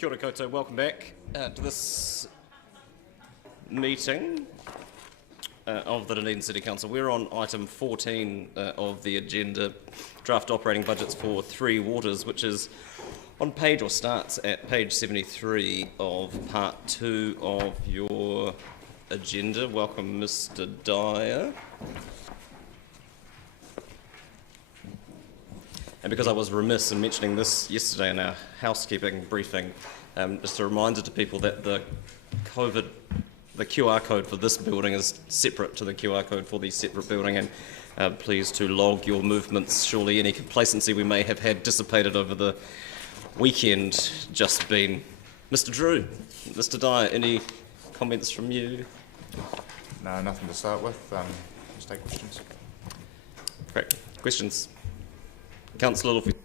Kia ora koutou, welcome back to this meeting of the Dunedin City Council. We're on item 14 of the agenda, draft operating budgets for 3 waters, which is on page, or starts at page 73 of part 2 of your agenda. Welcome, Mr. Dyer. And because I was remiss in mentioning this yesterday in our housekeeping briefing, just a reminder to people that the QR code for this building is separate to the QR code for the separate building, and please to log your movements. Surely any complacency we may have had dissipated over the weekend just been. Mr. Drew, Mr. Dyer, any comments from you? No, nothing to start with. Just take questions. Great. Questions? Councillor Littlefield.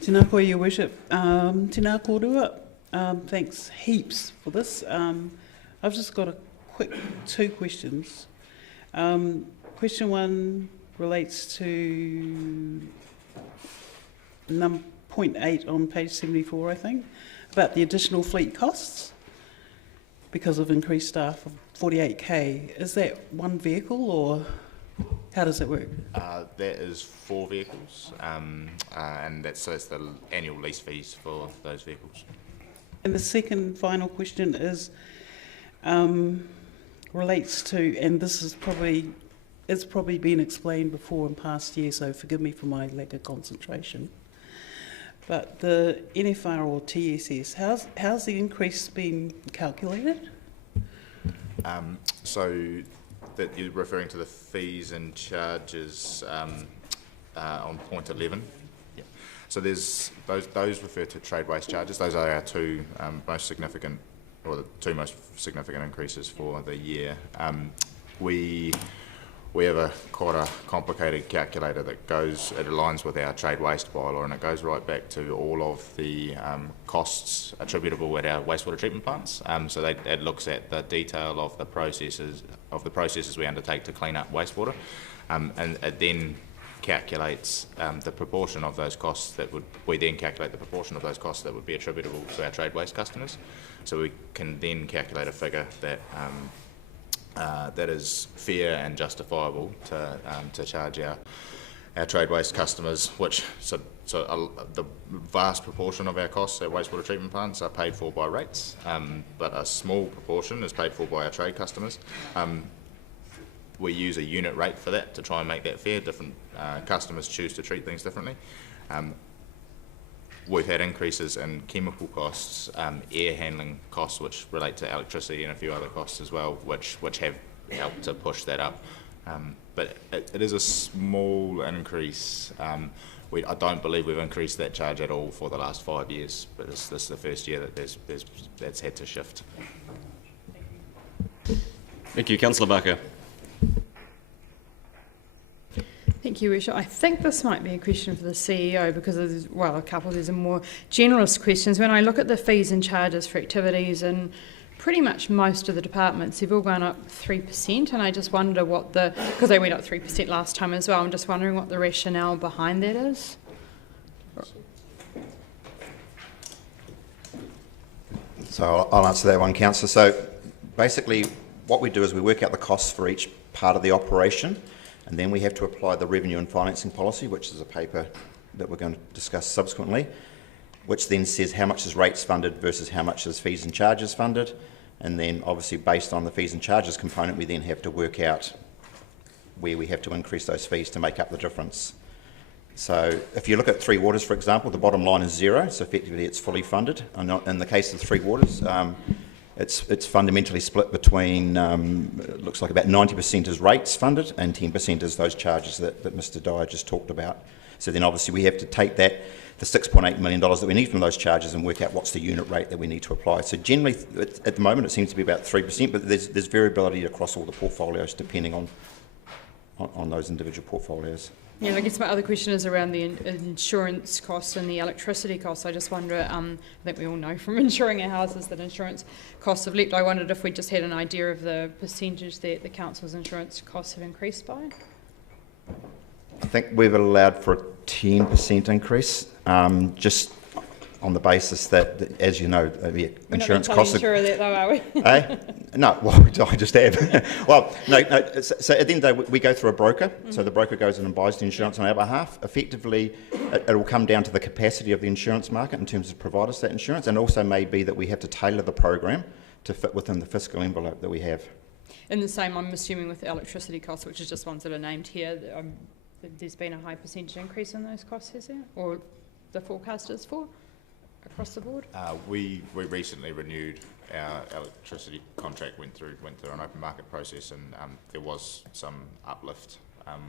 Tēnā koe, Your Worship. Tēnā kōrua. Thanks heaps for this. I've just got a quick 2 questions. Question 1 relates to point 8 on page 74, I think, about the additional fleet costs because of increased staff of 48k. Is that one vehicle or how does it work? That is 4 vehicles, and that's the annual lease fees for those vehicles. And the second final question is relates to, and this is it's probably been explained before in past years, so forgive me for my lack of concentration. But the NFR or TSS, how's the increase been calculated? So that you're referring to the fees and charges on point 11. Yeah. So there's those refer to trade waste charges. Those are our 2 most significant, or the 2 most significant increases for the year. We have quite a complicated calculator that it aligns with our trade waste bylaw, and it goes right back to all of the costs attributable at our wastewater treatment plants. So it looks at the detail of the processes we undertake to clean up wastewater, and it then calculates the proportion of those costs that would be attributable to our trade waste customers. So we can then calculate a figure that that is fair and justifiable to charge our trade waste customers, which the vast proportion of our costs at wastewater treatment plants are paid for by rates, but a small proportion is paid for by our trade customers. We use a unit rate for that to try and make that fair. Different customers choose to treat things differently. We've had increases in chemical costs, air handling costs, which relate to electricity, and a few other costs as well, which have helped to push that up. But it is a small increase. I don't believe we've increased that charge at all for the last 5 years, but this is the first year that that's had to shift. Thank you. Councillor Barker. Thank you, Worship. I think this might be a question for the CEO because there's, a couple. There's a more generalist questions. When I look at the fees and charges for activities and pretty much most of the departments, they've all gone up 3%, and I just wonder because they went up 3% last time as well, I'm just wondering what the rationale behind that is. So I'll answer that one, Councillor. So basically what we do is we work out the costs for each part of the operation, and then we have to apply the revenue and financing policy, which is a paper that we're going to discuss subsequently, which then says how much is rates funded versus how much is fees and charges funded. And then obviously based on the fees and charges component, we then have to work out where we have to increase those fees to make up the difference. So if you look at 3 waters, for example, the bottom line is 0, so effectively it's fully funded. And in the case of 3 waters, it's fundamentally split between, it looks like about 90% is rates funded and 10% is those charges that Mr. Dyer just talked about. So then obviously we have to take that, the $6.8 million that we need from those charges, and work out what's the unit rate that we need to apply. So generally, at the moment, it seems to be about 3%, but there's variability across all the portfolios depending on those individual portfolios. Yeah, and I guess my other question is around the insurance costs and the electricity costs. I just wonder, I think we all know from insuring our houses that insurance costs have leapt. I wondered if we just had an idea of the percentage that the council's insurance costs have increased by. I think we've allowed for a 10% increase, just on the basis that, as you know, the insurance costs. We're not that though, are we? No, well, I just have. Well, no. So at the end of the day, we go through a broker. So the broker goes in and buys the insurance on our behalf. Effectively, it will come down to the capacity of the insurance market in terms of provide us that insurance, and also may be that we have to tailor the program to fit within the fiscal envelope that we have. In the same, I'm assuming with the electricity costs, which is just ones that are named here, there's been a high percentage increase in those costs, has there? Or the forecast is for across the board? We recently renewed our electricity contract, went through an open market process, and there was some uplift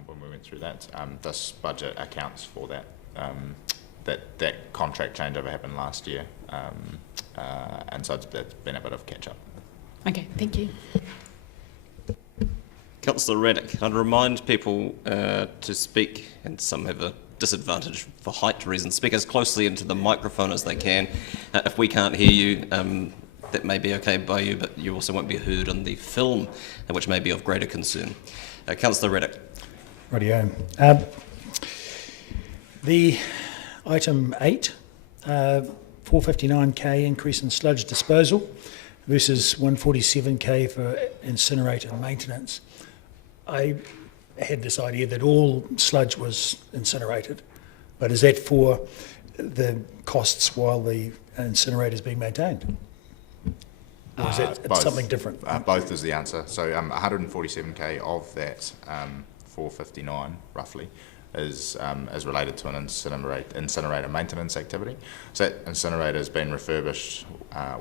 when we went through that. This budget accounts for that. That contract changeover happened last year, and so it's been a bit of catch up. Okay, thank you. Councillor Raddick, I'd remind people to speak, and some have a disadvantage for height reasons, speak as closely into the microphone as they can. If we can't hear you, that may be okay by you, but you also won't be heard on the film, which may be of greater concern. Councillor Raddick. Rightio. The item 8, 459k increase in sludge disposal versus 147k for incinerator maintenance. I had this idea that all sludge was incinerated, but is that for the costs while the incinerator is being maintained? Or is it something different? Both is the answer. So 147k of that 459 roughly is related to an incinerator maintenance activity. So that incinerator has been refurbished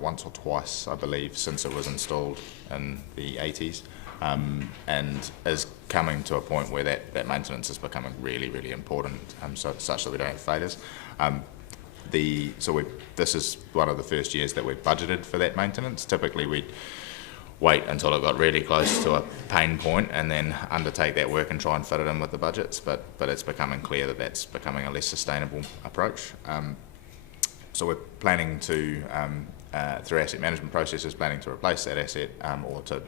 once or twice, I believe, since it was installed in the 80s. And is coming to a point where that maintenance is becoming really, really important, such that we don't have failures. This is one of the first years that we've budgeted for that maintenance. Typically, we'd wait until it got really close to a pain point and then undertake that work and try and fit it in with the budgets. But it's becoming clear that that's becoming a less sustainable approach. So we're planning to, through asset management processes, planning to replace that asset or to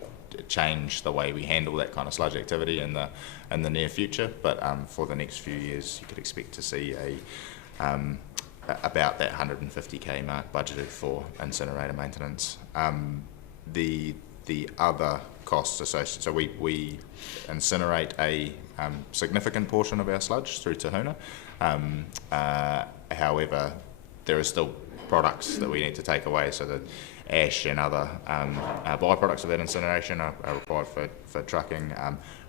change the way we handle that kind of sludge activity in the near future. But for the next few years, you could expect to see about that 150k mark budgeted for incinerator maintenance. The other costs associated, so we incinerate a significant portion of our sludge through Tahuna. However, there are still products that we need to take away, so that ash and other byproducts of that incineration are required for trucking.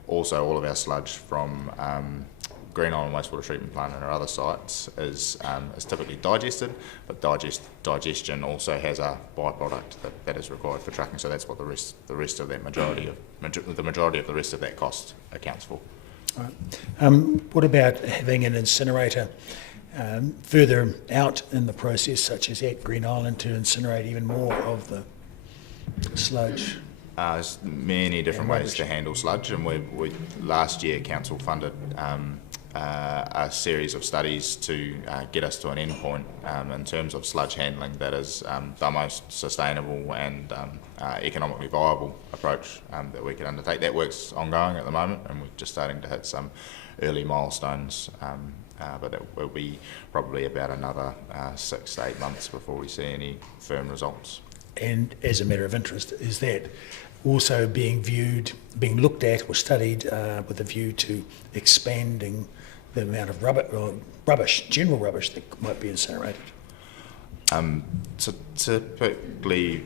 Also, all of our sludge from Green Island Wastewater Treatment Plant and our other sites is typically digested, but digestion also has a byproduct that is required for trucking. So that's what the rest of that majority of the rest of that cost accounts for. All right. What about having an incinerator further out in the process, such as at Green Island, to incinerate even more of the sludge? There's many different ways to handle sludge, and we last year council funded a series of studies to get us to an endpoint in terms of sludge handling that is the most sustainable and economically viable approach that we can undertake. That work's ongoing at the moment, and we're just starting to hit some early milestones, but it will be probably about another 6 to 8 months before we see any firm results. And as a matter of interest, is that also being looked at or studied with a view to expanding the amount of general rubbish that might be incinerated? So typically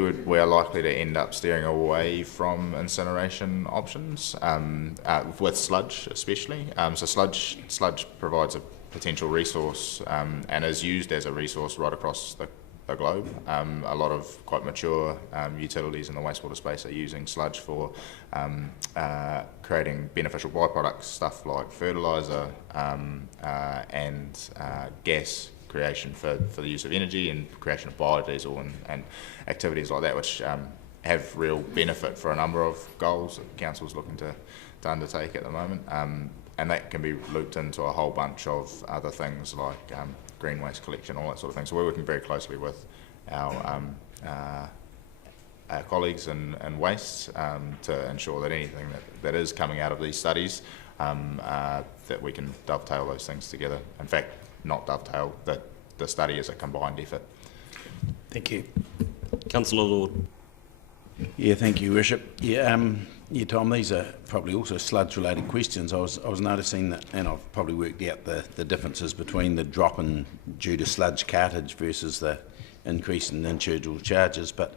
we are likely to end up steering away from incineration options, with sludge especially. So sludge provides a potential resource and is used as a resource right across the globe. A lot of quite mature utilities in the wastewater space are using sludge for creating beneficial byproducts, stuff like fertiliser and gas creation for the use of energy and creation of biodiesel and activities like that, which have real benefit for a number of goals that the council's looking to undertake at the moment. And that can be looped into a whole bunch of other things like green waste collection, all that sort of thing. So we're working very closely with our colleagues in waste to ensure that anything that is coming out of these studies, that we can dovetail those things together. In fact, not dovetail, that the study as a combined effort. Thank you. Councillor Lord. Yeah, thank you, Bishop. Yeah, Tom, these are probably also sludge-related questions. I was noticing that, and I've probably worked out the differences between the drop-in due to sludge cartage versus the increase in individual charges, but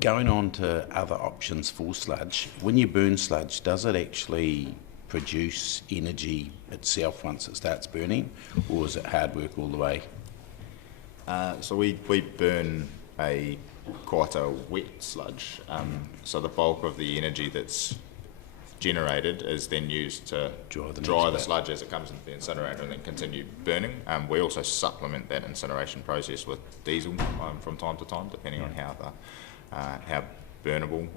going on to other options for sludge, when you burn sludge, does it actually produce energy itself once it starts burning, or is it hard work all the way? So we burn quite a wet sludge, so the bulk of the energy that's generated is then used to dry the sludge as it comes into the incinerator and then continue burning. We also supplement that incineration process with diesel from time to time, depending on how burnable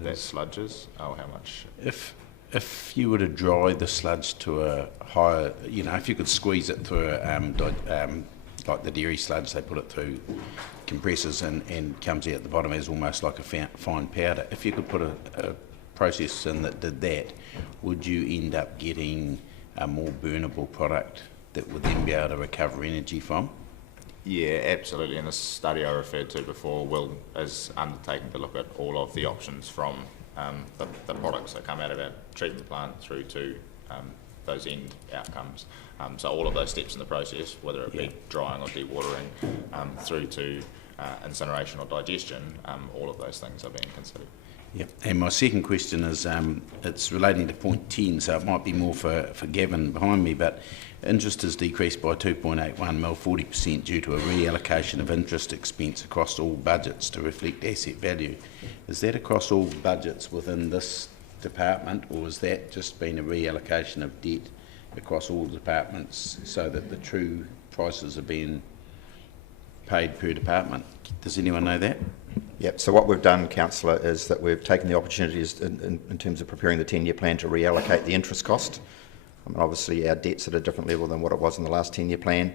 that sludge is, or how much. If you were to dry the sludge to a higher, if you could squeeze it through like the dairy sludge, they put it through compressors and comes out the bottom as almost like a fine powder. If you could put a process in that did that, would you end up getting a more burnable product that would then be able to recover energy from? Yeah, absolutely. In the study I referred to before, Will is undertaking to look at all of the options from the products that come out of our treatment plant through to those end outcomes. So all of those steps in the process, whether it be drying or dewatering, through to incineration or digestion, all of those things are being considered. Yep. And my second question is, it's relating to point 10, so it might be more for Gavin behind me, but interest has decreased by 2.81 mil, 40% due to a reallocation of interest expense across all budgets to reflect asset value. Is that across all budgets within this department, or has that just been a reallocation of debt across all departments so that the true prices are being paid per department? Does anyone know that? Yep, so what we've done, Councillor, is that we've taken the opportunities in terms of preparing the 10-year plan to reallocate the interest cost. I mean, obviously our debt's at a different level than what it was in the last 10-year plan.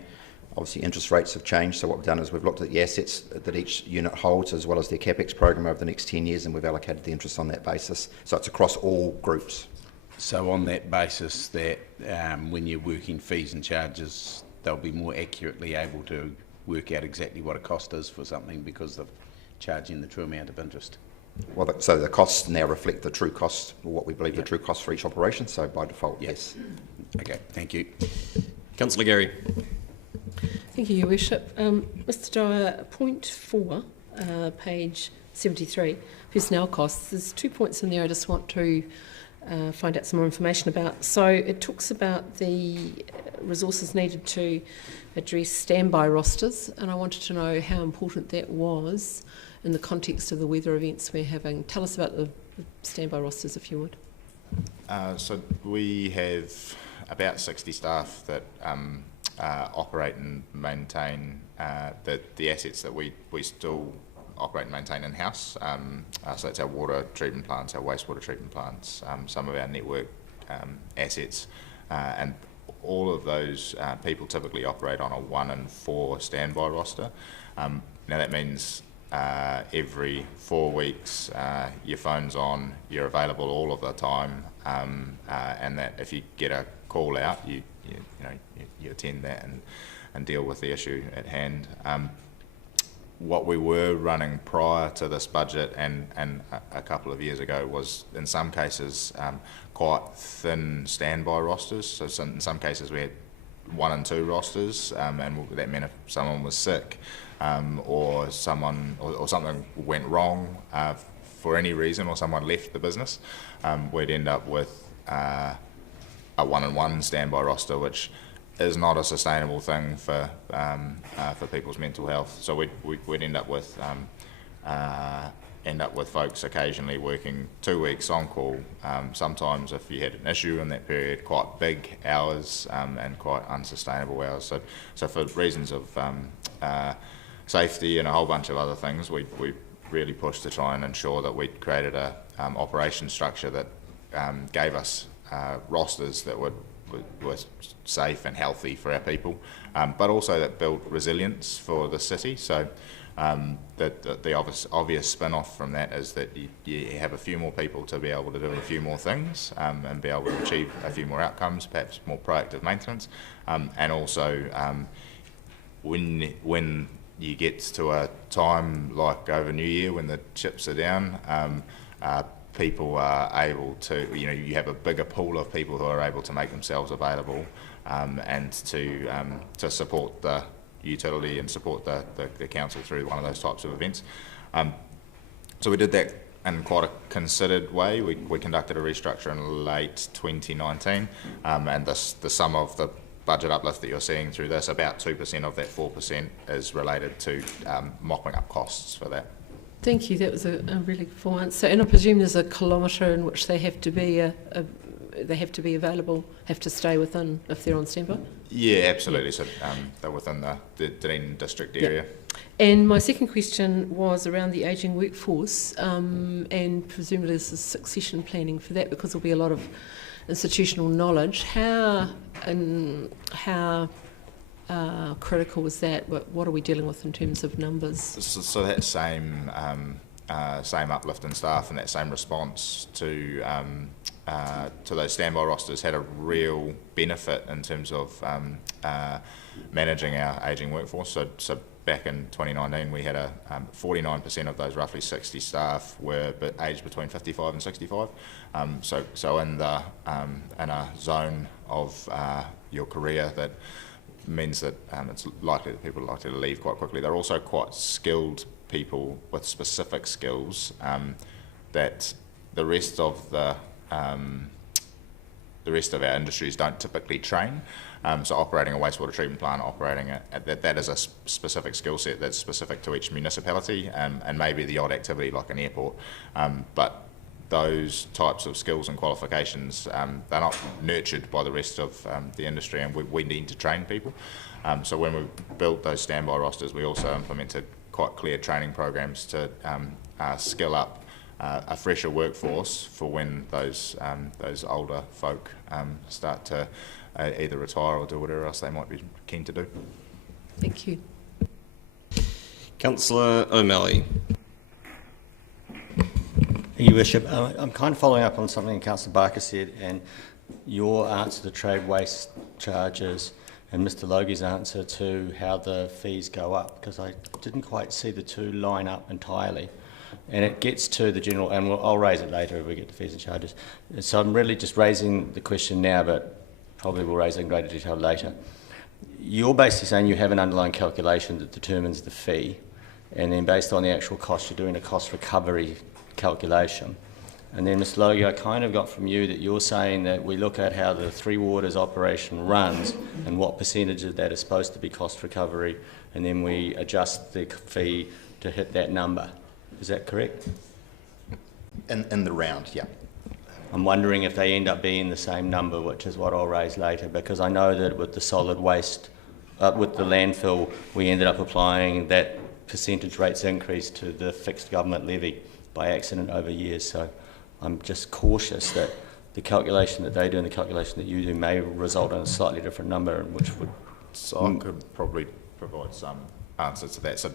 Obviously interest rates have changed, so what we've done is we've looked at the assets that each unit holds as well as their CapEx program over the next 10 years, and we've allocated the interest on that basis. So it's across all groups. So on that basis that when you're working fees and charges, they'll be more accurately able to work out exactly what a cost is for something because they're charging the true amount of interest. Well, so the costs now reflect the true cost, or what we believe the true cost for each operation, so by default, yes. Okay, thank you. Councillor Gary. Thank you, Your Worship. Mr Dyer, point 4, page 73, personnel costs. There's 2 points in there I just want to find out some more information about. So it talks about the resources needed to address standby rosters, and I wanted to know how important that was in the context of the weather events we're having. Tell us about the standby rosters, if you would. So we have about 60 staff that operate and maintain the assets that we still operate and maintain in-house. So that's our water treatment plants, our wastewater treatment plants, some of our network assets, and all of those people typically operate on a 1 in 4 standby roster. Now that means every 4 weeks your phone's on, you're available all of the time, and that if you get a call out, you attend that and deal with the issue at hand. What we were running prior to this budget and a couple of years ago was, in some cases, quite thin standby rosters. So in some cases we had 1 and 2 rosters, and that meant if someone was sick or something went wrong for any reason, or someone left the business, we'd end up with a 1 and 1 standby roster, which is not a sustainable thing for people's mental health. So we'd end up with folks occasionally working 2 weeks on call. Sometimes, if you had an issue in that period, quite big hours and quite unsustainable hours. So for reasons of safety and a whole bunch of other things, we really pushed to try and ensure that we'd created a operation structure that gave us rosters that were safe and healthy for our people, but also that built resilience for the city. So the obvious spin-off from that is that you have a few more people to be able to do a few more things and be able to achieve a few more outcomes, perhaps more proactive maintenance, and also when you get to a time like over New Year when the chips are down, people are able to, you have a bigger pool of people who are able to make themselves available and to support the utility and support the council through one of those types of events. So we did that in quite a considered way. We conducted a restructure in late 2019, and the sum of the budget uplift that you're seeing through this, about 2% of that 4% is related to mopping up costs for that. Thank you. That was a really full answer. And I presume there's a kilometre in which they have to be they have to be available, have to stay within if they're on standby? Yeah, absolutely. So they're within the Dunedin district area. And my second question was around the ageing workforce, and presumably there's a succession planning for that because there'll be a lot of institutional knowledge. How critical is that? What are we dealing with in terms of numbers? So that same uplift in staff and that same response to those standby rosters had a real benefit in terms of managing our ageing workforce. So back in 2019, we had 49% of those roughly 60 staff were aged between 55 and 65. So in a zone of your career that means that it's likely that people are likely to leave quite quickly. They're also quite skilled people with specific skills that the rest of our industries don't typically train. So operating a wastewater treatment plant, that is a specific skill set that's specific to each municipality, and maybe the odd activity like an airport. But those types of skills and qualifications, they're not nurtured by the rest of the industry, and we need to train people. So when we built those standby rosters, we also implemented quite clear training programs to skill up a fresher workforce for when those older folk start to either retire or do whatever else they might be keen to do. Thank you. Councillor O'Malley. Your Worship, I'm kind of following up on something Councillor Barker said, and your answer to trade waste charges and Mr Logie's answer to how the fees go up, because I didn't quite see the two line up entirely. And it gets to the general, and I'll raise it later if we get to fees and charges. So I'm really just raising the question now, but probably we'll raise it in greater detail later. You're basically saying you have an underlying calculation that determines the fee, and then based on the actual cost, you're doing a cost recovery calculation. And then, Mr Logie, I kind of got from you that you're saying that we look at how the Three Waters operation runs and what percentage of that is supposed to be cost recovery, and then we adjust the fee to hit that number. Is that correct? In the round, yeah. I'm wondering if they end up being the same number, which is what I'll raise later, because I know that with the solid waste, with the landfill, we ended up applying that percentage rates increase to the fixed government levy by accident over years. So I'm just cautious that the calculation that they do and the calculation that you do may result in a slightly different number, which would... So I could probably provide some answers to that. So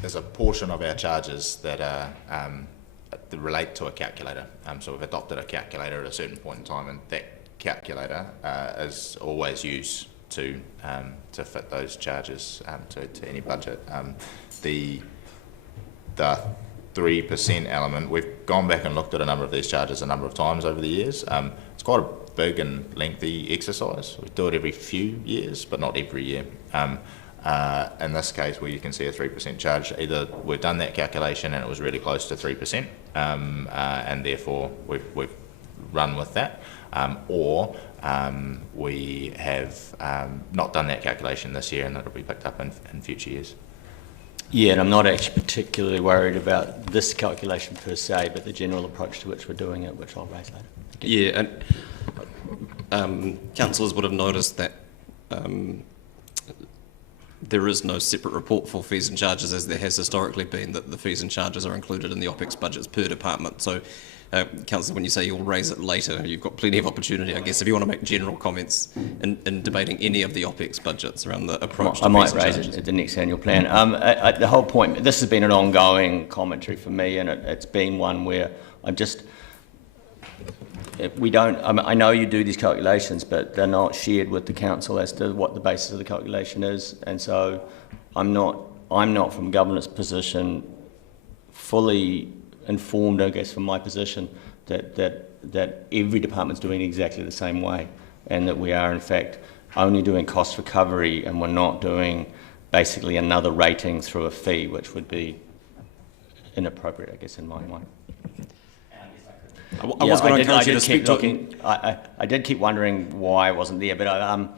there's a portion of our charges that relate to a calculator. So we've adopted a calculator at a certain point in time, and that calculator is always used to fit those charges to any budget. The 3% element, we've gone back and looked at a number of these charges a number of times over the years. It's quite a big and lengthy exercise. We do it every few years, but not every year. In this case, where you can see a 3% charge, either we've done that calculation and it was really close to 3%, and therefore we've run with that, or we have not done that calculation this year and it'll be picked up in future years. Yeah, and I'm not actually particularly worried about this calculation per se, but the general approach to which we're doing it, which I'll raise later. Yeah, and councillors would have noticed that there is no separate report for fees and charges, as there has historically been, that the fees and charges are included in the OPEX budgets per department. So, Councillor, when you say you'll raise it later, you've got plenty of opportunity, I guess, if you want to make general comments in debating any of the OPEX budgets around the approach to I might fees and raise charges. it at the next annual plan. The whole point, this has been an ongoing commentary for me, and it's been one where I'm just... we don't. I know you do these calculations, but they're not shared with the council as to what the basis of the calculation is, and so I'm not from governance position fully informed, I guess, from my position that every department's doing it exactly the same way, and that we are in fact only doing cost recovery, and we're not doing basically another rating through a fee, which would be inappropriate, I guess, in my mind. I was going to encourage you to speak to it. I did keep wondering why I wasn't there, but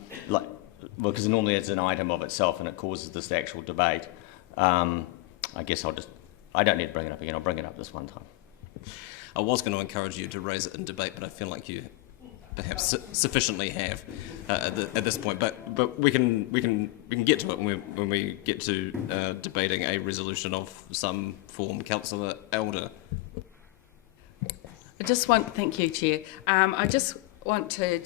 because normally it's an item of itself and it causes this actual debate. I guess I don't need to bring it up again. I'll bring it up this one time. I was going to encourage you to raise it in debate, but I feel like you perhaps sufficiently have at this point. But we can get to it when we get to debating a resolution of some form. Councillor Elder. Thank you, Chair. I just want to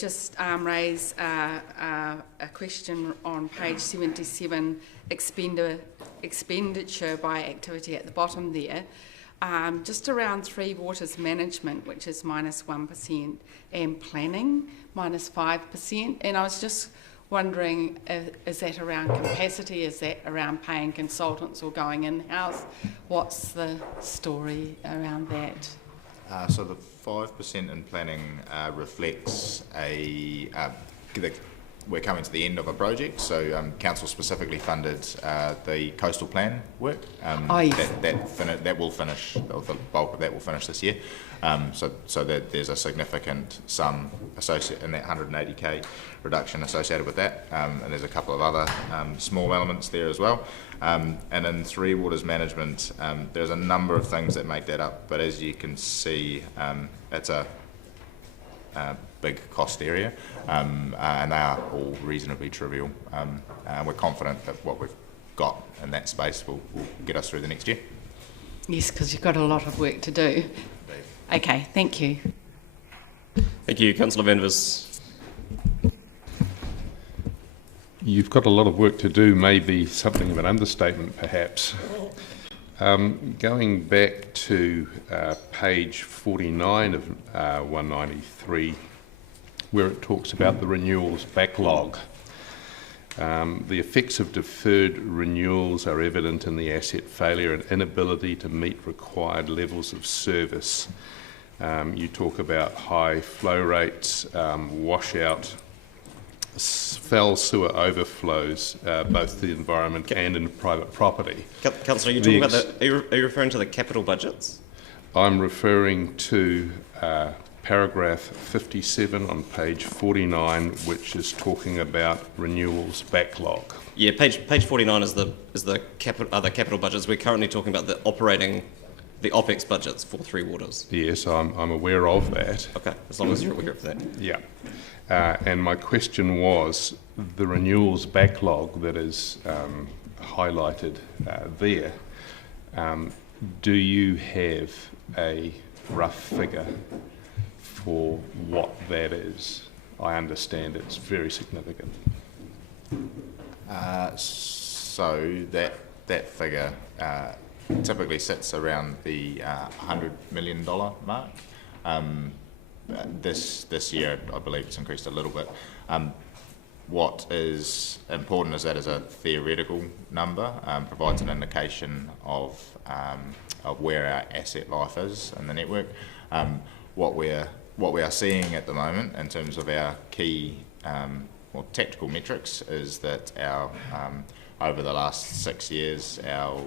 raise a question on page 77, expenditure by activity at the bottom there. Just around Three Waters management, which is -1%, and planning -5%. And I was just wondering, is that around capacity? Is that around paying consultants or going in-house? What's the story around that? So the 5% in planning reflects we're coming to the end of a project, so council specifically funded the coastal plan work. That will finish, or the bulk of that will finish this year. So that there's a significant sum associated in that 180k reduction associated with that, and there's a couple of other small elements there as well. And in Three Waters management, there's a number of things that make that up, but as you can see, it's a big cost area, and they are all reasonably trivial. And we're confident that what we've got in that space will get us through the next year. Yes, because you've got a lot of work to do. Okay, thank you. Thank you, Councillor Van Vis. You've got a lot of work to do, may be something of an understatement perhaps. Going back to page 49 of 193, where it talks about the renewals backlog. The effects of deferred renewals are evident in the asset failure and inability to meet required levels of service. You talk about high flow rates, washout, foul sewer overflows, both the environment and in private property. Councillor, are you talking about are you referring to the capital budgets? I'm referring to paragraph 57 on page 49, which is talking about renewals backlog. Yeah, page 49 is the capital budgets. We're currently talking about the OPEX budgets for Three Waters. Yes, I'm aware of that. Okay, as long as you're aware of that. Yeah. And my question was, the renewals backlog that is highlighted there, do you have a rough figure for what that is? I understand it's very significant. So that figure typically sits around the $100 million mark. This year, I believe it's increased a little bit. What is important is that is a theoretical number, provides an indication of where our asset life is in the network. What we are seeing at the moment in terms of our key tactical metrics is that our over the last 6 years, our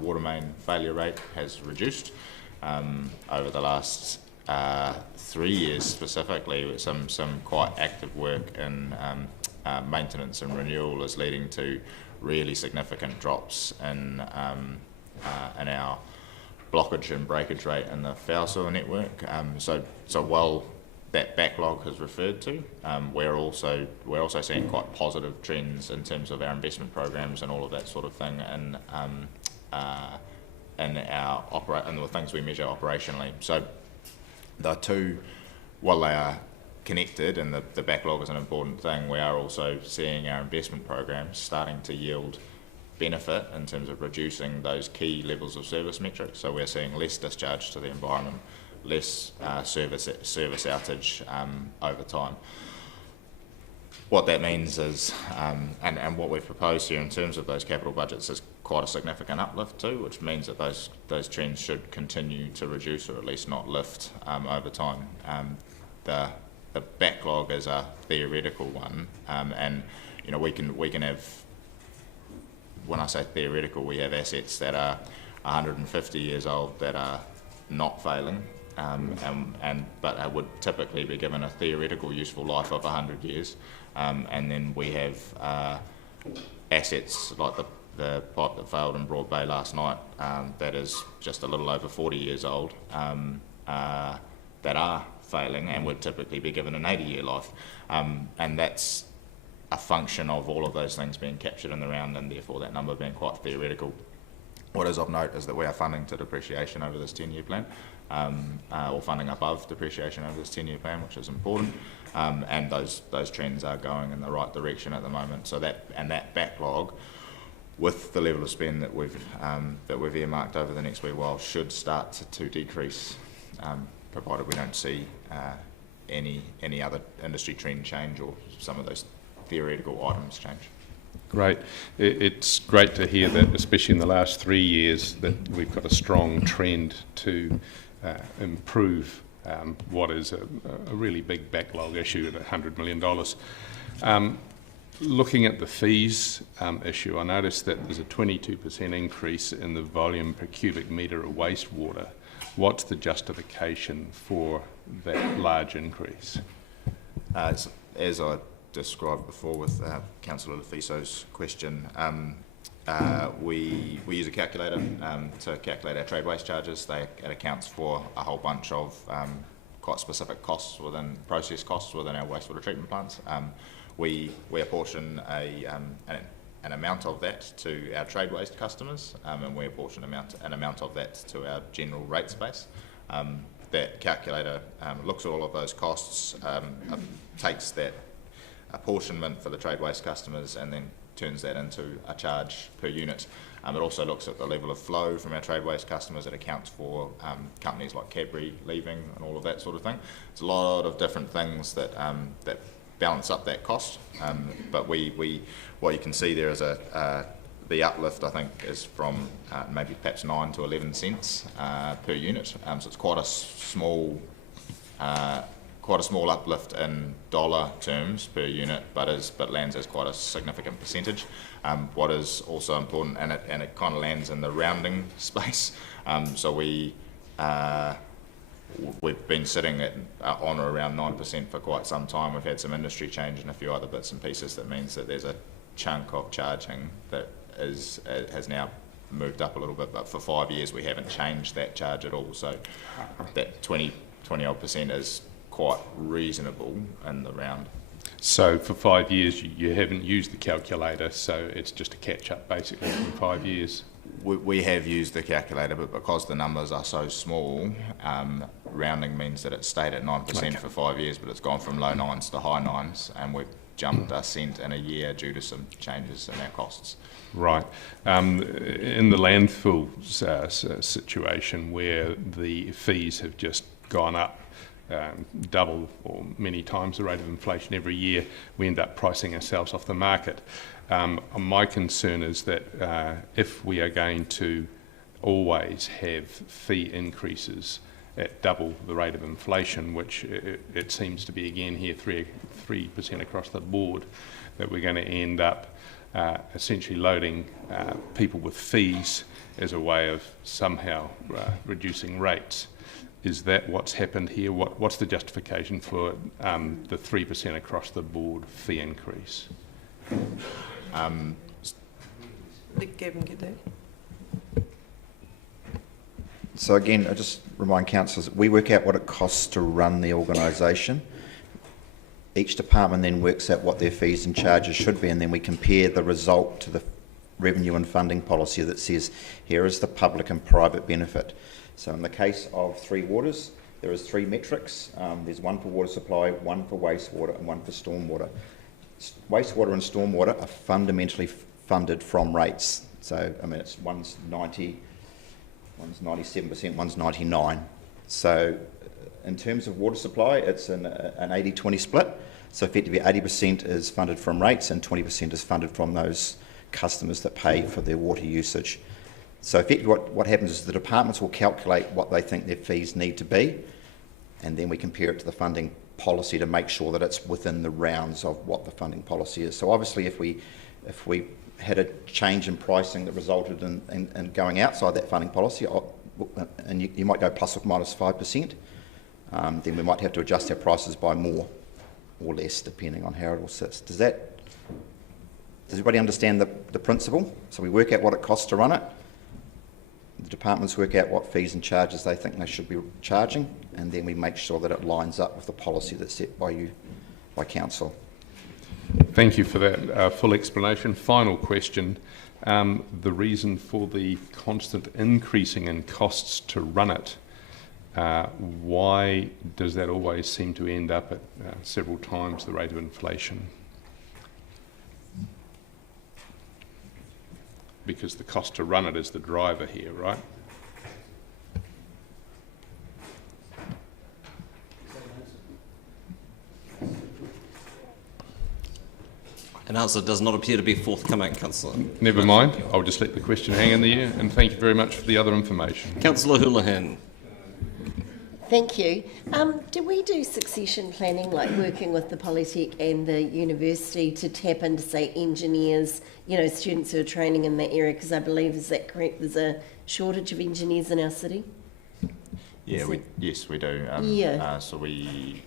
water main failure rate has reduced. Over the last 3 years specifically, some quite active work in maintenance and renewal is leading to really significant drops in our blockage and breakage rate in the foul sewer network. So while that backlog has referred to, we're also seeing quite positive trends in terms of our investment programs and all of that sort of thing, and the things we measure operationally. So the two, while they are connected and the backlog is an important thing, we are also seeing our investment programs starting to yield benefit in terms of reducing those key levels of service metrics. So we're seeing less discharge to the environment, less service outage over time. What that means is, and what we've proposed here in terms of those capital budgets is quite a significant uplift too, which means that those trends should continue to reduce or at least not lift over time. The backlog is a theoretical one, and we can have, when I say theoretical, we have assets that are 150 years old that are not failing, but would typically be given a theoretical useful life of 100 years. And then we have assets like the pipe that failed in Broad Bay last night that is just a little over 40 years old that are failing and would typically be given an 80-year life. And that's a function of all of those things being captured in the round, and therefore that number being quite theoretical. What is of note is that we are funding to depreciation over this 10-year plan, or funding above depreciation over this 10-year plan, which is important, and those trends are going in the right direction at the moment. So that backlog, with the level of spend that we've earmarked over the next wee while, should start to decrease, provided we don't see any other industry trend change or some of those theoretical items change. Great. It's great to hear that, especially in the last 3 years, that we've got a strong trend to improve what is a really big backlog issue at $100 million. Looking at the fees issue, I noticed that there's a 22% increase in the volume per cubic metre of wastewater. What's the justification for that large increase? As I described before with Councillor Lefiso's question, we use a calculator to calculate our trade waste charges. It accounts for a whole bunch of quite specific costs process costs within our wastewater treatment plants. We apportion an amount of that to our trade waste customers, and we apportion an amount of that to our general rate space. That calculator looks at all of those costs, takes that apportionment for the trade waste customers and then turns that into a charge per unit. It also looks at the level of flow from our trade waste customers. It accounts for companies like Cadbury leaving and all of that sort of thing. It's a lot of different things that balance up that cost. But what you can see there is the uplift, I think, is from maybe perhaps 9 to 11 cents per unit. So it's quite a small uplift in dollar terms per unit, but lands as quite a significant percentage. What is also important, and it kind of lands in the rounding space. So we've been sitting at on or around 9% for quite some time. We've had some industry change and a few other bits and pieces that means that there's a chunk of charging that has now moved up a little bit, but for 5 years we haven't changed that charge at all. So that 20 odd percent is quite reasonable in the round. So for 5 years you haven't used the calculator, so it's just a catch-up basically from 5 years? We have used the calculator, but because the numbers are so small, rounding means that it stayed at 9% for 5 years, but it's gone from low 9s to high 9s, and we've jumped a cent in a year due to some changes in our costs. Right. In the landfill situation where the fees have just gone up double or many times the rate of inflation every year, we end up pricing ourselves off the market. My concern is that if we are going to always have fee increases at double the rate of inflation, which it seems to be again here 3% across the board, that we're going to end up essentially loading people with fees as a way of somehow reducing rates. Is that what's happened here? What's the justification for the 3% across the board fee increase? Let Gavin get that. So again, I just remind councillors, we work out what it costs to run the organisation. Each department then works out what their fees and charges should be, and then we compare the result to the revenue and funding policy that says, here is the public and private benefit. So in the case of Three Waters, there is 3 metrics. There's one for water supply, one for wastewater, and one for stormwater. Wastewater and stormwater are fundamentally funded from rates. So, I mean, one's 90, one's 97%, one's 99. So in terms of water supply, it's an 80-20 split. So effectively 80% is funded from rates and 20% is funded from those customers that pay for their water usage. So effectively what happens is the departments will calculate what they think their fees need to be, and then we compare it to the funding policy to make sure that it's within the rounds of what the funding policy is. So obviously if we had a change in pricing that resulted in going outside that funding policy, and you might go plus or minus 5%, then we might have to adjust our prices by more or less depending on how it all sits. Does everybody understand the principle? So we work out what it costs to run it. The departments work out what fees and charges they think they should be charging, and then we make sure that it lines up with the policy that's set by council. Thank you for that full explanation. Final question. The reason for the constant increasing in costs to run it, why does that always seem to end up at several times the rate of inflation? Because the cost to run it is the driver here, right? An answer does not appear to be forthcoming, Councillor. Never mind. I'll just let the question hang in the air, and thank you very much for the other information. Councillor Houlihan. Thank you. Do we do succession planning, like working with the Polytech and the university to tap into, say, engineers, students who are training in that area? Because I believe, is that correct, there's a shortage of engineers in our city? Yeah, yes, we do. So we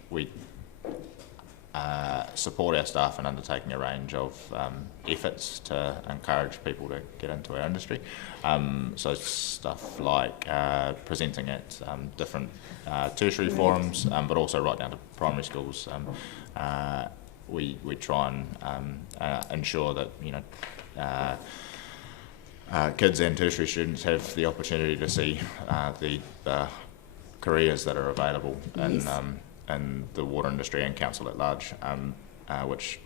support our staff in undertaking a range of efforts to encourage people to get into our industry. So stuff like presenting at different tertiary forums, but also right down to primary schools. We try and ensure that kids and tertiary students have the opportunity to see the careers that are available in the water industry and council at large, which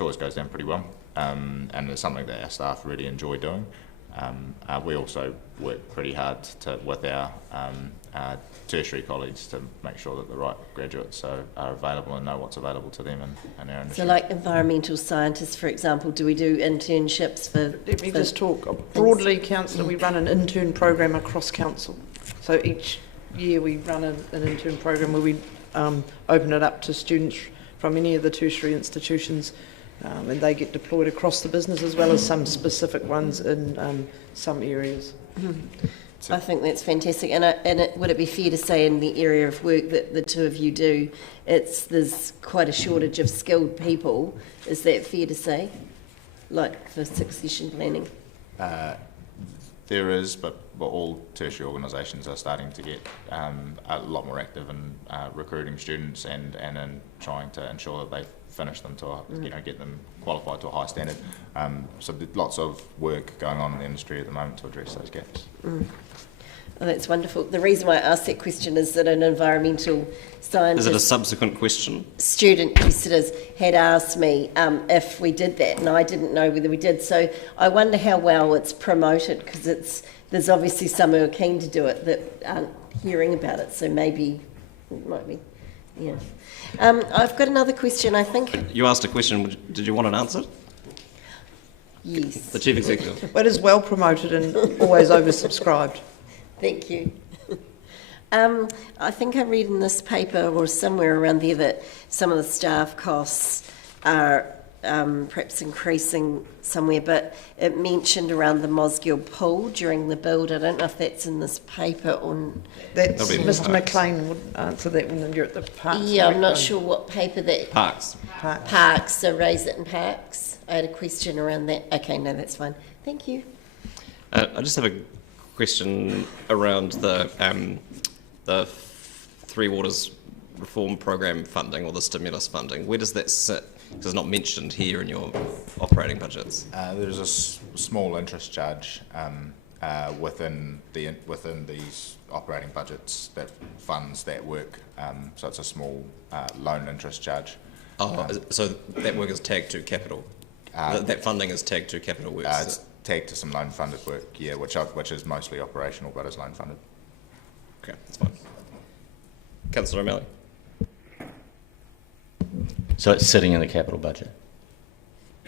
always goes down pretty well, and it's something that our staff really enjoy doing. We also work pretty hard with our tertiary colleagues to make sure that the right graduates are available and know what's available to them in our industry. So like environmental scientists, for example, do we do internships for... Let me just talk broadly, Councillor. We run an intern program across council. So each year we run an intern program where we open it up to students from any of the tertiary institutions, and they get deployed across the business as well as some specific ones in some areas. I think that's fantastic. Would it be fair to say in the area of work that the two of you do, there's quite a shortage of skilled people? Is that fair to say, like for succession planning? There is, but all tertiary organisations are starting to get a lot more active in recruiting students and in trying to ensure that they finish them to get them qualified to a high standard. So there's lots of work going on in the industry at the moment to address those gaps. Oh, that's wonderful. The reason why I asked that question is that an environmental scientist... Is it a subsequent question? ...student had asked me if we did that, and I didn't know whether we did. So I wonder how well it's promoted, because there's obviously some who are keen to do it that aren't hearing about it, so maybe it might be, yeah. I've got another question, I think. You asked a question. Did you want an answer? Yes. The Chief Executive. But it is well promoted and always oversubscribed. Thank you. I think I read in this paper or somewhere around there that some of the staff costs are perhaps increasing somewhere, but it mentioned around the Mosgiel pool during the build. I don't know if that's in this paper or... That's Mr McLean would answer that when you're at the parks. Yeah, I'm not sure what paper that... Parks. Parks, so raise it in parks. I had a question around that. Okay, no, that's fine. Thank you. I just have a question around the Three Waters Reform Program funding, or the stimulus funding. Where does that sit? Because it's not mentioned here in your operating budgets. There's a small interest charge within these operating budgets that funds that work. So it's a small loan interest charge. So that work is tagged to capital. That funding is tagged to capital works. It's tagged to some loan funded work, yeah, which is mostly operational but is loan funded. Okay, that's fine. Councillor O'Malley. So it's sitting in the capital budget?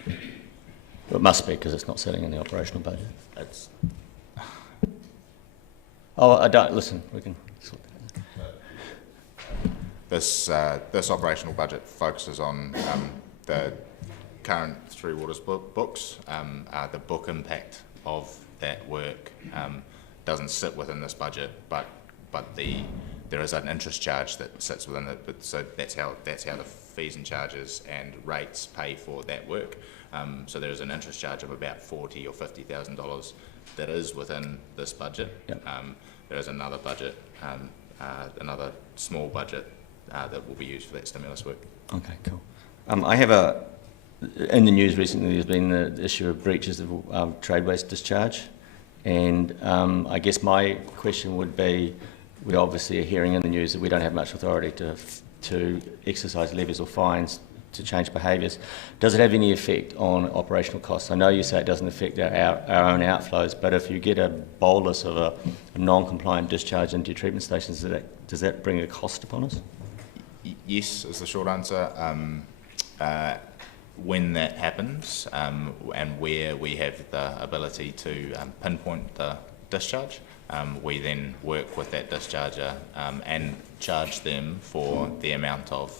Well, it must be, because it's not sitting in the operational budget. It's Oh, I don't, listen, we can sort that out. this operational budget focuses on the current Three Waters books. The book impact of that work doesn't sit within this budget, but there is an interest charge that sits within it. But so that's how the fees and charges and rates pay for that work. So there is an interest charge of about $40,000 or $50,000 that is within this budget. Yep. There is another budget, another small budget that will be used for that stimulus work. Okay, cool. I have in the news recently there's been the issue of breaches of trade waste discharge, and I guess my question would be, we obviously are hearing in the news that we don't have much authority to exercise levies or fines to change behaviours. Does it have any effect on operational costs? I know you say it doesn't affect our own outflows, but if you get a bolus of a non-compliant discharge into your treatment stations, does that bring a cost upon us? Yes, is the short answer. When that happens, and where we have the ability to pinpoint the discharge, we then work with that discharger and charge them for the amount of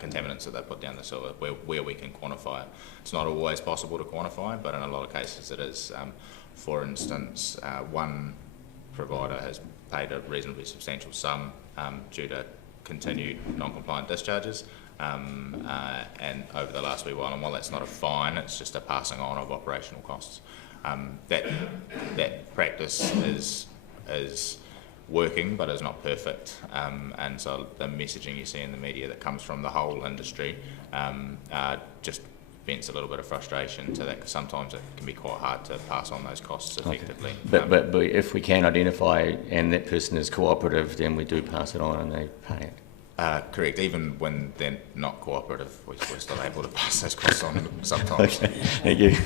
contaminants that they put down the sewer, where we can quantify it. It's not always possible to quantify, but in a lot of cases it is. For instance, one provider has paid a reasonably substantial sum due to continued non-compliant discharges, and over the last wee while, and while that's not a fine, it's just a passing on of operational costs. That practice is working, but is not perfect, and so the messaging you see in the media that comes from the whole industry just vents a little bit of frustration to that, because sometimes it can be quite hard to pass on those costs effectively. Okay. But if we can identify and that person is cooperative, then we do pass it on and they pay it. Correct. Even when they're not cooperative, we're still able to pass those costs on sometimes. Okay. Thank you.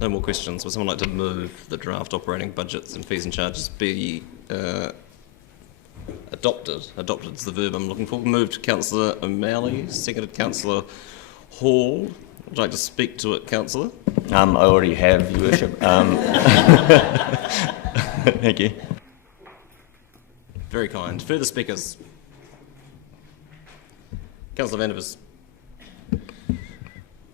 No more questions. Would someone like to move the draft operating budgets and fees and charges be adopted? Adopted is the verb I'm looking for. Moved Councillor O'Malley, seconded Councillor Hall. Would you like to speak to it, Councillor? I already have, Your Worship. Thank you. Very kind. Further speakers? Councillor Van der Bus.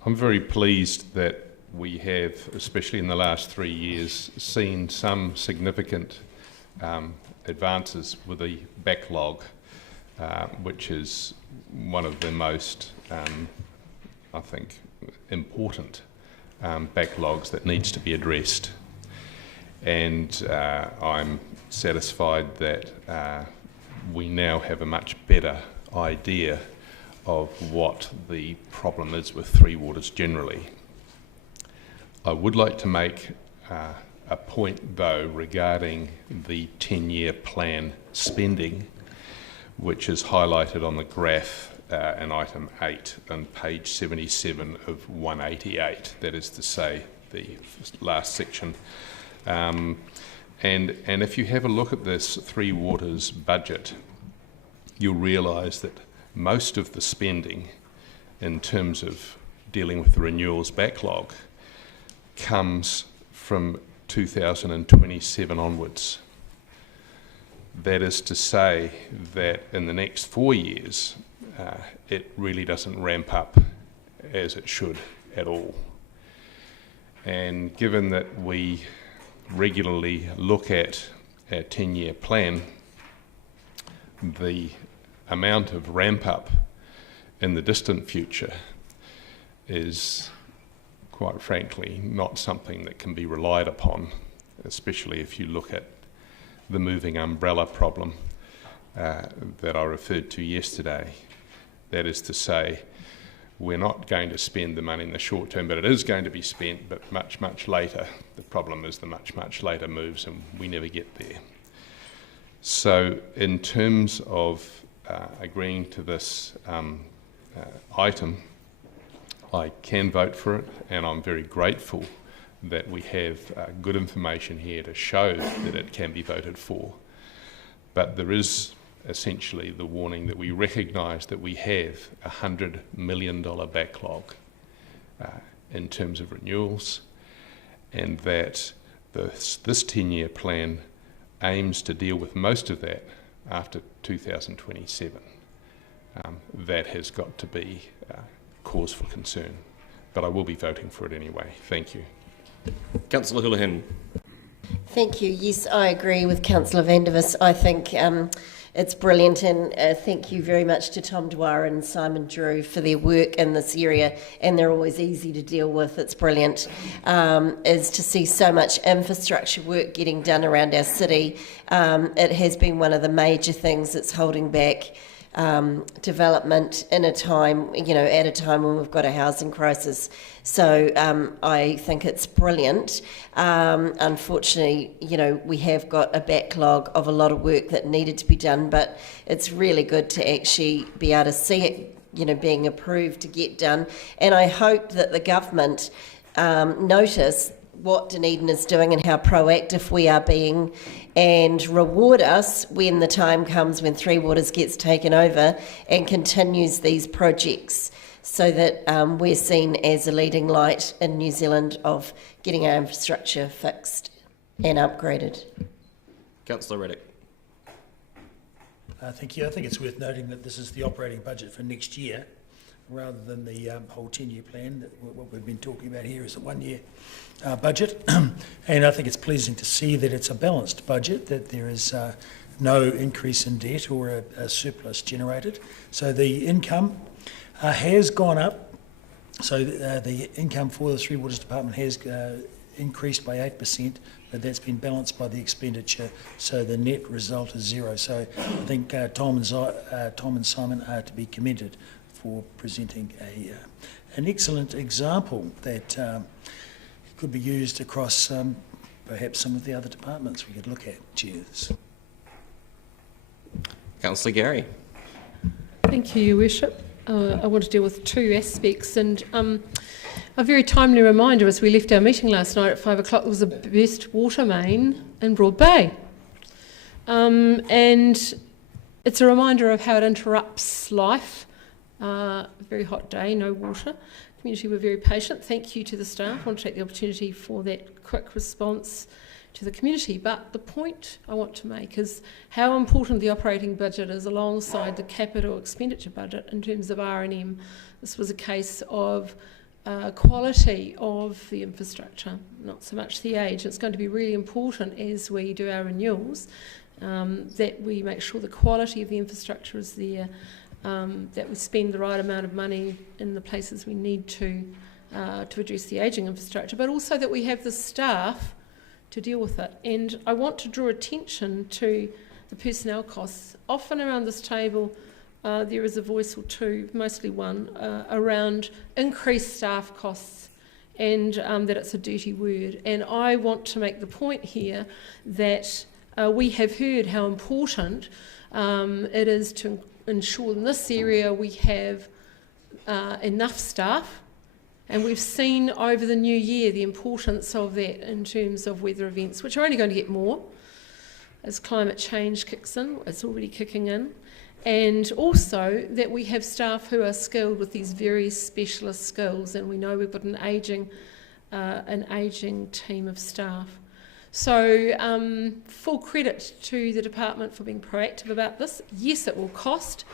I'm very pleased that we have, especially in the last 3 years, seen some significant advances with the backlog, which is one of the most, I think, important backlogs that needs to be addressed. And I'm satisfied that we now have a much better idea of what the problem is with Three Waters generally. I would like to make a point, though, regarding the 10-year plan spending, which is highlighted on the graph in item 8 on page 77 of 188, that is to say, the last section. And if you have a look at this Three Waters budget, you'll realise that most of the spending in terms of dealing with the renewals backlog comes from 2027 onwards. That is to say that in the next 4 years, it really doesn't ramp up as it should at all. And given that we regularly look at our 10-year plan, the amount of ramp up in the distant future is, quite frankly, not something that can be relied upon, especially if you look at the moving umbrella problem that I referred to yesterday. That is to say, we're not going to spend the money in the short term, but it is going to be spent, but much, much later. The problem is the much, much later moves, and we never get there. So in terms of agreeing to this item, I can vote for it, and I'm very grateful that we have good information here to show that it can be voted for. But there is essentially the warning that we recognise that we have a $100 million backlog in terms of renewals, and that this 10-year plan aims to deal with most of that after 2027. That has got to be cause for concern, but I will be voting for it anyway. Thank you. Councillor Houlihan. Thank you. Yes, I agree with Councillor Vandervis. I think it's brilliant, and thank you very much to Tom Dwyer and Simon Drew for their work in this area, and they're always easy to deal with. It's brilliant, is to see so much infrastructure work getting done around our city. It has been one of the major things that's holding back development in a time, at a time when we've got a housing crisis. So I think it's brilliant. Unfortunately, we have got a backlog of a lot of work that needed to be done, but it's really good to actually be able to see it, being approved to get done. And I hope that the government notice what Dunedin is doing and how proactive we are being, and reward us when the time comes when Three Waters gets taken over and continues these projects, so that we're seen as a leading light in New Zealand of getting our infrastructure fixed and upgraded. Councillor Reddick. Thank you. I think it's worth noting that this is the operating budget for next year, rather than the whole 10-year plan. What we've been talking about here is a one-year budget. And I think it's pleasing to see that it's a balanced budget, that there is no increase in debt or a surplus generated. So the income has gone up. So the income for the Three Waters Department has increased by 8%, but that's been balanced by the expenditure, so the net result is zero. So I think Tom and Simon are to be commended for presenting an excellent example that could be used across perhaps some of the other departments we could look at. Cheers. Councillor Gary. Thank you, Your Worship. I want to deal with two aspects, and a very timely reminder as we left our meeting last night at 5 o'clock, there was a burst water main in Broad Bay. And it's a reminder of how it interrupts life. Very hot day, no water. Community were very patient. Thank you to the staff. I want to take the opportunity for that quick response to the community. But the point I want to make is how important the operating budget is alongside the capital expenditure budget in terms of R&M. This was a case of quality of the infrastructure, not so much the age. It's going to be really important as we do our renewals that we make sure the quality of the infrastructure is there, that we spend the right amount of money in the places we need to address the ageing infrastructure, but also that we have the staff to deal with it. And I want to draw attention to the personnel costs. Often around this table there is a voice or two, mostly one, around increased staff costs, and that it's a dirty word. And I want to make the point here that we have heard how important it is to ensure in this area we have enough staff, and we've seen over the new year the importance of that in terms of weather events, which are only going to get more as climate change kicks in. It's already kicking in. And also that we have staff who are skilled with these very specialist skills, and we know we've got an ageing team of staff. So full credit to the department for being proactive about this. Yes, it will cost,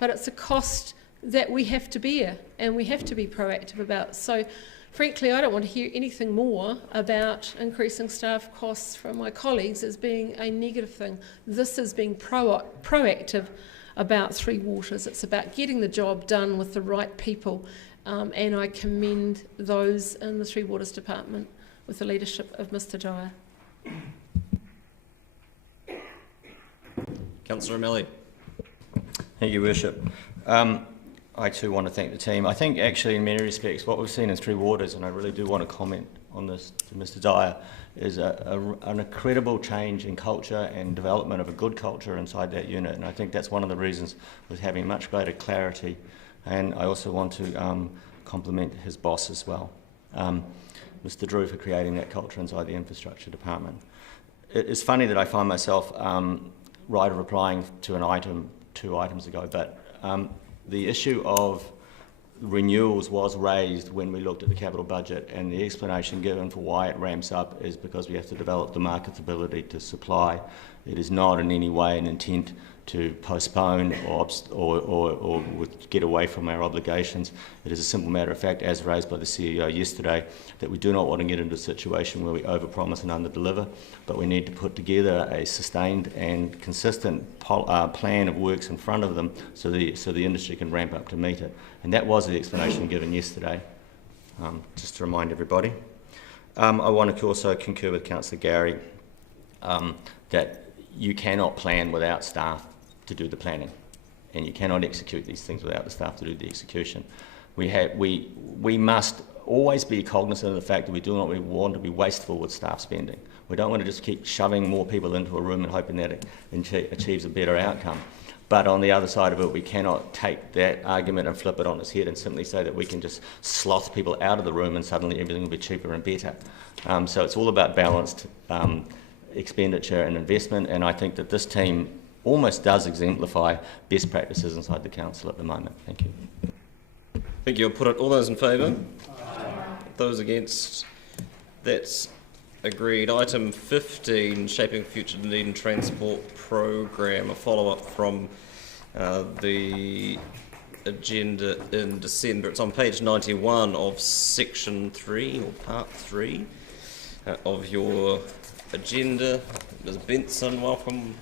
but it's a cost that we have to bear and we have to be proactive about. So frankly, I don't want to hear anything more about increasing staff costs from my colleagues as being a negative thing. This is being proactive about Three Waters. It's about getting the job done with the right people, and I commend those in the Three Waters Department with the leadership of Mr. Dyer. Councillor O'Malley. Thank you, Worship. I too want to thank the team. I think actually in many respects what we've seen in Three Waters, and I really do want to comment on this to Mr. Dyer, is an incredible change in culture and development of a good culture inside that unit, and I think that's one of the reasons was having much greater clarity. And I also want to compliment his boss as well. Mr Drew for creating that culture inside the infrastructure department. It's funny that I find myself replying to an item 2 items ago, but the issue of renewals was raised when we looked at the capital budget, and the explanation given for why it ramps up is because we have to develop the market's ability to supply. It is not in any way an intent to postpone or get away from our obligations. It is a simple matter of fact, as raised by the CEO yesterday, that we do not want to get into a situation where we overpromise and underdeliver, but we need to put together a sustained and consistent plan of works in front of them so the industry can ramp up to meet it. And that was the explanation given yesterday, just to remind everybody. I want to also concur with Councillor Gowrie that you cannot plan without staff to do the planning, and you cannot execute these things without the staff to do the execution. We must always be cognizant of the fact that we do not want to be wasteful with staff spending. We don't want to just keep shoving more people into a room and hoping that it achieves a better outcome. But on the other side of it, we cannot take that argument and flip it on its head and simply say that we can just sloth people out of the room and suddenly everything will be cheaper and better. So it's all about balanced expenditure and investment, and I think that this team almost does exemplify best practices inside the council at the moment. Thank you. Thank you. I'll put it. All those in favour? Those against? That's agreed. Item 15, Shaping Future Dunedin Transport Programme, a follow-up from the agenda in December. It's on page 91 of section 3, or part 3, of your agenda. Ms Benson, welcome.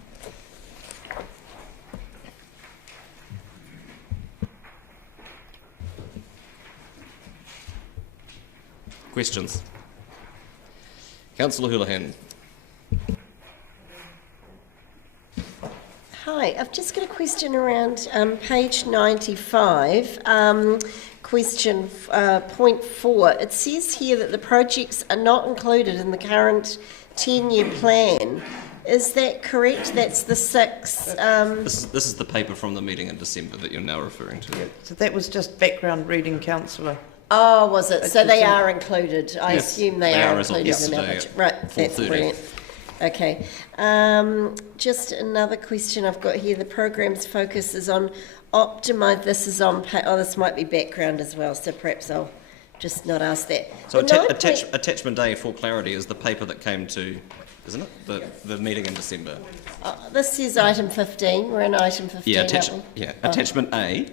Questions? Councillor Houlihan. Hi, I've just got a question around page 95, question point 4. It says here that the projects are not included in the current 10-year plan. Is that correct? That's the 6... This is the paper from the meeting in December that you're now referring to. Yeah, so that was just background reading, Councillor. Oh, was it? So they are included. I assume they are included in our budget. Right, that's brilliant. Okay. Just another question I've got here. The program's focus is on optimise. This is on. This might be background as well. So perhaps I'll just not ask that. So attachment A for clarity is the paper that came to, isn't it? The meeting in December. This is item 15. We're in item 15. Yeah. Attachment A.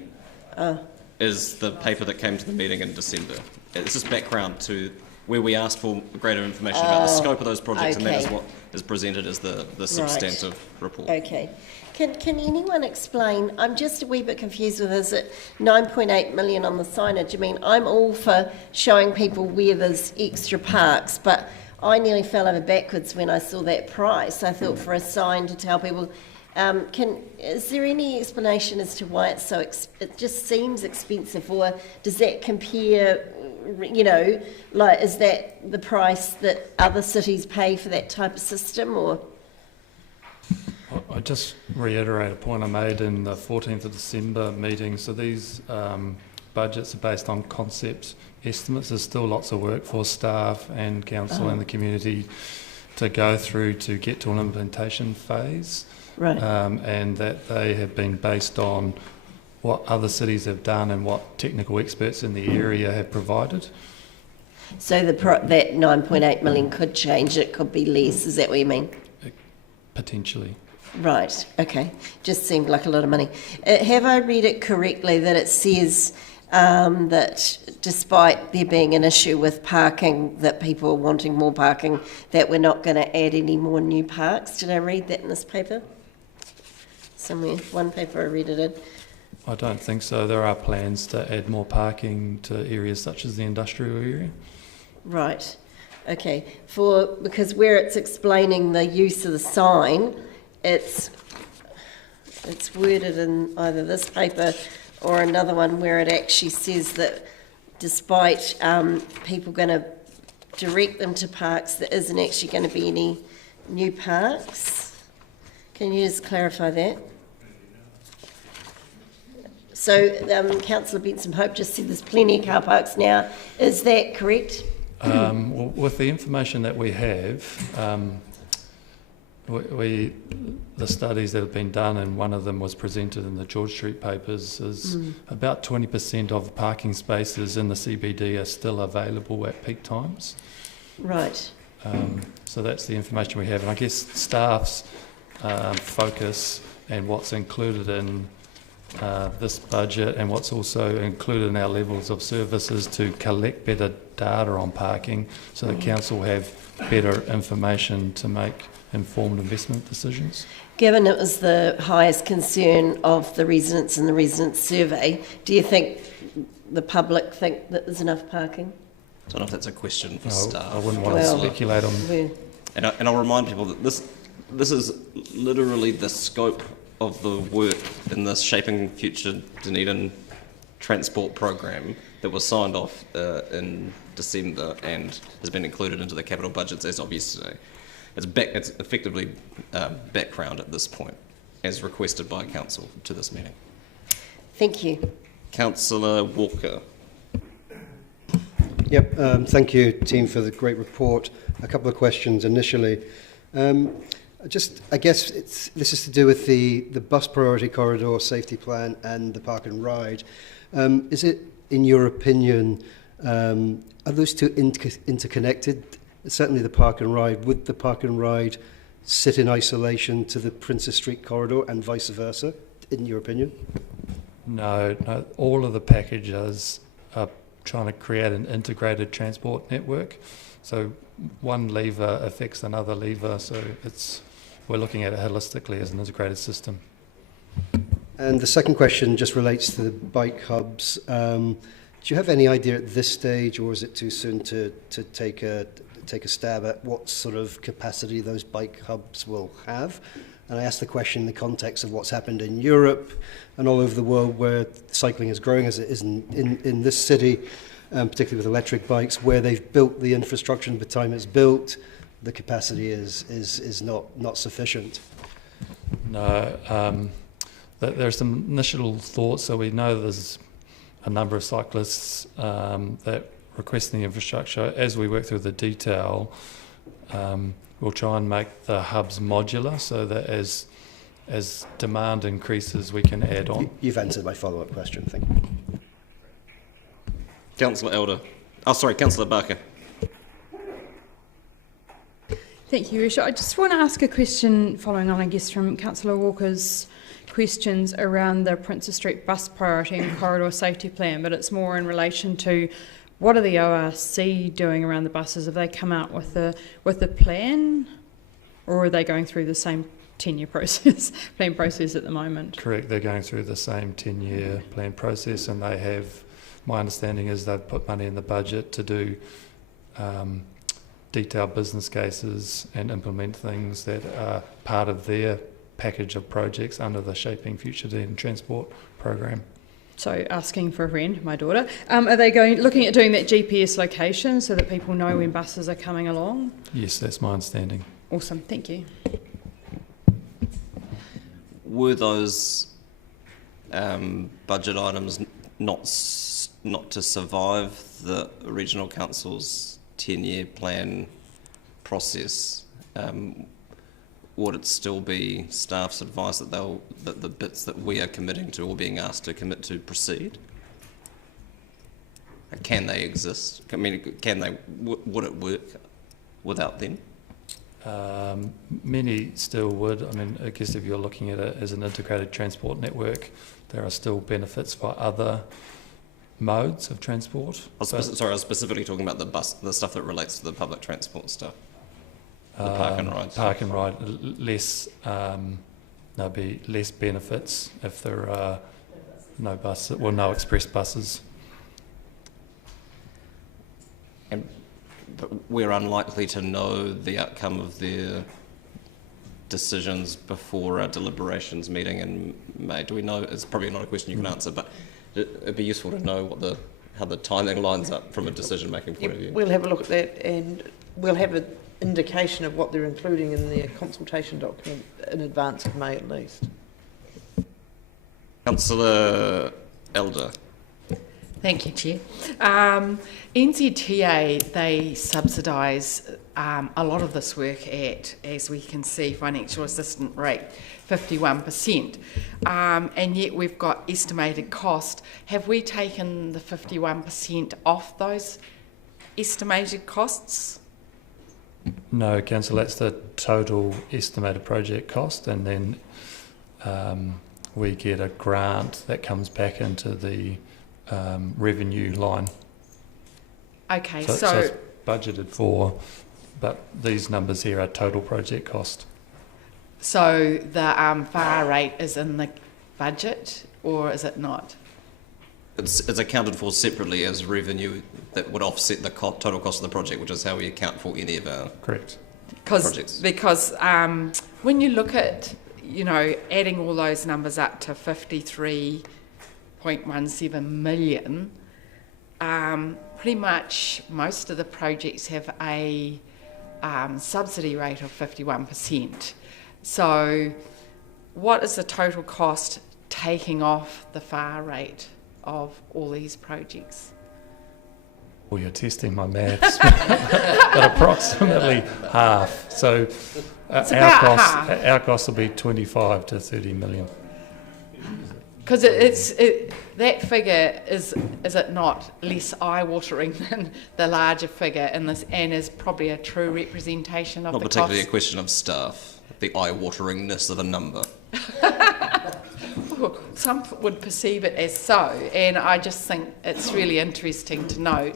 Is the paper that came to the meeting in December. This is background to where we asked for greater information about the scope of those projects, and that is what is presented as the substantive report. Okay. Can anyone explain, I'm just a wee bit confused with, is it 9.8 million on the signage? I mean, I'm all for showing people where there's extra parks, but I nearly fell over backwards when I saw that price. I thought for a sign to tell people... is there any explanation as to why it's so? It just seems expensive, or does that compare? You know, like is that the price that other cities pay for that type of system, or? I just reiterate a point I made in the 14th of December meeting. So these budgets are based on concepts, estimates. There's still lots of work for staff and council and the community to go through to get to an implementation phase. Right. And that they have been based on what other cities have done and what technical experts in the area have provided. So that 9.8 million could change, it could be less, is that what you mean? Potentially. Right, okay. Just seemed like a lot of money. Have I read it correctly that it says that despite there being an issue with parking, that people are wanting more parking, that we're not going to add any more new parks? Did I read that in this paper? Somewhere, one paper I read it in. I don't think so. There are plans to add more parking to areas such as the industrial area. Right, okay. Because where it's explaining the use of the sign, it's worded in either this paper or another one where it actually says that despite people going to direct them to parks, there isn't actually going to be any new parks. Can you just clarify that? So Councillor Benson Hope just said there's plenty of car parks now. Is that correct? Well, with the information that we have, the studies that have been done, and one of them was presented in the George Street papers, is about 20% of parking spaces in the CBD are still available at peak times. Right. So that's the information we have. And I guess staff's focus and what's included in this budget and what's also included in our levels of services to collect better data on parking so the council have better information to make informed investment decisions. Given it was the highest concern of the residents in the residents' survey, do you think the public think that there's enough parking? I don't know if that's a question for staff. I wouldn't want to speculate on. And I'll remind people that this is literally the scope of the work in this Shaping Future Dunedin transport program that was signed off in December and has been included into the capital budgets as of yesterday. It's effectively background at this point, as requested by council to this meeting. Thank you. Councillor Walker. Yep, thank you, team, for the great report. A couple of questions initially. I guess this is to do with the bus priority corridor safety plan and the park and ride. Is it, in your opinion, are those two interconnected? Certainly the park and ride. Would the park and ride sit in isolation to the Princess Street corridor and vice versa, in your opinion? No, all of the packages are trying to create an integrated transport network. So one lever affects another lever, so we're looking at it holistically as an integrated system. And the second question just relates to the bike hubs. Do you have any idea at this stage, or is it too soon to take a stab at what sort of capacity those bike hubs will have? And I ask the question in the context of what's happened in Europe and all over the world, where cycling is growing as it is in this city, particularly with electric bikes, where they've built the infrastructure, and by the time it's built, the capacity is not sufficient. No, there's some initial thoughts. So we know there's a number of cyclists that requesting the infrastructure. As we work through the detail, we'll try and make the hubs modular so that as demand increases, we can add on. You've answered my follow-up question. Thank you. Councillor Barker. Thank you, Risha. I just want to ask a question following on, I guess, from Councillor Walker's questions around the Princess Street bus priority and corridor safety plan, but it's more in relation to what are the ORC doing around the buses? Have they come out with a plan, or are they going through the same 10-year plan process at the moment? Correct, they're going through the same 10-year plan process, and they have, my understanding is they've put money in the budget to do detailed business cases and implement things that are part of their package of projects under the Shaping Future Dunedin Transport program. So asking for a friend, my daughter, are they looking at doing that GPS location so that people know when buses are coming along? Yes, that's my understanding. Awesome, thank you. Were those budget items not to survive the regional council's 10-year plan process? Would it still be staff's advice that the bits that we are committing to or being asked to commit to proceed? Can they exist? I mean, would it work without them? Many still would. I mean, I guess if you're looking at it as an integrated transport network, there are still benefits for other modes of transport. I was specifically talking about the stuff that relates to the public transport stuff. The park and ride. Park and ride, there'll be less benefits if there are no express buses. But we're unlikely to know the outcome of their decisions before our deliberations meeting in May. Do we know? It's probably not a question you can answer, but it'd be useful to know how the timing lines up from a decision-making point of view. We'll have a look at that, and we'll have an indication of what they're including in their consultation document in advance of May at least. Councillor Elder. Thank you, Chair. NZTA, they subsidise a lot of this work at, as we can see, financial assistant rate, 51%. And yet we've got estimated cost. Have we taken the 51% off those estimated costs? No, Councillor, that's the total estimated project cost, and then we get a grant that comes back into the revenue line. Okay, so it's budgeted for, but these numbers here are total project cost. So the FAR rate is in the budget, or is it not? It's accounted for separately as revenue that would offset the total cost of the project, which is how we account for any of our projects. Because when you look at, you know, adding all those numbers up to 53.17 million, pretty much most of the projects have a subsidy rate of 51%. So what is the total cost taking off the FAR rate of all these projects? Well, you're testing my maths, but approximately half. So our cost will be 25 to 30 million. Because that figure is it not less eye-watering than the larger figure in this, and is probably a true representation of the cost? Not particularly a question of staff, the eye-wateringness of a number. Well, some would perceive it as so, and I just think it's really interesting to note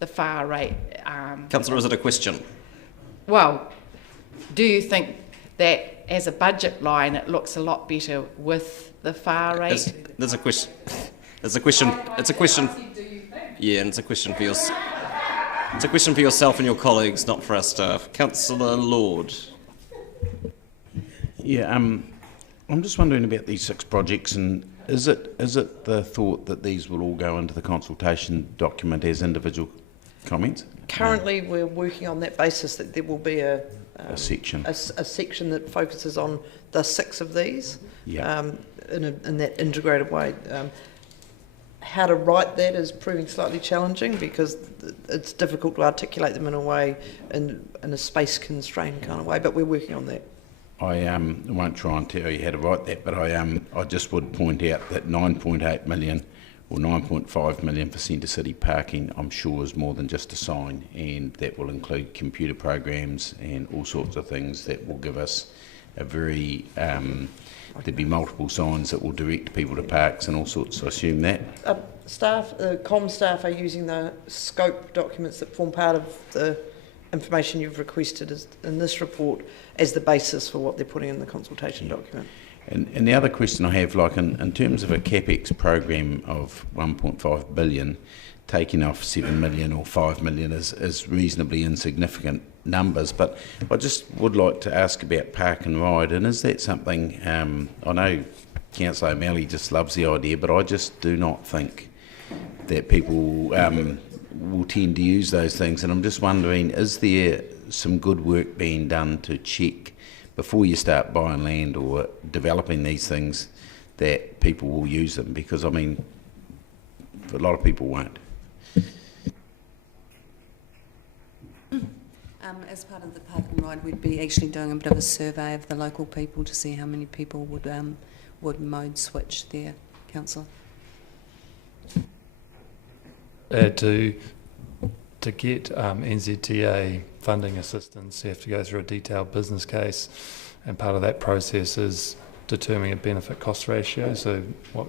the FAR rate. Councillor, is it a question? Well, do you think that as a budget line it looks a lot better with the FAR rate? There's a question. It's a question. Yeah, and it's a question for It's a question for yourself and your colleagues, not for our staff. Councillor Lord. Yeah, I'm just wondering about these 6 projects, and is it the thought that these will all go into the consultation document as individual comments? Currently, we're working on that basis that there will be a section, a section that focuses on the 6 of these, in that integrated way. How to write that is proving slightly challenging because it's difficult to articulate them in a way, in a space-constrained kind of way, but we're working on that. I won't try and tell you how to write that, but I just would point out that 9.8 million or 9.5 million for centre city parking, I'm sure, is more than just a sign, and that will include computer programs and all sorts of things that will give us a very there'll be multiple signs that will direct people to parks and all sorts. I assume that comm staff are using the scope documents that form part of the information you've requested in this report as the basis for what they're putting in the consultation document. And the other question I have, like in terms of a CapEx program of 1.5 billion, taking off 7 million or 5 million is reasonably insignificant numbers, but I just would like to ask about park and ride, and is that something, I know Councillor O'Malley just loves the idea, but I just do not think that people will tend to use those things, and I'm just wondering, is there some good work being done to check before you start buying land or developing these things that people will use them? Because, I mean, a lot of people won't. As part of the park and ride, we'd be actually doing a bit of a survey of the local people to see how many people would mode switch their councillor. To get NZTA funding assistance, you have to go through a detailed business case, and part of that process is determining a benefit-cost ratio. So what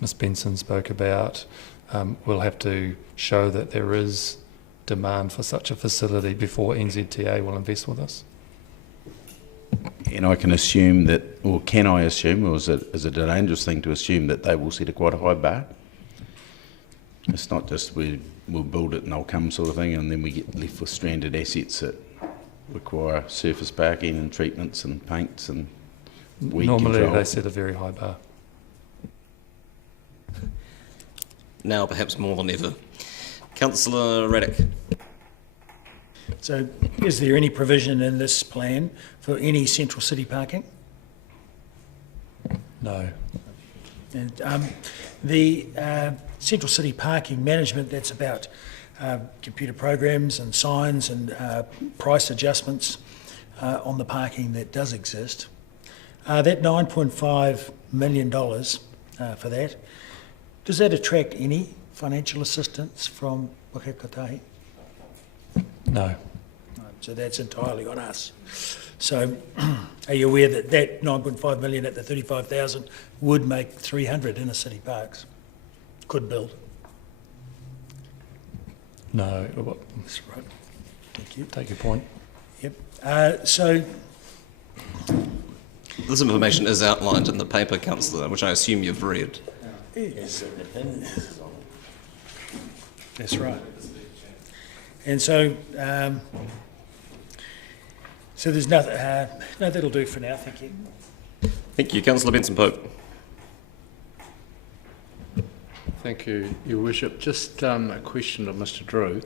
Ms Benson spoke about, we'll have to show that there is demand for such a facility before NZTA will invest with us. And I can assume that, or can I assume, or is it a dangerous thing to assume that they will set a quite a high bar? It's not just we'll build it and they'll come sort of thing, and then we get left with stranded assets that require surface parking and treatments and paints and weed Normally control. they set a very high bar. Now perhaps more than ever. Councillor Raddick. So is there any provision in this plan for any central city parking? No. And The central city parking management, that's about computer programs and signs and price adjustments on the parking that does exist. That $9.5 million for that, does that attract any financial assistance from Whakatahi? No. So that's entirely on us. So are you aware that that 9.5 million at the 35,000 would make 300 inner city parks? Could build? No. That's right. Thank you. Take your point. Yep. So this information is outlined in the paper, Councillor, which I assume you've read. yes. That's right. And so, so there's nothing. No, that'll do for now. Thank you. Thank you, Councillor Benson-Pope. Thank you, Your Worship. Just a question of Mr. Drew.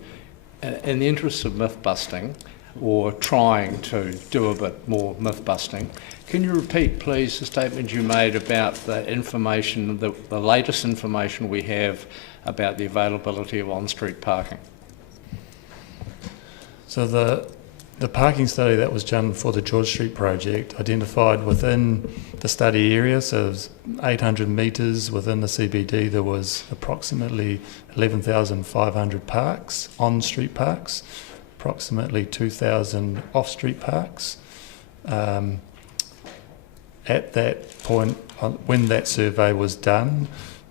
In the interest of myth busting, or trying to do a bit more myth busting, can you repeat, please, the statement you made about the information, the latest information we have about the availability of on-street parking? So the parking study that was done for the George Street project identified within the study area, so it was 800 metres within the CBD, there was approximately 11,500 parks, on-street parks, approximately 2,000 off-street parks. At that point, when that survey was done,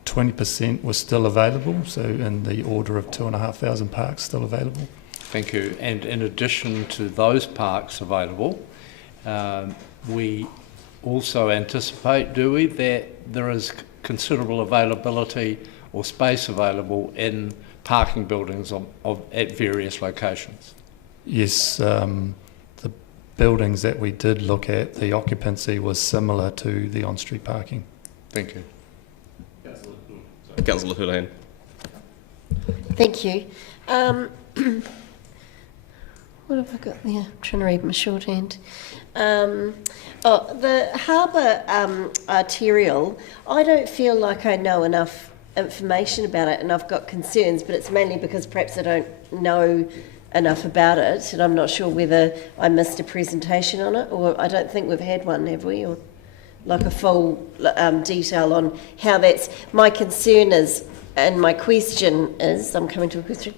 20% was still available, so in the order of 2,500 parks still available. Thank you. And in addition to those parks available, we also anticipate, do we, that there is considerable availability or space available in parking buildings at various locations? Yes, the buildings that we did look at, the occupancy was similar to the on-street parking. Thank you. Councillor Hulain. Thank you. What have I got there? I'm trying to read my shorthand. The harbour arterial, I don't feel like I know enough information about it, and I've got concerns, but it's mainly because perhaps I don't know enough about it, and I'm not sure whether I missed a presentation on it, or I don't think we've had one, have we? Or like a full detail on how that's... My concern is, and my question is, I'm coming to a question,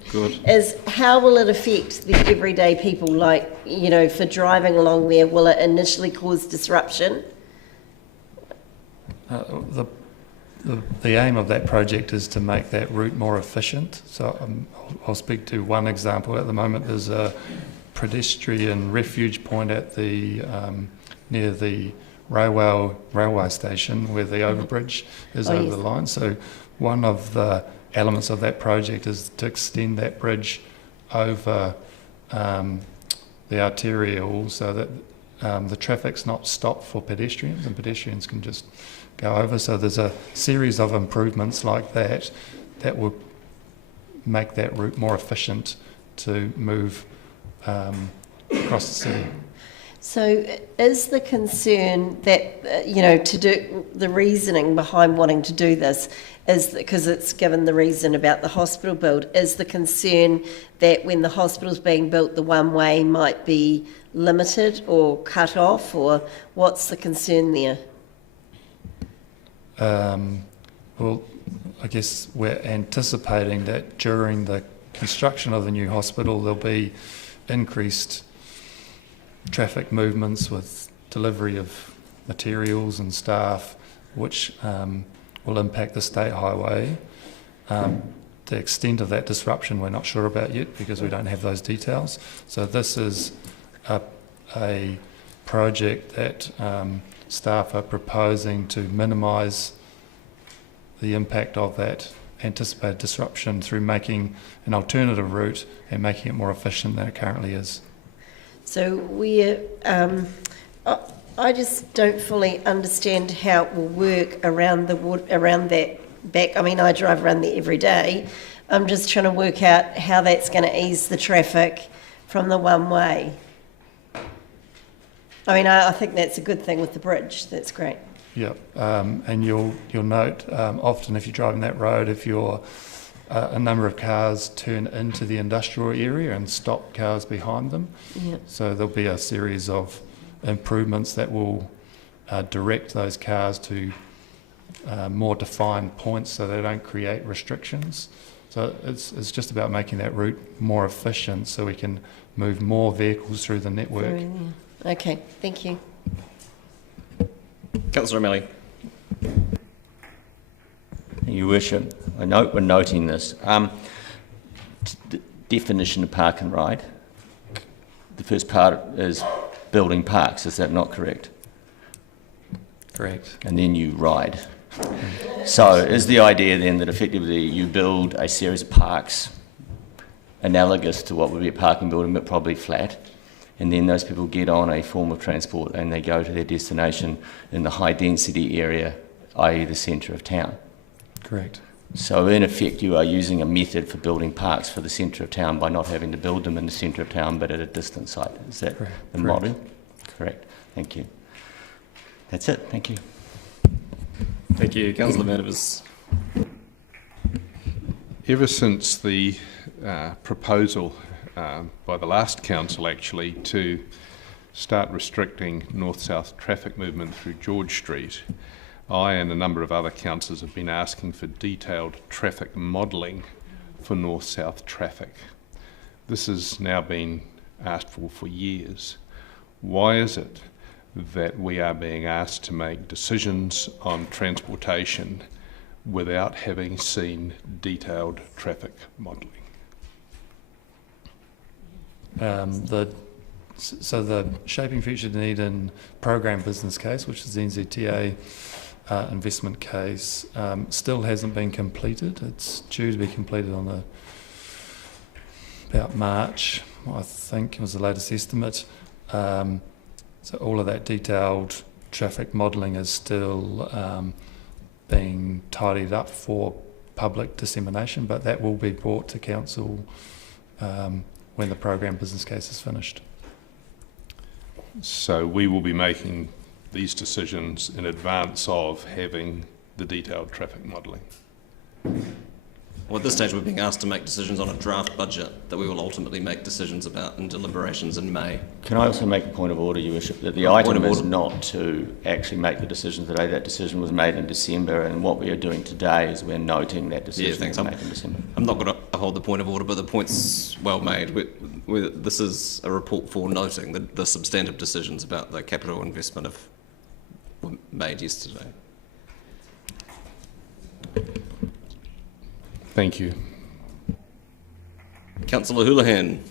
is how will it affect the everyday people, like, you know, for driving along there? Will it initially cause disruption? The aim of that project is to make that route more efficient. So I'll speak to one example. At the moment, there's a pedestrian refuge point at the near the railway station where the overbridge is over the line. So one of the elements of that project is to extend that bridge over the arterial so that the traffic's not stopped for pedestrians and pedestrians can just go over. So there's a series of improvements like that that will make that route more efficient to move across the city. So is the concern that, you know, to do the reasoning behind wanting to do this is because it's given the reason about the hospital build, is the concern that when the hospital's being built, the one way might be limited or cut off, or what's the concern there? Well, I guess we're anticipating that during the construction of the new hospital there'll be increased traffic movements with delivery of materials and staff, which will impact the state highway. The extent of that disruption we're not sure about yet because we don't have those details. So this is a project that staff are proposing to minimise the impact of that anticipated disruption through making an alternative route and making it more efficient than it currently is. So I just don't fully understand how it will work around that back. I mean, I drive around there every day. I'm just trying to work out how that's going to ease the traffic from the one way. I mean, I think that's a good thing with the bridge. That's great. Yep, and you'll note often if you're driving that road, if you're a number of cars turn into the industrial area and stop cars behind them. Yep. So there'll be a series of improvements that will direct those cars to more defined points so they don't create restrictions. So it's just about making that route more efficient so we can move more vehicles through the network. Okay, thank you. Councillor O'Malley. Your Worship, I note we're noting this. Definition of park and ride. The first part is building parks, is that not correct? Correct. And then you ride. So is the idea then that effectively you build a series of parks analogous to what would be a parking building but probably flat, and then those people get on a form of transport and they go to their destination in the high density area, i.e. the centre of town? Correct. So in effect you are using a method for building parks for the centre of town by not having to build them in the centre of town but at a distant site. Is that the model? Correct. Thank you. That's it. Thank you. Thank you. Councillor Vandervis. Ever since the proposal by the last council actually to start restricting north-south traffic movement through George Street, I and a number of other councillors have been asking for detailed traffic modelling for north-south traffic. This has now been asked for years. Why is it that we are being asked to make decisions on transportation without having seen detailed traffic modelling? So the Shaping Future Dunedin program business case, which is the NZTA investment case, still hasn't been completed. It's due to be completed on about March, I think was the latest estimate. So all of that detailed traffic modelling is still being tidied up for public dissemination, but that will be brought to council when the program business case is finished. So we will be making these decisions in advance of having the detailed traffic modelling. Well, at this stage, we're being asked to make decisions on a draft budget that we will ultimately make decisions about in deliberations in May. Can I also make a point of order, Your Worship, that the item is not to actually make the decision today. That decision was made in December, and what we are doing today is we're noting that decision was made in December. I'm not going to hold the point of order, but the point's well made. This is a report for noting the substantive decisions about the capital investment were made yesterday. Thank you. Councillor Houlihan.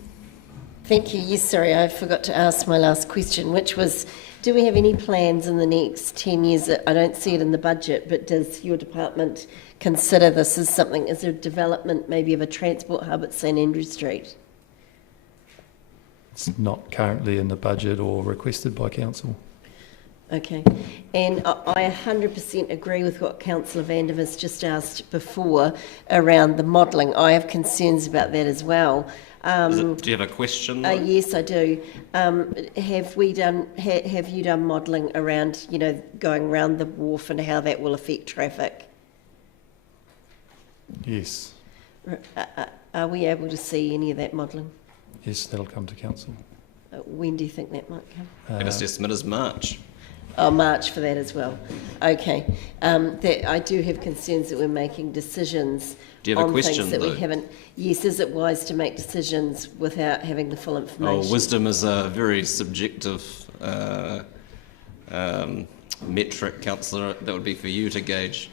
Thank you. Yes, sorry, I forgot to ask my last question, which was, do we have any plans in the next 10 years? I don't see it in the budget, but does your department consider this as something, is there development maybe of a transport hub at St Andrew Street? It's not currently in the budget or requested by council. Okay, and I 100% agree with what Councillor Vandervis just asked before around the modelling. I have concerns about that as well. Do you have a question? Yes, I do. Have you done modelling around, going around the wharf and how that will affect traffic? Yes. Are we able to see any of that modelling? Yes, that'll come to council. When do you think that might come? Latest estimate is March. Oh, March for that as well. Okay. I do have concerns that we're making decisions do you have on a question, things that though? we haven't. Yes, is it wise to make decisions without having the full information? Oh, wisdom is a very subjective metric, Councillor. That would be for you to gauge.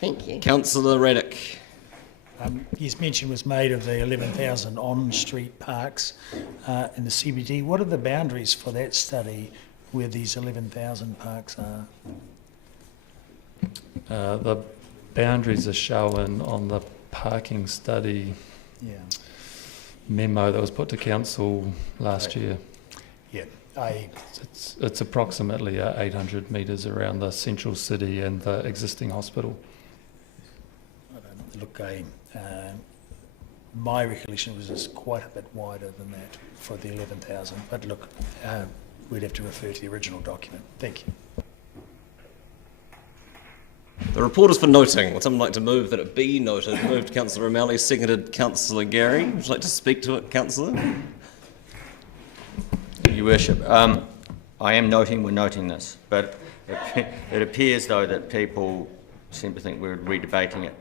Thank you. Councillor Radick. Yes, mention was made of the 11,000 on-street parks in the CBD. What are the boundaries for that study where these 11,000 parks are? The boundaries are shown on the parking study memo that was put to council last year. Yeah, it's approximately 800 metres around the central city and the existing hospital. Look, my recollection was it's quite a bit wider than that for the 11,000. But look, we'd have to refer to the original document. Thank you. The report is for noting. Would someone like to move that it be noted? Moved Councillor O'Malley, seconded Councillor Gary. Would you like to speak to it, Councillor? Your Worship, I am noting we're noting this, but it appears though that people seem to think we're redebating it.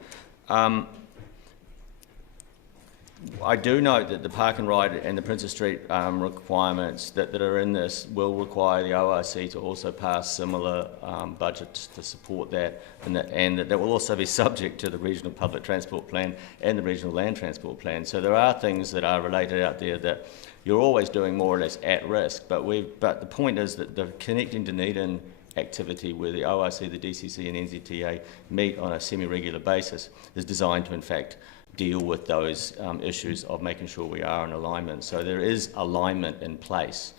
I do note that the park and ride and the Princess Street requirements that are in this will require the ORC to also pass similar budgets to support that, and that will also be subject to the Regional Public Transport Plan and the Regional Land Transport Plan. So there are things that are related out there that you're always doing more or less at risk, but the point is that the Connecting Dunedin activity where the ORC, the DCC and NZTA meet on a semi-regular basis is designed to in fact deal with those issues of making sure we are in alignment. So there is alignment in place.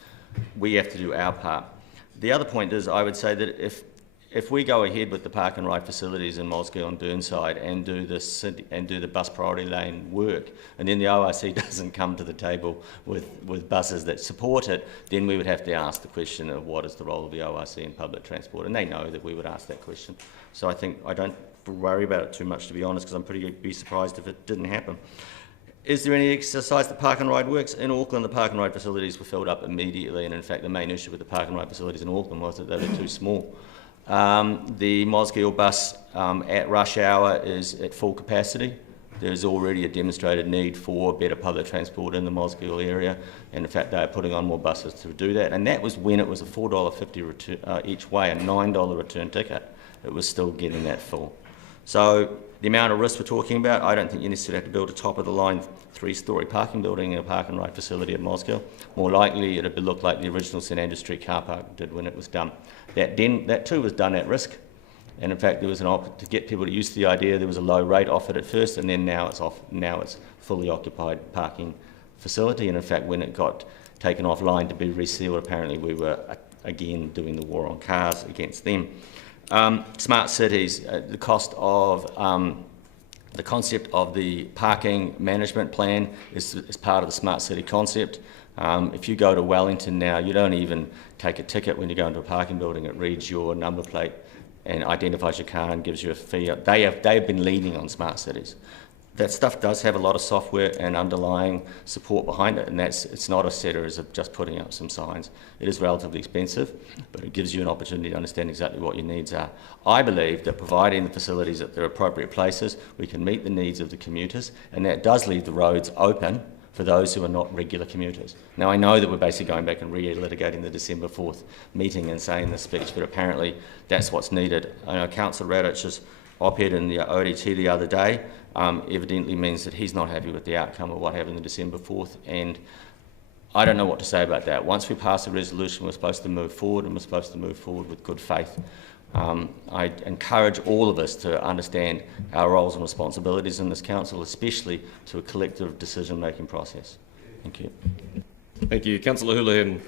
We have to do our part. The other point is, I would say that if we go ahead with the park and ride facilities in Mosgiel and Burnside and do the bus priority lane work, and then the ORC doesn't come to the table with buses that support it, then we would have to ask the question of what is the role of the ORC in public transport, and they know that we would ask that question. So I think I don't worry about it too much, to be honest, because I'm be surprised if it didn't happen. Is there any exercise that park and ride works? In Auckland, the park and ride facilities were filled up immediately, and in fact the main issue with the park and ride facilities in Auckland was that they were too small. The Mosgiel bus at rush hour is at full capacity. There's already a demonstrated need for better public transport in the Mosgiel area, and in fact they are putting on more buses to do that, and that was when it was a $4.50 each way, a $9 return ticket. It was still getting that full. So the amount of risk we're talking about, I don't think you necessarily have to build a top-of-the-line 3-storey parking building in a park and ride facility at Mosgiel. More likely it would look like the original St Andrews Street car park did when it was done. That too was done at risk, and in fact there was to get people to use the idea. There was a low rate offered at first, and then now it's fully occupied parking facility, and in fact when it got taken offline to be resealed, apparently we were again doing the war on cars against them. Smart cities, the concept of the parking management plan is part of the smart city concept. If you go to Wellington now, you don't even take a ticket when you go into a parking building. It reads your number plate and identifies your car and gives you a fee. They have been leaning on smart cities. That stuff does have a lot of software and underlying support behind it, and it's not as set as just putting up some signs. It is relatively expensive, but it gives you an opportunity to understand exactly what your needs are. I believe that providing the facilities at their appropriate places, we can meet the needs of the commuters, and that does leave the roads open for those who are not regular commuters. Now, I know that we're basically going back and re-litigating the December 4th meeting and saying this speech, but apparently that's what's needed. I know Councillor Radich's op-ed in the ODT the other day evidently means that he's not happy with the outcome of what happened on December 4th, and I don't know what to say about that. Once we pass a resolution, we're supposed to move forward, and we're supposed to move forward with good faith. I encourage all of us to understand our roles and responsibilities in this council, especially to a collective decision-making process. Thank you. Thank you. Councillor Houlihan.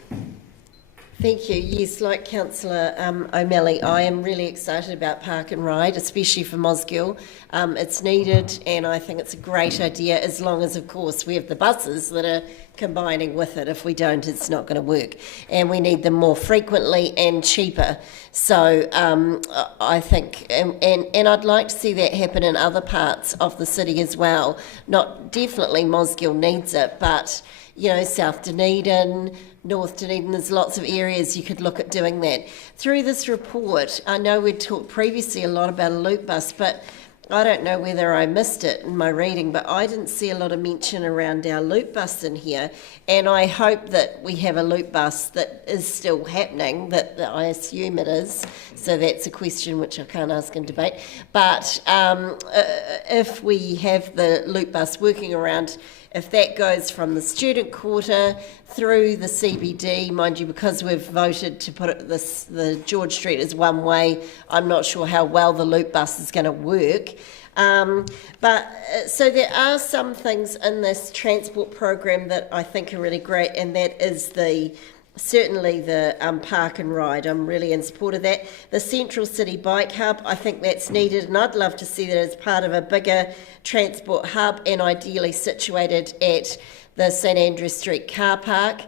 Thank you. Yes, like Councillor O'Malley, I am really excited about Park and Ride, especially for Mosgiel. It's needed, and I think it's a great idea, as long as, of course, we have the buses that are combining with it. If we don't, it's not going to work. And we need them more frequently and cheaper. So I think, and I'd like to see that happen in other parts of the city as well. Not definitely Mosgiel needs it, but, you know, South Dunedin, North Dunedin, there's lots of areas you could look at doing that. Through this report, I know we'd talked previously a lot about a loop bus, but I don't know whether I missed it in my reading, but I didn't see a lot of mention around our loop bus in here, and I hope that we have a loop bus that is still happening, that I assume it is, so that's a question which I can't ask in debate. But if we have the loop bus working around, if that goes from the student quarter through the CBD, mind you, because we've voted to put the George Street as one way, I'm not sure how well the loop bus is going to work. So there are some things in this transport program that I think are really great, and that is certainly the Park and Ride. I'm really in support of that. The Central City Bike Hub, I think that's needed, and I'd love to see that as part of a bigger transport hub, and ideally situated at the St Andrew Street car park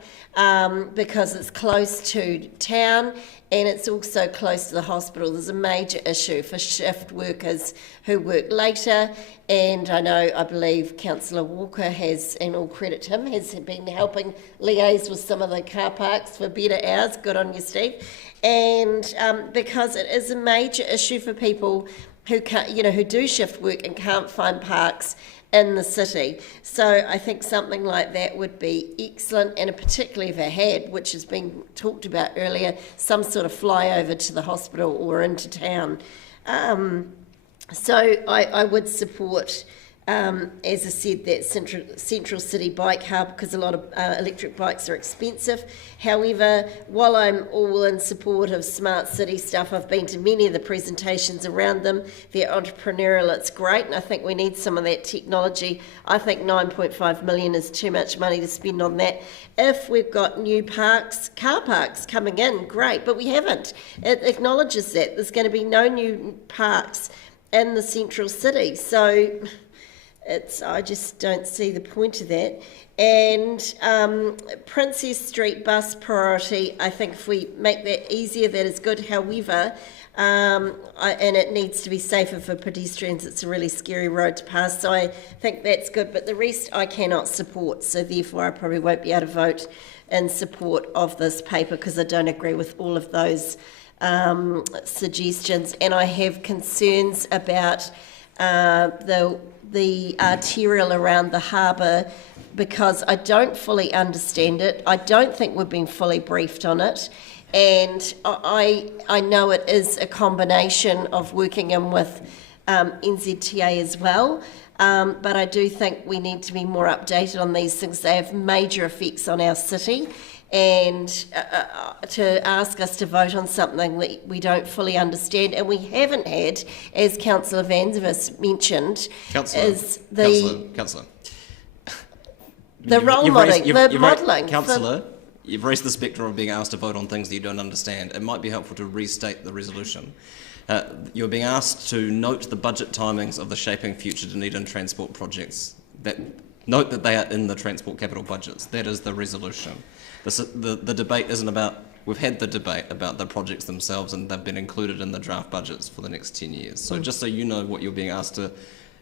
because it's close to town and it's also close to the hospital. There's a major issue for shift workers who work later, and I believe Councillor Walker has, and all credit to him, has been helping liaise with some of the car parks for better hours. Good on you, Steve. And because it is a major issue for people who can't, who do shift work and can't find parks in the city. So I think something like that would be excellent, and particularly if it had, which has been talked about earlier, some sort of flyover to the hospital or into town. So I would support, as I said, that central city bike hub, because a lot of electric bikes are expensive. However, while I'm all in support of smart city stuff, I've been to many of the presentations around them. They're entrepreneurial, it's great, and I think we need some of that technology. I think 9.5 million is too much money to spend on that. If we've got new parks, car parks coming in, great, but we haven't. It acknowledges that there's going to be no new parks in the central city, so I just don't see the point of that. And Princess Street bus priority, I think if we make that easier, that is good. However, and it needs to be safer for pedestrians. It's a really scary road to pass, so I think that's good. But the rest I cannot support, so therefore I probably won't be able to vote in support of this paper because I don't agree with all of those suggestions. And I have concerns about the arterial around the harbour, because I don't fully understand it. I don't think we've been fully briefed on it, and I know it is a combination of working in with NZTA as well, but I do think we need to be more updated on these things. They have major effects on our city, and to ask us to vote on something that we don't fully understand, and we haven't had, as Councillor Vanzivas mentioned, is Councillor. The role modelling, the modelling. Councillor, you've raised the spectrum of being asked to vote on things that you don't understand. It might be helpful to restate the resolution. You're being asked to note the budget timings of the Shaping Future Dunedin transport projects. Note that they are in the transport capital budgets. That is the resolution. The debate isn't about, we've had the debate about the projects themselves, and they've been included in the draft budgets for the next 10 years. So just so you know what you're being asked to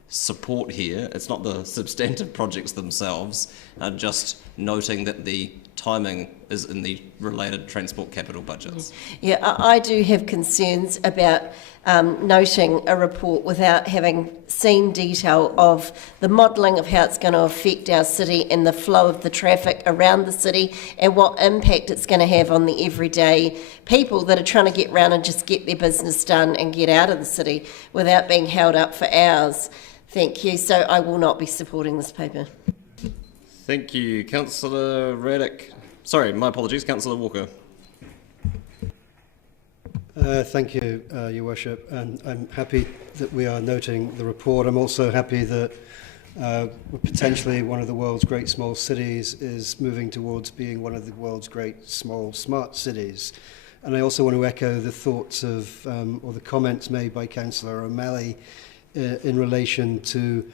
support here, it's not the substantive projects themselves, just noting that the timing is in the related transport capital budgets. Yeah, I do have concerns about noting a report without having seen detail of the modelling of how it's going to affect our city and the flow of the traffic around the city and what impact it's going to have on the everyday people that are trying to get round and just get their business done and get out of the city without being held up for hours. Thank you. So I will not be supporting this paper. Thank you, Councillor Raddick. Sorry, my apologies, Councillor Walker. Thank you, Your Worship, and I'm happy that we are noting the report. I'm also happy that potentially one of the world's great small cities is moving towards being one of the world's great small smart cities. And I also want to echo the thoughts of, or the comments made by Councillor O'Malley in relation to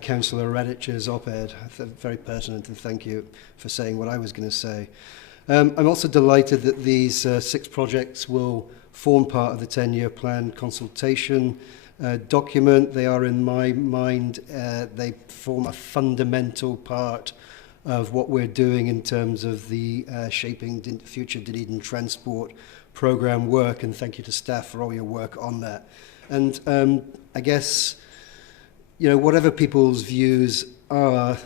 Councillor Raddich's op-ed. Very pertinent, and thank you for saying what I was going to say. I'm also delighted that these 6 projects will form part of the 10-year plan consultation document. They are, in my mind, they form a fundamental part of what we're doing in terms of the Shaping Future Dunedin Transport programme work, and thank you to staff for all your work on that. And I guess, whatever people's views are,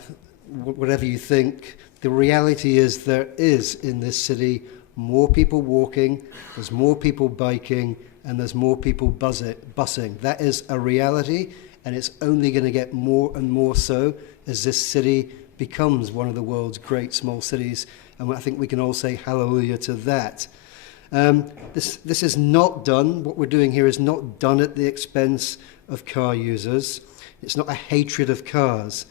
whatever you think, the reality is there is in this city more people walking, there's more people biking, and there's more people busing. That is a reality, and it's only going to get more and more so as this city becomes one of the world's great small cities, and I think we can all say hallelujah to that. This is not done. What we're doing here is not done at the expense of car users. It's not a hatred of cars.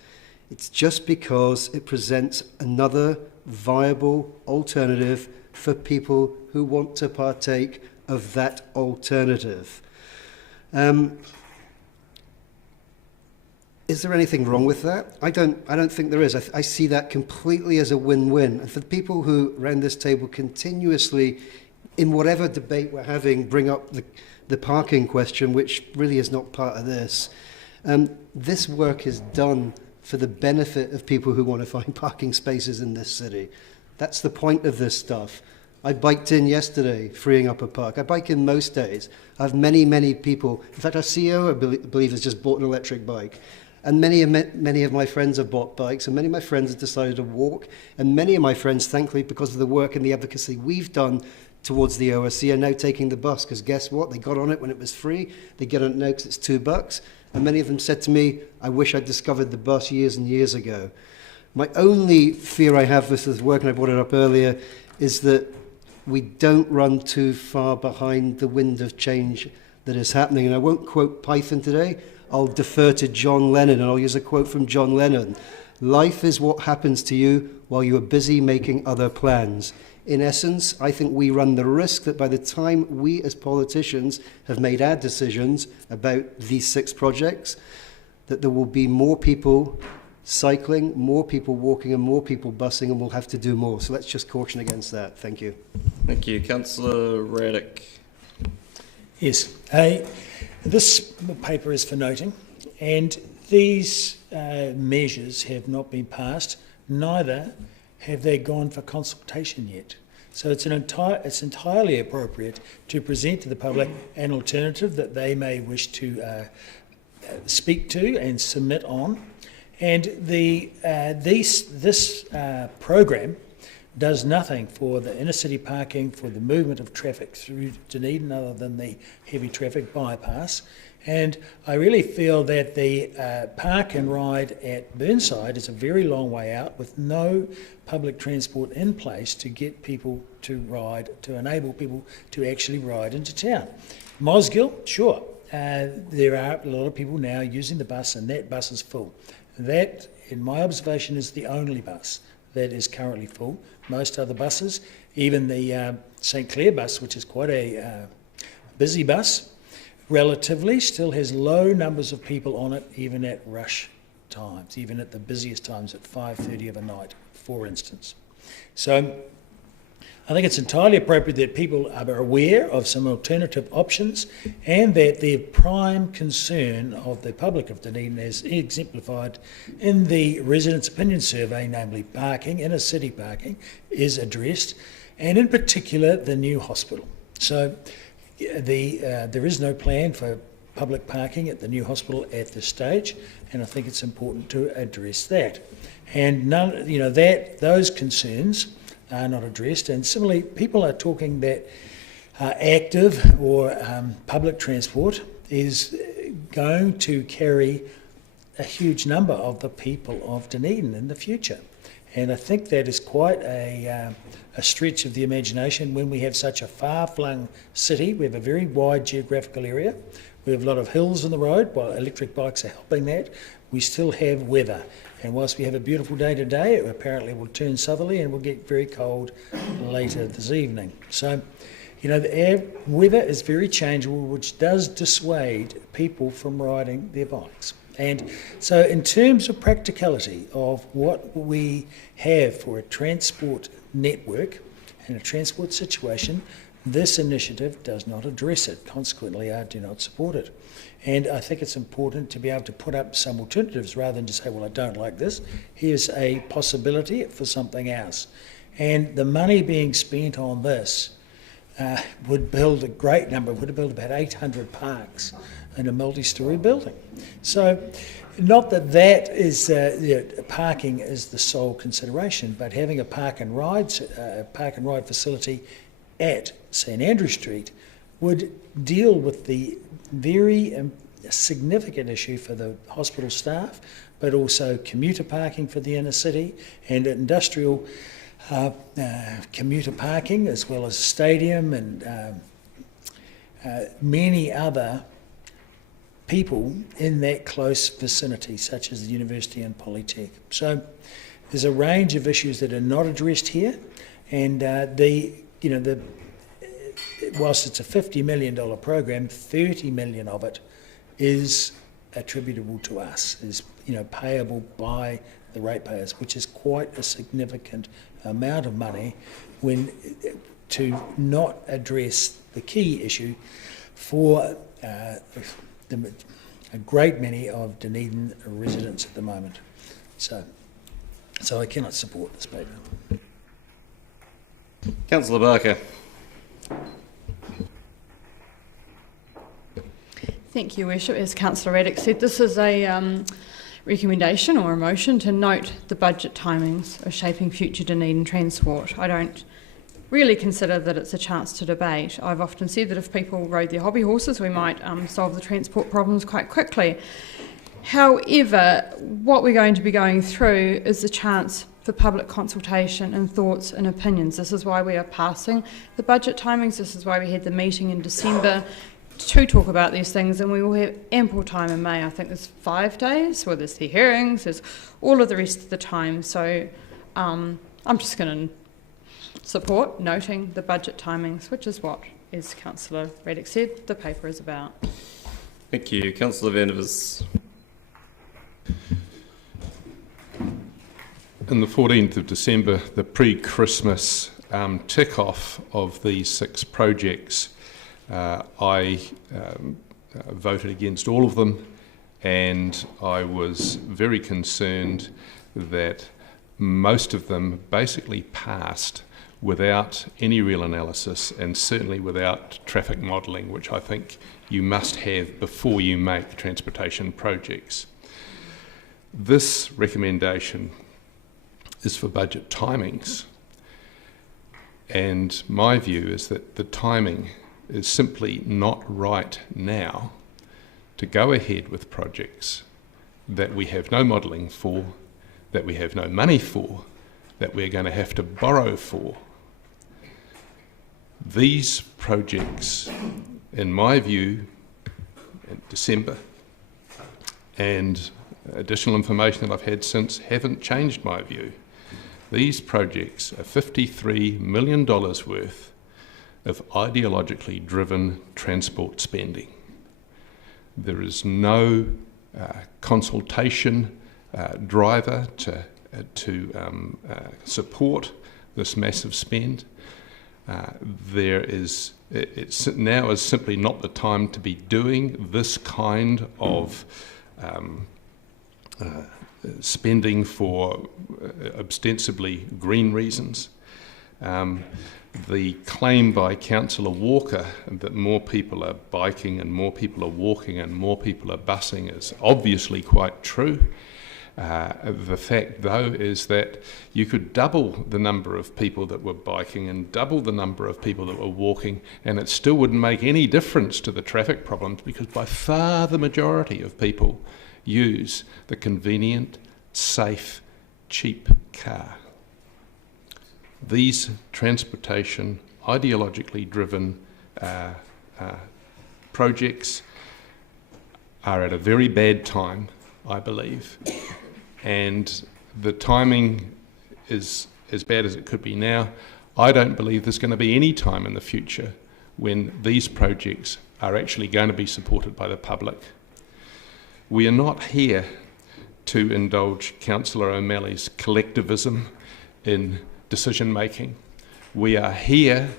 It's just because it presents another viable alternative for people who want to partake of that alternative. Is there anything wrong with that? I don't think there is. I see that completely as a win-win. And for the people who around this table continuously, in whatever debate we're having, bring up the parking question, which really is not part of this, this work is done for the benefit of people who want to find parking spaces in this city. That's the point of this stuff. I biked in yesterday, freeing up a park. I bike in most days. I have many, many people. In fact, our CEO, I believe, has just bought an electric bike. And many of my friends have bought bikes, and many of my friends have decided to walk. And many of my friends, thankfully, because of the work and the advocacy we've done towards the OSC, are now taking the bus. Because guess what? They got on it when it was free. They get on it now because it's $2. And many of them said to me, I wish I'd discovered the bus years and years ago. My only fear I have with this work, and I brought it up earlier, is that we don't run too far behind the wind of change that is happening. And I won't quote Python today. I'll defer to John Lennon, and I'll use a quote from John Lennon. Life is what happens to you while you are busy making other plans. In essence, I think we run the risk that by the time we as politicians have made our decisions about these 6 projects, that there will be more people cycling, more people walking, and more people busing, and we'll have to do more. So let's just caution against that. Thank you. Thank you. Councillor Raddick. Yes. This paper is for noting, and these measures have not been passed, neither have they gone for consultation yet. So it's entirely appropriate to present to the public an alternative that they may wish to speak to and submit on. And this program does nothing for the inner city parking, for the movement of traffic through Dunedin other than the heavy traffic bypass. And I really feel that the park and ride at Burnside is a very long way out with no public transport in place to get people to ride, to enable people to actually ride into town. Mosgill, sure, there are a lot of people now using the bus, and that bus is full. That, in my observation, is the only bus that is currently full. Most other buses, even the St Clair bus, which is quite a busy bus, relatively still has low numbers of people on it, even at rush times, even at the busiest times at 5:30 of a night, for instance. So I think it's entirely appropriate that people are aware of some alternative options, and that the prime concern of the public of Dunedin, as exemplified in the residents' opinion survey, namely parking, inner city parking, is addressed, and in particular the new hospital. So there is no plan for public parking at the new hospital at this stage, and I think it's important to address that. And those concerns are not addressed. And similarly, people are talking that active or public transport is going to carry a huge number of the people of Dunedin in the future. And I think that is quite a stretch of the imagination when we have such a far-flung city. We have a very wide geographical area. We have a lot of hills in the road. While electric bikes are helping that, we still have weather. And whilst we have a beautiful day today, it apparently will turn southerly and will get very cold later this evening. So, the weather is very changeable, which does dissuade people from riding their bikes. And so in terms of practicality of what we have for a transport network and a transport situation, this initiative does not address it. Consequently, I do not support it. And I think it's important to be able to put up some alternatives rather than just say, well, I don't like this. Here's a possibility for something else. And the money being spent on this would build a great number, would build about 800 parks in a multi-storey building. So not that is parking is the sole consideration, but having a park and ride facility at St Andrew Street would deal with the very significant issue for the hospital staff, but also commuter parking for the inner city and industrial commuter parking, as well as stadium and many other people in that close vicinity, such as the university and Polytech. So there's a range of issues that are not addressed here, and whilst it's a $50 million program, 30 million of it is attributable to us, payable by the ratepayers, which is quite a significant amount of money when to not address the key issue for a great many of Dunedin residents at the moment. So I cannot support this paper. Councillor Barker. Thank you, Worship. As Councillor Raddick said, this is a recommendation or a motion to note the budget timings of shaping future Dunedin transport. I don't really consider that it's a chance to debate. I've often said that if people rode their hobby horses, we might solve the transport problems quite quickly. However, what we're going to be going through is the chance for public consultation and thoughts and opinions. This is why we are passing the budget timings. This is why we had the meeting in December to talk about these things, and we will have ample time in May. I think there's 5 days where there's the hearings, there's all of the rest of the time. So I'm just going to support noting the budget timings, which is what, as Councillor Raddick said, the paper is about. Thank you. Councillor Vandervis. On the 14th of December, the pre-Christmas tick-off of these 6 projects, I voted against all of them, and I was very concerned that most of them basically passed without any real analysis and certainly without traffic modelling, which I think you must have before you make transportation projects. This recommendation is for budget timings, and my view is that the timing is simply not right now to go ahead with projects that we have no modelling for, that we have no money for, that we're going to have to borrow for. These projects, in my view, in December, and additional information that I've had since, haven't changed my view. These projects are $53 million worth of ideologically driven transport spending. There is no consultation driver to support this massive spend. Now is simply not the time to be doing this kind of spending for ostensibly green reasons. The claim by Councillor Walker that more people are biking and more people are walking and more people are busing is obviously quite true. The fact, though, is that you could double the number of people that were biking and double the number of people that were walking, and it still wouldn't make any difference to the traffic problems, because by far the majority of people use the convenient, safe, cheap car. These transportation, ideologically driven projects are at a very bad time, I believe, and the timing is as bad as it could be now. I don't believe there's going to be any time in the future when these projects are actually going to be supported by the public. We are not here to indulge Councillor O'Malley's collectivism in decision making. We are here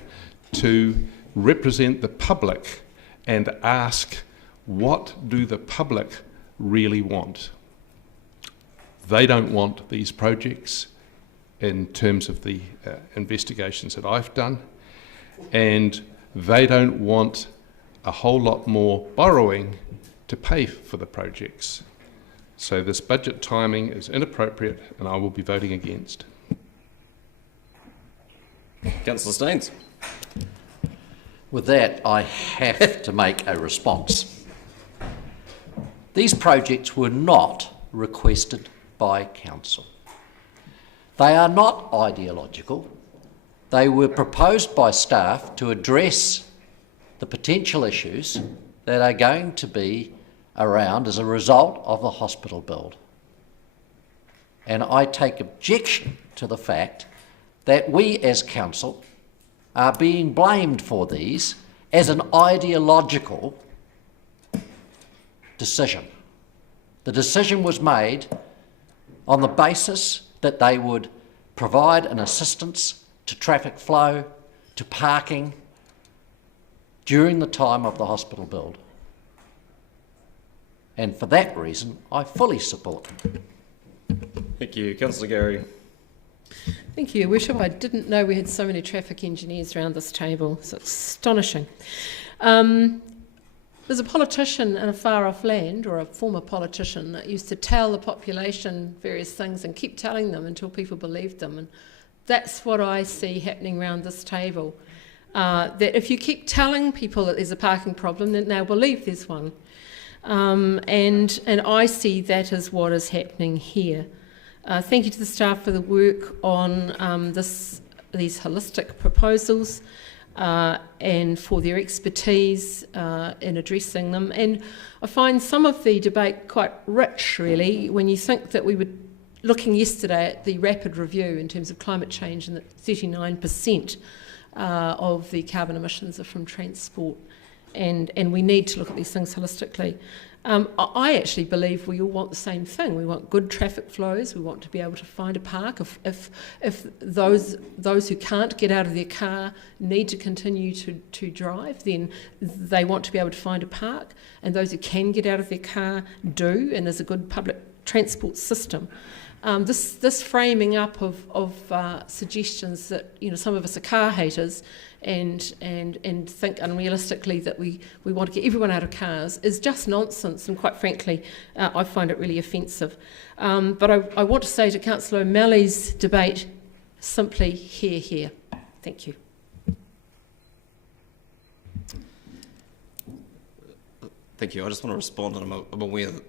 to represent the public and ask, what do the public really want? They don't want these projects in terms of the investigations that I've done, and they don't want a whole lot more borrowing to pay for the projects. So this budget timing is inappropriate, and I will be voting against. Councillor Staines. With that, I have to make a response. These projects were not requested by Council. They are not ideological. They were proposed by staff to address the potential issues that are going to be around as a result of the hospital build. And I take objection to the fact that we as Council are being blamed for these as an ideological decision. The decision was made on the basis that they would provide an assistance to traffic flow, to parking during the time of the hospital build. And for that reason, I fully support them. Thank you. Councillor Gary. Thank you, Your Worship. I didn't know we had so many traffic engineers around this table. It's astonishing. There's a politician in a far-off land, or a former politician, that used to tell the population various things and keep telling them until people believed them. And that's what I see happening around this table. That if you keep telling people that there's a parking problem, then they'll believe there's one. And I see that as what is happening here. Thank you to the staff for the work on these holistic proposals and for their expertise in addressing them. And I find some of the debate quite rich, really, when you think that we were looking yesterday at the rapid review in terms of climate change, and that 39% of the carbon emissions are from transport. And we need to look at these things holistically. I actually believe we all want the same thing. We want good traffic flows. We want to be able to find a park. If those who can't get out of their car need to continue to drive, then they want to be able to find a park. And those who can get out of their car do, and there's a good public transport system. This framing up of suggestions that some of us are car haters and think unrealistically that we want to get everyone out of cars is just nonsense, and quite frankly I find it really offensive. But I want to say to Councillor O'Malley's debate, simply hear, hear. Thank you. Thank you. I just want to respond, and I'm aware that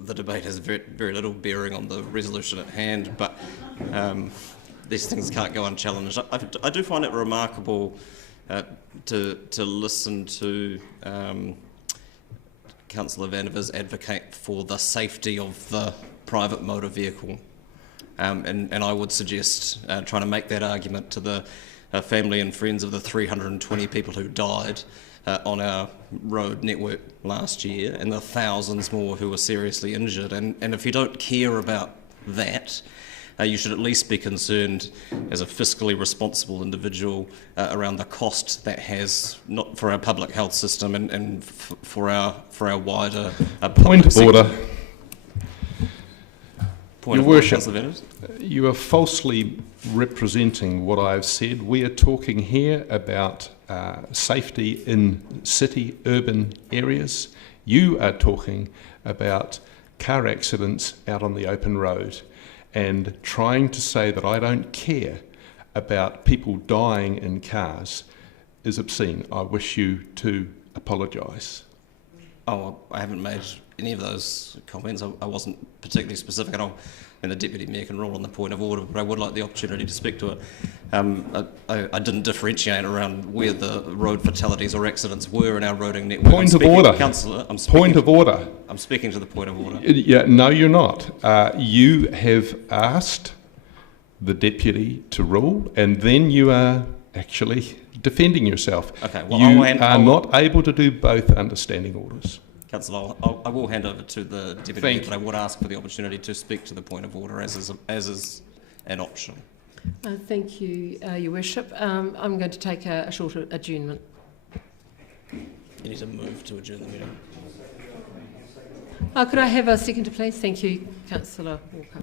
the debate has very, very little bearing on the resolution at hand, but these things can't go unchallenged. I do find it remarkable to listen to Councillor Vanderveers advocate for the safety of the private motor vehicle, and I would suggest trying to make that argument to the family and friends of the 320 people who died on our road network last year, and the thousands more who were seriously injured. And if you don't care about that, you should at least be concerned as a fiscally responsible individual around the cost that has, not for our public health system and for our wider Point of order. Point Your of Worship, order, you are falsely representing what I've said. We are talking here about safety in city, urban areas. You are talking about car accidents out on the open road, and trying to say that I don't care about people dying in cars is obscene. I wish you to apologise. Oh, I haven't made any of those comments. I wasn't particularly specific, and the Deputy Mayor can rule on the point of order, but I would like the opportunity to speak to it. I didn't differentiate around where the road fatalities or accidents were in our roading network. Point of order. Councillor, Point of order. I'm speaking to the point of order. Yeah, no, you're not. You have asked the Deputy to rule, and then you are actually defending yourself. Okay, well, you are not able to do both under standing orders. Councillor, I will hand over to the Deputy Mayor, but I would ask for the opportunity to speak to the point of order as is an option. Thank you, Your Worship. I'm going to take a short adjournment. You need to move to adjourn the meeting. Could I have a seconder, please? Thank you, Councillor Walker.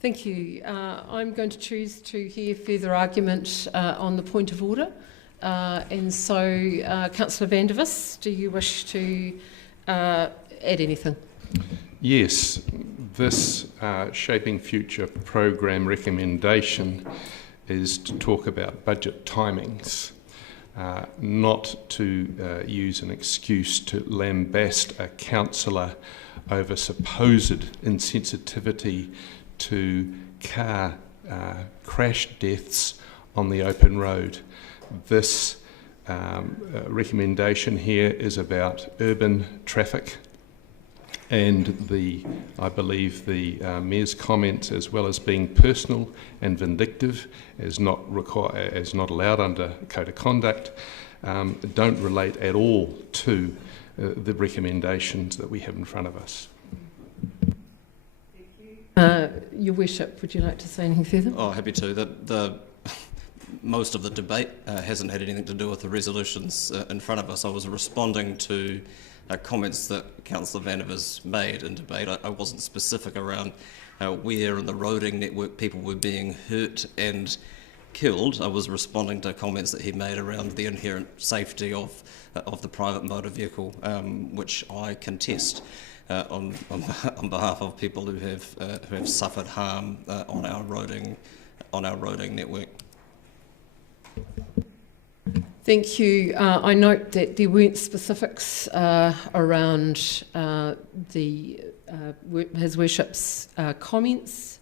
Thank you. I'm going to choose to hear further argument on the point of order. And so, Councillor Van der Vis, do you wish to add anything? Yes, this Shaping Future program recommendation is to talk about budget timings, not to use an excuse to lambast a councillor over supposed insensitivity to car crash deaths on the open road. This recommendation here is about urban traffic, and I believe the Mayor's comments, as well as being personal and vindictive, as not allowed under Code of Conduct, don't relate at all to the recommendations that we have in front of us. Your Worship, would you like to say anything further? Oh, happy to. Most of the debate hasn't had anything to do with the resolutions in front of us. I was responding to comments that Councillor Van der Vis made in debate. I wasn't specific around where in the roading network people were being hurt and killed. I was responding to comments that he made around the inherent safety of the private motor vehicle, which I contest on behalf of people who have suffered harm on our roading network. Thank you. I note that there weren't specifics around His Worship's comments.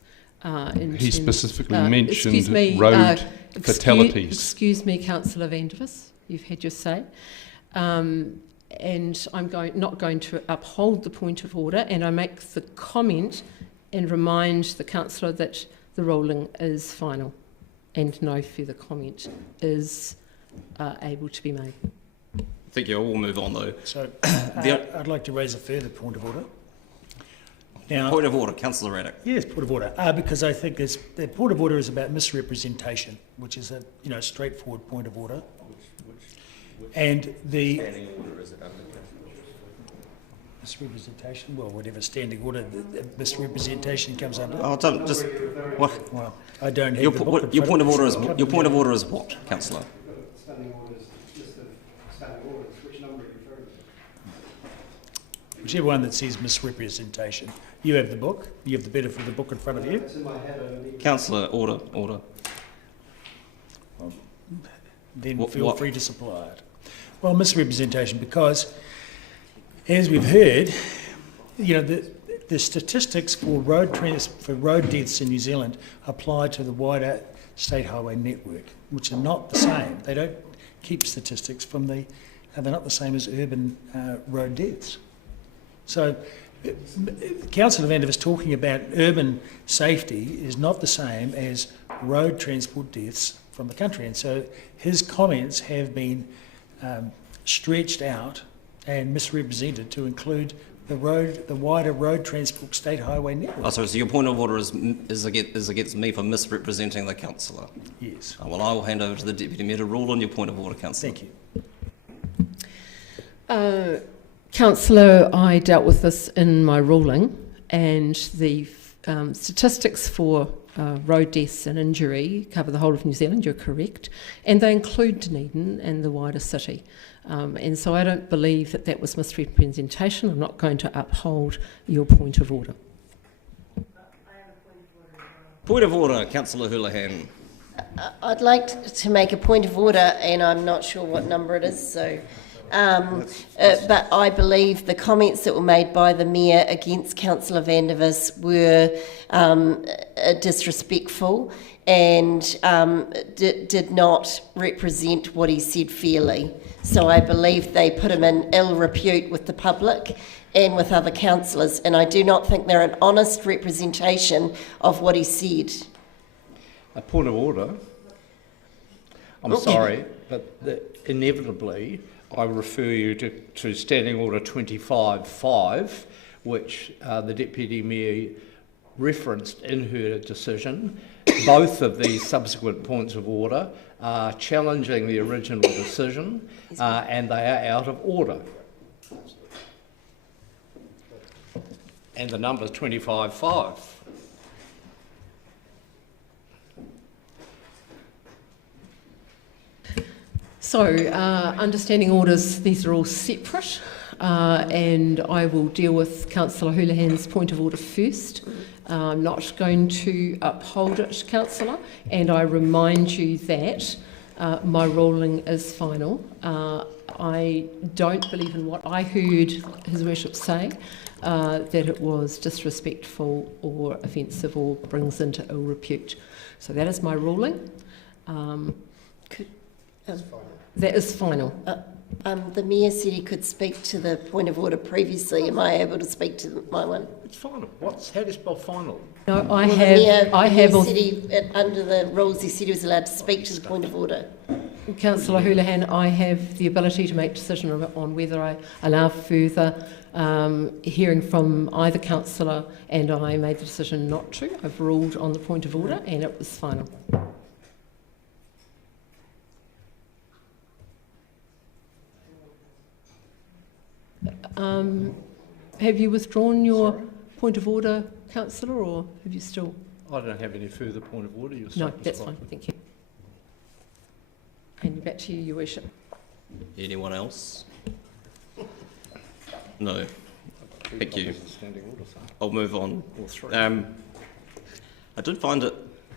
He specifically mentioned road fatalities. Excuse me, Councillor Van der Vis, you've had your say. And I'm not going to uphold the point of order, and I make the comment and remind the councillor that the ruling is final and no further comment is able to be made. Thank you. I will move on though. So I'd like to raise a further point of order. Now, point of order, Councillor Raddick. Yes, point of order. Because I think the point of order is about misrepresentation, which is a straightforward point of order. And the standing order is it under? Misrepresentation, well, whatever standing order the misrepresentation comes under. Oh, don't just what? Well, I don't have your, the book your point of order is your point of order is what, Councillor? Standing order is just the standing order. Which number are you referring to? Whichever one that says misrepresentation. You have the book. You have the benefit of the book in front of you. It's in my head. Councillor, order. Then feel free to supply it. Well, misrepresentation, because as we've heard, the statistics for road deaths in New Zealand apply to the wider state highway network, which are not the same. They don't keep statistics they're not the same as urban road deaths. So Councillor Van der Vis talking about urban safety is not the same as road transport deaths from the country. And so his comments have been stretched out and misrepresented to include the wider road transport state highway network. Oh, sorry, so your point of order is against me for misrepresenting the councillor? Yes. Oh, well, I will hand over to the Deputy Mayor to rule on your point of order, councillor. Thank you. Councillor, I dealt with this in my ruling, and the statistics for road deaths and injury cover the whole of New Zealand, you're correct, and they include Dunedin and the wider city. And so I don't believe that was misrepresentation. I'm not going to uphold your point of order. Point of order, Councillor Houlihan. I'd like to make a point of order, and I'm not sure what number it is, so... but I believe the comments that were made by the Mayor against Councillor Van der Vis were disrespectful and did not represent what he said fairly. So I believe they put him in ill repute with the public and with other councillors, and I do not think they're an honest representation of what he said. A point of order. I'm sorry, but inevitably I refer you to Standing Order 25.5, which the Deputy Mayor referenced in her decision. Both of these subsequent points of order are challenging the original decision, and they are out of order. And the number is 25.5. So, understanding orders, these are all separate, and I will deal with Councillor Houlihan's point of order first. I'm not going to uphold it, Councillor, and I remind you that my ruling is final. I don't believe in what I heard His Worship say, that it was disrespectful or offensive or brings into ill repute. So that is my ruling. That is final. The Mayor said he could speak to the point of order previously. Am I able to speak to my one? It's final. How do you spell final? No, The Mayor said under the rules, he said he was allowed to speak to the point of order. Councillor Houlihan, I have the ability to make decision on whether I allow further hearing from either councillor, and I made the decision not to. I've ruled on the point of order, and it was final. Have you withdrawn your point of order, councillor, or have you still? I don't have any further point of order. No, that's fine. Thank you. And back to you, Your Worship. Anyone else? No. Thank you. I'll move on. I did find it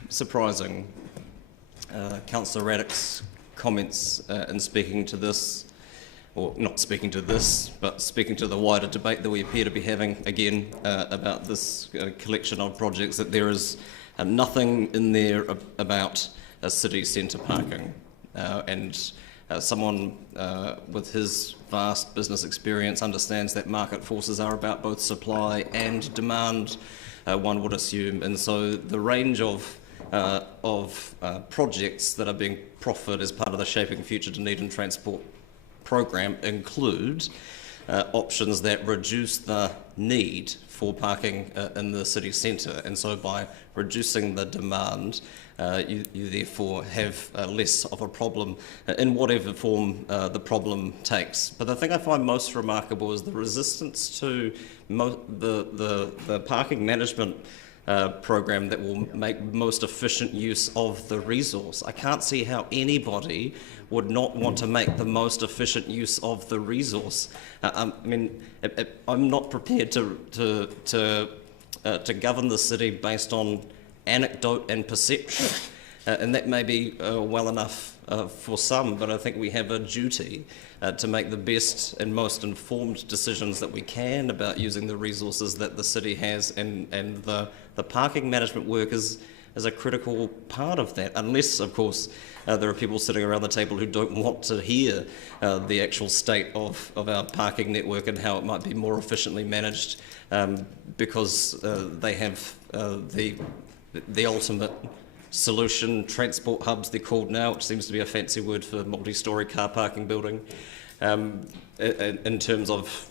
surprising, Councillor Raddick's comments in speaking to this, or not speaking to this, but speaking to the wider debate that we appear to be having again about this collection of projects, that there is nothing in there about city centre parking. And someone with his vast business experience understands that market forces are about both supply and demand, one would assume. And so the range of projects that are being proffered as part of the Shaping Future Dunedin Transport program include options that reduce the need for parking in the city centre, and so by reducing the demand, you therefore have less of a problem in whatever form the problem takes. But the thing I find most remarkable is the resistance to the parking management program that will make most efficient use of the resource. I can't see how anybody would not want to make the most efficient use of the resource. I mean, I'm not prepared to govern the city based on anecdote and perception, and that may be well enough for some, but I think we have a duty to make the best and most informed decisions that we can about using the resources that the city has, and the parking management work is a critical part of that, unless, of course, there are people sitting around the table who don't want to hear the actual state of our parking network and how it might be more efficiently managed, because they have the ultimate solution, transport hubs they're called now, which seems to be a fancy word for multi-storey car parking building, in terms of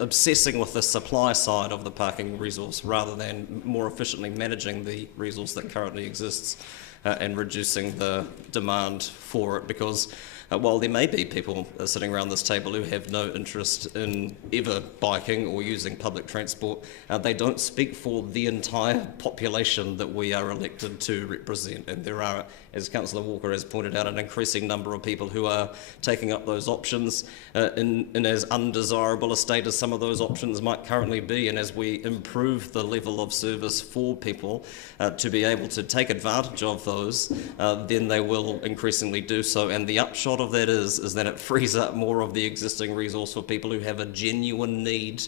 obsessing with the supply side of the parking resource rather than more efficiently managing the resource that currently exists and reducing the demand for it, because while there may be people sitting around this table who have no interest in ever biking or using public transport, they don't speak for the entire population that we are elected to represent. And there are, as Councillor Walker has pointed out, an increasing number of people who are taking up those options in as undesirable a state as some of those options might currently be. And as we improve the level of service for people to be able to take advantage of those, then they will increasingly do so. And the upshot of that is that it frees up more of the existing resource for people who have a genuine need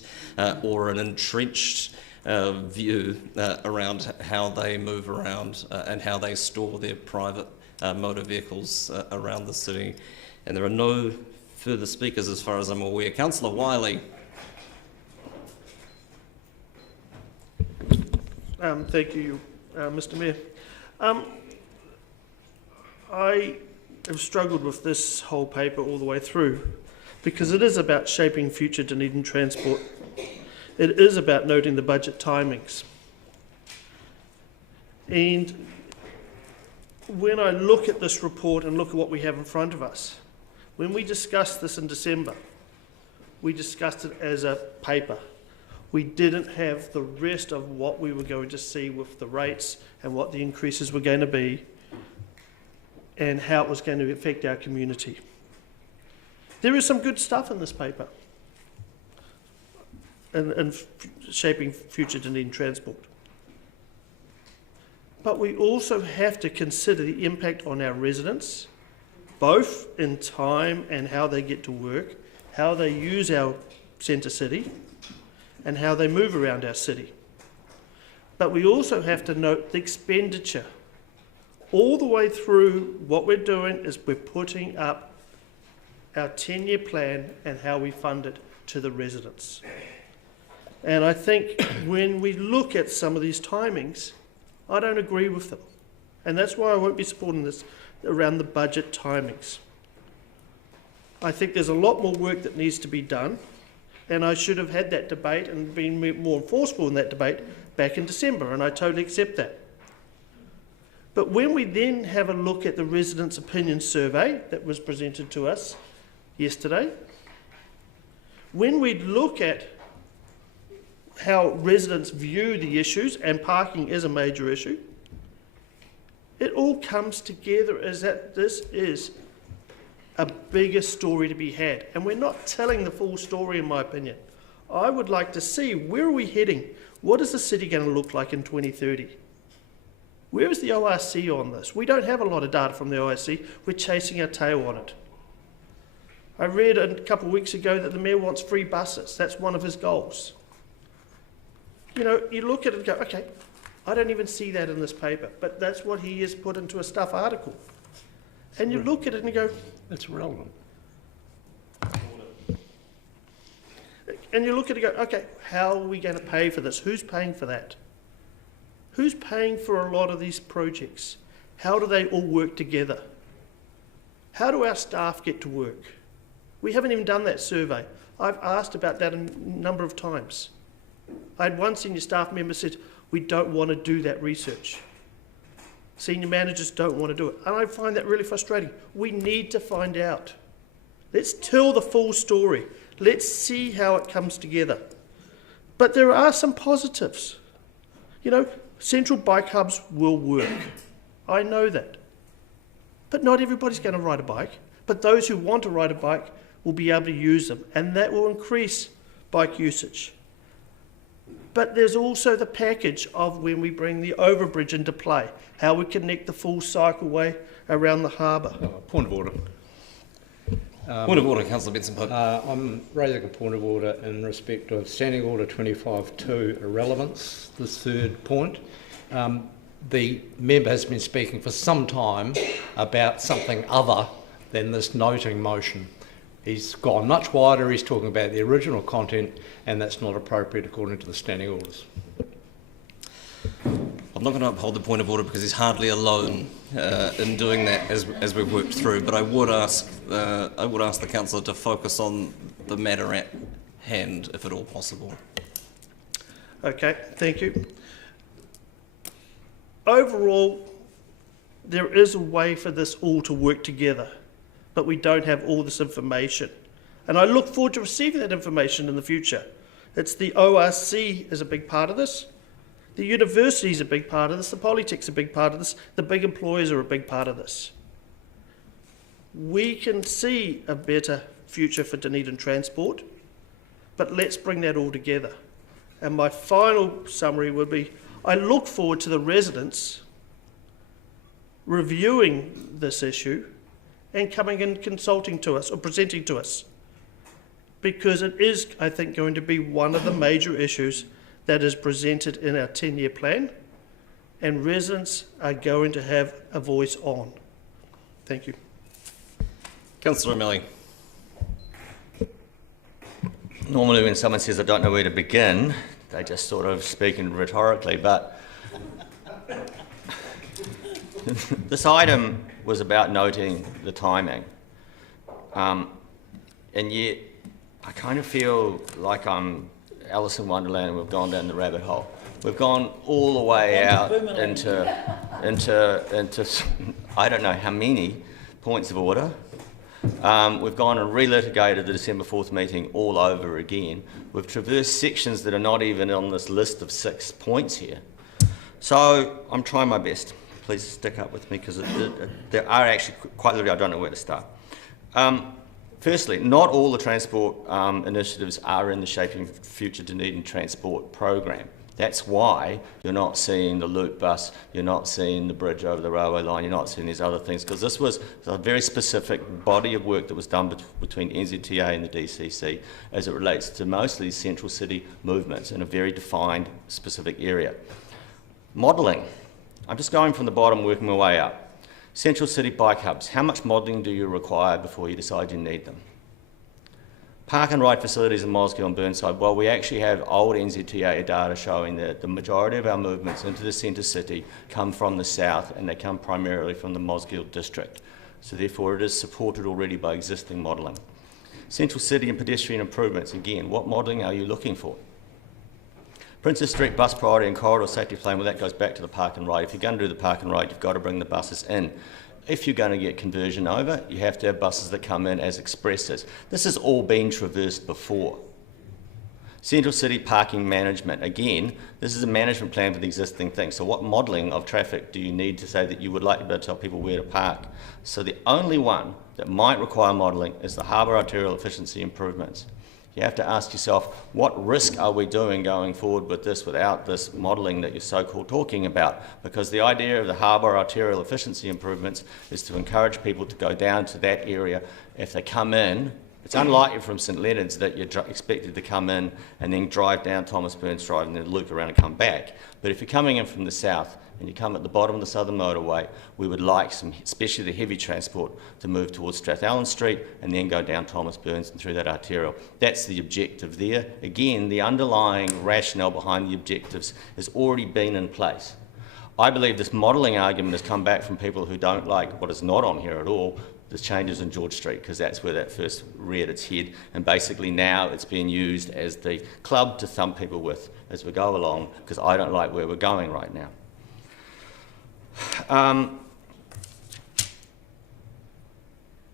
or an entrenched view around how they move around and how they store their private motor vehicles around the city. And there are no further speakers as far as I'm aware. Councillor Wiley. Thank you, Mr. Mayor. I have struggled with this whole paper all the way through, because it is about shaping future Dunedin transport. It is about noting the budget timings. And when I look at this report and look at what we have in front of us, when we discussed this in December, we discussed it as a paper. We didn't have the rest of what we were going to see with the rates and what the increases were going to be and how it was going to affect our community. There is some good stuff in this paper in shaping future Dunedin transport. But we also have to consider the impact on our residents, both in time and how they get to work, how they use our centre city, and how they move around our city. But we also have to note the expenditure. All the way through, what we're doing is we're putting up our 10-year plan and how we fund it to the residents. And I think when we look at some of these timings, I don't agree with them. And that's why I won't be supporting this around the budget timings. I think there's a lot more work that needs to be done, and I should have had that debate and been more forceful in that debate back in December, and I totally accept that. But when we then have a look at the residents' opinion survey that was presented to us yesterday, when we look at how residents view the issues, and parking is a major issue, it all comes together as that this is a bigger story to be had. And we're not telling the full story, in my opinion. I would like to see, where are we heading? What is the city going to look like in 2030? Where is the ORC on this? We don't have a lot of data from the ORC. We're chasing our tail on it. I read a couple of weeks ago that the Mayor wants free buses. That's one of his goals. You know, you look at it and go, okay, I don't even see that in this paper, but that's what he has put into a Stuff article. And you look at it and you go, it's relevant. And you look at it and go, okay, how are we going to pay for this? Who's paying for that? Who's paying for a lot of these projects? How do they all work together? How do our staff get to work? We haven't even done that survey. I've asked about that a number of times. I had one senior staff member said, we don't want to do that research. Senior managers don't want to do it. And I find that really frustrating. We need to find out. Let's tell the full story. Let's see how it comes together. But there are some positives. You know, central bike hubs will work. I know that. But not everybody's going to ride a bike. But those who want to ride a bike will be able to use them. And that will increase bike usage. But there's also the package of when we bring the overbridge into play, how we connect the full cycleway around the harbour. Point of order. Point of order, Councillor Benson. I'm raising a point of order in respect of Standing Order 25.2 irrelevance, this third point. The member has been speaking for some time about something other than this noting motion. He's gone much wider, he's talking about the original content, and that's not appropriate according to the standing orders. I'm not going to uphold the point of order because he's hardly alone in doing that as we've worked through, but I would ask the councillor to focus on the matter at hand, if at all possible. Okay, thank you. Overall, there is a way for this all to work together, but we don't have all this information. And I look forward to receiving that information in the future. It's the ORC is a big part of this. The university is a big part of this. The Polytech's a big part of this. The big employers are a big part of this. We can see a better future for Dunedin transport, but let's bring that all together. And my final summary would be, I look forward to the residents reviewing this issue and coming and consulting to us or presenting to us, because it is, I think, going to be one of the major issues that is presented in our 10-year plan, and residents are going to have a voice on. Thank you. Councillor O'Malley. Normally when someone says, I don't know where to begin, they just sort of speak rhetorically, but this item was about noting the timing. And yet I kind of feel like I'm Alice in Wonderland and we've gone down the rabbit hole. We've gone all the way out into I don't know how many points of order. We've gone and relitigated the December 4th meeting all over again. We've traversed sections that are not even on this list of 6 points here. So I'm trying my best. please stick up with me because there are actually quite literally, I don't know where to start. Firstly, not all the transport initiatives are in the Shaping Future Dunedin Transport program. That's why you're not seeing the loop bus, you're not seeing the bridge over the railway line, you're not seeing these other things, because this was a very specific body of work that was done between NZTA and the DCC as it relates to mostly central city movements in a very defined specific area. Modelling. I'm just going from the bottom, working my way up. Central city bike hubs. How much modelling do you require before you decide you need them? Park and ride facilities in Mosgiel and Burnside. Well, we actually have old NZTA data showing that the majority of our movements into the centre city come from the south, and they come primarily from the Mosgiel district. So therefore it is supported already by existing modelling. Central city and pedestrian improvements. Again, what modelling are you looking for? Princess Street bus priority and corridor safety plan, well, that goes back to the park and ride. If you're going to do the park and ride, you've got to bring the buses in. If you're going to get conversion over, you have to have buses that come in as expresses. This has all been traversed before. Central city parking management. Again, this is a management plan for the existing thing. So what modelling of traffic do you need to say that you would like to be able to tell people where to park? So the only one that might require modelling is the harbour arterial efficiency improvements. You have to ask yourself, what risk are we doing going forward with this without this modelling that you're so-called talking about? Because the idea of the harbour arterial efficiency improvements is to encourage people to go down to that area. If they come in, it's unlikely from St Leonard's that you're expected to come in and then drive down Thomas Burns Drive and then loop around and come back. But if you're coming in from the south, and you come at the bottom of the southern motorway, we would like some, especially the heavy transport, to move towards Strathallan Street and then go down Thomas Burns and through that arterial. That's the objective there. Again, the underlying rationale behind the objectives has already been in place. I believe this modelling argument has come back from people who don't like what is not on here at all, the changes in George Street, because that's where that first reared its head, and basically now it's being used as the club to thump people with as we go along, because I don't like where we're going right now.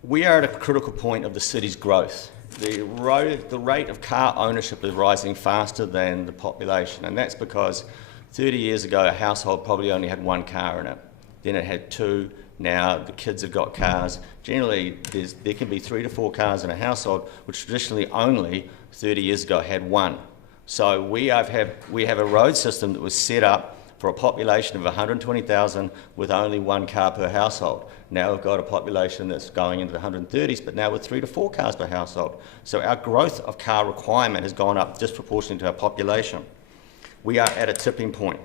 We are at a critical point of the city's growth. The rate of car ownership is rising faster than the population, and that's because 30 years ago a household probably only had one car in it. Then it had two. Now the kids have got cars. Generally there can be 3 to 4 cars in a household, which traditionally only 30 years ago had one. So we have a road system that was set up for a population of 120,000 with only one car per household. Now we've got a population that's going into the 130s, but now with 3 to 4 cars per household. So our growth of car requirement has gone up disproportionately to our population. We are at a tipping point.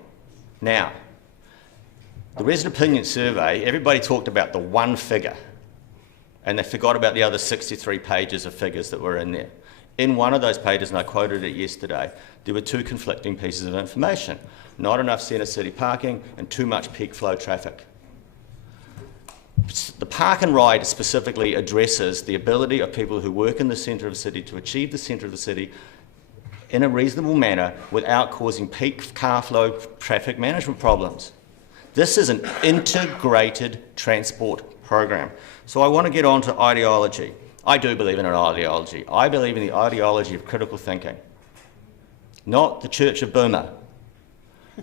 Now, the resident opinion survey, everybody talked about the one figure, and they forgot about the other 63 pages of figures that were in there. In one of those pages, and I quoted it yesterday, there were 2 conflicting pieces of information. Not enough centre city parking and too much peak flow traffic. The park and ride specifically addresses the ability of people who work in the centre of the city to achieve the centre of the city in a reasonable manner without causing peak car flow traffic management problems. This is an integrated transport program. So I want to get on to ideology. I do believe in an ideology. I believe in the ideology of critical thinking, not the Church of Boomer.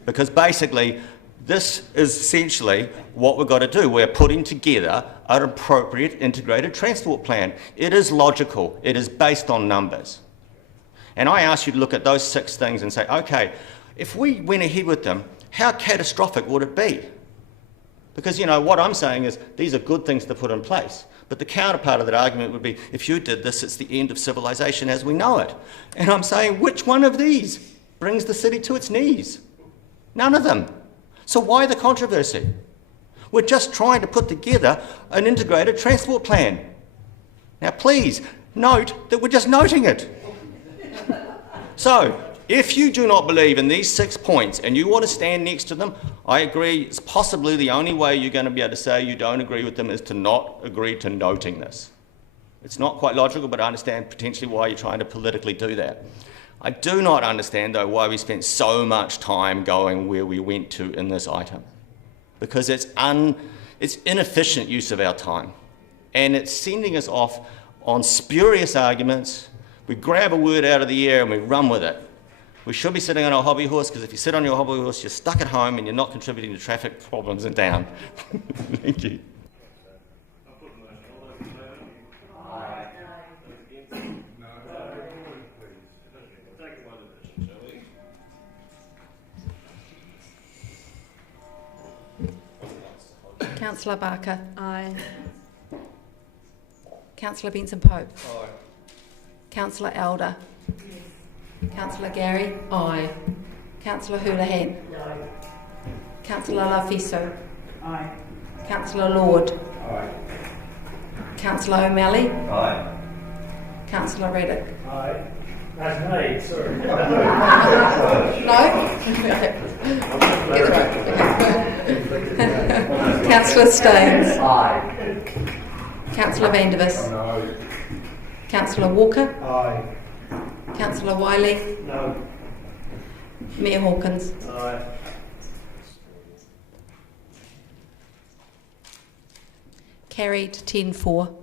Because basically, this is essentially what we've got to do. We're putting together an appropriate integrated transport plan. It is logical. It is based on numbers. And I ask you to look at those 6 things and say, okay, if we went ahead with them, how catastrophic would it be? Because, you know, what I'm saying is these are good things to put in place. But the counterpart of that argument would be, if you did this, it's the end of civilization as we know it. And I'm saying, which one of these brings the city to its knees? None of them. So why the controversy? We're just trying to put together an integrated transport plan. Now please note that we're just noting it. So if you do not believe in these 6 points and you want to stand next to them, I agree it's possibly the only way you're going to be able to say you don't agree with them is to not agree to noting this. It's not quite logical, but I understand potentially why you're trying to politically do that. I do not understand, though, why we spent so much time going where we went to in this item. Because it's inefficient use of our time. And it's sending us off on spurious arguments. We grab a word out of the air and we run with it. We should be sitting on our hobby horse, because if you sit on your hobby horse, you're stuck at home and you're not contributing to traffic problems in town. Thank you. Councillor Barker. Aye. Councillor Benson Pope. Aye. Councillor Elder. Councillor Gary. Aye. Councillor Houlihan. Aye. Councillor Lafiso. Aye. Councillor Lord. Aye. Councillor O'Malley. Aye. Councillor Reddick. Aye. That's me, sorry. No? Get it right. Councillor Stones. Aye. Councillor Vandervis. No. Councillor Walker. Aye. Councillor Wiley. No. Mayor Hawkins. Aye. Carried 10-4.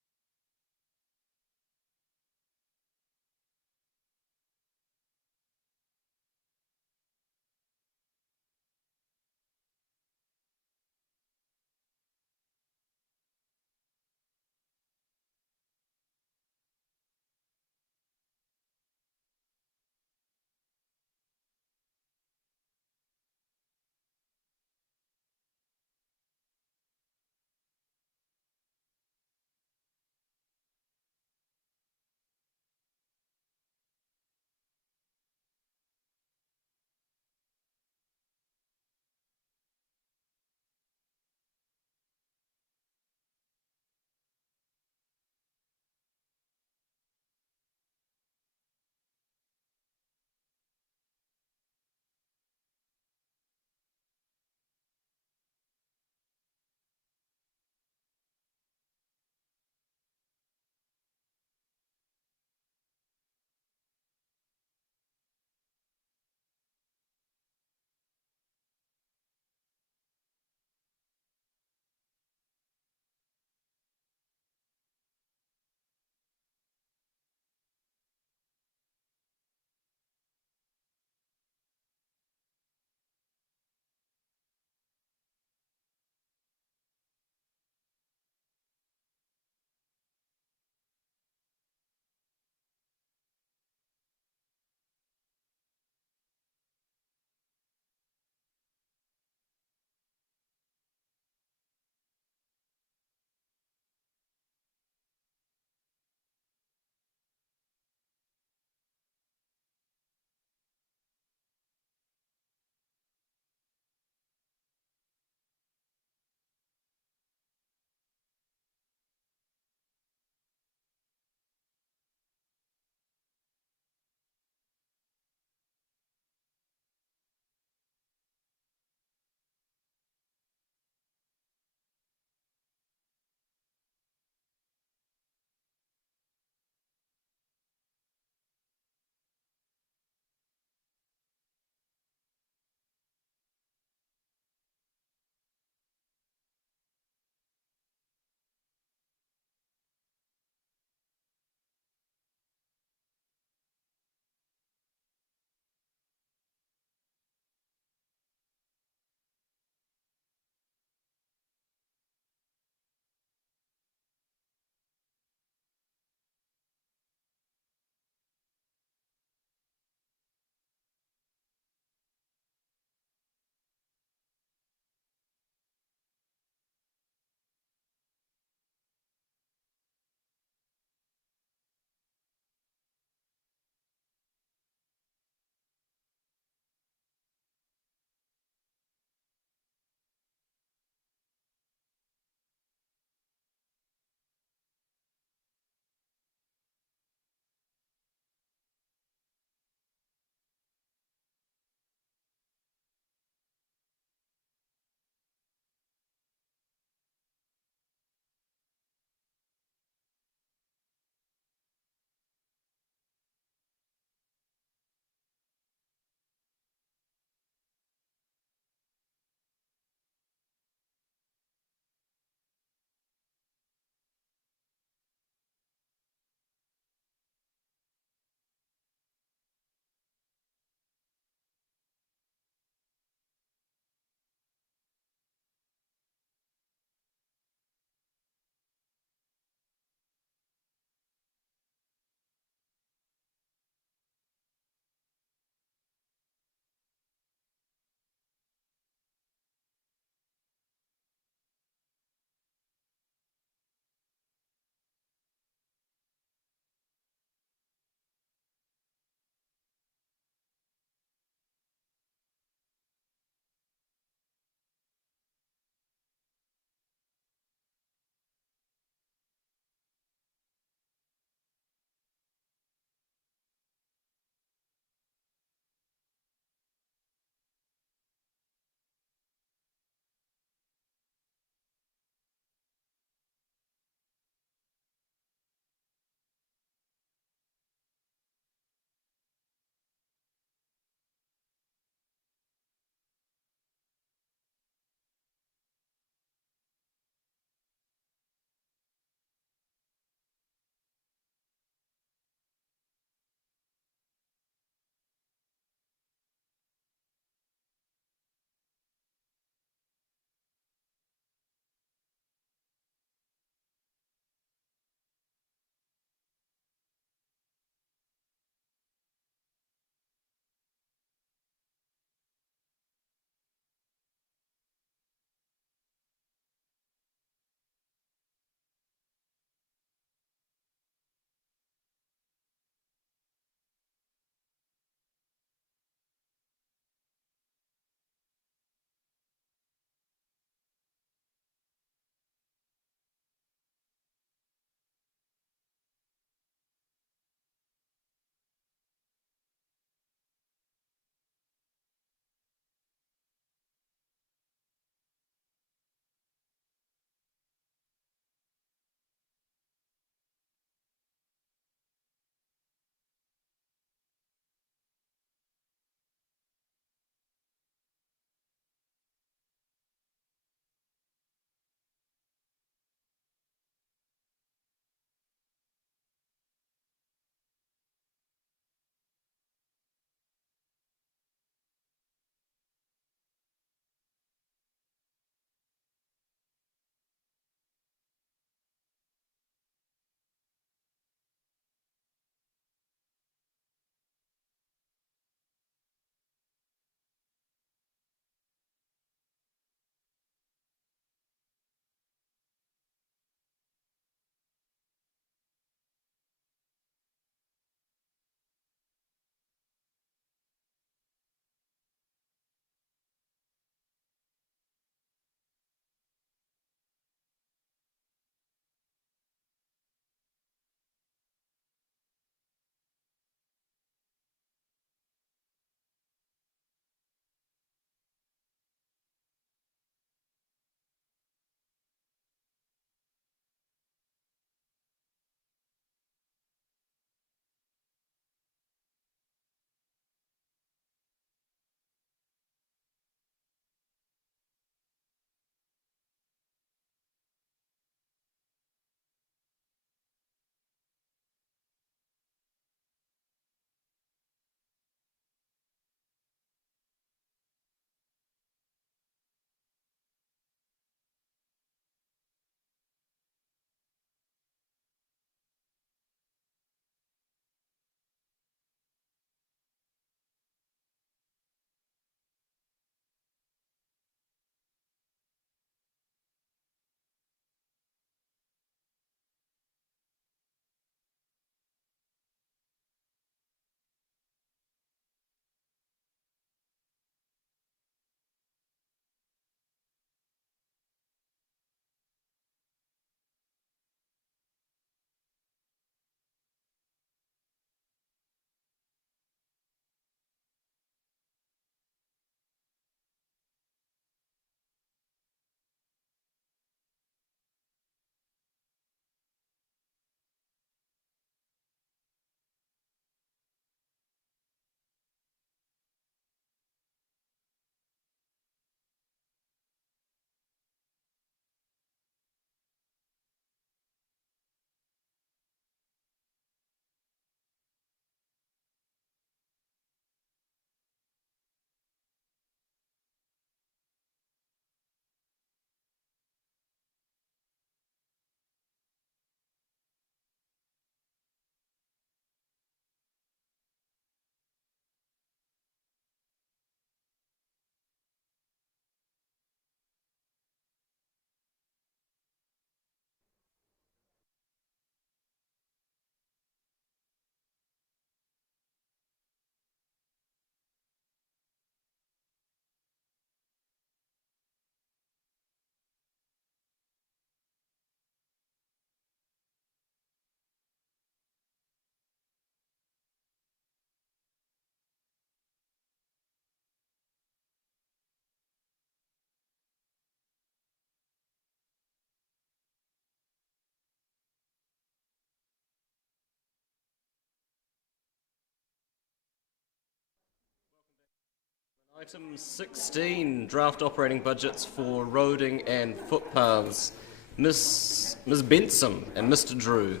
Item 16, draft operating budgets for roading and footpaths. Ms. Benson and Mr. Drew.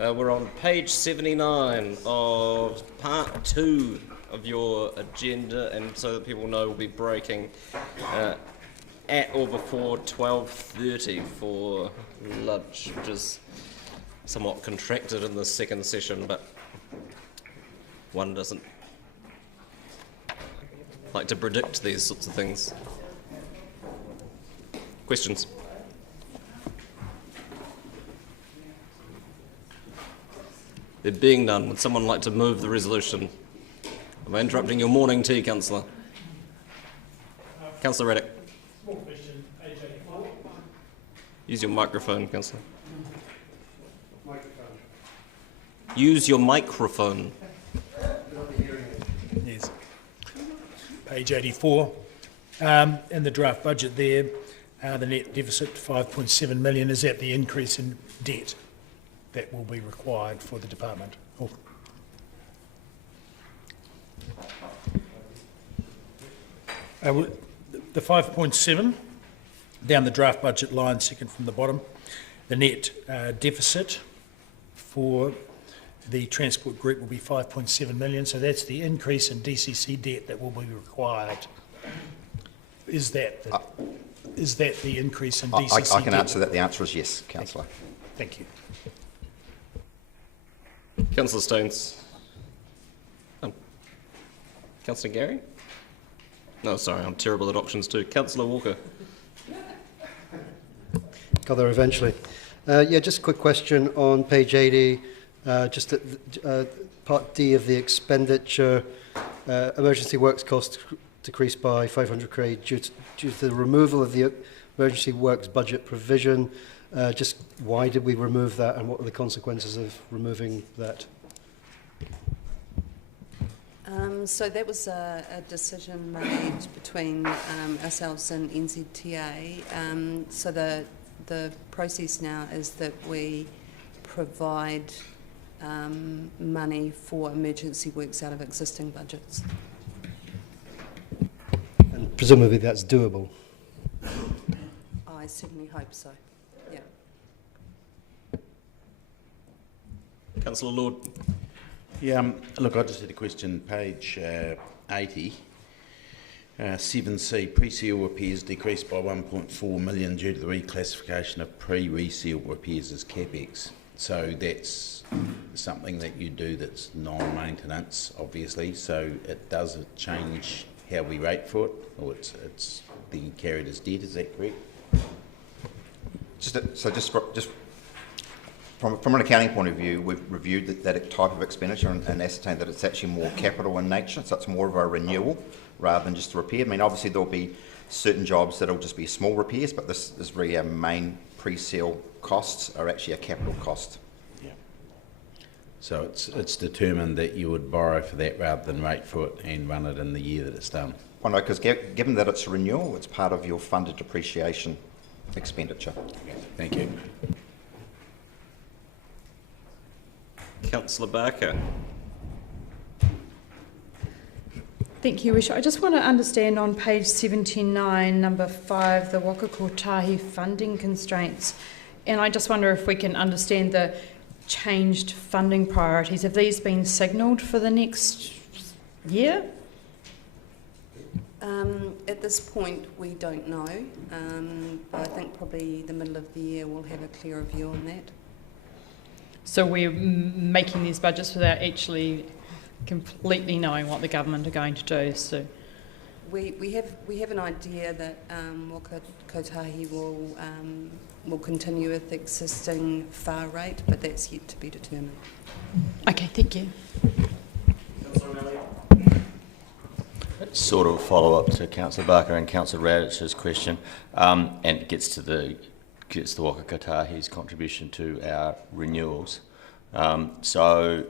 We're on page 79 of part 2 of your agenda, and so that people know, we'll be breaking at or before 12:30 for lunch, which is somewhat contracted in the second session, but one doesn't like to predict these sorts of things. Questions? There being none, would someone like to move the resolution? Am I interrupting your morning tea, Councillor? Councillor Raddick. Small question, page 84. Use your microphone, Councillor. Microphone. Use your microphone. Yes. Page 84. In the draft budget there, the net deficit 5.7 million, is that the increase in debt that will be required for the department? Oh. The 5.7, down the draft budget line, second from the bottom, the net deficit for the transport group will be 5.7 million, so that's the increase in DCC debt that will be required. Is that the increase in DCC debt? I can answer that. The answer is yes, Councillor. Thank you. Councillor Stones. Councillor Gary? No, sorry, I'm terrible at options too. Councillor Walker. Got there eventually. Yeah, just a quick question on page 80, just at part D of the expenditure, emergency works cost decreased by 500k due to the removal of the emergency works budget provision. Just why did we remove that, and what are the consequences of removing that? So that was a decision made between ourselves and NZTA. So the process now is that we provide money for emergency works out of existing budgets. And presumably that's doable. I certainly hope so. Yeah. Councillor Lord. Yeah, look, I just had a question, page 80. 7C, pre-seal repairs decreased by 1.4 million due to the reclassification of pre-reseal repairs as CapEx. So that's something that you do that's non-maintenance, obviously, so it does change how we rate for it, or it's being carried as debt, is that correct? Just from an accounting point of view, we've reviewed that type of expenditure and ascertained that it's actually more capital in nature, so it's more of a renewal rather than just a repair. I mean, obviously there'll be certain jobs that'll just be small repairs, but this is really our main pre-sale costs are actually a capital cost. Yeah. So it's determined that you would borrow for that rather than rate for it and run it in the year that it's done. Well, no, because given that it's a renewal, it's part of your funded depreciation expenditure. Okay. Thank you. Councillor Barker. Thank you, Wisha. I just want to understand on page 79, number 5, the Waka Kotahi funding constraints. And I just wonder if we can understand the changed funding priorities. Have these been signalled for the next year? At this point, we don't know. But I think probably the middle of the year we'll have a clearer view on that. So we're making these budgets without actually completely knowing what the government are going to do. So we have an idea that Waka Kotahi will continue with the existing FAR rate, but that's yet to be determined. Okay, thank you. Sort of follow up to Councillor Barker and Councillor Raddich's question, and it gets to the Waka Kotahi's contribution to our renewals. So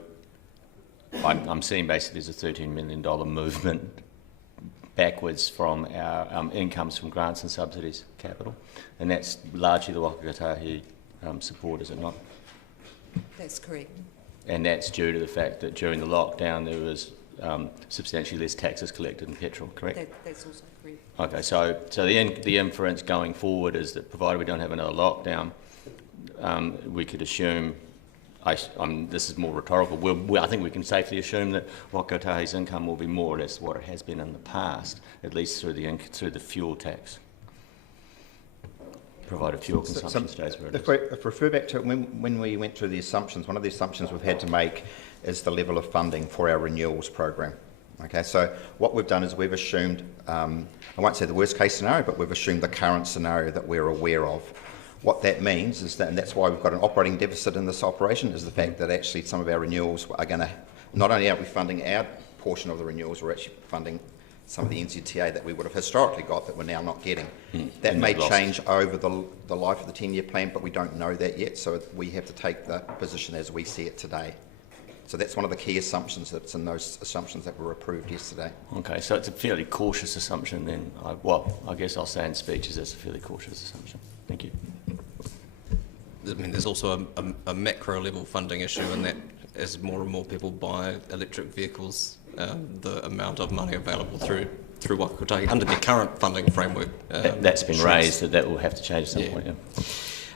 I'm seeing basically there's a $13 million movement backwards from our incomes from grants and subsidies capital, and that's largely the Waka Kotahi support, is it not? That's correct. And that's due to the fact that during the lockdown there was substantially less taxes collected in petrol, correct? That's also correct. Okay, so the inference going forward is that provided we don't have another lockdown, we could assume, this is more rhetorical, I think we can safely assume that Waka Kotahi's income will be more or less what it has been in the past, at least through the fuel tax, provided fuel consumption stays where it is. If we refer back to when we went through the assumptions, one of the assumptions we've had to make is the level of funding for our renewals program. Okay, so what we've done is we've assumed, I won't say the worst case scenario, but we've assumed the current scenario that we're aware of. What that means is that, and that's why we've got an operating deficit in this operation, is the fact that actually some of our renewals are going to, not only are we funding our portion of the renewals, we're actually funding some of the NZTA that we would have historically got that we're now not getting. That may change over the life of the 10-year plan, but we don't know that yet, so we have to take the position as we see it today. So that's one of the key assumptions that's in those assumptions that were approved yesterday. Okay, so it's a fairly cautious assumption then. I guess I'll say in speeches it's a fairly cautious assumption. Thank you. I mean, there's also a macro level funding issue in that as more and more people buy electric vehicles, the amount of money available through Waka Kotahi under the current funding framework. That's been raised, that will have to change at some point.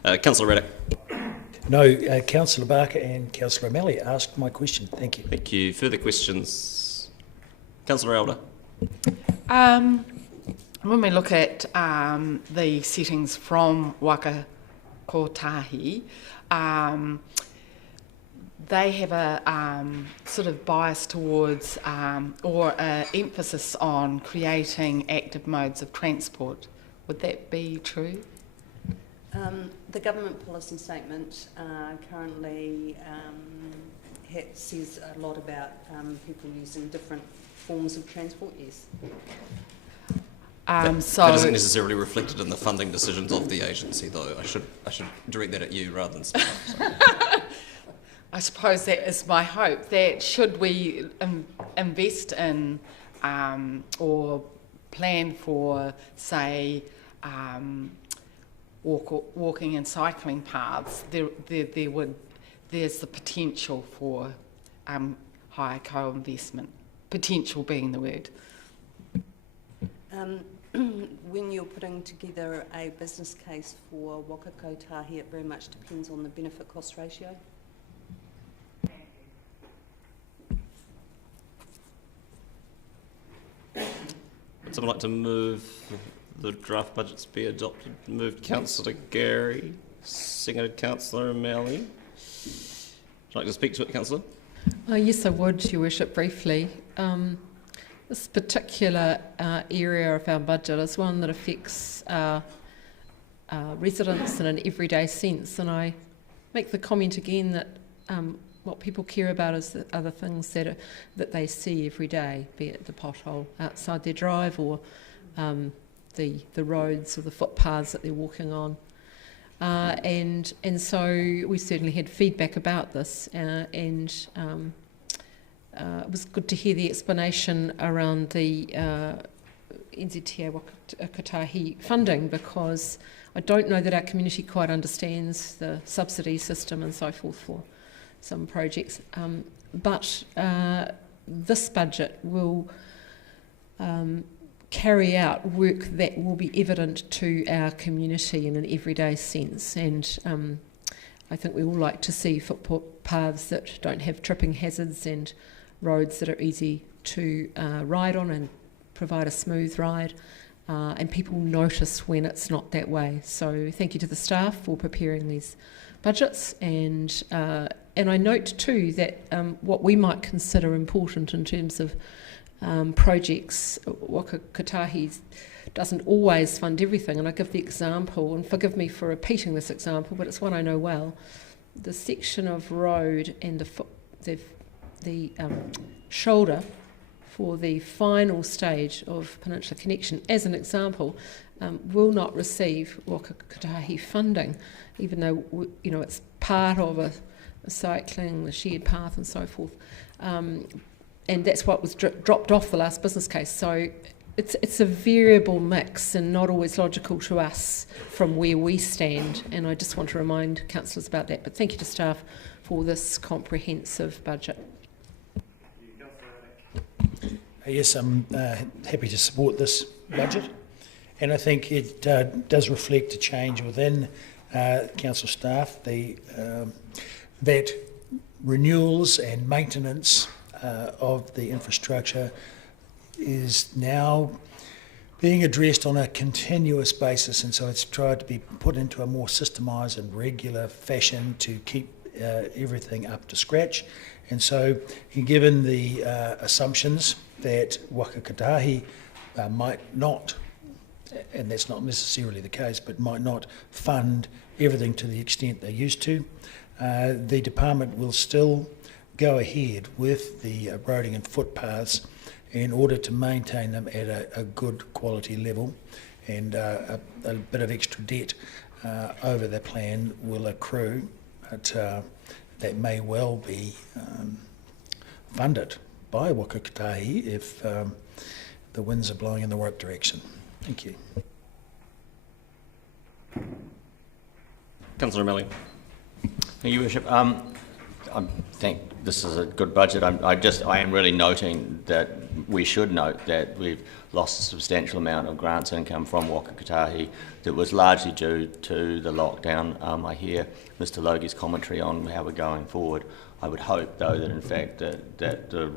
Yeah. Councillor Raddick. No, Councillor Barker and Councillor O'Malley asked my question. Thank you. Thank you. Further questions? Councillor Elder. When we look at the settings from Waka Kotahi, they have a sort of bias towards or emphasis on creating active modes of transport. Would that be true? The government policy statement currently says a lot about people using different forms of transport, yes. That isn't necessarily reflected in the funding decisions of the agency, though. I should direct that at you rather than staff. I suppose that is my hope, that should we invest in or plan for, say, walking and cycling paths, there's the potential for higher co-investment. Potential being the word. When you're putting together a business case for Waka Kotahi, it very much depends on the benefit-cost ratio. Would someone like to move the draft budgets be adopted? Moved Councillor Gary, seconded Councillor O'Malley. Would you like to speak to it, Councillor? Yes, I would, Your Worship, briefly. This particular area of our budget is one that affects our residents in an everyday sense, and I make the comment again that what people care about is the other things that they see every day, be it the pothole outside their drive or the roads or the footpaths that they're walking on. And so we certainly had feedback about this, and it was good to hear the explanation around the NZTA Waka Kotahi funding, because I don't know that our community quite understands the subsidy system and so forth for some projects. But this budget will carry out work that will be evident to our community in an everyday sense, and I think we all like to see footpaths that don't have tripping hazards and roads that are easy to ride on and provide a smooth ride, and people notice when it's not that way. So thank you to the staff for preparing these budgets, and I note too that what we might consider important in terms of projects, Waka Kotahi doesn't always fund everything, and I give the example, and forgive me for repeating this example, but it's one I know well. The section of road and the shoulder for the final stage of Peninsula Connection, as an example, will not receive Waka Kotahi funding, even though it's part of a cycling, the shared path and so forth. And that's what was dropped off the last business case. So it's a variable mix and not always logical to us from where we stand. And I just want to remind councillors about that. But thank you to staff for this comprehensive budget. Yes, I'm happy to support this budget, and I think it does reflect a change within council staff, that renewals and maintenance of the infrastructure is now being addressed on a continuous basis, and so it's tried to be put into a more systemised and regular fashion to keep everything up to scratch. And so, given the assumptions that Waka Kotahi might not, and that's not necessarily the case, but might not fund everything to the extent they used to, the department will still go ahead with the roading and footpaths in order to maintain them at a good quality level, and a bit of extra debt over the plan will accrue, but that may well be funded by Waka Kotahi if the winds are blowing in the right direction. Thank you. Councillor O'Malley. Thank you, Bishop. I think this is a good budget. I am really noting that we should note that we've lost a substantial amount of grants income from Waka Kotahi that was largely due to the lockdown. I hear Mr. Logi's commentary on how we're going forward. I would hope, though, that in fact that the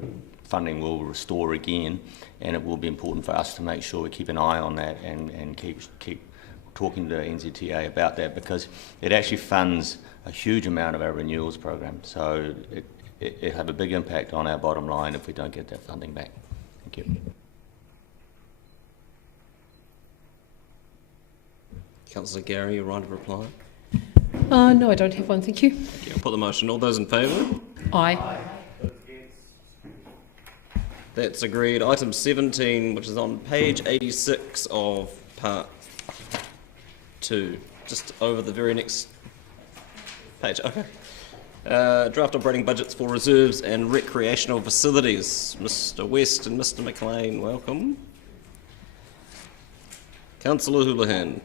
funding will restore again, and it will be important for us to make sure we keep an eye on that and keep talking to NZTA about that, because it actually funds a huge amount of our renewals program. So it have a big impact on our bottom line if we don't get that funding back. Thank you. Councillor Gary, your right of reply. No, I don't have one, thank you. Thank you. I'll put the motion. All those in favour? Aye. That's agreed. Item 17, which is on page 86 of part 2, just over the very next page. Okay. Draft operating budgets for reserves and recreational facilities. Mr. West and Mr. McLean, welcome. Councillor Houlihan.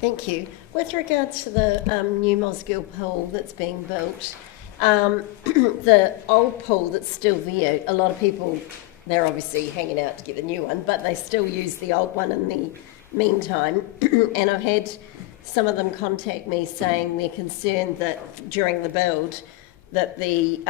Thank you. With regards to the new Mosgiel pool that's being built, the old pool that's still there, a lot of people, they're obviously hanging out to get the new one, but they still use the old one in the meantime. And I've had some of them contact me saying they're concerned that during the build that the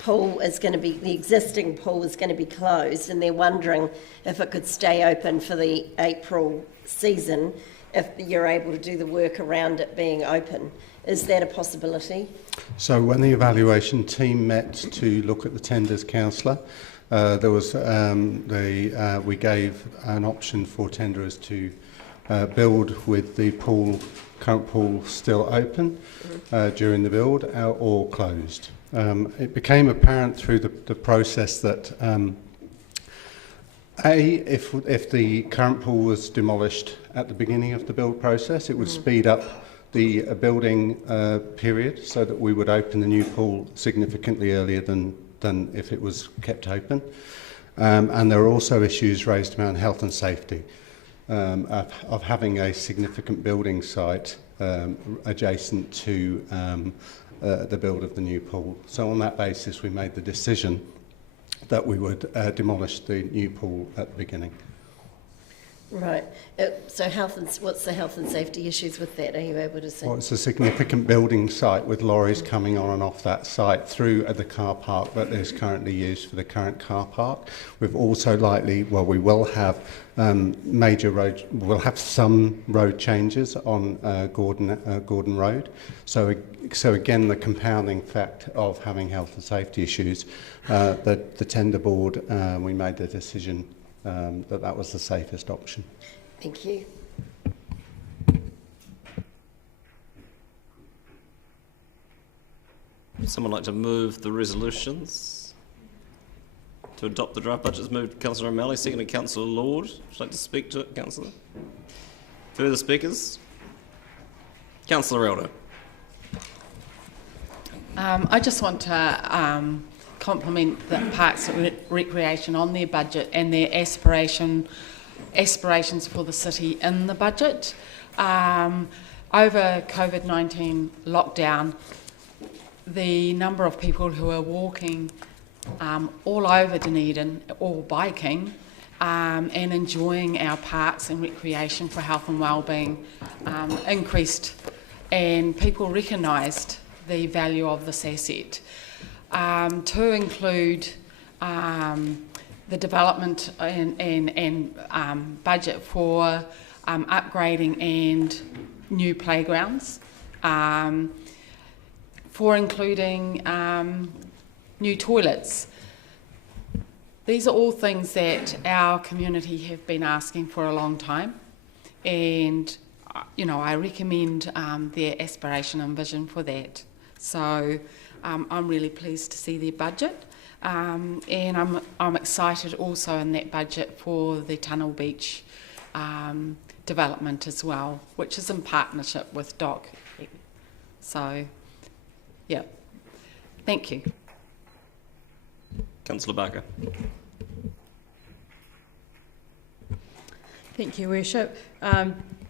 pool is going to be, the existing pool is going to be closed, and they're wondering if it could stay open for the April season if you're able to do the work around it being open. Is that a possibility? So when the evaluation team met to look at the tenders, councillor, there was we gave an option for tenderers to build with the current pool still open during the build or closed. It became apparent through the process that if the current pool was demolished at the beginning of the build process, it would speed up the building period so that we would open the new pool significantly earlier than if it was kept open. And there are also issues raised around health and safety of having a significant building site adjacent to the build of the new pool. So on that basis, we made the decision that we would demolish the new pool at the beginning. Right. So what's the health and safety issues with that? Are you able to say? Well, it's a significant building site with lorries coming on and off that site through the car park that is currently used for the current car park. We've also we will have we'll have some road changes on Gordon Road. So again, the compounding fact of having health and safety issues, the tender board, we made the decision that was the safest option. Thank you. Would someone like to move the resolutions to adopt the draft budget? It's moved Councillor O'Malley, seconded Councillor Lord. Would you like to speak to it, Councillor? Further speakers? Councillor Elder. I just want to compliment the Parks and Recreation on their budget and their aspirations for the city in the budget. Over COVID-19 lockdown, the number of people who are walking all over Dunedin, all biking, and enjoying our parks and recreation for health and wellbeing increased, and people recognised the value of this asset. To include the development and budget for upgrading and new playgrounds, for including new toilets. These are all things that our community have been asking for a long time, and I recommend their aspiration and vision for that. So I'm really pleased to see their budget, and I'm excited also in that budget for the Tunnel Beach development as well, which is in partnership with DOC. So, yeah, thank you. Councillor Barker. Thank you, Worship.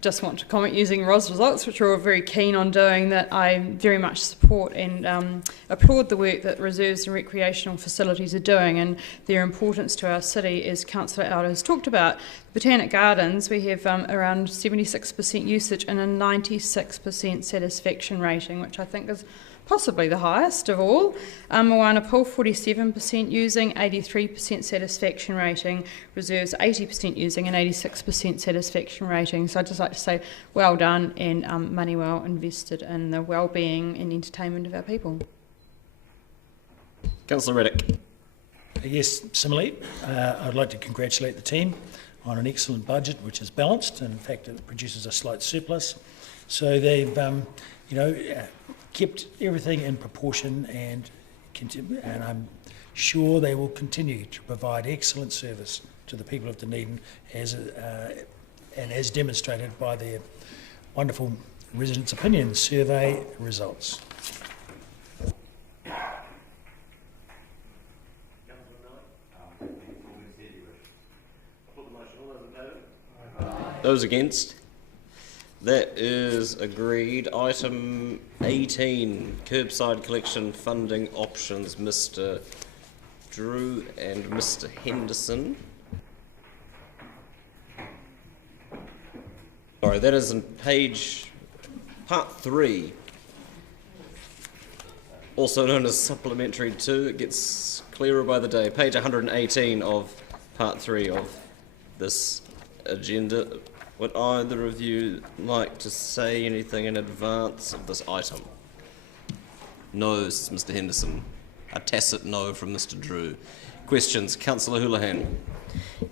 Just want to comment using Ros results, which we're all very keen on doing, that I very much support and applaud the work that reserves and recreational facilities are doing and their importance to our city, as Councillor Elder has talked about. Botanic Gardens, we have around 76% usage and a 96% satisfaction rating, which I think is possibly the highest of all. Moana Pool, 47% using, 83% satisfaction rating. Reserves, 80% using and 86% satisfaction rating. So I'd just like to say well done and money well invested in the well-being and entertainment of our people. Councillor Reddick. Yes, similarly, I'd like to congratulate the team on an excellent budget which is balanced. In fact, it produces a slight surplus. So they've, kept everything in proportion, and I'm sure they will continue to provide excellent service to the people of Dunedin, as demonstrated by their wonderful residents' opinion survey results. Those against? That is agreed. Item 18, curbside collection funding options, Mr. Drew and Mr. Henderson. Sorry, that is in part 3, also known as supplementary 2. It gets clearer by the day. Page 118 of part 3 of this agenda. Would either of you like to say anything in advance of this item? No, says Mr. Henderson. A tacit no from Mr. Drew. Questions? Councillor Houlihan.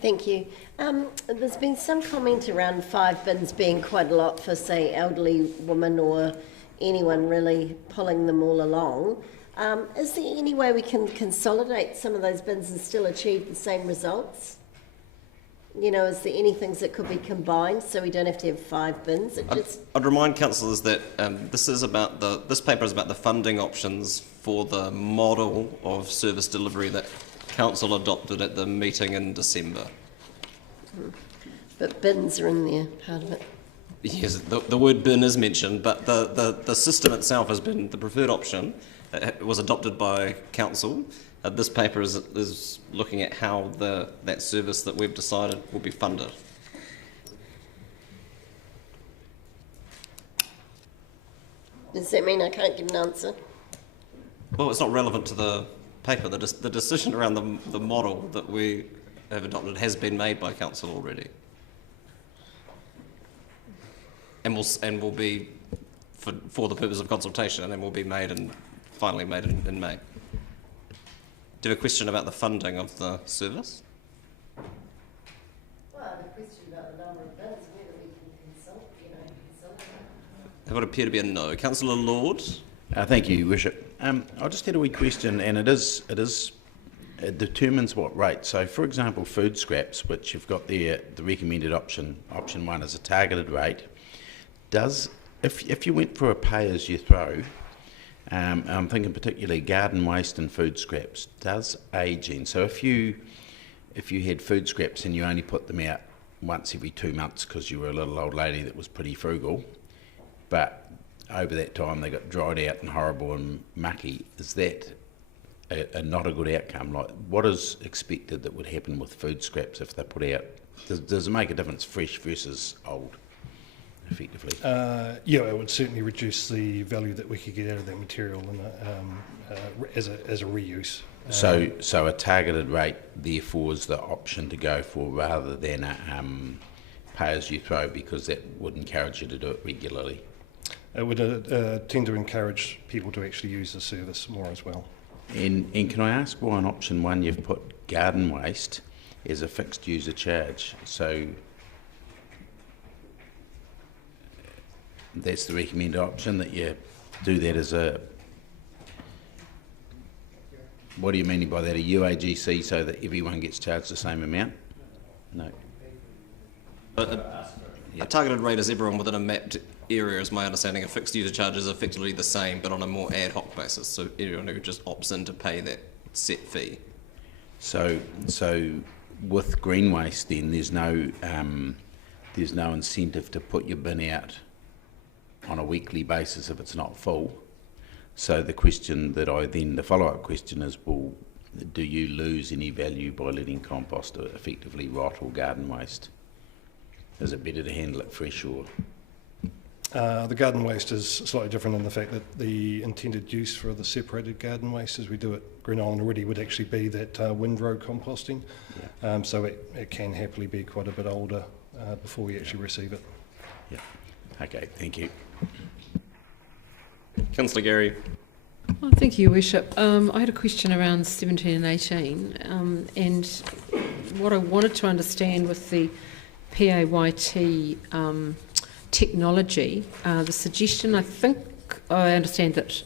Thank you. There's been some comment around 5 bins being quite a lot for, say, elderly women or anyone really pulling them all along. Is there any way we can consolidate some of those bins and still achieve the same results? Is there any things that could be combined so we don't have to have 5 bins? I'd remind councillors that this paper is about the funding options for the model of service delivery that council adopted at the meeting in December. But bins are in there, part of it. Yes, the word bin is mentioned, but the system itself has been the preferred option. It was adopted by council. This paper is looking at how that service that we've decided will be funded. Does that mean I can't give an answer? Well, it's not relevant to the paper. The decision around the model that we have adopted has been made by council already, and will be for the purpose of consultation, and will be finally made in May. Do you have a question about the funding of the service? Well, I have a question about the number of bins, whether we can consult. That would appear to be a no. Councillor Lord. Thank you, Bishop. I just had a wee question, and it determines what rate. So, for example, food scraps, which you've got there, the recommended option 1 is a targeted rate. If you went for a pay-as-you-throw, I'm thinking particularly garden waste and food scraps, does ageing, so if you had food scraps and you only put them out once every 2 months because you were a little old lady that was pretty frugal, but over that time they got dried out and horrible and mucky, is that not a good outcome. Like, what is expected that would happen with food scraps if they're put out? Does it make a difference, fresh versus old, effectively? Yeah, it would certainly reduce the value that we could get out of that material as a reuse. So a targeted rate, therefore, is the option to go for rather than a pay as you throw, because that would encourage you to do it regularly. It would tend to encourage people to actually use the service more as well. And can I ask why on option 1 you've put garden waste as a fixed user charge? So that's the recommended option, that you do that as a... What do you mean by that? A UAGC so that everyone gets charged the same amount? No. A targeted rate is everyone within a mapped area, is my understanding. A fixed user charge is effectively the same, but on a more ad hoc basis. So everyone who just opts in to pay that set fee. So with green waste, then there's no incentive to put your bin out on a weekly basis if it's not full. So the follow-up question is, well, do you lose any value by letting compost effectively rot or garden waste? Is it better to handle it fresh or? The garden waste is slightly different in the fact that the intended use for the separated garden waste, as we do at Green Island already, would actually be that windrow composting. Yeah. So it can happily be quite a bit older before we actually receive it. Yeah. Okay, thank you. Councillor Gary. Oh, thank you, Your Worship. I had a question around 17 and 18, and what I wanted to understand with the PAYT technology, the suggestion, I understand that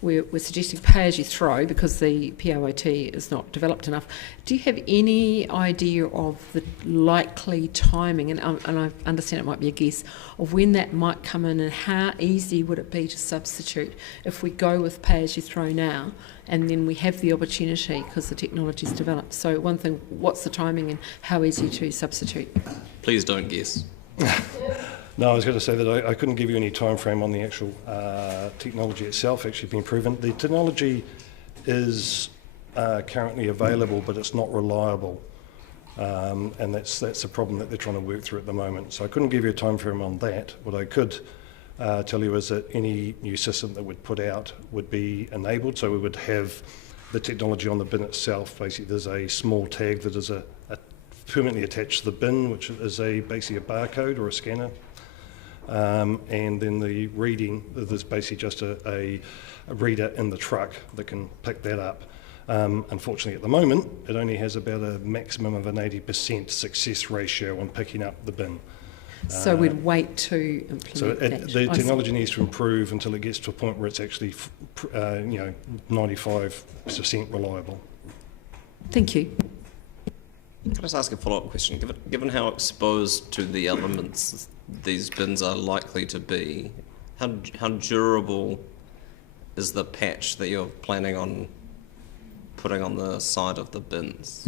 we're suggesting pay as you throw because the PAYT is not developed enough. Do you have any idea of the likely timing, and I understand it might be a guess, of when that might come in, and how easy would it be to substitute if we go with pay as you throw now and then we have the opportunity because the technology's developed? So one thing, what's the timing and how easy to substitute? Please don't guess. No, I was going to say that I couldn't give you any time frame on the actual technology itself actually being proven. The technology is currently available, but it's not reliable, and that's a problem that they're trying to work through at the moment. So I couldn't give you a time frame on that. What I could tell you is that any new system that we'd put out would be enabled, so we would have the technology on the bin itself. Basically, there's a small tag that is permanently attached to the bin, which is basically a barcode or a scanner. And then the reading, there's basically just a reader in the truck that can pick that up. Unfortunately, at the moment, it only has about a maximum of an 80% success ratio on picking up the bin. So we'd wait to implement so that. The technology needs to improve until it gets to a point where it's actually 95% reliable. Thank you. Can I just ask a follow-up question? Given how exposed to the elements these bins are likely to be, how durable is the patch that you're planning on putting on the side of the bins?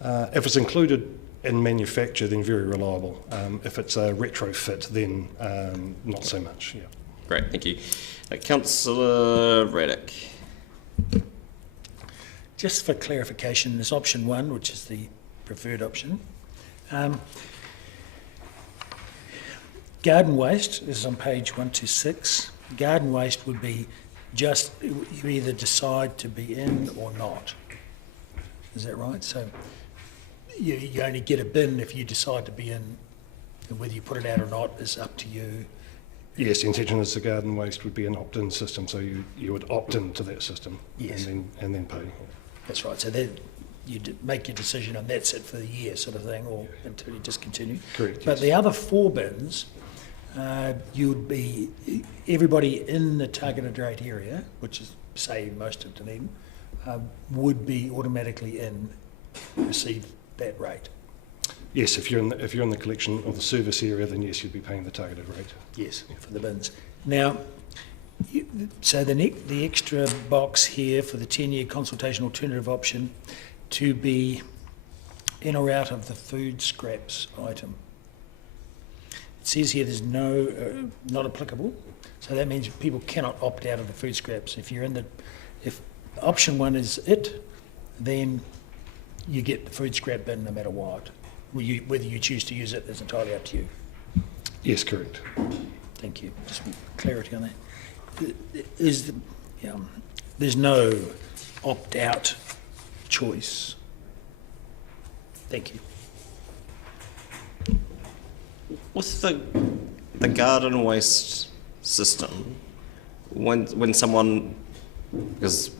If it's included in manufacture, then very reliable. If it's a retrofit, then not so much. Yeah. Great, thank you. Councillor Raddick. Just for clarification, there's option 1, which is the preferred option. Garden waste, this is on page 126. Garden waste would be just, you either decide to be in or not. Is that right? So you only get a bin if you decide to be in, and whether you put it out or not is up to you. Yes, the intention is the garden waste would be an opt-in system, so you would opt into that system. Yes. and then pay. That's right. So then you make your decision and that's it for the year sort of thing, or until you discontinue. Correct. But Yes. the other 4 bins, you would be, everybody in the targeted rate area, which is, say, most of Dunedin, would be automatically receive that rate. Yes, if you're in the collection or the service area, then yes, you'd be paying the targeted rate. Yes, for the bins. Now, so the extra box here for the 10-year consultation alternative option to be in or out of the food scraps item. It says here there's no, not applicable, so that means people cannot opt out of the food scraps. If option one is it, then you get the food scrap bin no matter what. Whether you choose to use it is entirely up to you. Yes, correct. Thank you. Just clarity on that. There's no opt-out choice. Thank you. With the garden waste system, when someone, because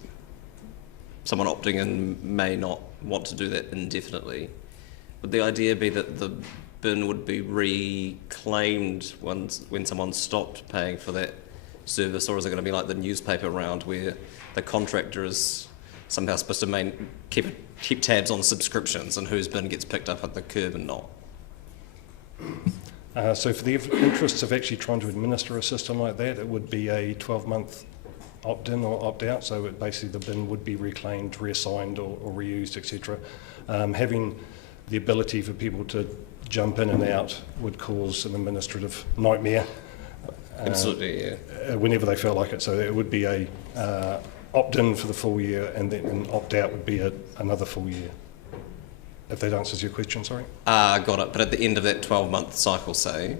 someone opting in may not want to do that indefinitely, would the idea be that the bin would be reclaimed when someone stopped paying for that service, or is it going to be like the newspaper round where the contractor is somehow supposed to keep tabs on subscriptions and whose bin gets picked up at the curb and not? So for the interests of actually trying to administer a system like that, it would be a 12-month opt-in or opt-out, so basically the bin would be reclaimed, reassigned or reused, etc. Having the ability for people to jump in and out would cause an administrative nightmare. Absolutely, yeah. Whenever they felt like it. So it would be a opt-in for the full year, and then an opt-out would be another full year. If that answers your question, sorry. Got it. But at the end of that 12-month cycle, say,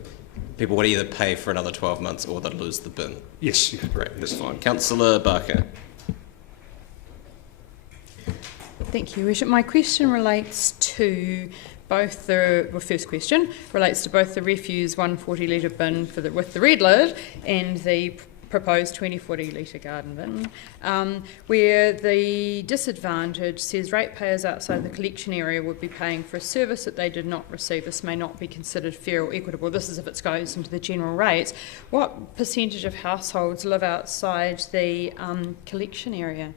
people would either pay for another 12 months or they'd lose the bin. Yes. Great, that's fine. Councillor Barker. Thank you, Worship. My question relates to both first question relates to both the refuse 140 litre bin with the red lid and the proposed 2040 litre garden bin, where the disadvantage says ratepayers outside the collection area would be paying for a service that they did not receive. This may not be considered fair or equitable. This is if it goes into the general rates. What percentage of households live outside the collection area?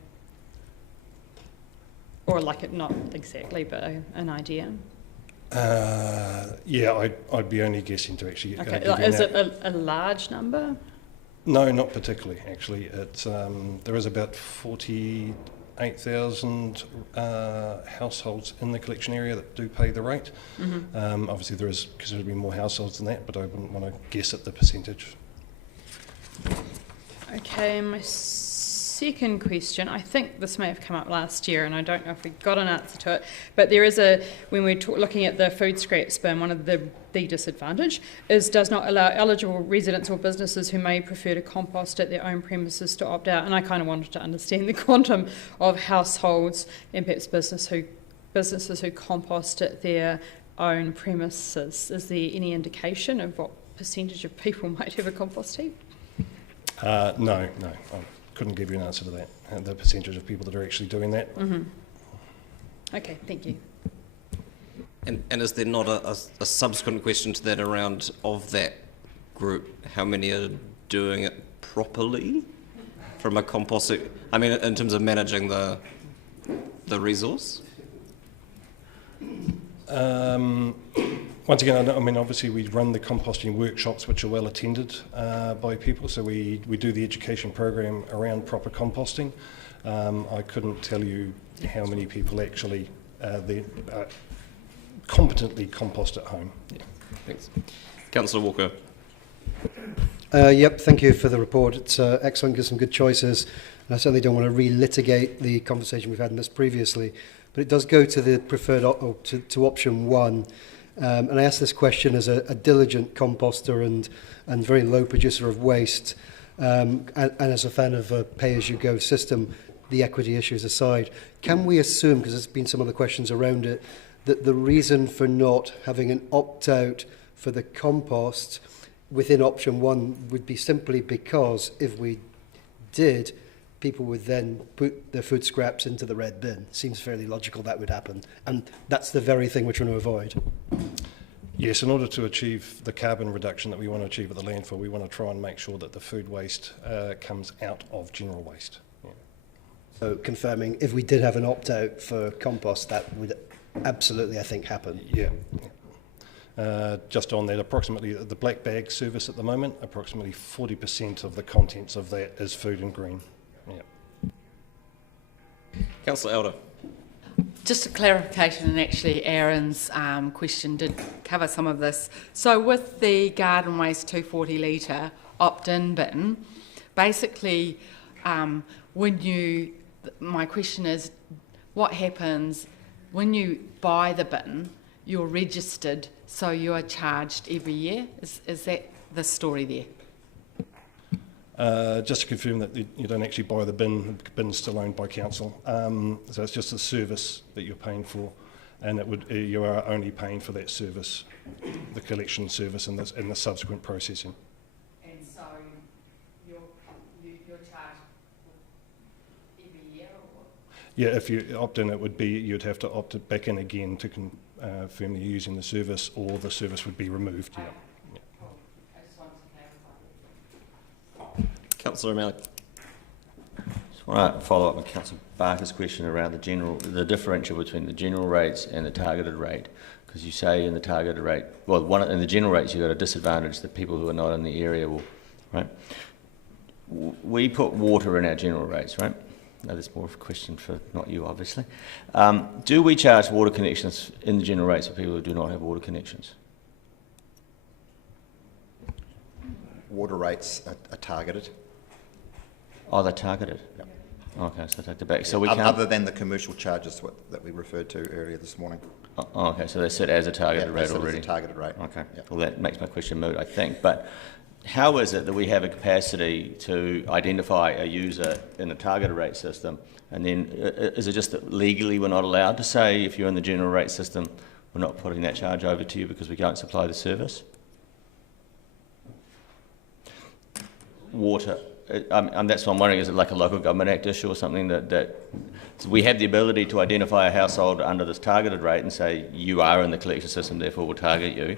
Or like it, not exactly, but an idea. Yeah, I'd be only guessing to actually. Okay, is it a large number? No, not particularly. Actually, it's there is about 48,000 households in the collection area that do pay the rate. Mm-hmm. Obviously, there is considerably more households than that, but I wouldn't want to guess at the percentage. Okay, my second question, I think this may have come up last year and I don't know if we got an answer to it, but there is when we're looking at the food scraps bin, one of the disadvantage does not allow eligible residents or businesses who may prefer to compost at their own premises to opt out. And I kind of wanted to understand the quantum of households and perhaps businesses who compost at their own premises. Is there any indication of what percentage of people might have a compost heap? No. I couldn't give you an answer to that, the percentage of people that are actually doing that. Mm-hmm. Okay, thank you. And is there not a subsequent question to that around, of that group, how many are doing it properly from a composting, I mean, in terms of managing the resource? Once again, I mean, obviously we run the composting workshops, which are well attended by people, so we do the education program around proper composting. I couldn't tell you how many people actually competently compost at home. Yeah, thanks. Councillor Walker. Yep, thank you for the report. It's excellent, gives some good choices. And I certainly don't want to relitigate the conversation we've had on this previously, but it does go to the preferred to option one. And I ask this question as a diligent composter and very low producer of waste, and as a fan of a pay-as-you-go system, the equity issues aside. Can we assume, because there's been some other questions around it, that the reason for not having an opt-out for the compost within option one would be simply because if we did, people would then put their food scraps into the red bin? Seems fairly logical that would happen. And that's the very thing we're trying to avoid. Yes, in order to achieve the carbon reduction that we want to achieve at the landfill, we want to try and make sure that the food waste comes out of general waste. Yeah. So confirming, if we did have an opt-out for compost, that would absolutely, I think, happen. Yeah. Just on that, approximately the black bag service at the moment, approximately 40% of the contents of that is food and green. Yeah. Councillor Elder. Just a clarification, and actually Aaron's question did cover some of this. So with the garden waste 240 litre opt-in bin, basically when you my question is, what happens when you buy the bin? You're registered, so you are charged every year. Is that the story there? Just to confirm that you don't actually buy the bin. The bin's still owned by council. So it's just a service that you're paying for, and you are only paying for that service, the collection service and the subsequent processing. And so you're charged every year, or? Yeah, if you opt in, you'd have to opt it back in again to confirm that you're using the service, or the service would be removed. Yeah. Councillor O'Malley. Just want to follow up on Councillor Barker's question around the differential between the general rates and the targeted rate, because you say in the targeted rate, well, in the general rates you've got a disadvantage that people who are not in the area will, right? We put water in our general rates, right? No, that's more of a question for not you, obviously. Do we charge water connections in the general rates for people who do not have water connections? Water rates are targeted. Oh, they're targeted? Yep. Okay, so I take that back. So we Other can't... than the commercial charges that we referred to earlier this morning. Oh, okay, so they're set as a targeted rate already? As a targeted rate. Okay, yep. Well that makes my question moot, I think. But how is it that we have a capacity to identify a user in a targeted rate system, and then is it just that legally we're not allowed to say if you're in the general rate system, we're not putting that charge over to you because we can't supply the service? Water. That's what I'm wondering, is it like a local government act issue or something that so we have the ability to identify a household under this targeted rate and say you are in the collection system, therefore we'll target you,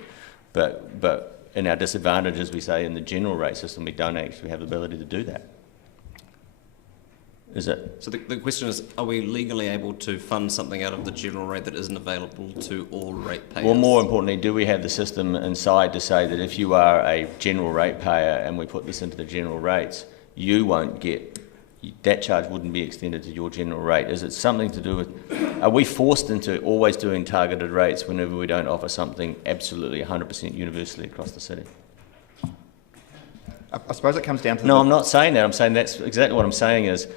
but in our disadvantages we say in the general rate system we don't actually have the ability to do that. Is it? So the question is, are we legally able to fund something out of the general rate that isn't available to all rate payers? Well, more importantly, do we have the system inside to say that if you are a general rate payer and we put this into the general rates, you won't get, that charge wouldn't be extended to your general rate? Is it something to do with, are we forced into always doing targeted rates whenever we don't offer something absolutely 100% universally across the city? I suppose it comes down to... No, I'm not saying that. I'm saying that's exactly what I'm saying is,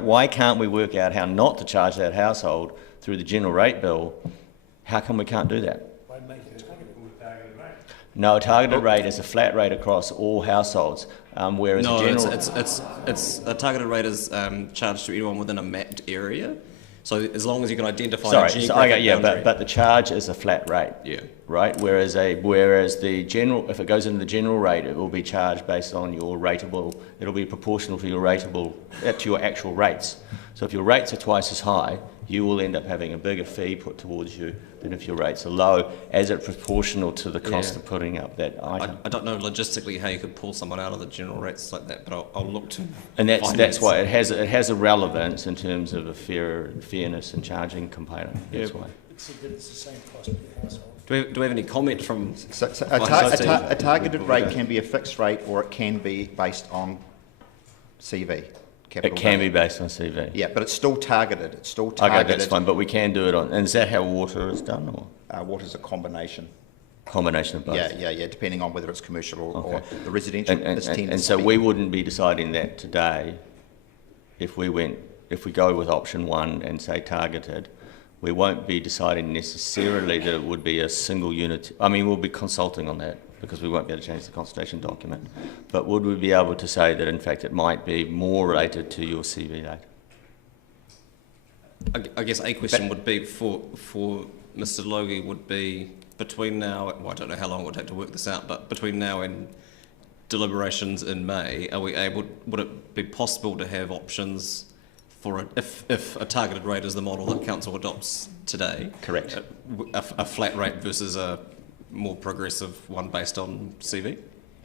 why can't we work out how not to charge that household through the general rate bill? How come we can't do that? No, a targeted rate is a flat rate across all households, whereas no, a general... it's a targeted rate is charged to anyone within a mapped area. So as long as you can identify a geographic boundary. But the charge is a flat rate. Yeah. Right. Whereas the general, if it goes into the general rate, it will be charged based on your rateable. It'll be proportional to your rateable, to your actual rates. So if your rates are twice as high, you will end up having a bigger fee put towards you than if your rates are low, as it's proportional to the cost of putting up that item. I don't know logistically how you could pull someone out of the general rates like that, but I'll look to. And that's why it has a relevance in terms of a fairness and charging component. That's why. It's the same cost per household. Do we have any comment from... A targeted rate can be a fixed rate, or it can be based on CV. It can be based on CV. Yeah, but it's still targeted. It's still targeted. Okay, that's fine, but we can do it on... And is that how water is done? Or? Water's a combination. Combination of both? Yeah, depending on whether it's commercial or the residential. And so we wouldn't be deciding that today if we go with option one and say targeted. We won't be deciding necessarily that it would be a single unit. I mean, we'll be consulting on that because we won't be able to change the consultation document. But would we be able to say that, in fact, it might be more related to your CV date? I guess a question would be for Mr. Logie would be between now, well, I don't know how long it would take to work this out, but between now and deliberations in May, would it be possible to have options for if a targeted rate is the model that council adopts today? Correct. A flat rate versus a more progressive one based on CV?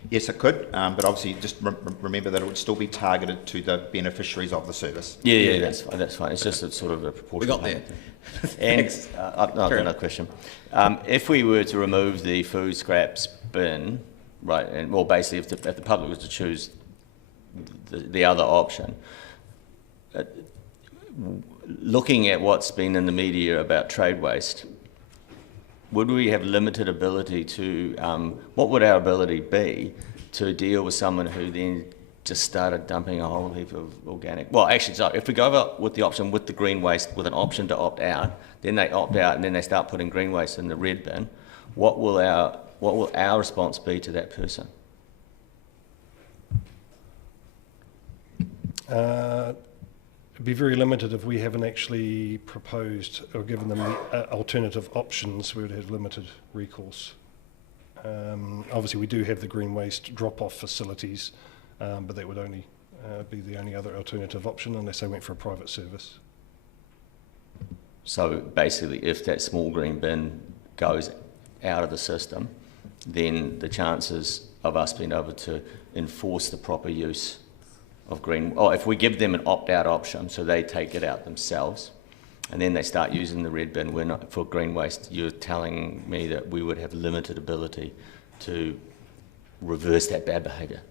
Yes, it could, but obviously just remember that it would still be targeted to the beneficiaries of the service. Yeah, that's fine. It's just a sort of a proportion. We got there. And I've got another question. If we were to remove the food scraps bin, right, and well, basically, if the public was to choose the other option, looking at what's been in the media about trade waste, would we have limited ability to, what would our ability be to deal with someone who then just started dumping a whole heap of organic. Well, actually, so if we go over with the option with the green waste with an option to opt out, then they opt out and then they start putting green waste in the red bin, what will our response be to that person? It'd be very limited if we haven't actually proposed or given them the alternative options. We would have limited recourse. Obviously, we do have the green waste drop-off facilities, but that would only be the only other alternative option unless they went for a private service. So basically, if that small green bin goes out of the system, then the chances of us being able to enforce the proper use of green, or if we give them an opt-out option, so they take it out themselves, and then they start using the red bin for green waste, you're telling me that we would have limited ability to reverse that bad behaviour?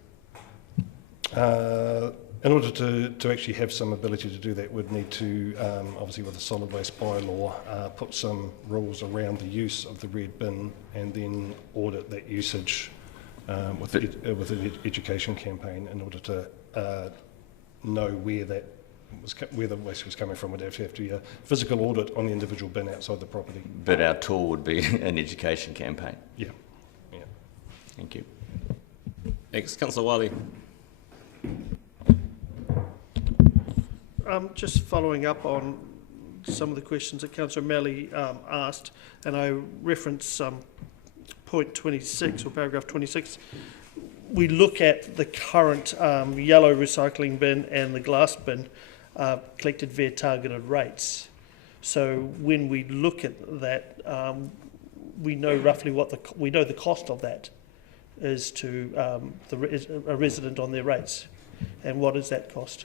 In order to actually have some ability to do that, we'd need to, obviously with the solid waste bylaw, put some rules around the use of the red bin and then audit that usage with an education campaign in order to know where the waste was coming from. Would have to be a physical audit on the individual bin outside the property. But our tool would be an education campaign. Yeah. Thank you. Thanks, Councillor Wiley. Just following up on some of the questions that Councillor Malley asked, and I reference point 26 or paragraph 26. We look at the current yellow recycling bin and the glass bin collected via targeted rates. So when we look at that, we know roughly we know the cost of that is to a resident on their rates. And what is that cost?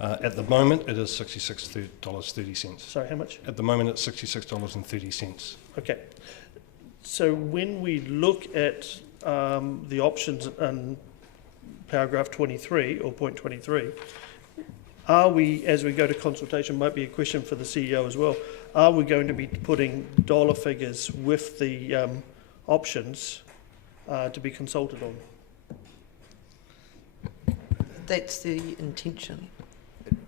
At the moment, it is $66.30. Sorry, how much? At the moment, it's $66.30. Okay. So when we look at the options in paragraph 23 or point 23, are we, as we go to consultation, might be a question for the CEO as well, are we going to be putting dollar figures with the options to be consulted on? That's the intention.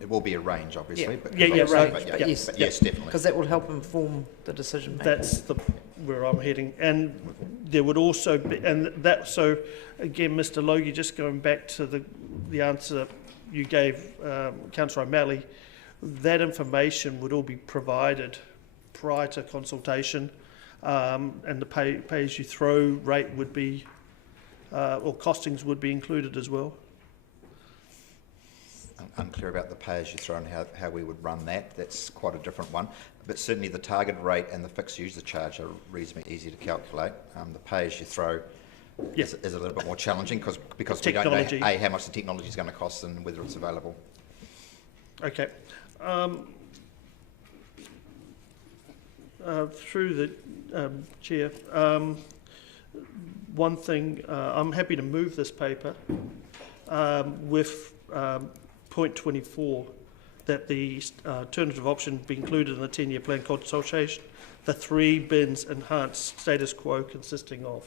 It will be a range, obviously. Yeah, but yes, definitely. Because that will help inform the decision making. That's where I'm heading. And there would also be, and that, so again, Mr. Logie, just going back to the answer you gave Councillor O'Malley, that information would all be provided prior to consultation, and the pay-as-you-throw rate would be, or costings would be included as well. I'm unclear about the pay-as-you-throw and how we would run that. That's quite a different one. But certainly the target rate and the fixed user charge are reasonably easy to calculate. The pay-as-you-throw is a little bit more challenging because we don't know how much the technology is going to cost and whether it's available. Okay. Through the chair, one thing, I'm happy to move this paper with point 24, that the alternative option be included in the 10-year plan consultation, the 3 bins enhanced status quo consisting of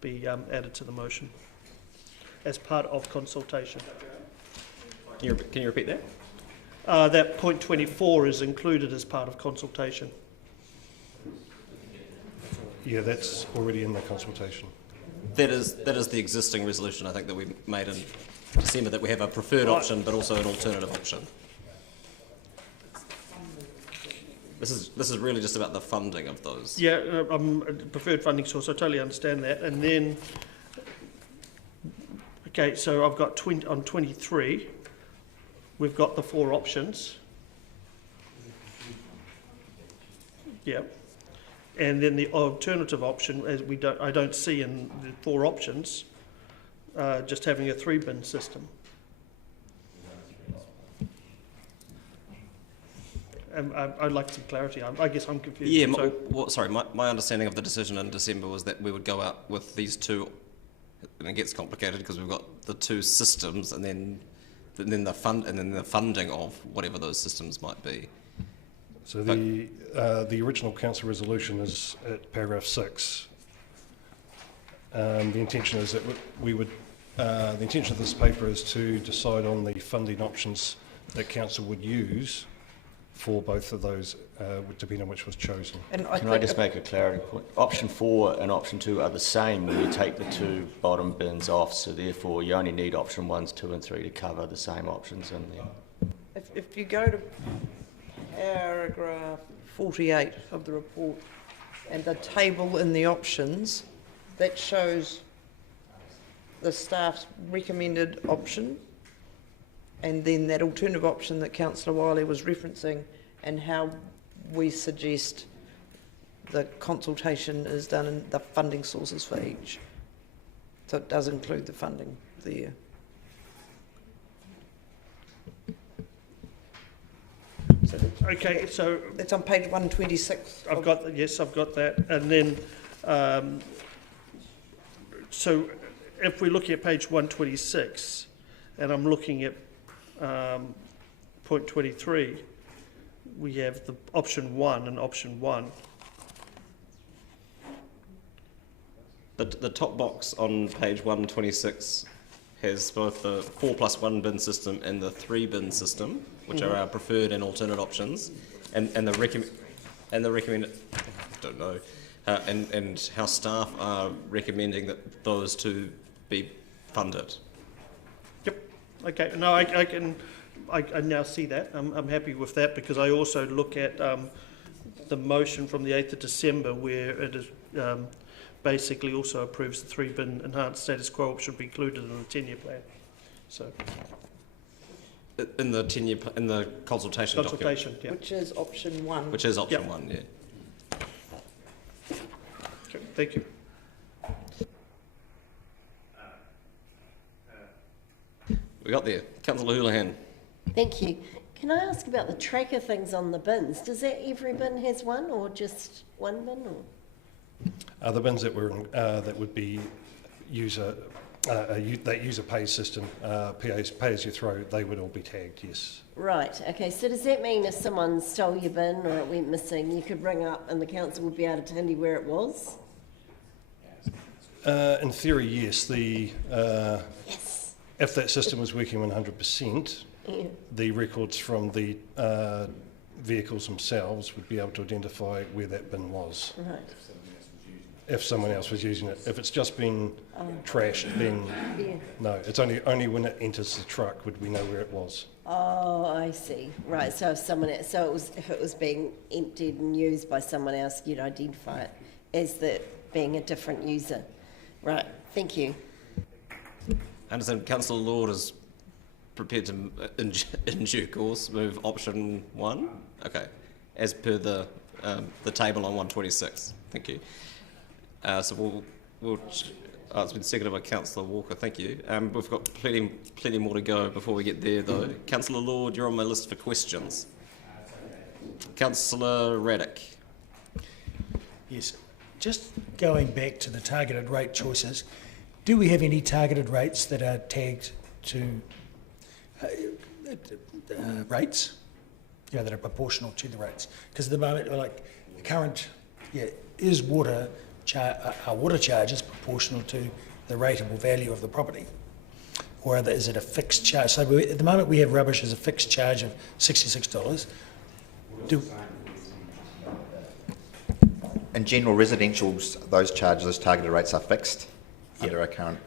be added to the motion as part of consultation. Can you repeat that? That point 24 is included as part of consultation. Yeah, that's already in the consultation. That is the existing resolution, I think, that we made in December, that we have a preferred option but also an alternative option. This is really just about the funding of those. Yeah, preferred funding source, I totally understand that. And then, okay, so I've got on 23, we've got the 4 options. Yeah. And then the alternative option, as I don't see in the 4 options, just having a 3-bin system. I'd like some clarity. I guess I'm confused. Yeah, sorry, my understanding of the decision in December was that we would go out with these 2, and it gets complicated because we've got the 2 systems and then the funding of whatever those systems might be. So the original council resolution is at paragraph 6. The intention is that we would the intention of this paper is to decide on the funding options that council would use for both of those, depending on which was chosen. Can I just make a clarity point? Option 4 and option 2 are the same when you take the two bottom bins off, so therefore you only need option 1s, 2 and 3 to cover the same options in there. If you go to paragraph 48 of the report and the table in the options, that shows the staff's recommended option and then that alternative option that Councillor Wiley was referencing and how we suggest the consultation is done and the funding sources for each. So it does include the funding there. Okay, so it's on page 126. I've got that, and then so if we're looking at page 126, and I'm looking at point 23, we have the option 1 and option 1. The top box on page 126 has both the 4+1 bin system and the 3 bin system, which are our preferred and alternate options, and the recommended. I don't know, and how staff are recommending that those two be funded. Yep. Okay. No, I now see that. I'm happy with that because I also look at the motion from the 8th of December where it is basically also approves the 3 bin enhanced status quo option be included in the 10-year plan. So in the 10-year in the consultation document, yeah. Which is option 1. Which is option 1, yeah. Okay, thank you. We got there. Councillor Houlihan. Thank you. Can I ask about the tracker things on the bins? Does that every bin has one or just one bin? Or? The bins that were that would be that user pay system, pay as you throw, they would all be tagged, yes. Right, okay, so does that mean if someone stole your bin or it went missing, you could ring up and the council would be able to tell you where it was? In theory, yes. If that system was working 100%, the records from the vehicles themselves would be able to identify where that bin was. Right. If someone else was using it. If it's just been trashed, then no. It's only when it enters the truck would we know where it was. Oh, I see. Right. So if it was being emptied and used by someone else, you'd identify it as being a different user. Right. Thank you. I understand Councillor Lord is prepared to, in due course, move option 1. Okay, as per the table on 126. Thank you. So it's been seconded by Councillor Walker. Thank you. We've got plenty more to go before we get there, though. Councillor Lord, you're on my list for questions. Councillor Raddick. Yes. Just going back to the targeted rate choices, do we have any targeted rates that are tagged to rates, that are proportional to the rates? Because at the moment, like the current, is are water charges proportional to the rateable value of the property? Or is it a fixed charge? So at the moment we have rubbish as a fixed charge of $66. In general, residentials, those targeted rates are fixed under our current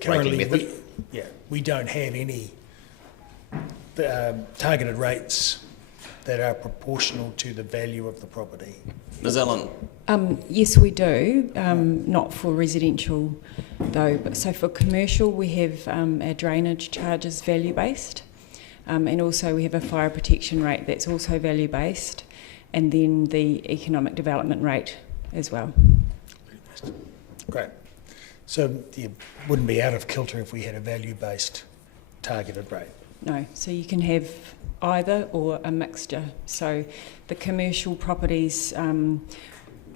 currently rating method. We don't have any targeted rates that are proportional to the value of the property. Ms. Allen. Yes, we do. Not for residential, though. But so for commercial, we have our drainage charges value-based, and also we have a fire protection rate that's also value-based, and then the economic development rate as well. Great. So you wouldn't be out of kilter if we had a value-based targeted rate? No. So you can have either or a mixture. So the commercial properties,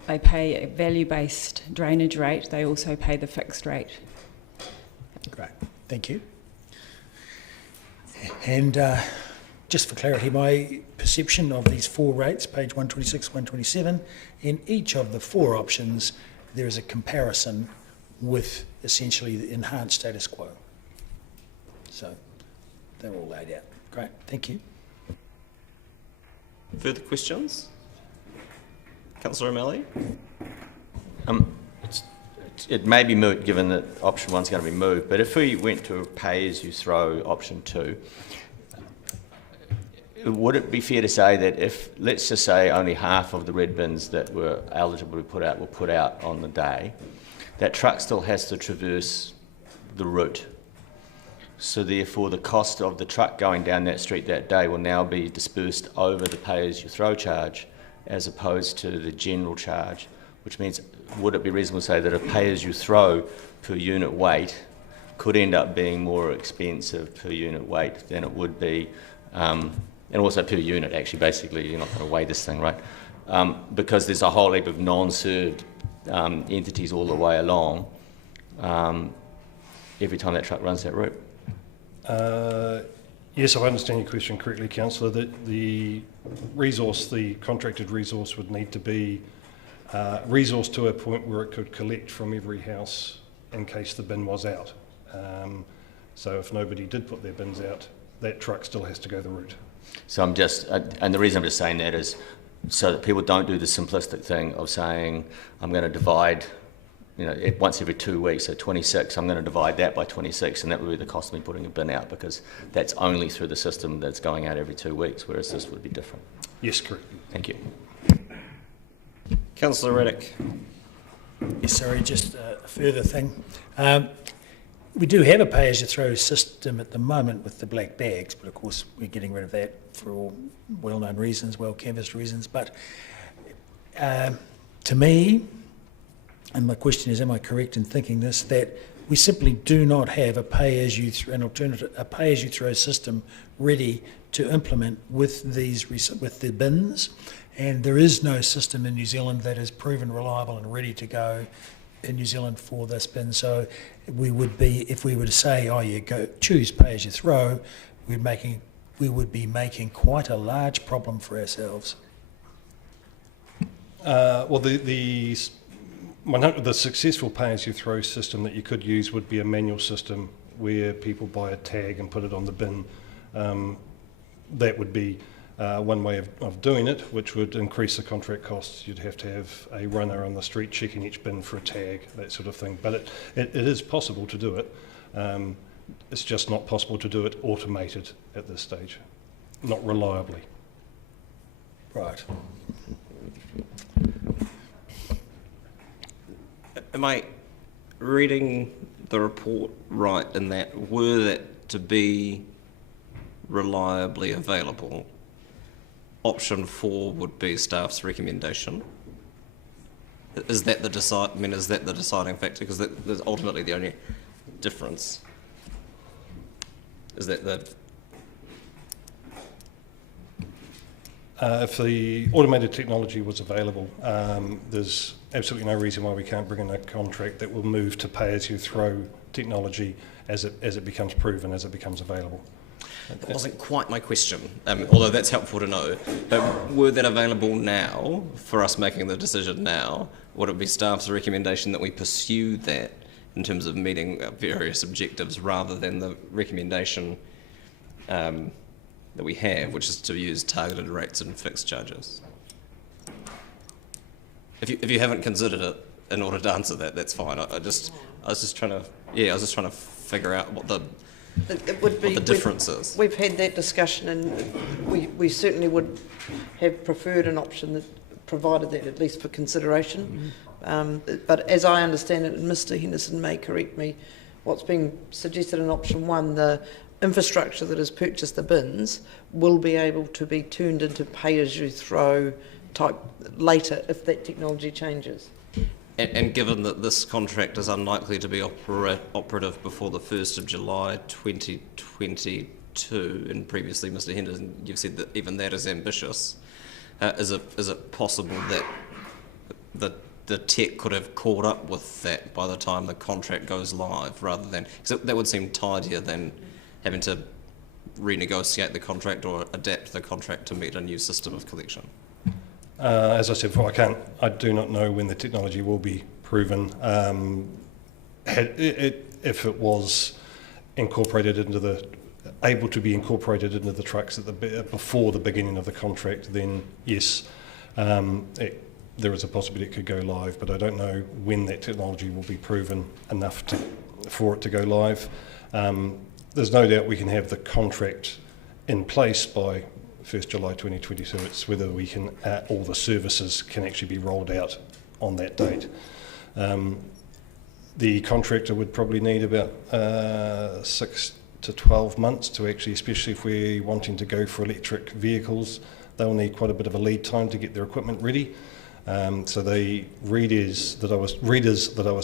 they pay a value-based drainage rate. They also pay the fixed rate. Great. Thank you. And just for clarity, my perception of these 4 rates, page 126, 127, in each of the 4 options, there is a comparison with essentially the enhanced status quo. So they're all laid out. Great, thank you. Further questions? Councillor O'Malley? It may be moot given that option 1's going to be moved, but if we went to a pay-as-you-throw option 2, would it be fair to say that if, let's just say, only half of the red bins that were eligible to put out were put out on the day, that truck still has to traverse the route? So therefore the cost of the truck going down that street that day will now be dispersed over the pay-as-you-throw charge as opposed to the general charge, which means, would it be reasonable to say that a pay-as-you-throw per unit weight could end up being more expensive per unit weight than it would be, and also per unit, actually, basically, you're not going to weigh this thing, right? Because there's a whole heap of non-served entities all the way along every time that truck runs that route. Yes, if I understand your question correctly, Councillor, that the resource, the contracted resource, would need to be resourced to a point where it could collect from every house in case the bin was out. So if nobody did put their bins out, that truck still has to go the route. So I'm just, and the reason I'm just saying that is so that people don't do the simplistic thing of saying, I'm going to divide, you know, once every 2 weeks, so 26, I'm going to divide that by 26, and that would be the cost of me putting a bin out, because that's only through the system that's going out every 2 weeks, whereas this would be different. Yes, correct. Thank you. Councillor Reddick. Yes, sorry, just a further thing. We do have a pay-as-you-throw system at the moment with the black bags, but of course we're getting rid of that for all well-known reasons, well-canvassed reasons. But to me, and my question is, am I correct in thinking this, that we simply do not have a pay-as-you-throw system ready to implement with the bins, and there is no system in New Zealand that is proven reliable and ready to go in New Zealand for this bin. So we would be, if we were to say, oh, you go choose pay-as-you-throw, we would be making quite a large problem for ourselves. Well, the successful pay-as-you-throw system that you could use would be a manual system where people buy a tag and put it on the bin. That would be one way of doing it, which would increase the contract costs. You'd have to have a runner on the street checking each bin for a tag, that sort of thing. But it is possible to do it. It's just not possible to do it automated at this stage, not reliably. Right. Am I reading the report right in that, were that to be reliably available, option 4 would be staff's recommendation? Is that the deciding factor? Because that's ultimately the only difference. Is that the... If the automated technology was available, there's absolutely no reason why we can't bring in a contract that will move to pay-as-you-throw technology as it becomes proven, as it becomes available. That wasn't quite my question, although that's helpful to know. But were that available now, for us making the decision now, would it be staff's recommendation that we pursue that in terms of meeting various objectives rather than the recommendation that we have, which is to use targeted rates and fixed charges? If you haven't considered it in order to answer that, that's fine. I was just trying to figure out what the difference is. We've had that discussion, and we certainly would have preferred an option that provided that, at least for consideration. But as I understand it, and Mr. Henderson may correct me, what's being suggested in option 1, the infrastructure that has purchased the bins will be able to be turned into pay-as-you-throw type later if that technology changes. And given that this contract is unlikely to be operative before the 1st of July 2022, and previously, Mr. Henderson, you've said that even that is ambitious, is it possible that the tech could have caught up with that by the time the contract goes live, rather than, because that would seem tidier than having to renegotiate the contract or adapt the contract to meet a new system of collection? As I said before, I do not know when the technology will be proven. if it was incorporated into able to be incorporated into the trucks before the beginning of the contract, then yes, there is a possibility it could go live, but I don't know when that technology will be proven enough for it to go live. There's no doubt we can have the contract in place by 1st July 2022. It's whether we can, all the services can actually be rolled out on that date. The contractor would probably need about 6 to 12 months to actually, especially if we're wanting to go for electric vehicles, they'll need quite a bit of a lead time to get their equipment ready. So the readers that I was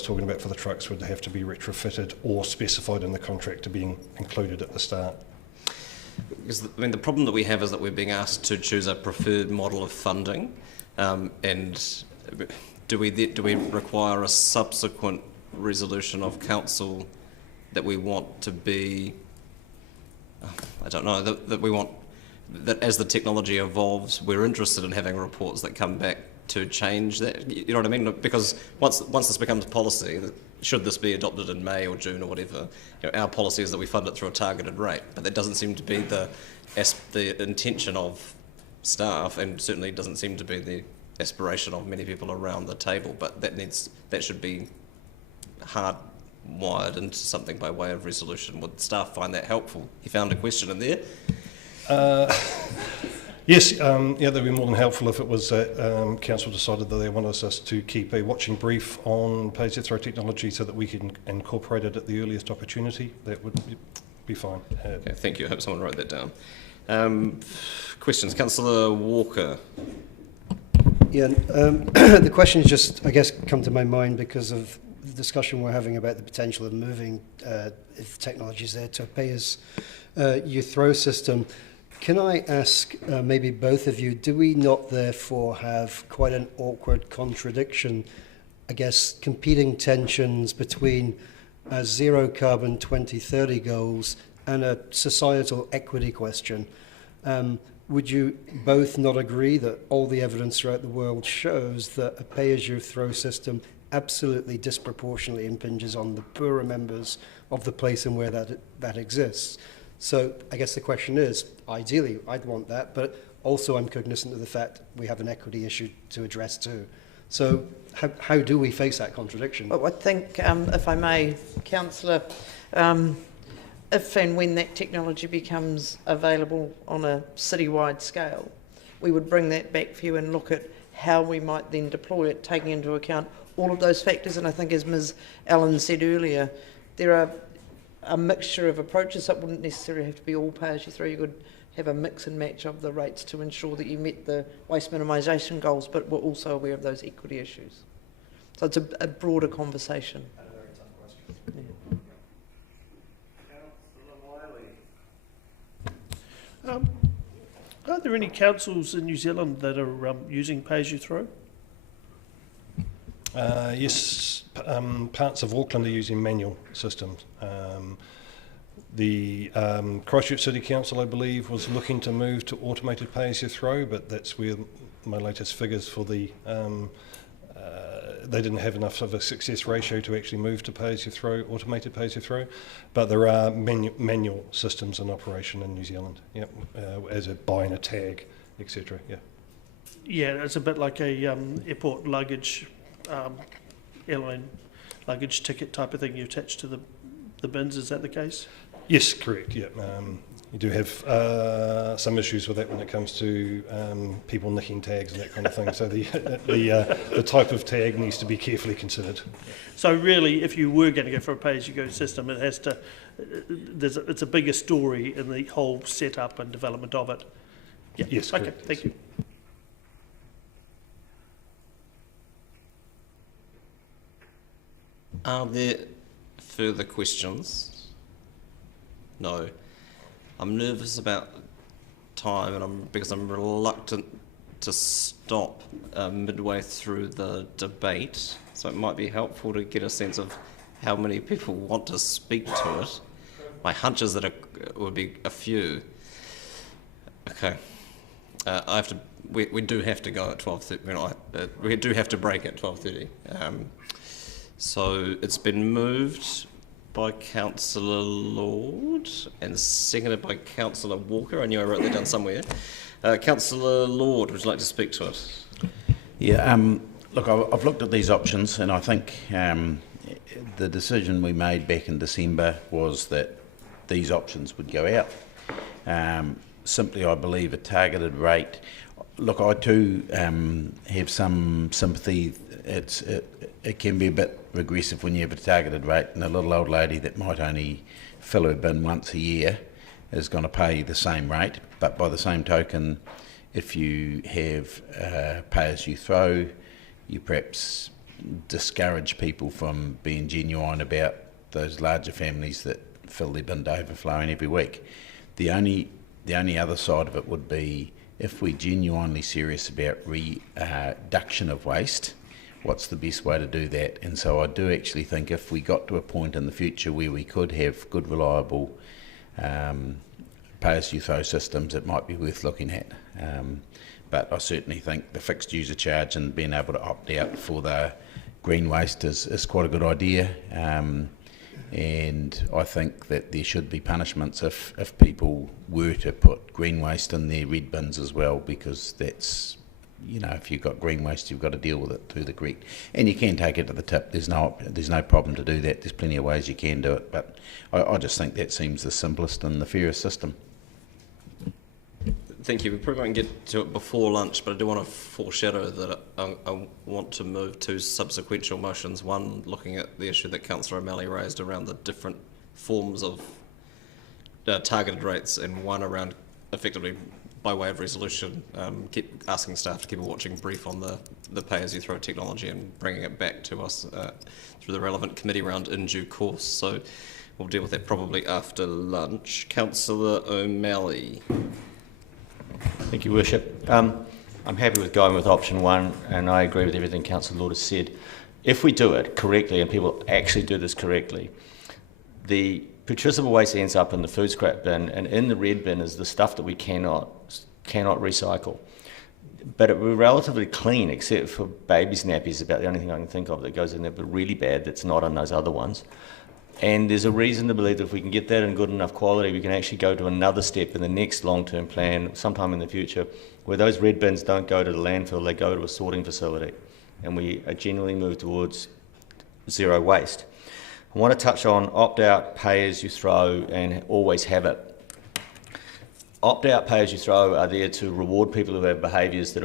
talking about for the trucks would have to be retrofitted or specified in the contract to be included at the start. Because the problem that we have is that we're being asked to choose a preferred model of funding, and do we require a subsequent resolution of council that we want to be? I don't know, that we want that as the technology evolves, we're interested in having reports that come back to change that. You know what I mean? Because once this becomes policy, should this be adopted in May or June or whatever, our policy is that we fund it through a targeted rate, but that doesn't seem to be the intention of staff, and certainly doesn't seem to be the aspiration of many people around the table. But that should be hardwired into something by way of resolution. Would staff find that helpful? You found a question in there. Yes, that'd be more than helpful if it was that council decided that they wanted us to keep a watching brief on pay-as-you-throw technology so that we can incorporate it at the earliest opportunity. That would be fine. Okay, thank you. I hope someone wrote that down. Questions? Councillor Walker. Yeah, the questions just, I guess, come to my mind because of the discussion we're having about the potential of moving, if technology is there, to a pay-as-you-throw system. Can I ask maybe both of you, do we not therefore have quite an awkward contradiction, I guess, competing tensions between zero carbon 2030 goals and a societal equity question? Would you both not agree that all the evidence throughout the world shows that a pay-as-you-throw system absolutely disproportionately impinges on the poorer members of the place and where that exists? So I guess the question is, ideally, I'd want that, but also I'm cognizant of the fact we have an equity issue to address too. So how do we face that contradiction? Well, I think, if I may, Councillor, if and when that technology becomes available on a citywide scale, we would bring that back for you and look at how we might then deploy it, taking into account all of those factors. And I think, as Ms. Allen said earlier, there are a mixture of approaches. That wouldn't necessarily have to be all pay-as-you-throw. You could have a mix and match of the rates to ensure that you met the waste minimisation goals, but we're also aware of those equity issues. So it's a broader conversation. A very tough question. Are there any councils in New Zealand that are using pay-as-you-throw? Yes, parts of Auckland are using manual systems. The Christchurch City Council, I believe, was looking to move to automated pay-as-you-throw, but that's where my latest figures for the they didn't have enough of a success ratio to actually move to pay-as-you-throw, automated pay-as-you-throw. But there are manual systems in operation in New Zealand. Yep, as a buying a tag, etc. Yeah. Yeah, it's a bit like a airport luggage. Airline luggage ticket type of thing you attach to the bins. Is that the case? Yes, correct. Yeah, you do have some issues with that when it comes to people nicking tags and that kind of thing. So the type of tag needs to be carefully considered. So really, if you were going to go for a pay-as-you-go system, it has to. It's a bigger story in the whole setup and development of it. Yeah. Yes. Okay. Correct. Thank you. Are there further questions? No. I'm nervous about time, and because I'm reluctant to stop midway through the debate, so it might be helpful to get a sense of how many people want to speak to it. My hunch is that it would be a few. Okay. We do have to go at 12:30. We do have to break at 12:30. So it's been moved by Councillor Lord and seconded by Councillor Walker. I knew I wrote that down somewhere. Councillor Lord, would you like to speak to it? Yeah, look, I've looked at these options, and I think the decision we made back in December was that these options would go out. Simply, I believe a targeted rate. Look, I too have some sympathy. It can be a bit regressive when you have a targeted rate, and a little old lady that might only fill her bin once a year is going to pay the same rate. But by the same token, if you have pay as you throw, you perhaps discourage people from being genuine about those larger families that fill their bin to overflowing every week. The only other side of it would be, if we're genuinely serious about reduction of waste, what's the best way to do that? And so I do actually think if we got to a point in the future where we could have good, reliable pay-as-you-throw systems, it might be worth looking at. But I certainly think the fixed user charge and being able to opt out for the green waste is quite a good idea. And I think that there should be punishments if people were to put green waste in their red bins as well, because that's, you know, if you've got green waste, you've got to deal with it to the correct. And you can take it to the tip. There's no problem to do that. There's plenty of ways you can do it. But I just think that seems the simplest and the fairest system. Thank you. We probably won't get to it before lunch, but I do want to foreshadow that I want to move two subsequential motions. One, looking at the issue that Councillor O'Malley raised around the different forms of targeted rates, and one around, effectively, by way of resolution, keep asking staff to keep a watching brief on the pay-as-you-throw technology and bringing it back to us through the relevant committee round in due course. So we'll deal with that probably after lunch. Councillor O'Malley. Thank you, Worship. I'm happy with going with option one, and I agree with everything Councillor Lord has said. If we do it correctly, and people actually do this correctly, the putrescible waste ends up in the food scrap bin, and in the red bin is the stuff that we cannot recycle. But it will be relatively clean, except for babies' nappies, about the only thing I can think of that goes in there, but really bad that's not on those other ones. And there's a reason to believe that if we can get that in good enough quality, we can actually go to another step in the next long-term plan, sometime in the future, where those red bins don't go to the landfill, they go to a sorting facility. And we generally move towards zero waste. I want to touch on opt-out, pay-as-you-throw, and always have it. Opt-out, pay-as-you-throw are there to reward people who have behaviours that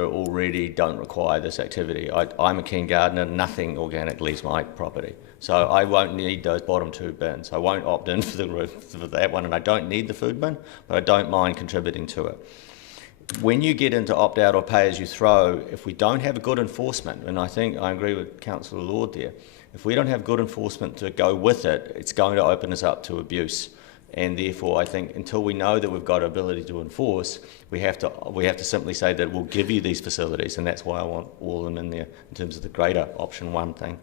don't require this activity. I'm a keen gardener, nothing organic leaves my property. So I won't need those bottom two bins. I won't opt in for that one, and I don't need the food bin, but I don't mind contributing to it. When you get into opt-out or pay-as-you-throw, if we don't have a good enforcement, and I think I agree with Councillor Lord there, if we don't have good enforcement to go with it, it's going to open us up to abuse. And therefore, I think until we know that we've got ability to enforce, we have to simply say that we'll give you these facilities, and that's why I want all of them in there in terms of the greater option one thing.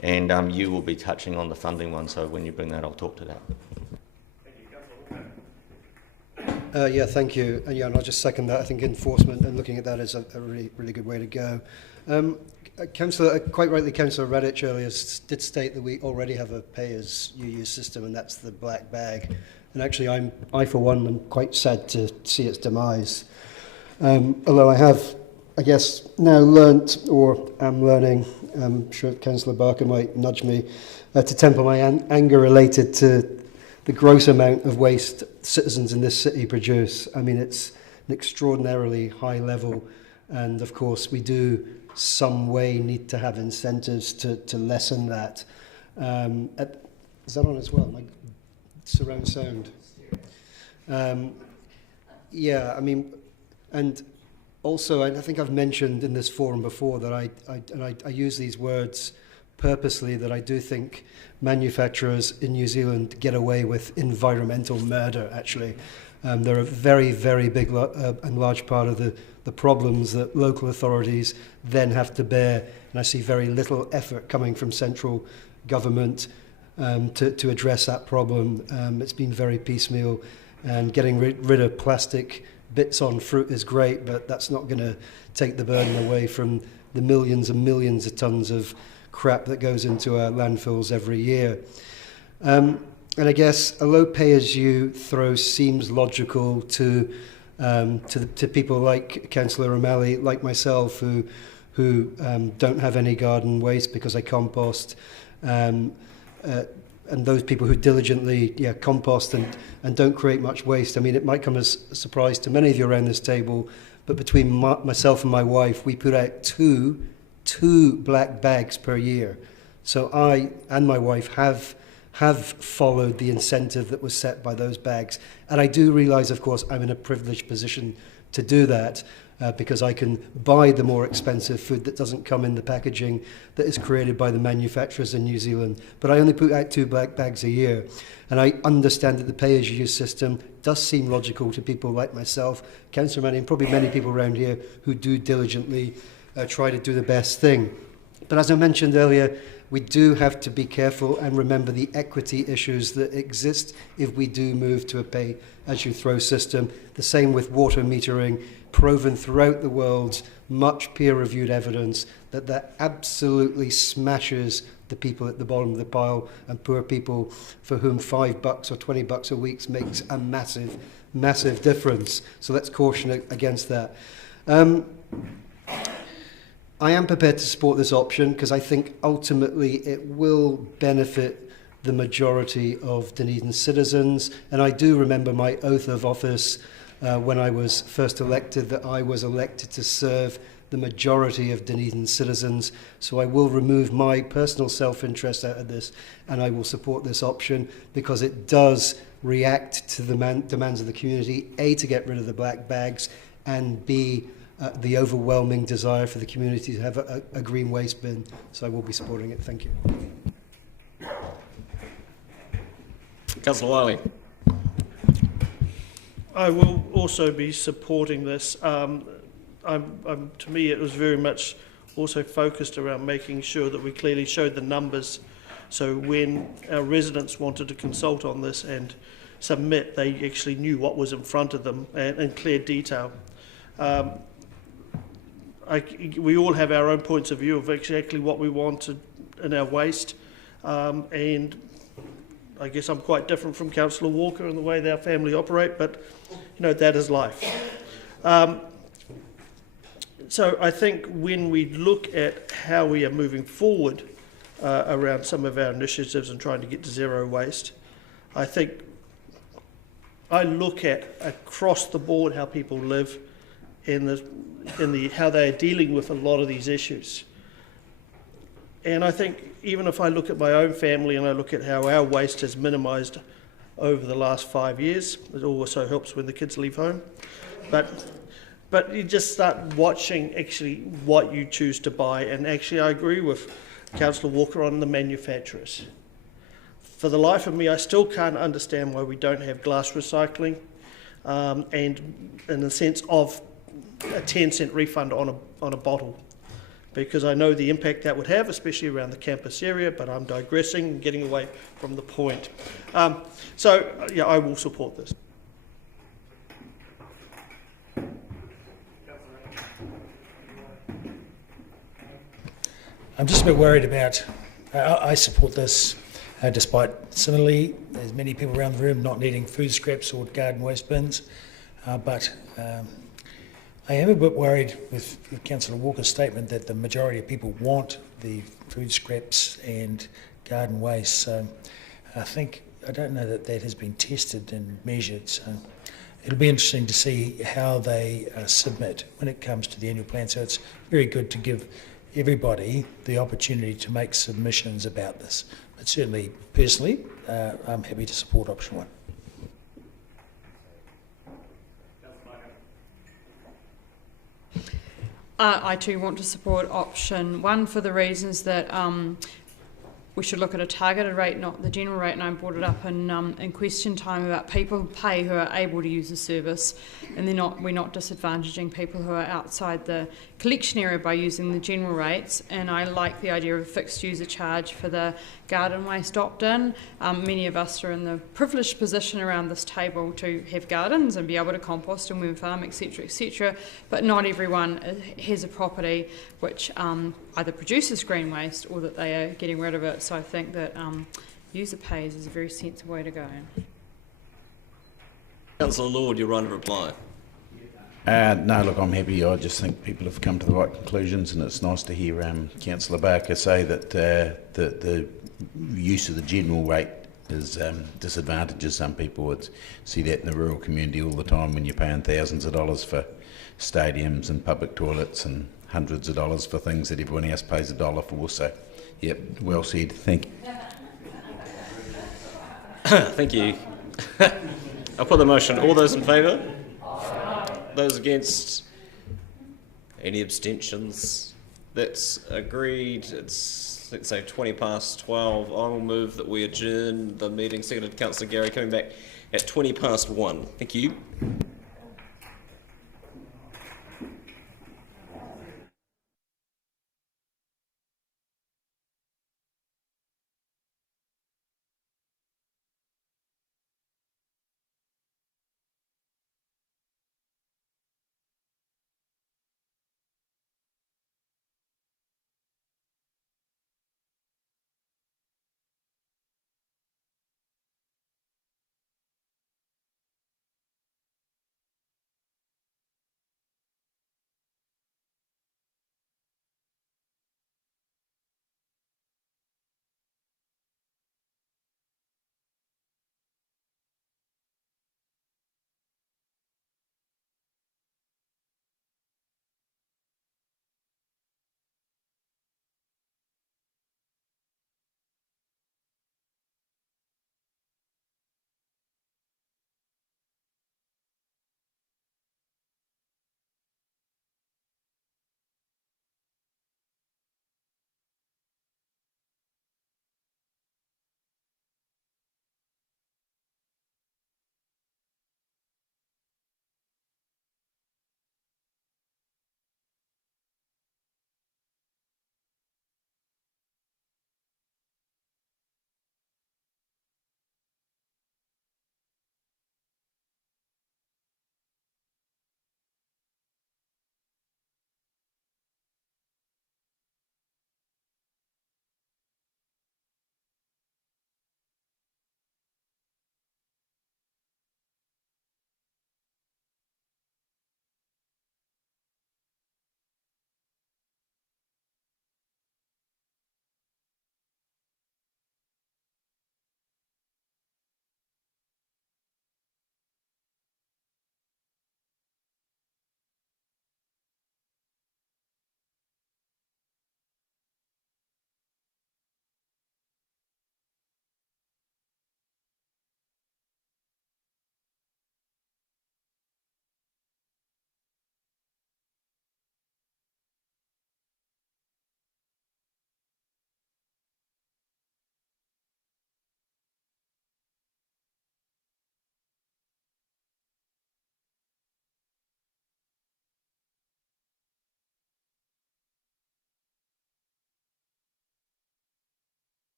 And you will be touching on the funding one, so when you bring that, I'll talk to that. Yeah, thank you. And I'll just second that. I think enforcement and looking at that is a really good way to go. Councillor, quite rightly, Councillor Radic earlier did state that we already have a pay-as-you-use system, and that's the black bag. And actually, I for one, am quite sad to see its demise. Although I have, I guess, now learnt, or am learning, I'm sure Councillor Barker might nudge me, to temper my anger related to the gross amount of waste citizens in this city produce. I mean, it's an extraordinarily high level, and of course we do some way need to have incentives to lessen that. Is that on as well? Like surround sound. Yeah, I mean, and also I think I've mentioned in this forum before that I use these words purposely, that I do think manufacturers in New Zealand get away with environmental murder, actually. They're a very, very big and large part of the problems that local authorities then have to bear. And I see very little effort coming from central government to address that problem. It's been very piecemeal, and getting rid of plastic bits on fruit is great, but that's not going to take the burden away from the millions and millions of tons of crap that goes into our landfills every year. And I guess a low pay-as-you-throw seems logical to people like Councillor O'Malley, like myself, who don't have any garden waste because I compost, and those people who diligently compost and don't create much waste. I mean, it might come as a surprise to many of you around this table, but between myself and my wife, we put out two black bags per year. So I and my wife have followed the incentive that was set by those bags. And I do realise, of course, I'm in a privileged position to do that because I can buy the more expensive food that doesn't come in the packaging that is created by the manufacturers in New Zealand. But I only put out 2 black bags a year. And I understand that the pay-as-you-use system does seem logical to people like myself, Councillor Manning, and probably many people around here who do diligently try to do the best thing. But as I mentioned earlier, we do have to be careful and remember the equity issues that exist if we do move to a pay-as-you-throw system. The same with water metering, proven throughout the world, much peer-reviewed evidence that absolutely smashes the people at the bottom of the pile and poor people for whom $5 or $20 a week makes a massive, massive difference. So let's caution against that. I am prepared to support this option because I think ultimately it will benefit the majority of Dunedin citizens. And I do remember my oath of office when I was first elected, that I was elected to serve the majority of Dunedin citizens. So I will remove my personal self-interest out of this and I will support this option because it does react to the demands of the community, A, to get rid of the black bags, and B, the overwhelming desire for the community to have a green waste bin. So I will be supporting it. Thank you. Councillor Wiley. I will also be supporting this. To me, it was very much also focused around making sure that we clearly showed the numbers. So when our residents wanted to consult on this and submit, they actually knew what was in front of them and in clear detail. We all have our own points of view of exactly what we want in our waste, and I guess I'm quite different from Councillor Walker in the way that our family operate, but that is life. So I think when we look at how we are moving forward around some of our initiatives and trying to get to zero waste, I think I look at across the board how people live in how they are dealing with a lot of these issues. And I think even if I look at my own family and I look at how our waste has minimised over the last 5 years, it also helps when the kids leave home. But you just start watching actually what you choose to buy, and actually I agree with Councillor Walker on the manufacturers. For the life of me, I still can't understand why we don't have glass recycling, and in the sense of a 10-cent refund on a bottle, because I know the impact that would have, especially around the campus area, but I'm digressing and getting away from the point. So I will support this. I'm just a bit worried about, I support this despite similarly, there's many people around the room not needing food scraps or garden waste bins, but I am a bit worried with Councillor Walker's statement that the majority of people want the food scraps and garden waste. So I don't know that has been tested and measured. So it'll be interesting to see how they submit when it comes to the annual plan. So it's very good to give everybody the opportunity to make submissions about this. But certainly, personally, I'm happy to support option 1. I too want to support option 1 for the reasons that we should look at a targeted rate, not the general rate, and I brought it up in question time about people pay who are able to use the service, and we're not disadvantaging people who are outside the collection area by using the general rates. And I like the idea of a fixed user charge for the garden waste opt-in. Many of us are in the privileged position around this table to have gardens and be able to compost and worm farm, etc., but not everyone has a property which either produces green waste or that they are getting rid of it. So I think that user pays is a very sensible way to go. Councillor Lord, you're right to reply. No, look, I'm happy. I just think people have come to the right conclusions, and it's nice to hear Councillor Barker say that the use of the general rate is disadvantages some people. Would see that in the rural community all the time when you're paying thousands of dollars for stadiums and public toilets and hundreds of dollars for things that everyone else pays $1 for. So, yep, well said. Thank you. Thank you. I'll put the motion. All those in favour? Those against? Any abstentions? That's agreed. It's, let's say, 20 past 12. I will move that we adjourn the meeting. Seconded Councillor Gary, coming back at 20 past 1. Thank you.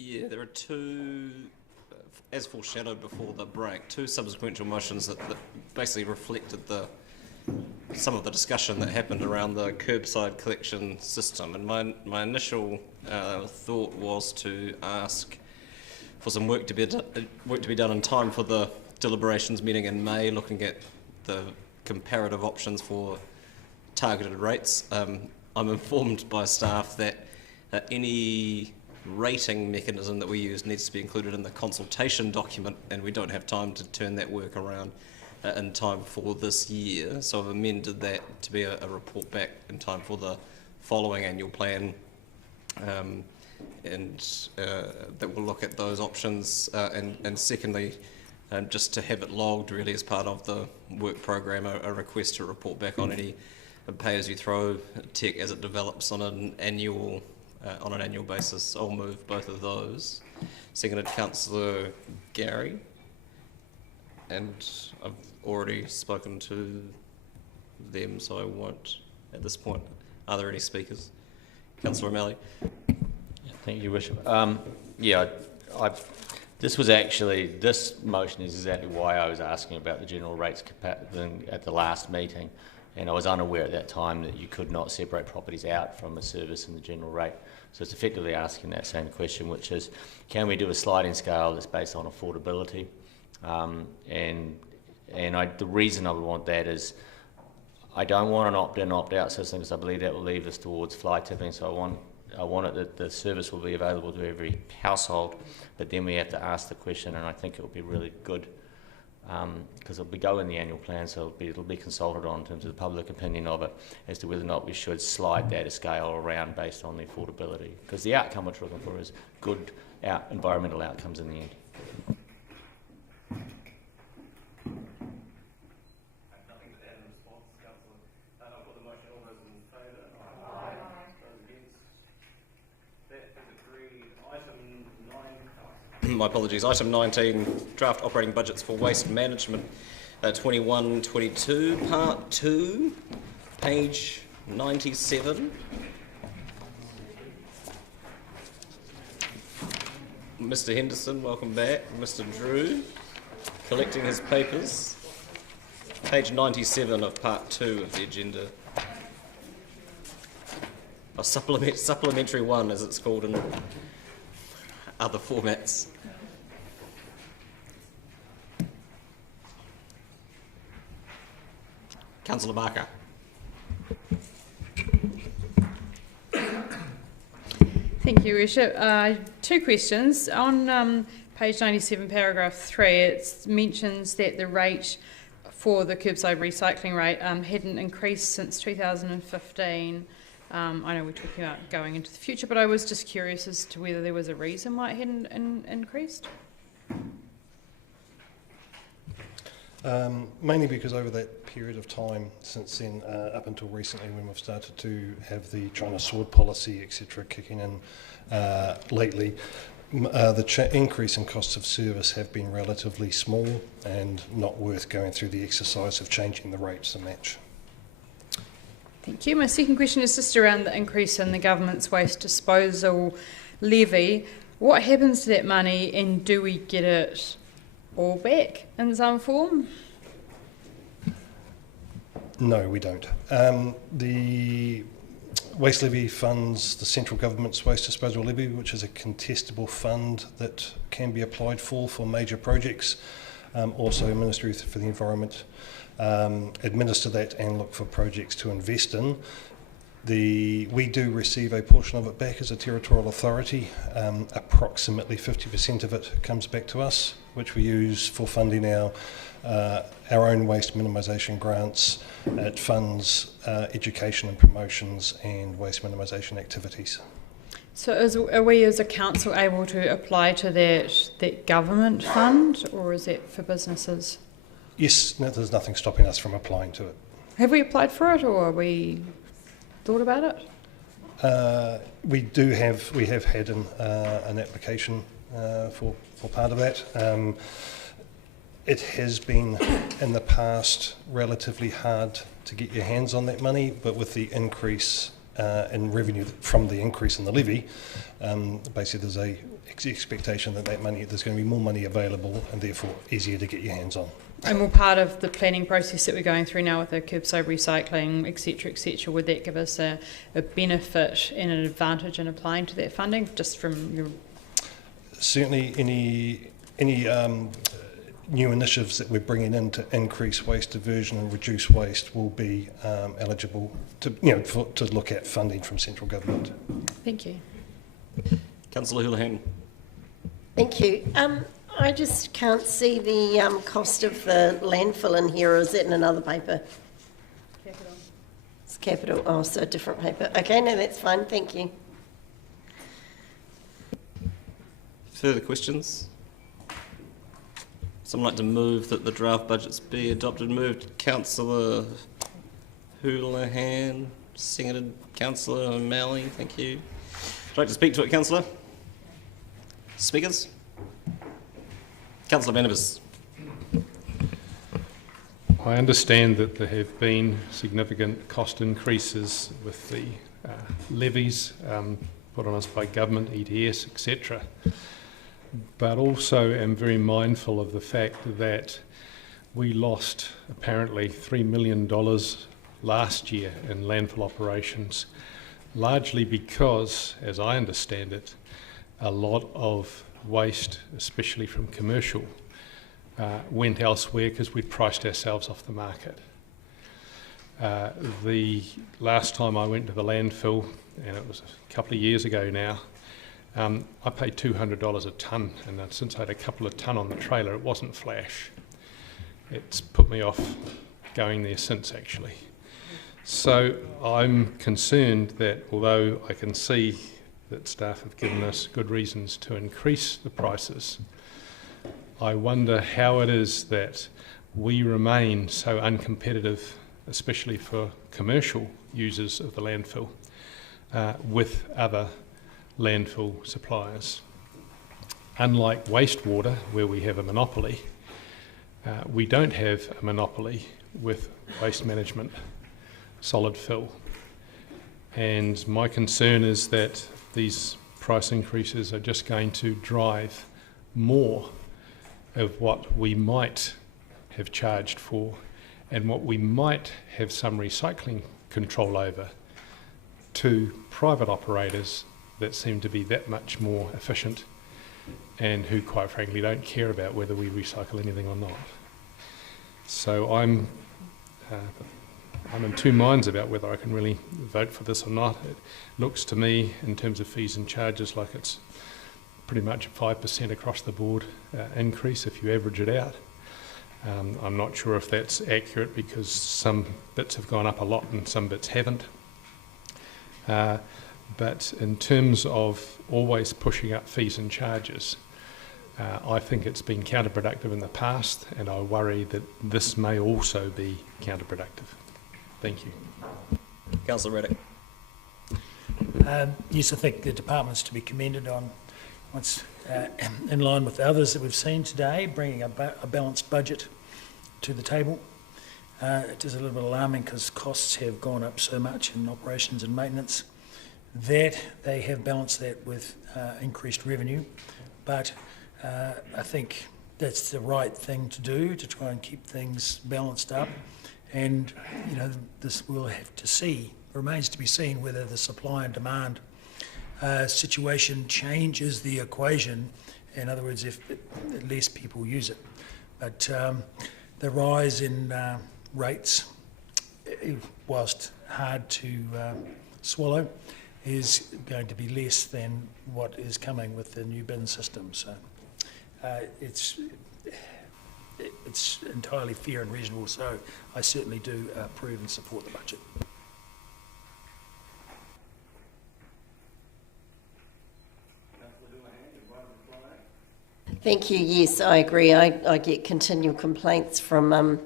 Yeah, there are two, as foreshadowed before the break, two subsequent motions that basically reflected some of the discussion that happened around the curbside collection system. And my initial thought was to ask for some work to be done in time for the deliberations meeting in May, looking at the comparative options for targeted rates. I'm informed by staff that any rating mechanism that we use needs to be included in the consultation document, and we don't have time to turn that work around in time for this year. So I've amended that to be a report back in time for the following annual plan, and that will look at those options. And secondly, just to have it logged really as part of the work program, a request to report back on any pay-as-you-throw tech as it develops on an annual basis. I'll move both of those. Seconded Councillor Gary, and I've already spoken to them, so I won't at this point. Are there any speakers? Councillor O'Malley. Thank you, Bishop. This motion is exactly why I was asking about the general rates at the last meeting, and I was unaware at that time that you could not separate properties out from a service in the general rate. So it's effectively asking that same question, which is, can we do a sliding scale that's based on affordability? The reason I would want that is I don't want an opt-in, opt-out system, because I believe that will leave us towards fly tipping. So I want it that the service will be available to every household, but then we have to ask the question, and I think it will be really good because it'll go in the annual plan, so it'll be consulted on in terms of the public opinion of it as to whether or not we should slide that scale around based on the affordability, because the outcome which we're looking for is good environmental outcomes in the end. My apologies. Item 19, draft operating budgets for waste management, 21-22, part 2, page 97. Mr. Henderson, welcome back. Mr. Drew, collecting his papers. Page 97 of part 2 of the agenda. Or supplementary 1, as it's called in other formats. Councillor Barker. Thank you, Bishop. Two questions. On page 97, paragraph 3, it mentions that the rate for the curbside recycling rate hadn't increased since 2015. I know we're talking about going into the future, but I was just curious as to whether there was a reason why it hadn't increased. Mainly because over that period of time since then, up until recently when we've started to have the China sword policy, etc., kicking in lately, the increase in costs of service have been relatively small and not worth going through the exercise of changing the rates to match. Thank you. My second question is just around the increase in the government's waste disposal levy. What happens to that money, and do we get it all back in some form? No, we don't. The waste levy funds the central government's waste disposal levy, which is a contestable fund that can be applied for major projects. Also, Ministry for the Environment administer that and look for projects to invest in. We do receive a portion of it back as a territorial authority. Approximately 50% of it comes back to us, which we use for funding our own waste minimisation grants. It funds education and promotions and waste minimisation activities. So are we as a council able to apply to that government fund, or is that for businesses? Yes, no, there's nothing stopping us from applying to it. Have we applied for it, or have we thought about it? We have had an application for part of that. It has been in the past relatively hard to get your hands on that money, but with the increase in revenue from the increase in the levy, basically there's a expectation that money, there's going to be more money available and therefore easier to get your hands on. And we're part of the planning process that we're going through now with the curbside recycling, etc., would that give us a benefit and an advantage in applying to that funding, just from your... Certainly any new initiatives that we're bringing in to increase waste diversion and reduce waste will be eligible to, to look at funding from central government. Thank you. Councillor Houlihan. Thank you. I just can't see the cost of the landfill in here, or is that in another paper? Capital. It's capital. Oh, so a different paper. Okay, no, that's fine. Thank you. Further questions? Someone like to move that the draft budgets be adopted. Moved Councillor Houlihan, seconded Councillor O'Malley. Thank you. Would you like to speak to it, Councillor? Speakers? Councillor Benibus. I understand that there have been significant cost increases with the levies put on us by government, ETS, etc. But also am very mindful of the fact that we lost apparently $3 million last year in landfill operations, largely because, as I understand it, a lot of waste, especially from commercial, went elsewhere because we'd priced ourselves off the market. The last time I went to the landfill, and it was a couple of years ago now, I paid $200 a tonne, and since I had a couple of tonne on the trailer, it wasn't flash. It's put me off going there since, actually. So I'm concerned that although I can see that staff have given us good reasons to increase the prices, I wonder how it is that we remain so uncompetitive, especially for commercial users of the landfill, with other landfill suppliers. Unlike wastewater, where we have a monopoly, we don't have a monopoly with waste management, solid fill. And my concern is that these price increases are just going to drive more of what we might have charged for and what we might have some recycling control over to private operators that seem to be that much more efficient and who, quite frankly, don't care about whether we recycle anything or not. So I'm in two minds about whether I can really vote for this or not. It looks to me, in terms of fees and charges, like it's pretty much a 5% across the board increase if you average it out. I'm not sure if that's accurate because some bits have gone up a lot and some bits haven't. But in terms of always pushing up fees and charges, I think it's been counterproductive in the past, and I worry that this may also be counterproductive. Thank you. Councillor Reddick. Yes, I think the department's to be commended on what's in line with the others that we've seen today, bringing a balanced budget to the table. It is a little bit alarming because costs have gone up so much in operations and maintenance that they have balanced that with increased revenue. But I think that's the right thing to do, to try and keep things balanced up. And, this we'll have to see, remains to be seen whether the supply and demand situation changes the equation. In other words, if less people use it. But the rise in rates, whilst hard to swallow, is going to be less than what is coming with the new bin system. So it's entirely fair and reasonable. So I certainly do approve and support the budget. Thank you. Yes, I agree. I get continual complaints from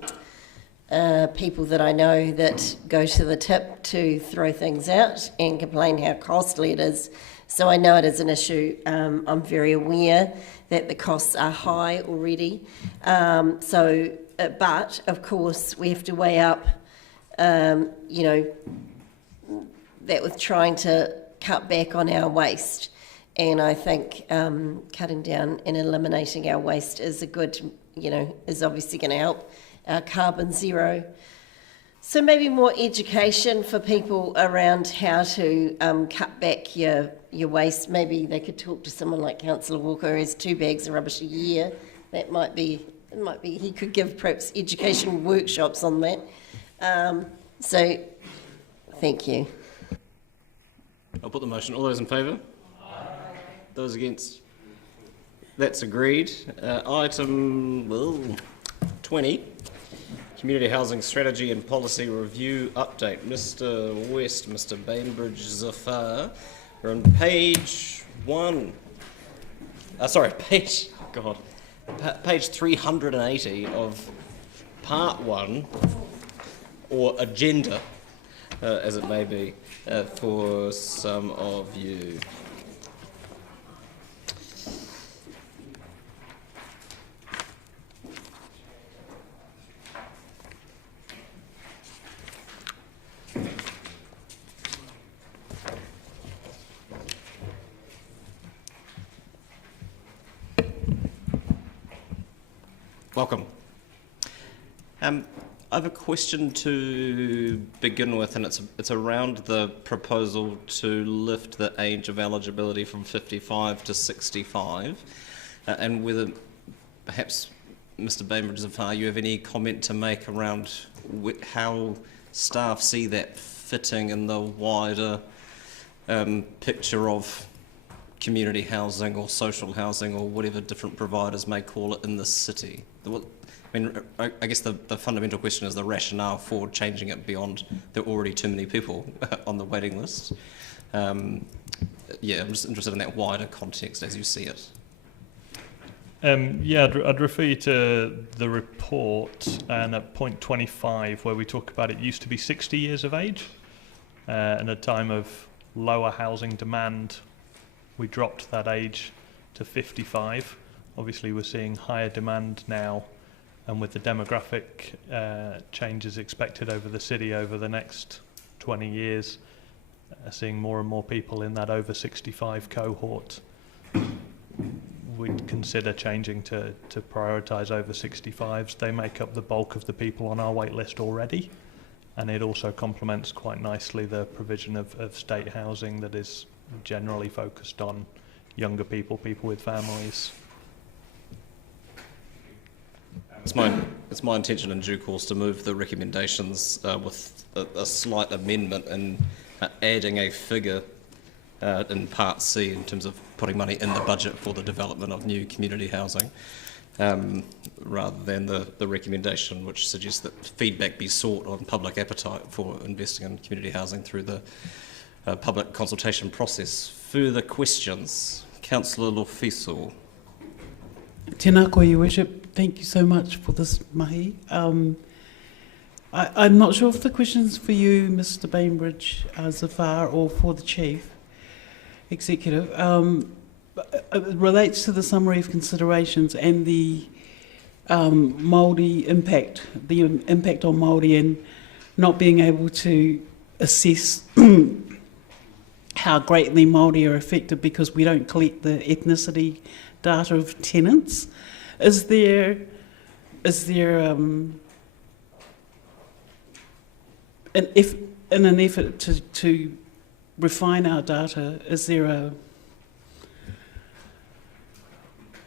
people that I know that go to the tip to throw things out and complain how costly it is. So I know it is an issue. I'm very aware that the costs are high already. But of course we have to weigh up, that with trying to cut back on our waste. And I think cutting down and eliminating our waste is a good, is obviously going to help our carbon zero. So maybe more education for people around how to cut back your waste. Maybe they could talk to someone like Councillor Walker, who has 2 bags of rubbish a year. It might be he could give perhaps educational workshops on that. So thank you. I'll put the motion. All those in favour? Those against? That's agreed. Item 20. Community Housing Strategy and Policy Review Update. Mr. West, Mr. Bainbridge Zafar. We're on page 380 of part 1, or agenda, as it may be, for some of you. Welcome. I have a question to begin with, and it's around the proposal to lift the age of eligibility from 55 to 65, and whether perhaps Mr. Bainbridge-Zafar, you have any comment to make around how staff see that fitting in the wider picture of community housing or social housing or whatever different providers may call it in the city. I guess the fundamental question is the rationale for changing it beyond there are already too many people on the waiting list. I'm just interested in that wider context as you see it. I'd refer you to the report and at point 25 where we talk about it used to be 60 years of age. In a time of lower housing demand, we dropped that age to 55. Obviously, we're seeing higher demand now, and with the demographic changes expected over the city over the next 20 years, seeing more and more people in that over 65 cohort, we'd consider changing to prioritise over 65s. They make up the bulk of the people on our wait list already, and it also complements quite nicely the provision of state housing that is generally focused on younger people with families. It's my intention in due course to move the recommendations with a slight amendment and adding a figure in Part C in terms of putting money in the budget for the development of new community housing, rather than the recommendation which suggests that feedback be sought on public appetite for investing in community housing through the public consultation process. Further questions? Councillor Lofiso. Tēnā koe, Your Worship. Thank you so much for this mahi. I'm not sure if the question's for you, Mr. Bainbridge Zafar, or for the Chief Executive. It relates to the summary of considerations and the Māori impact, the impact on Māori and not being able to assess how greatly Māori are affected because we don't collect the ethnicity data of tenants. Is there in an effort to refine our data, is there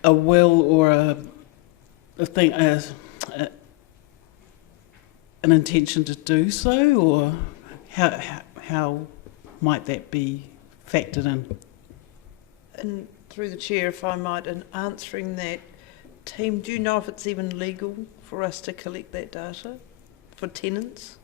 a will or an intention to do so, or how might that be factored in? And through the chair, if I might, in answering that, team, do you know if it's even legal for us to collect that data for tenants?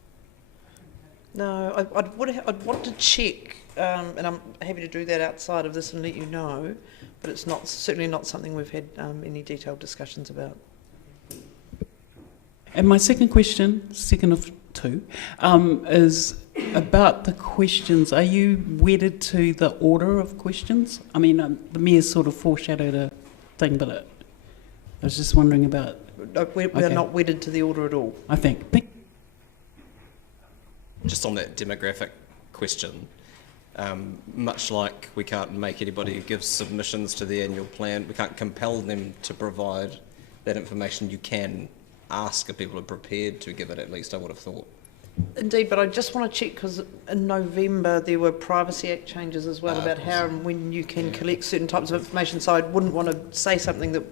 No, I'd want to check, and I'm happy to do that outside of this and let you know, but it's certainly not something we've had any detailed discussions about. And my second question, second of two, is about the questions. Are you wedded to the order of questions? I mean, the Mayor sort of foreshadowed a thing, but I was just wondering about... No, we're not wedded to the order at all. I think. Just on that demographic question, Much like we can't make anybody who gives submissions to the annual plan, we can't compel them to provide that information. You can ask if people are prepared to give it, at least I would have thought. Indeed, but I just want to check, because in November there were Privacy Act changes as well about how and when you can collect certain types of information, so I wouldn't want to say something that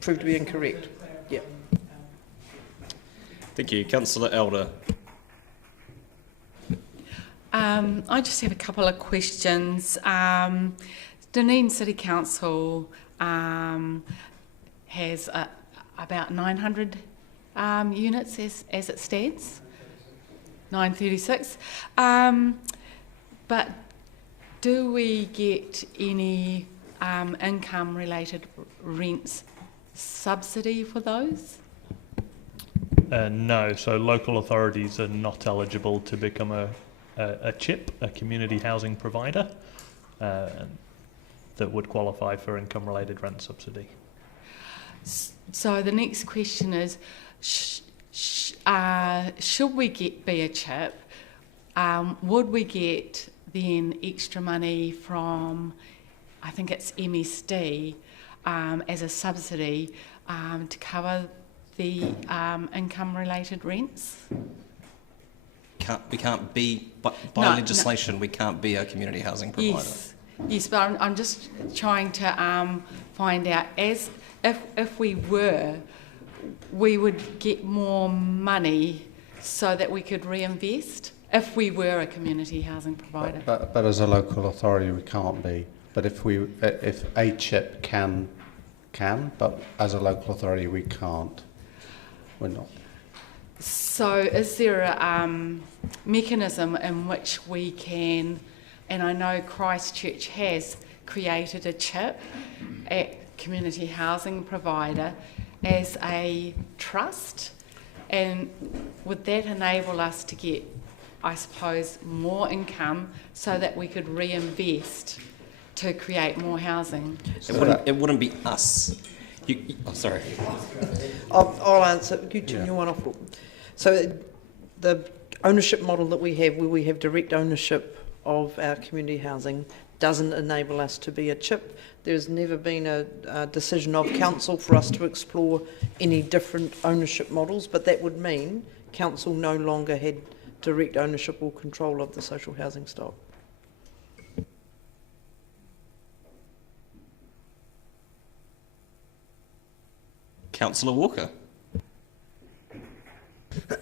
proved to be incorrect. Yeah. Thank you. Councillor Elder. I just have a couple of questions. Dunedin City Council has about 900 units as it stands, 936. But do we get any income-related rents subsidy for those? No, so local authorities are not eligible to become a CHIP, a community housing provider, that would qualify for income-related rent subsidy. So the next question is, should we be a CHIP, would we get then extra money from, I think it's MSD, as a subsidy to cover the income-related rents? We can't be, by legislation, we can't be a community housing provider. Yes, but I'm just trying to find out, as if we were, we would get more money so that we could reinvest if we were a community housing provider. But as a local authority, we can't be. But if a CHIP can, but as a local authority, we can't. We're not. So is there a mechanism in which we can, and I know Christchurch has created a CHIP, a community housing provider, as a trust, and would that enable us to get, I suppose, more income so that we could reinvest to create more housing? It wouldn't be us. Sorry. I'll answer. You turn your one off. So the ownership model that we have, where we have direct ownership of our community housing, doesn't enable us to be a CHIP. There's never been a decision of council for us to explore any different ownership models, but that would mean council no longer had direct ownership or control of the social housing stock. Councillor Walker.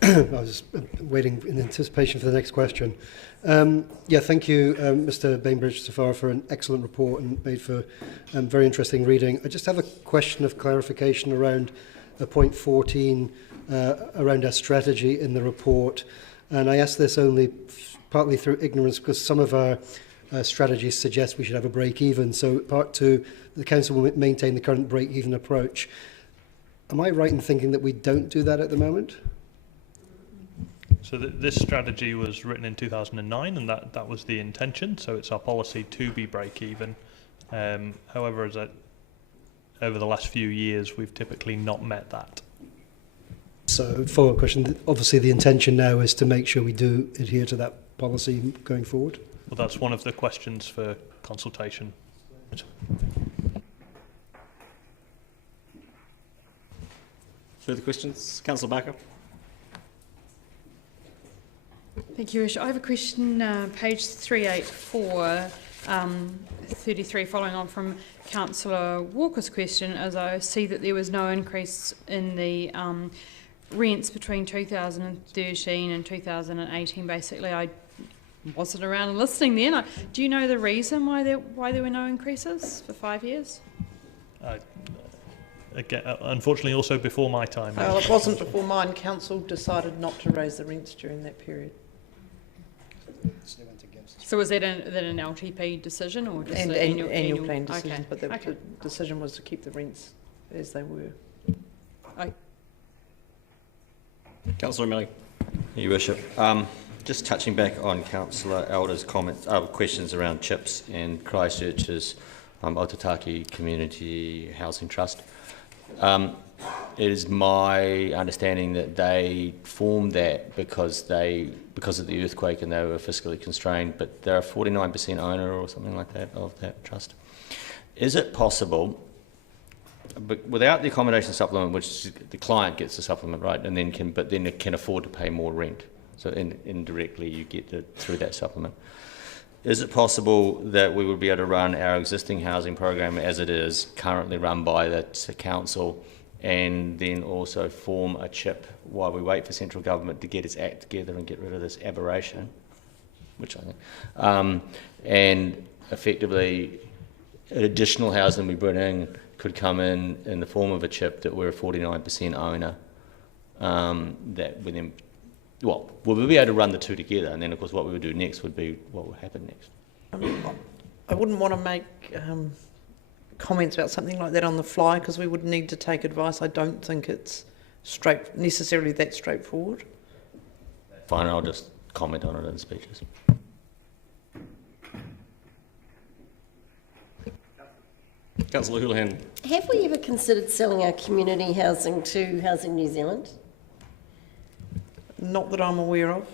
I was waiting in anticipation for the next question. Thank you, Mr. Bainbridge so far, for an excellent report and made for very interesting reading. I just have a question of clarification around point 14, around our strategy in the report. And I ask this only partly through ignorance, because some of our strategies suggest we should have a break-even. So part 2, the council will maintain the current break-even approach. Am I right in thinking that we don't do that at the moment? So this strategy was written in 2009, and that was the intention. So it's our policy to be break-even. However, over the last few years, we've typically not met that. So follow-up question, obviously the intention now is to make sure we do adhere to that policy going forward? Well, that's one of the questions for consultation. Further questions? Councillor Barker. Thank you, Risha. I have a question, page 384, 33, following on from Councillor Walker's question, as I see that there was no increase in the rents between 2013 and 2018. Basically, I wasn't around and listening then. Do you know the reason why there were no increases for 5 years? Again, unfortunately, also before my time. Well, it wasn't before mine. Council decided not to raise the rents during that period. So was that an LTP decision or just an an annual plan decision? Okay. But the decision was to keep the rents as they were. Councillor O'Malley. Your Worship. Just touching back on Councillor Elder's comments, questions around CHIPS and Christchurch's Otataki Community Housing Trust. it is my understanding that they formed that because of the earthquake and they were fiscally constrained, but they're a 49% owner or something like that of that trust. Is it possible, but without the accommodation supplement, which the client gets the supplement, right, and then it can afford to pay more rent, so indirectly you get through that supplement. Is it possible that we would be able to run our existing housing program as it is currently run by the council, and then also form a chip while we wait for central government to get its act together and get rid of this aberration, which I think, and effectively additional housing we bring in could come in the form of a chip that we're a 49% owner, that we then, well, we'll be able to run the two together, and then of course what we would do next would be what will happen next. I wouldn't want to make comments about something like that on the fly because we would need to take advice. I don't think it's necessarily that straightforward. Fine, I'll just comment on it in speeches. Councillor Houlihan. Have we ever considered selling our community housing to Housing New Zealand? Not that I'm aware of.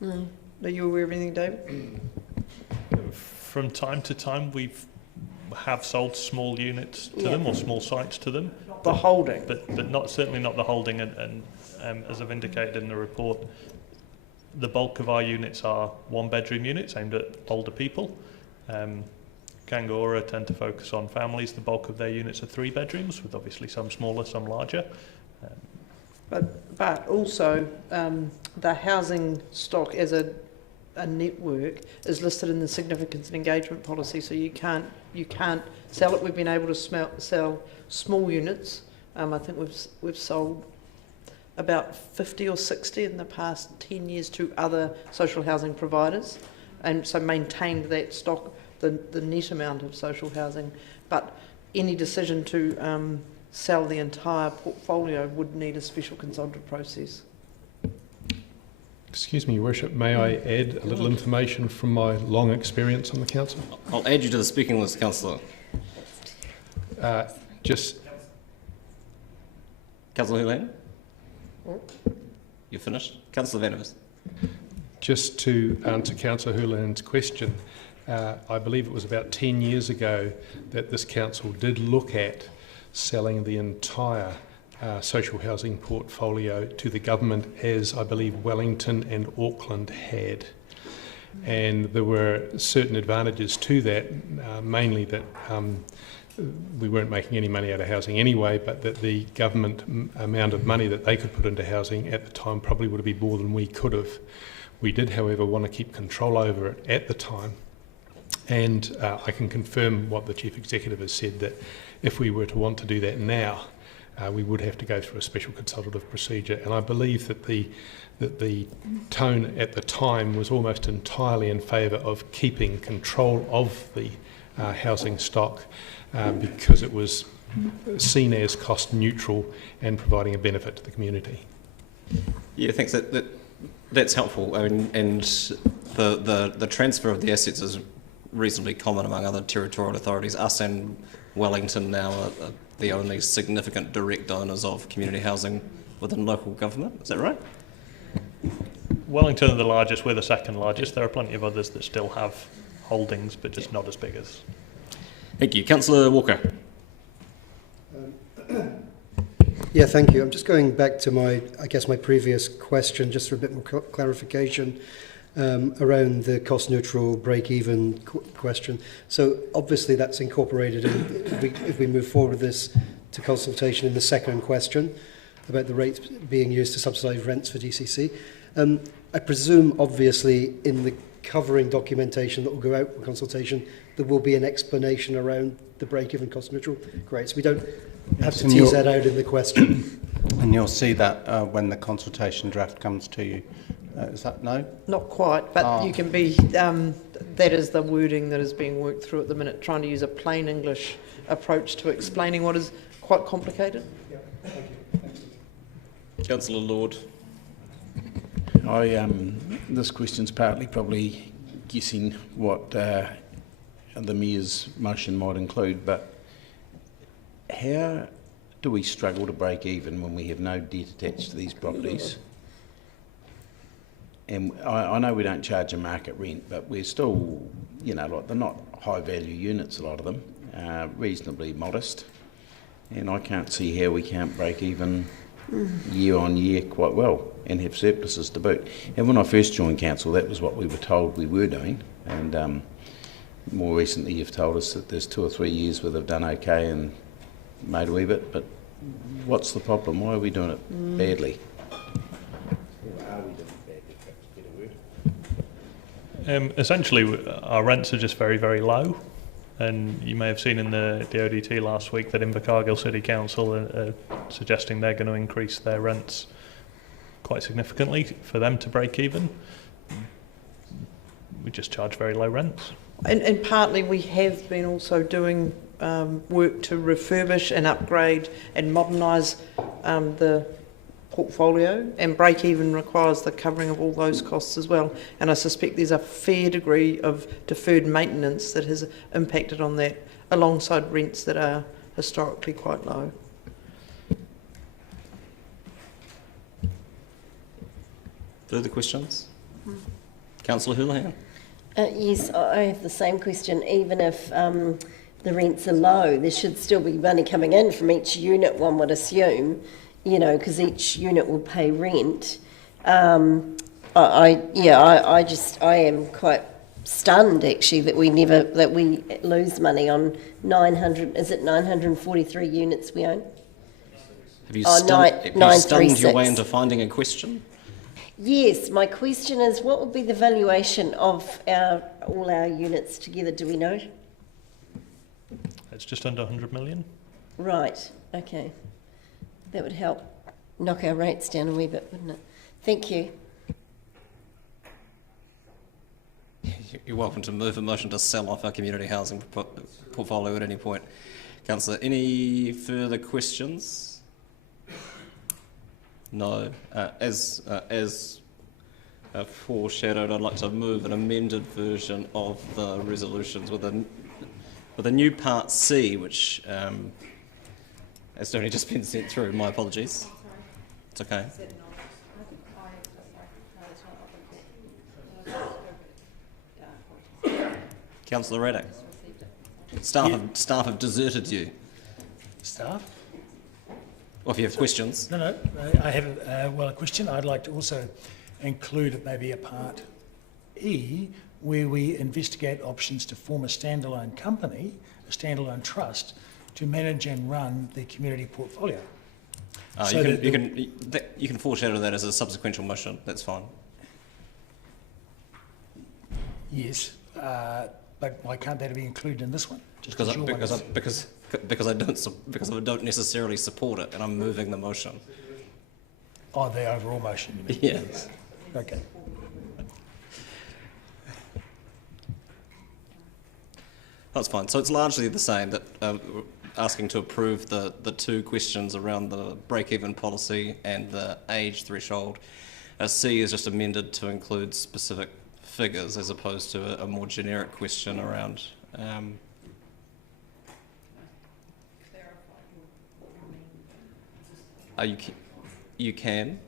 No. Are you aware of anything, David? From time to time, have sold small units to them or small sites to them. The holding, but certainly not the holding. And as I've indicated in the report, the bulk of our units are one-bedroom units aimed at older people. Kangora tend to focus on families. The bulk of their units are 3 bedrooms, with obviously some smaller, some larger. But also the housing stock as a network is listed in the significance and engagement policy, so you can't sell it. We've been able to sell small units. I think we've sold about 50 or 60 in the past 10 years to other social housing providers, and so maintained that stock, the net amount of social housing. But any decision to sell the entire portfolio would need a special consultative process. Excuse me, Your Worship, may I add a little information from my long experience on the council? I'll add you to the speaking list, Councillor. Councillor Houlihan? You're finished? Councillor Vanivers. Just to answer Councillor Houlihan's question, I believe it was about 10 years ago that this council did look at selling the entire social housing portfolio to the government, as I believe Wellington and Auckland had. And there were certain advantages to that, mainly that we weren't making any money out of housing anyway, but that the government amount of money that they could put into housing at the time probably would have been more than we could have. We did, however, want to keep control over it at the time. And I can confirm what the Chief Executive has said, that if we were to want to do that now, we would have to go through a special consultative procedure. And I believe that the tone at the time was almost entirely in favour of keeping control of the housing stock because it was seen as cost neutral and providing a benefit to the community. Yeah, thanks. That's helpful. I mean, and the transfer of the assets is reasonably common among other territorial authorities. Us and Wellington now are the only significant direct owners of community housing within local government. Is that right? Wellington are the largest, we're the second largest. There are plenty of others that still have holdings, but just not as big as. Thank you. Councillor Walker. Yeah, thank you. I'm just going back to my previous question, just for a bit more clarification around the cost neutral break-even question. So obviously that's incorporated in, if we move forward with this to consultation in the second question about the rates being used to subsidise rents for DCC. I presume obviously in the covering documentation that will go out for consultation there will be an explanation around the break-even cost neutral. Great, so we don't have to tease that out in the question. And you'll see that when the consultation draft comes to you. Is that no? Not quite, but you can be, that is the wording that is being worked through at the minute, trying to use a plain English approach to explaining what is quite complicated. Yeah, thank you. Councillor Lord. This question's partly probably guessing what the Mayor's motion might include, but how do we struggle to break even when we have no debt attached to these properties? And I know we don't charge a market rent, but we're still, you know, like they're not high value units, a lot of them, reasonably modest. And I can't see how we can't break even year on year quite well and have surpluses to boot. And when I first joined council, that was what we were told we were doing. And more recently, you've told us that there's 2 or 3 years where they've done okay and made a wee bit. But what's the problem? Why are we doing it badly? Essentially, our rents are just very, very low. And you may have seen in the ODT last week that Invercargill City Council are suggesting they're going to increase their rents quite significantly for them to break even. We just charge very low rents. And partly we have been also doing work to refurbish and upgrade and modernise the portfolio, and break even requires the covering of all those costs as well. And I suspect there's a fair degree of deferred maintenance that has impacted on that, alongside rents that are historically quite low. Further questions? Councillor Houlihan? Yes, I have the same question. Even if the rents are low, there should still be money coming in from each unit, one would assume, you know, because each unit will pay rent. I am quite stunned actually that we lose money on 900. Is it 943 units we own? Have you stunned your way into finding a question? Yes, my question is, what would be the valuation of all our units together? Do we know? It's just under 100 million. Right. Okay. That would help knock our rates down a wee bit, wouldn't it? Thank you. You're welcome to move a motion to sell off our community housing portfolio at any point. Councillor, any further questions? No. As foreshadowed, I'd like to move an amended version of the resolutions with a new part C, which has only just been sent through. My apologies. It's okay. Councillor Raddick. Staff have deserted you. Staff? Well, if you have questions. No, I have a question. I'd like to also include maybe a part E where we investigate options to form a standalone company, a standalone trust, to manage and run the community portfolio. You can foreshadow that as a subsequent motion. That's fine. Yes, but why can't that be included in this one? Because I don't necessarily support it, and I'm moving the motion. Oh, the overall motion. You mean? Yes. Okay. That's fine. So it's largely the same, that asking to approve the 2 questions around the break-even policy and the age threshold. C is just amended to include specific figures as opposed to a more generic question around. You can.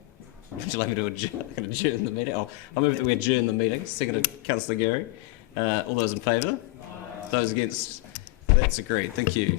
Would you like me to adjourn the meeting? I'll move that we adjourn the meeting. Seconded, Councillor Gary. All those in favour? Those against? That's agreed. Thank you.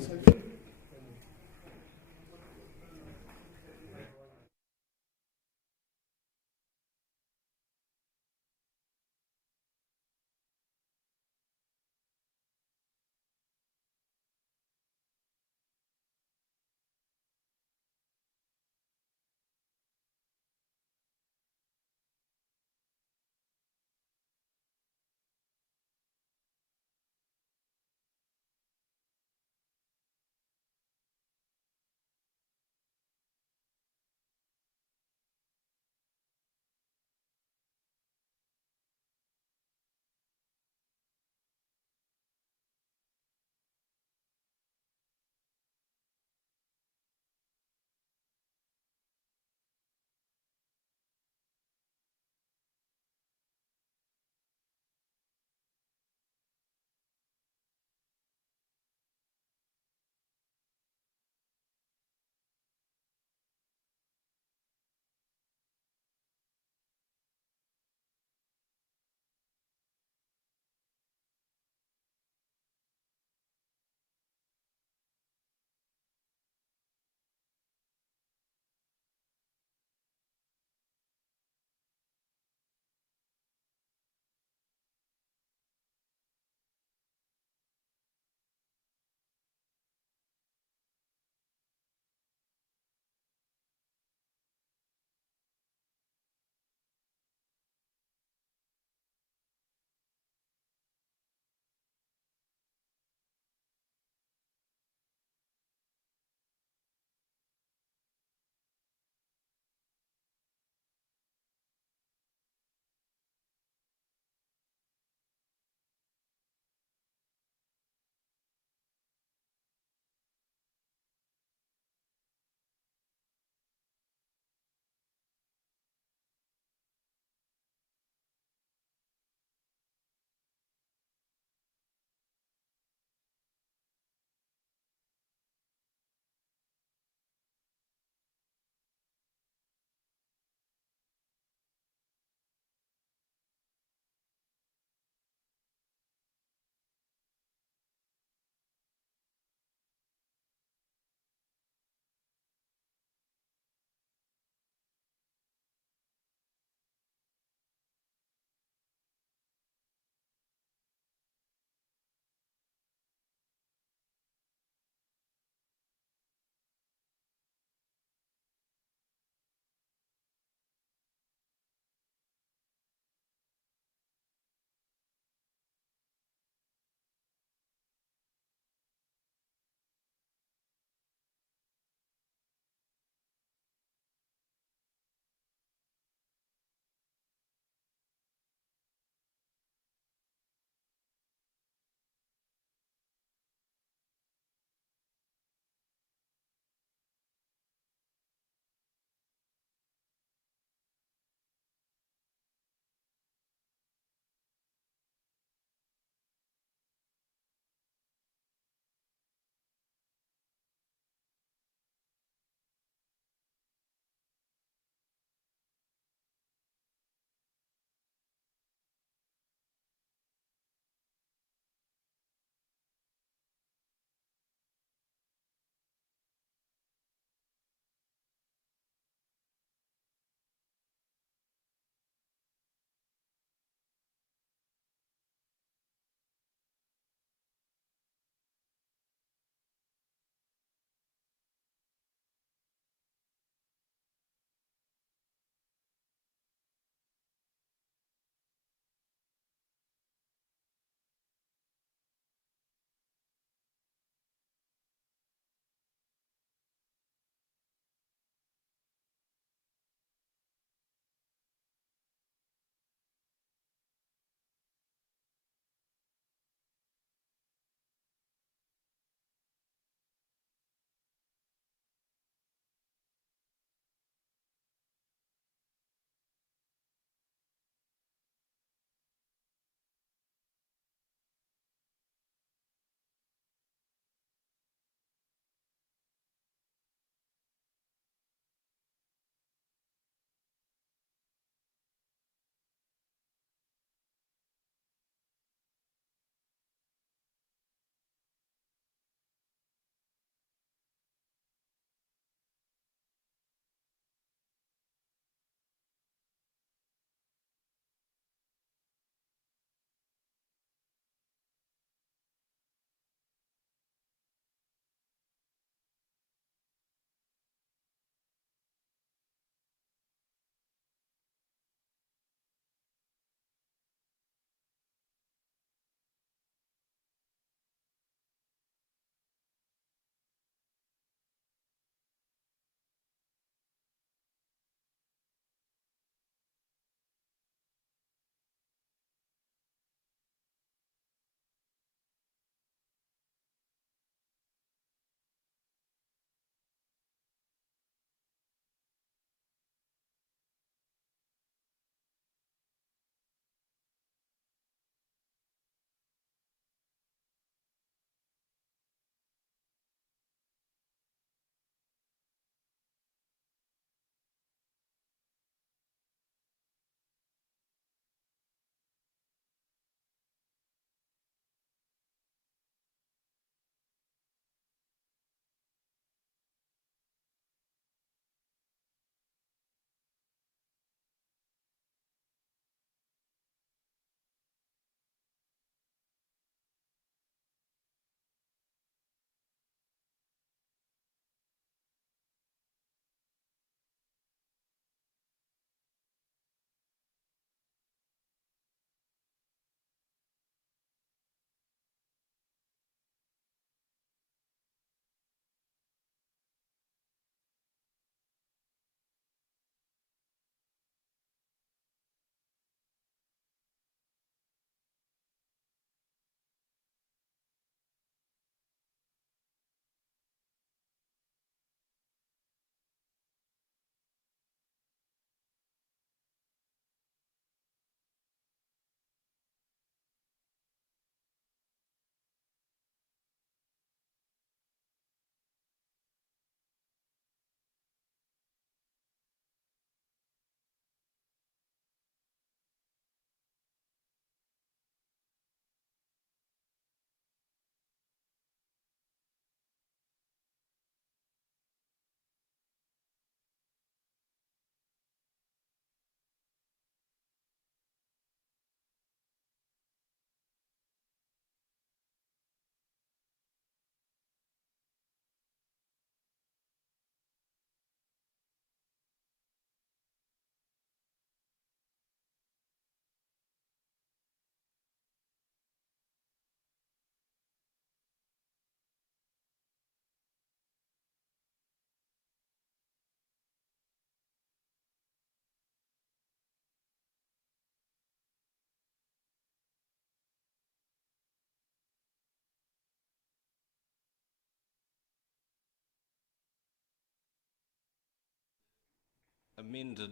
amended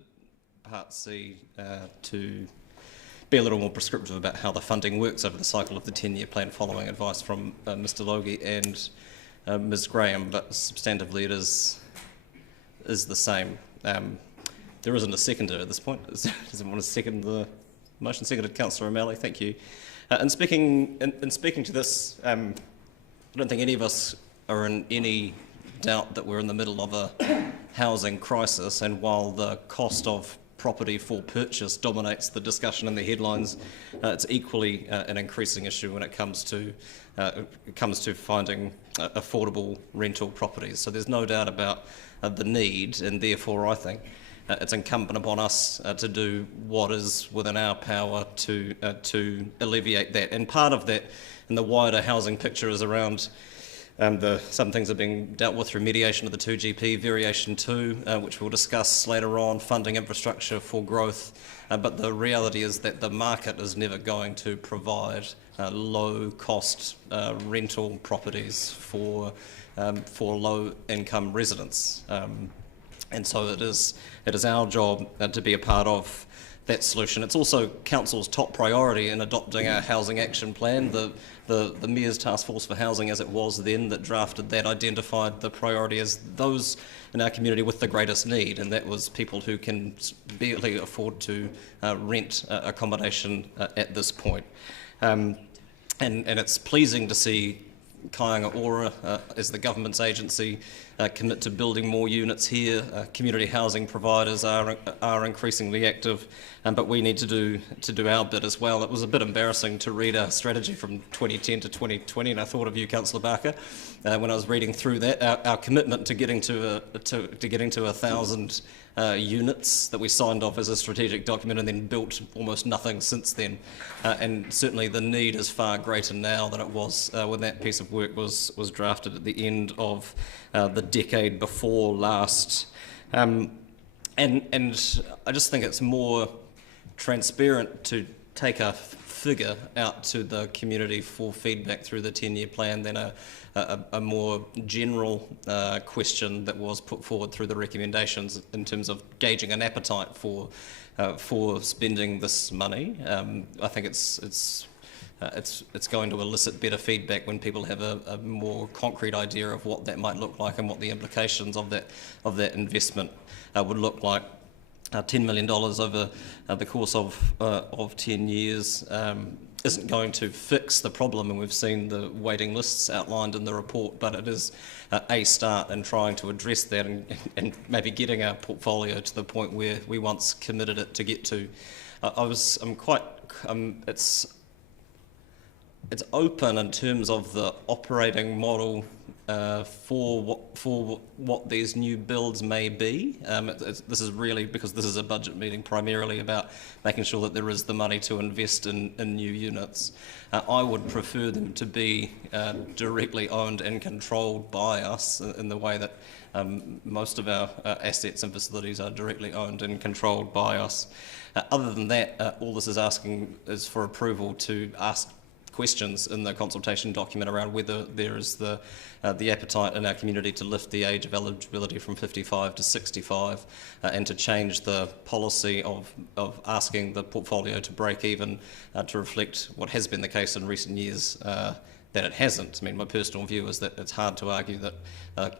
Part C to be a little more prescriptive about how the funding works over the cycle of the 10-year plan, following advice from Mr. Logie and Ms. Graham, but substantively it is the same. There isn't a seconder at this point. Does anyone want to second the motion? Seconded, Councillor O'Malley. Thank you. In speaking to this, I don't think any of us are in any doubt that we're in the middle of a housing crisis, and while the cost of property for purchase dominates the discussion and the headlines, it's equally an increasing issue when it comes to finding affordable rental properties. So there's no doubt about the need, and therefore I think it's incumbent upon us to do what is within our power to alleviate that. And part of that in the wider housing picture is around some things are being dealt with through mediation of the 2GP, variation 2, which we'll discuss later on, funding infrastructure for growth. But the reality is that the market is never going to provide low-cost rental properties for low-income residents. And so it is our job to be a part of that solution. It's also Council's top priority in adopting our housing action plan. The Mayor's Task Force for Housing, as it was then, that drafted that, identified the priority as those in our community with the greatest need, and that was people who can barely afford to rent accommodation at this point. And it's pleasing to see Kāinga Ora, as the government's agency, commit to building more units here. Community housing providers are increasingly active, but we need to do our bit as well. It was a bit embarrassing to read our strategy from 2010 to 2020, and I thought of you, Councillor Barker, when I was reading through that. Our commitment to getting to 1,000 units that we signed off as a strategic document, and then built almost nothing since then. And certainly the need is far greater now than it was when that piece of work was drafted at the end of the decade before last. And I just think it's more transparent to take a figure out to the community for feedback through the 10-year plan than a more general question that was put forward through the recommendations in terms of gauging an appetite for spending this money. I think it's going to elicit better feedback when people have a more concrete idea of what that might look like and what the implications of that investment would look like. $10 million over the course of 10 years isn't going to fix the problem, and we've seen the waiting lists outlined in the report, but it is a start in trying to address that and maybe getting our portfolio to the point where we once committed it to get to. It's open in terms of the operating model for what these new builds may be. This is really, because this is a budget meeting, primarily about making sure that there is the money to invest in new units. I would prefer them to be directly owned and controlled by us in the way that most of our assets and facilities are directly owned and controlled by us. Other than that, all this is asking is for approval to ask questions in the consultation document around whether there is the appetite in our community to lift the age of eligibility from 55 to 65 and to change the policy of asking the portfolio to break even to reflect what has been the case in recent years, that it hasn't. I mean, my personal view is that it's hard to argue that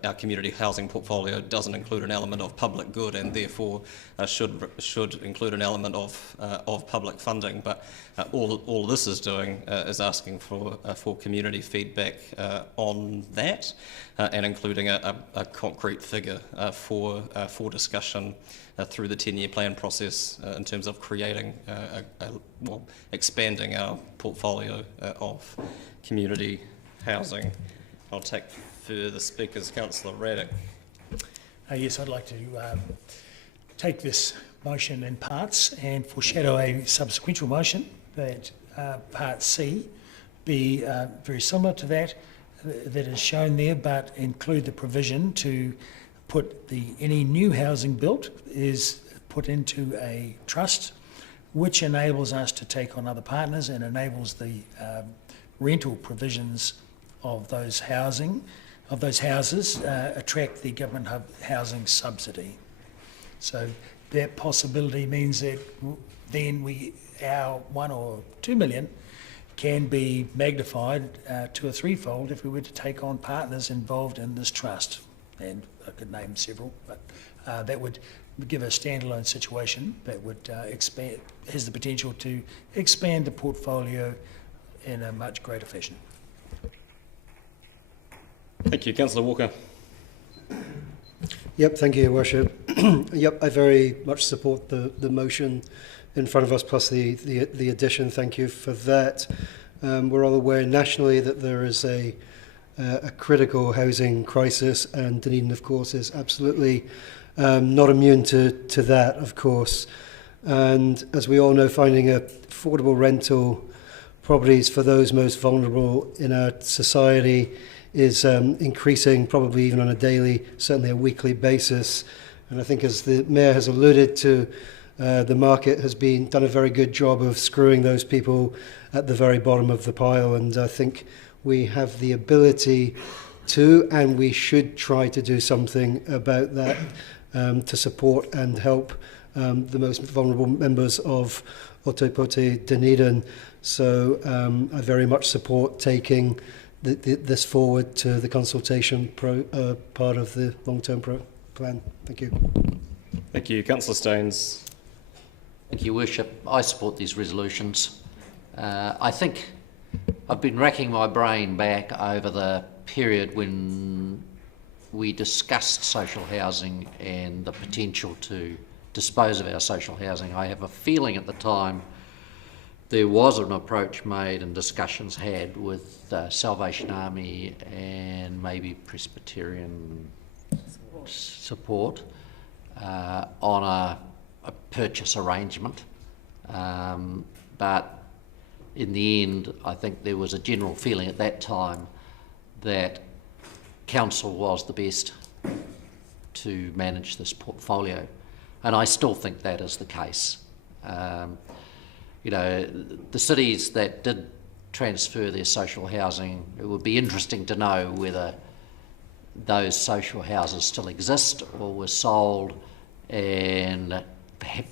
our community housing portfolio doesn't include an element of public good and therefore should include an element of public funding. But all this is doing is asking for community feedback on that and including a concrete figure for discussion through the 10-year plan process in terms of creating, expanding our portfolio of community housing. I'll take further speakers. Councillor Raddick. Yes, I'd like to take this motion in parts and foreshadow a subsequent motion that Part C be very similar to that is shown there, but include the provision to put any new housing built is put into a trust, which enables us to take on other partners and enables the rental provisions of those houses attract the government housing subsidy. So that possibility means that then our 1 or 2 million can be magnified 2 or threefold if we were to take on partners involved in this trust. And I could name several, but that would give a standalone situation that would expand, has the potential to expand the portfolio in a much greater fashion. Thank you. Councillor Walker. Yep, thank you, Your Worship. Yep, I very much support the motion in front of us, plus the addition. Thank you for that. We're all aware nationally that there is a critical housing crisis, and Dunedin, of course, is absolutely not immune to that, of course. And as we all know, finding affordable rental properties for those most vulnerable in our society is increasing, probably even on a daily, certainly a weekly basis. And I think, as the Mayor has alluded to, the market has done a very good job of screwing those people at the very bottom of the pile. And I think we have the ability to, and we should try to do something about that to support and help the most vulnerable members of Ōtepoti Dunedin. So I very much support taking this forward to the consultation part of the long-term plan. Thank you. Thank you. Councillor Staines. Thank you, Worship. I support these resolutions. I think I've been racking my brain back over the period when we discussed social housing and the potential to dispose of our social housing. I have a feeling at the time there was an approach made and discussions had with Salvation Army and maybe Presbyterian support on a purchase arrangement. But in the end, I think there was a general feeling at that time that council was the best to manage this portfolio. And I still think that is the case. You know, the cities that did transfer their social housing, it would be interesting to know whether those social houses still exist or were sold and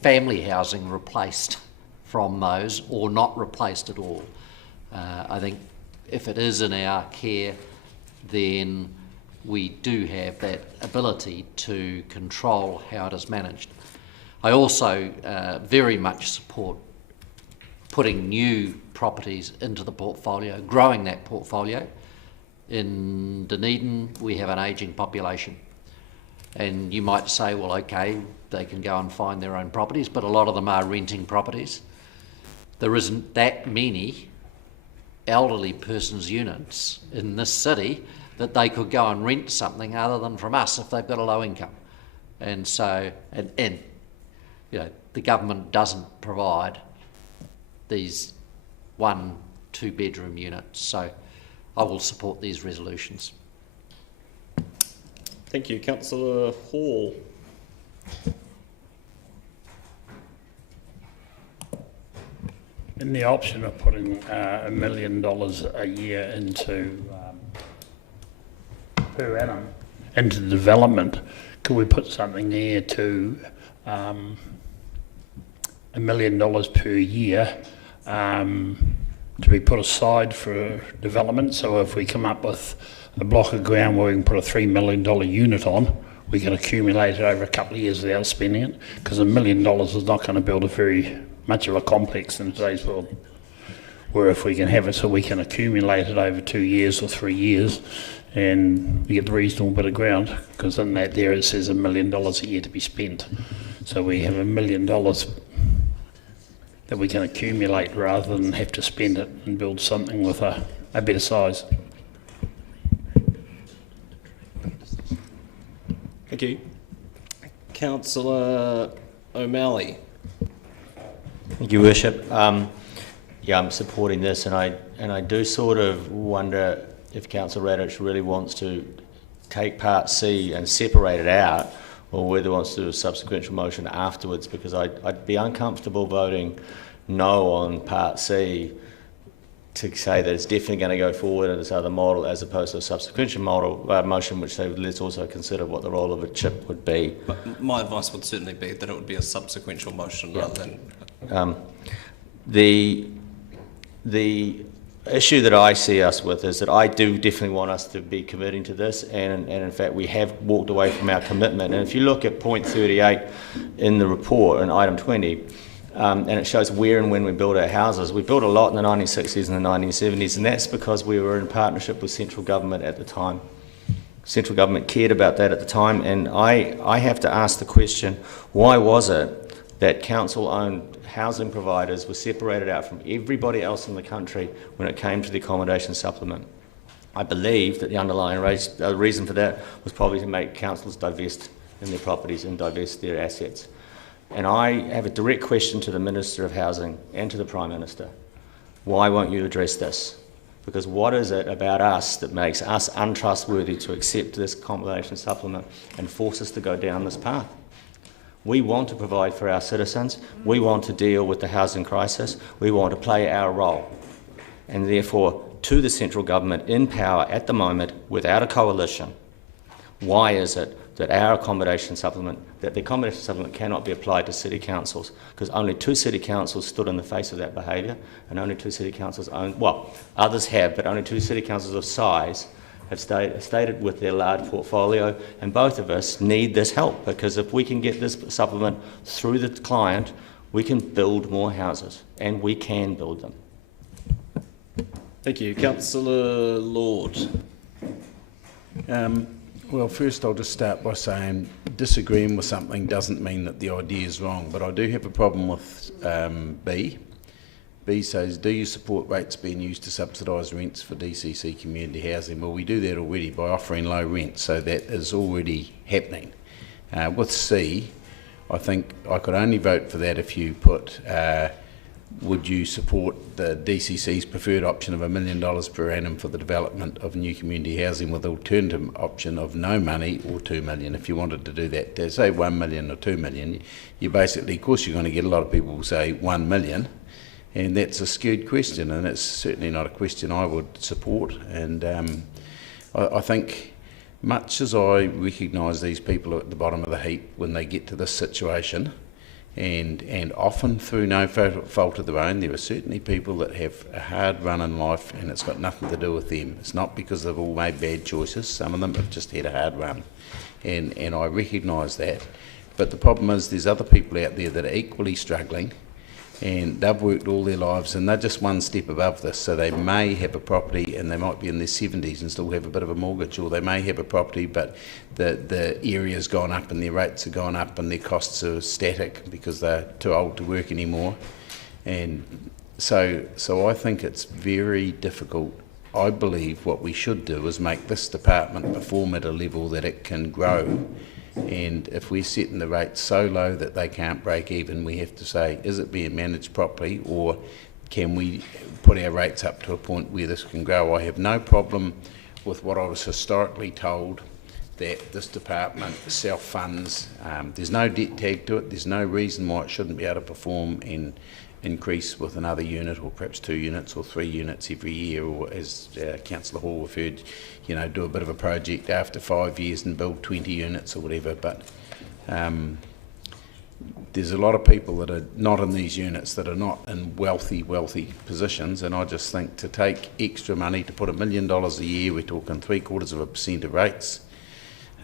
family housing replaced from those or not replaced at all. I think if it is in our care, then we do have that ability to control how it is managed. I also very much support putting new properties into the portfolio, growing that portfolio. In Dunedin, we have an ageing population. And you might say, well, okay, they can go and find their own properties, but a lot of them are renting properties. There isn't that many elderly persons units in this city that they could go and rent something other than from us if they've got a low income. And so, and you know, the government doesn't provide these 1-2 bedroom units. So I will support these resolutions. Thank you. Councillor Hall. In the option of putting $1 million a year into per annum into development, could we put something there to $1 million per year to be put aside for development? So if we come up with a block of ground where we can put a $3 million unit on, we can accumulate it over a couple of years without spending it, because $1 million is not going to build a very much of a complex in today's world. Where if we can have it so we can accumulate it over 2 years or 3 years, and we get the reasonable bit of ground, because in that there it says $1 million a year to be spent. So we have $1 million that we can accumulate rather than have to spend it and build something with a better size. Thank you. Councillor O'Malley. Thank you, Worship. Yeah, I'm supporting this, and I do sort of wonder if Councillor Radich really wants to take Part C and separate it out, or whether he wants to do a subsequent motion afterwards, because I'd be uncomfortable voting no on Part C to say that it's definitely going to go forward in this other model as opposed to a subsequent model motion, which say let's also consider what the role of a chip would be. But my advice would certainly be that it would be a subsequential motion rather than... The issue that I see us with is that I do definitely want us to be committing to this, and in fact we have walked away from our commitment. And if you look at point 38 in the report, in item 20, and it shows where and when we build our houses. We built a lot in the 1960s and the 1970s, and that's because we were in partnership with central government at the time. Central government cared about that at the time, and I have to ask the question, why was it that council-owned housing providers were separated out from everybody else in the country when it came to the accommodation supplement? I believe that the underlying reason for that was probably to make councils divest in their properties and divest their assets. And I have a direct question to the Minister of Housing and to the Prime Minister. Why won't you address this? Because what is it about us that makes us untrustworthy to accept this accommodation supplement and force us to go down this path? We want to provide for our citizens. We want to deal with the housing crisis. We want to play our role. And therefore, to the central government in power at the moment, without a coalition, why is it that the accommodation supplement cannot be applied to city councils? Because only 2 city councils stood in the face of that behaviour, and only 2 city councils others have, but only 2 city councils of size have stated with their large portfolio, and both of us need this help, because if we can get this supplement through the client, we can build more houses, and we can build them. Thank you. Councillor Lord. Well, first I'll just start by saying disagreeing with something doesn't mean that the idea is wrong, but I do have a problem with B. B says, do you support rates being used to subsidise rents for DCC community housing? Well, we do that already by offering low rent, so that is already happening. With C, I think I could only vote for that if you put, would you support the DCC's preferred option of $1 million per annum for the development of new community housing with the alternative option of no money or $2 million? If you wanted to do that, to say $1 million or $2 million, you basically, of course, you're going to get a lot of people who say $1 million, and that's a skewed question, and it's certainly not a question I would support. And I think, much as I recognise these people are at the bottom of the heap when they get to this situation, and often through no fault of their own, there are certainly people that have a hard run in life and it's got nothing to do with them. It's not because they've all made bad choices. Some of them have just had a hard run, and I recognise that. But the problem is there's other people out there that are equally struggling, and they've worked all their lives and they're just one step above this. So they may have a property and they might be in their 70s and still have a bit of a mortgage, or they may have a property but the area's gone up and their rates have gone up and their costs are static because they're too old to work anymore. And so I think it's very difficult. I believe what we should do is make this department perform at a level that it can grow. And if we're setting the rates so low that they can't break even, we have to say, is it being managed properly, or can we put our rates up to a point where this can grow? I have no problem with what I was historically told, that this department self-funds. There's no debt tag to it. There's no reason why it shouldn't be able to perform and increase with another unit, or perhaps 2 units or 3 units every year, or as Councillor Hall referred, do a bit of a project after 5 years and build 20 units or whatever. But there's a lot of people that are not in these units that are not in wealthy positions, and I just think to take extra money, to put $1 million a year, we're talking 0.75% of rates.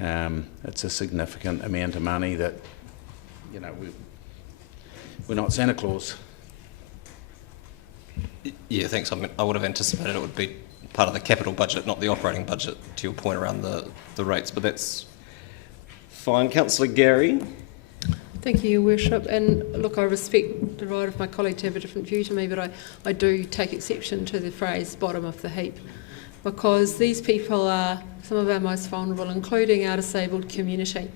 It's a significant amount of money that, we're not Santa Claus. Yeah, thanks. I mean, I would have anticipated it would be part of the capital budget, not the operating budget, to your point around the rates, but that's fine. Councillor Gary. Thank you, Your Worship. And look, I respect the right of my colleague to have a different view to me, but I do take exception to the phrase bottom of the heap, because these people are some of our most vulnerable, including our disabled community.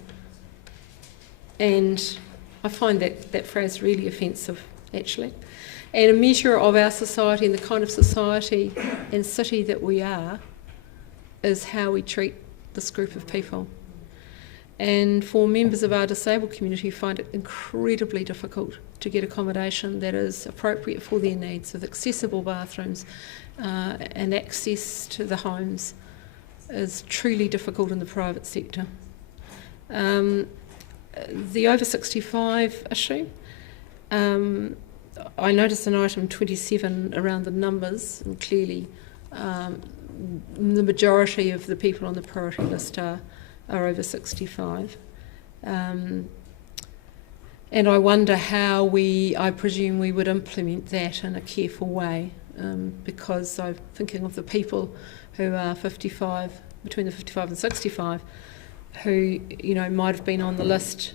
And I find that phrase really offensive, actually. And a measure of our society and the kind of society and city that we are is how we treat this group of people. And for members of our disabled community, find it incredibly difficult to get accommodation that is appropriate for their needs, with accessible bathrooms and access to the homes, is truly difficult in the private sector. The over 65 issue, I noticed in item 27 around the numbers, and clearly the majority of the people on the priority list are over 65. And I wonder how I presume we would implement that in a careful way, because I'm thinking of the people who are 55, between the 55 and 65, who, you know, might have been on the list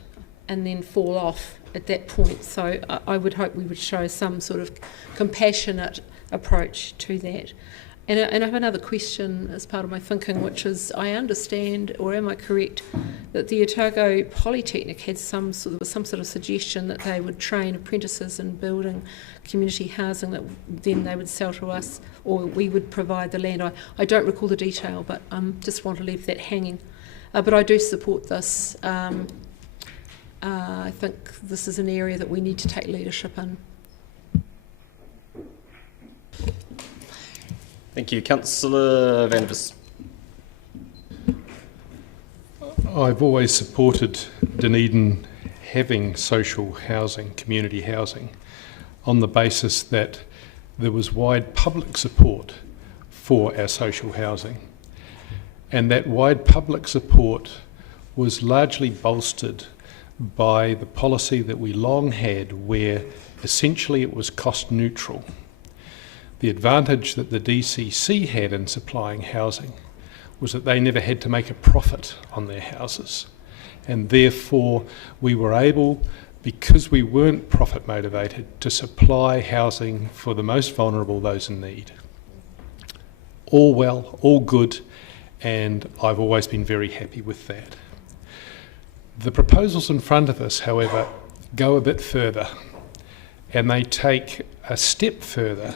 and then fall off at that point. So I would hope we would show some sort of compassionate approach to that. And I have another question as part of my thinking, which is, I understand, or am I correct, that the Otago Polytechnic had some sort of suggestion that they would train apprentices in building community housing that then they would sell to us, or we would provide the land. I don't recall the detail, but just want to leave that hanging. But I do support this. I think this is an area that we need to take leadership in. Thank you. Councillor Van der Vis. I've always supported Dunedin having social housing, community housing, on the basis that there was wide public support for our social housing. And that wide public support was largely bolstered by the policy that we long had, where essentially it was cost neutral. The advantage that the DCC had in supplying housing was that they never had to make a profit on their houses. And therefore we were able, because we weren't profit motivated, to supply housing for the most vulnerable, those in need. All well, all good, and I've always been very happy with that. The proposals in front of us, however, go a bit further, and they take a step further,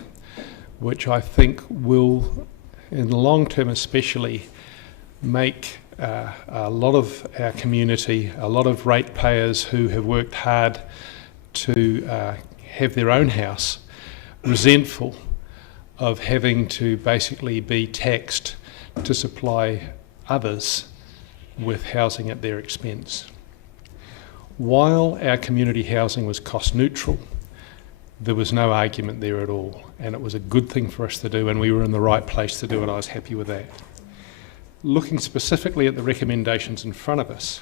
which I think will, in the long term especially, make a lot of our community, a lot of ratepayers who have worked hard to have their own house, resentful of having to basically be taxed to supply others with housing at their expense. While our community housing was cost neutral, there was no argument there at all, and it was a good thing for us to do, and we were in the right place to do it. I was happy with that. Looking specifically at the recommendations in front of us,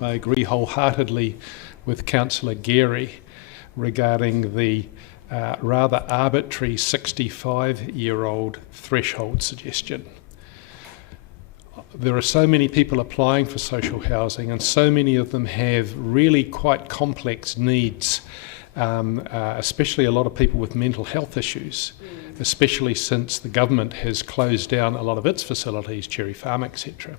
I agree wholeheartedly with Councillor Gary regarding the rather arbitrary 65-year-old threshold suggestion. There are so many people applying for social housing, and so many of them have really quite complex needs, especially a lot of people with mental health issues, especially since the government has closed down a lot of its facilities, Cherry Farm, etc.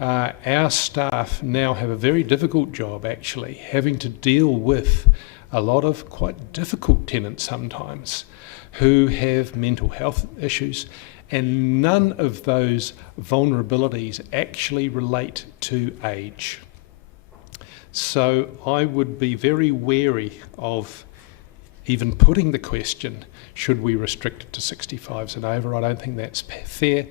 Our staff now have a very difficult job, actually, having to deal with a lot of quite difficult tenants sometimes who have mental health issues, and none of those vulnerabilities actually relate to age. So I would be very wary of even putting the question, should we restrict it to 65s and over? I don't think that's fair.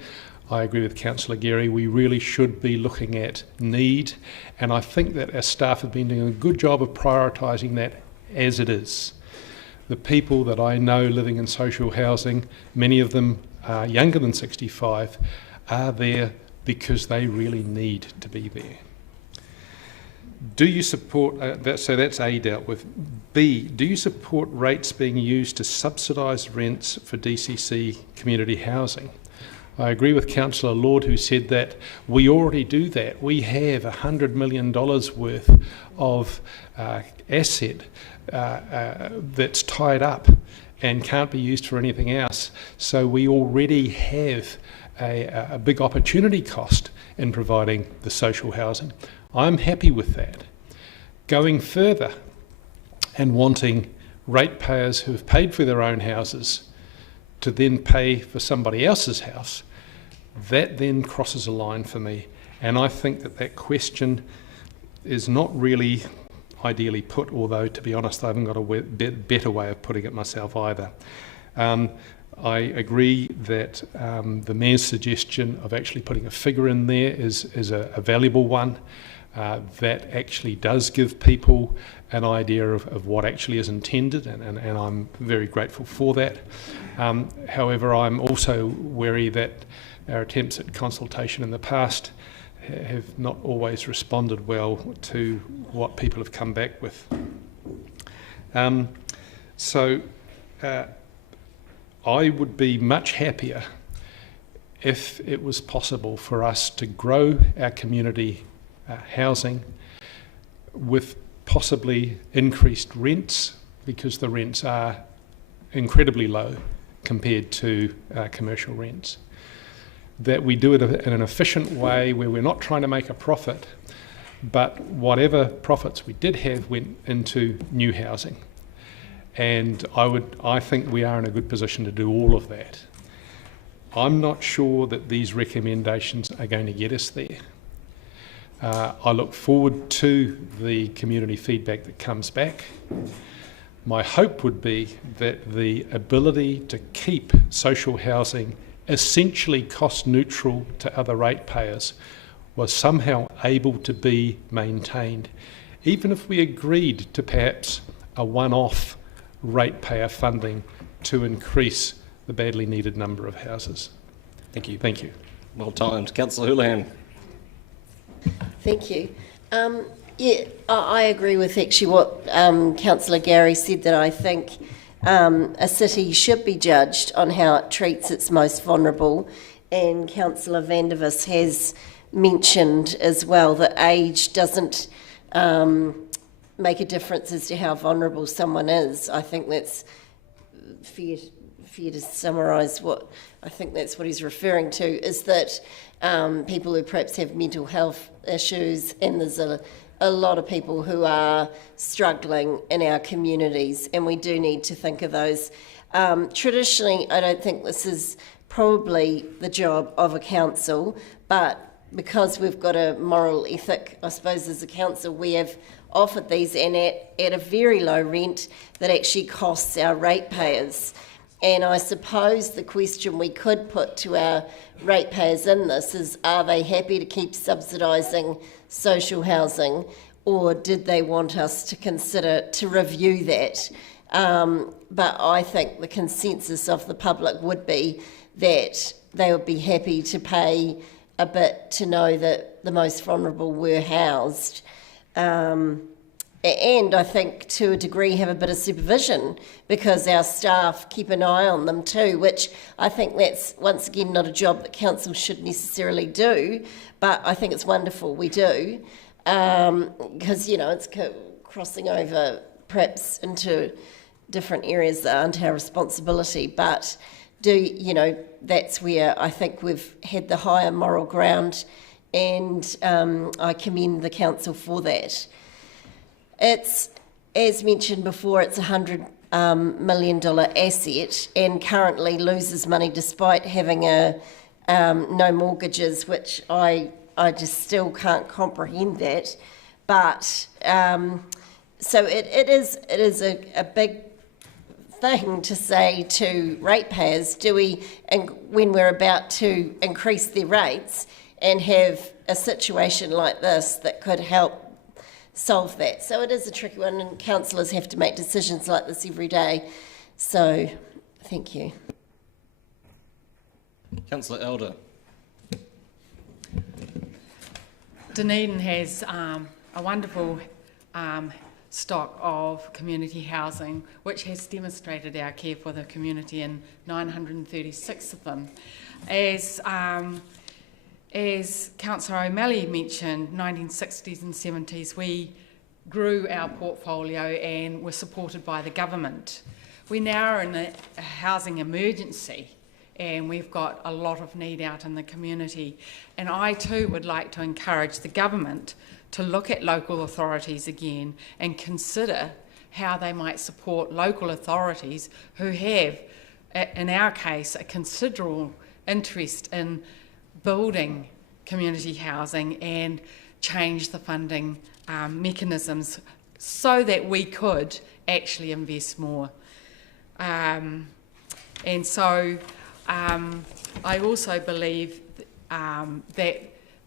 I agree with Councillor Gary, we really should be looking at need, and I think that our staff have been doing a good job of prioritising that as it is. The people that I know living in social housing, many of them are younger than 65, are there because they really need to be there. Do you support, so that's A dealt with. B, do you support rates being used to subsidise rents for DCC community housing? I agree with Councillor Lord, who said that we already do that. We have $100 million worth of asset that's tied up and can't be used for anything else. So we already have a big opportunity cost in providing the social housing. I'm happy with that. Going further and wanting ratepayers who have paid for their own houses to then pay for somebody else's house, that then crosses a line for me. And I think that that question is not really ideally put, although to be honest I haven't got a better way of putting it myself either. I agree that the Mayor's suggestion of actually putting a figure in there is a valuable one. That actually does give people an idea of what actually is intended, and I'm very grateful for that. However, I'm also wary that our attempts at consultation in the past have not always responded well to what people have come back with. I would be much happier if it was possible for us to grow our community housing with possibly increased rents, because the rents are incredibly low compared to commercial rents. That we do it in an efficient way where we're not trying to make a profit, but whatever profits we did have went into new housing. And I think we are in a good position to do all of that. I'm not sure that these recommendations are going to get us there. I look forward to the community feedback that comes back. My hope would be that the ability to keep social housing essentially cost neutral to other ratepayers was somehow able to be maintained, even if we agreed to perhaps a one-off ratepayer funding to increase the badly needed number of houses. Thank you. Thank you. Well timed. Councillor Houlihan. Thank you. I agree with actually what Councillor Gary said, that I think a city should be judged on how it treats its most vulnerable, and Councillor Vandervis has mentioned as well that age doesn't make a difference as to how vulnerable someone is. I think that's fair to summarise what I think that's what he's referring to, is that people who perhaps have mental health issues, and there's a lot of people who are struggling in our communities, and we do need to think of those. Traditionally, I don't think this is probably the job of a council, but because we've got a moral ethic, I suppose, as a council, we have offered these, and at a very low rent that actually costs our ratepayers. And I suppose the question we could put to our ratepayers in this is, are they happy to keep subsidising social housing, or did they want us to consider to review that? But I think the consensus of the public would be that they would be happy to pay a bit to know that the most vulnerable were housed. And I think to a degree have a bit of supervision, because our staff keep an eye on them too, which I think that's once again not a job that council should necessarily do, but I think it's wonderful we do, because it's crossing over perhaps into different areas that aren't our responsibility, but that's where I think we've had the higher moral ground, and I commend the council for that. It's, as mentioned before, it's $100 million asset, and currently loses money despite having no mortgages, which I just still can't comprehend that. But so it is a big thing to say to ratepayers, and when we're about to increase their rates and have a situation like this that could help solve that. So it is a tricky one, and councillors have to make decisions like this every day. So, thank you. Councillor Elder. Dunedin has a wonderful stock of community housing, which has demonstrated our care for the community in 936 of them. As Councillor O'Malley mentioned, 1960s and 70s, we grew our portfolio and were supported by the government. We now are in a housing emergency, and we've got a lot of need out in the community. And I too would like to encourage the government to look at local authorities again and consider how they might support local authorities who have, in our case, a considerable interest in building community housing, and change the funding mechanisms so that we could actually invest more. And so I also believe that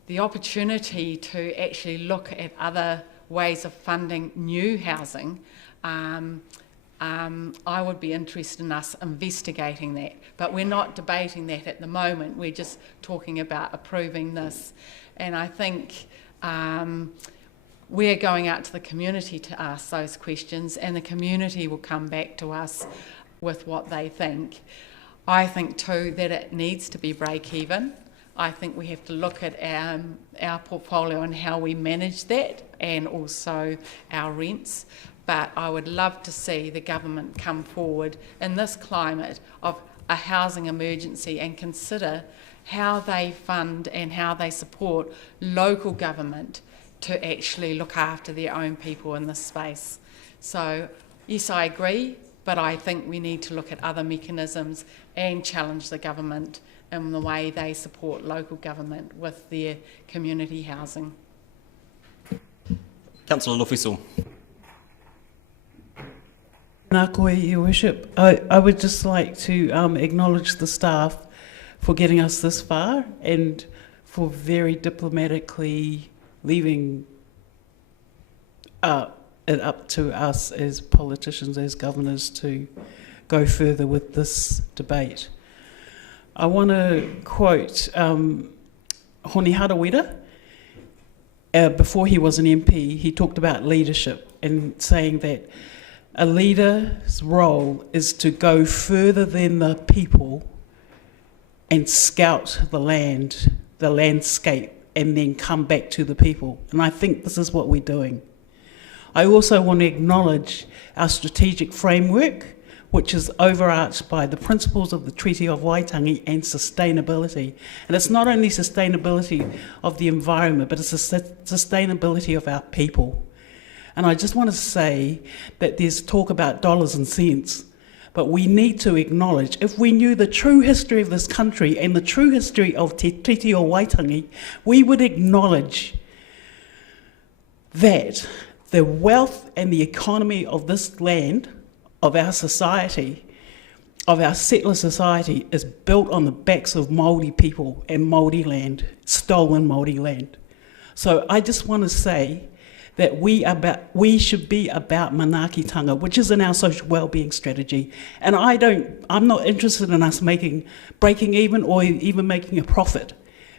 the opportunity to actually look at other ways of funding new housing, I would be interested in us investigating that. But we're not debating that at the moment. We're just talking about approving this. And I think we're going out to the community to ask those questions, and the community will come back to us with what they think. I think too that it needs to be break even. I think we have to look at our portfolio and how we manage that, and also our rents. But I would love to see the government come forward in this climate of a housing emergency and consider how they fund and how they support local government to actually look after their own people in this space. So yes, I agree, but I think we need to look at other mechanisms and challenge the government in the way they support local government with their community housing. Councillor Lofisel. Nā koe, Your Worship. I would just like to acknowledge the staff for getting us this far and for very diplomatically leaving it up to us as politicians, as governors, to go further with this debate. I want to quote Honi Harawira. Before he was an MP, he talked about leadership and saying that a leader's role is to go further than the people and scout the land, the landscape, and then come back to the people. And I think this is what we're doing. I also want to acknowledge our strategic framework, which is overarched by the principles of the Treaty of Waitangi and sustainability. And it's not only sustainability of the environment, but it's a sustainability of our people. And I just want to say that there's talk about dollars and cents, but we need to acknowledge, if we knew the true history of this country and the true history of Te Treaty o Waitangi, we would acknowledge that the wealth and the economy of this land, of our society, of our settler society, is built on the backs of Māori people and Māori land, stolen Māori land. So I just want to say that we should be about manaakitanga, which is in our social wellbeing strategy. And I'm not interested in us breaking even or even making a profit,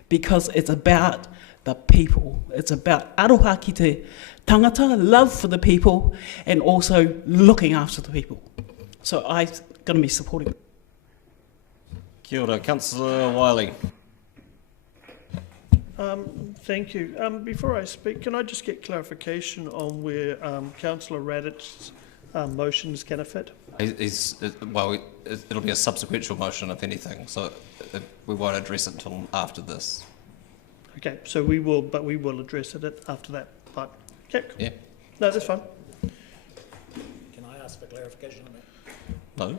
because it's about the people. It's about aroha ki te tangata, love for the people, and also looking after the people. So I'm going to be supporting it. Kia ora, Councillor Wiley. Thank you. Before I speak, can I just get clarification on where Councillor Raddich's motions can fit? It'll be a subsequent motion, if anything, so we won't address it until after this. Okay, so we will address it after that part. Okay, cool. Yeah. No, that's fine. Can I ask for clarification on that? No.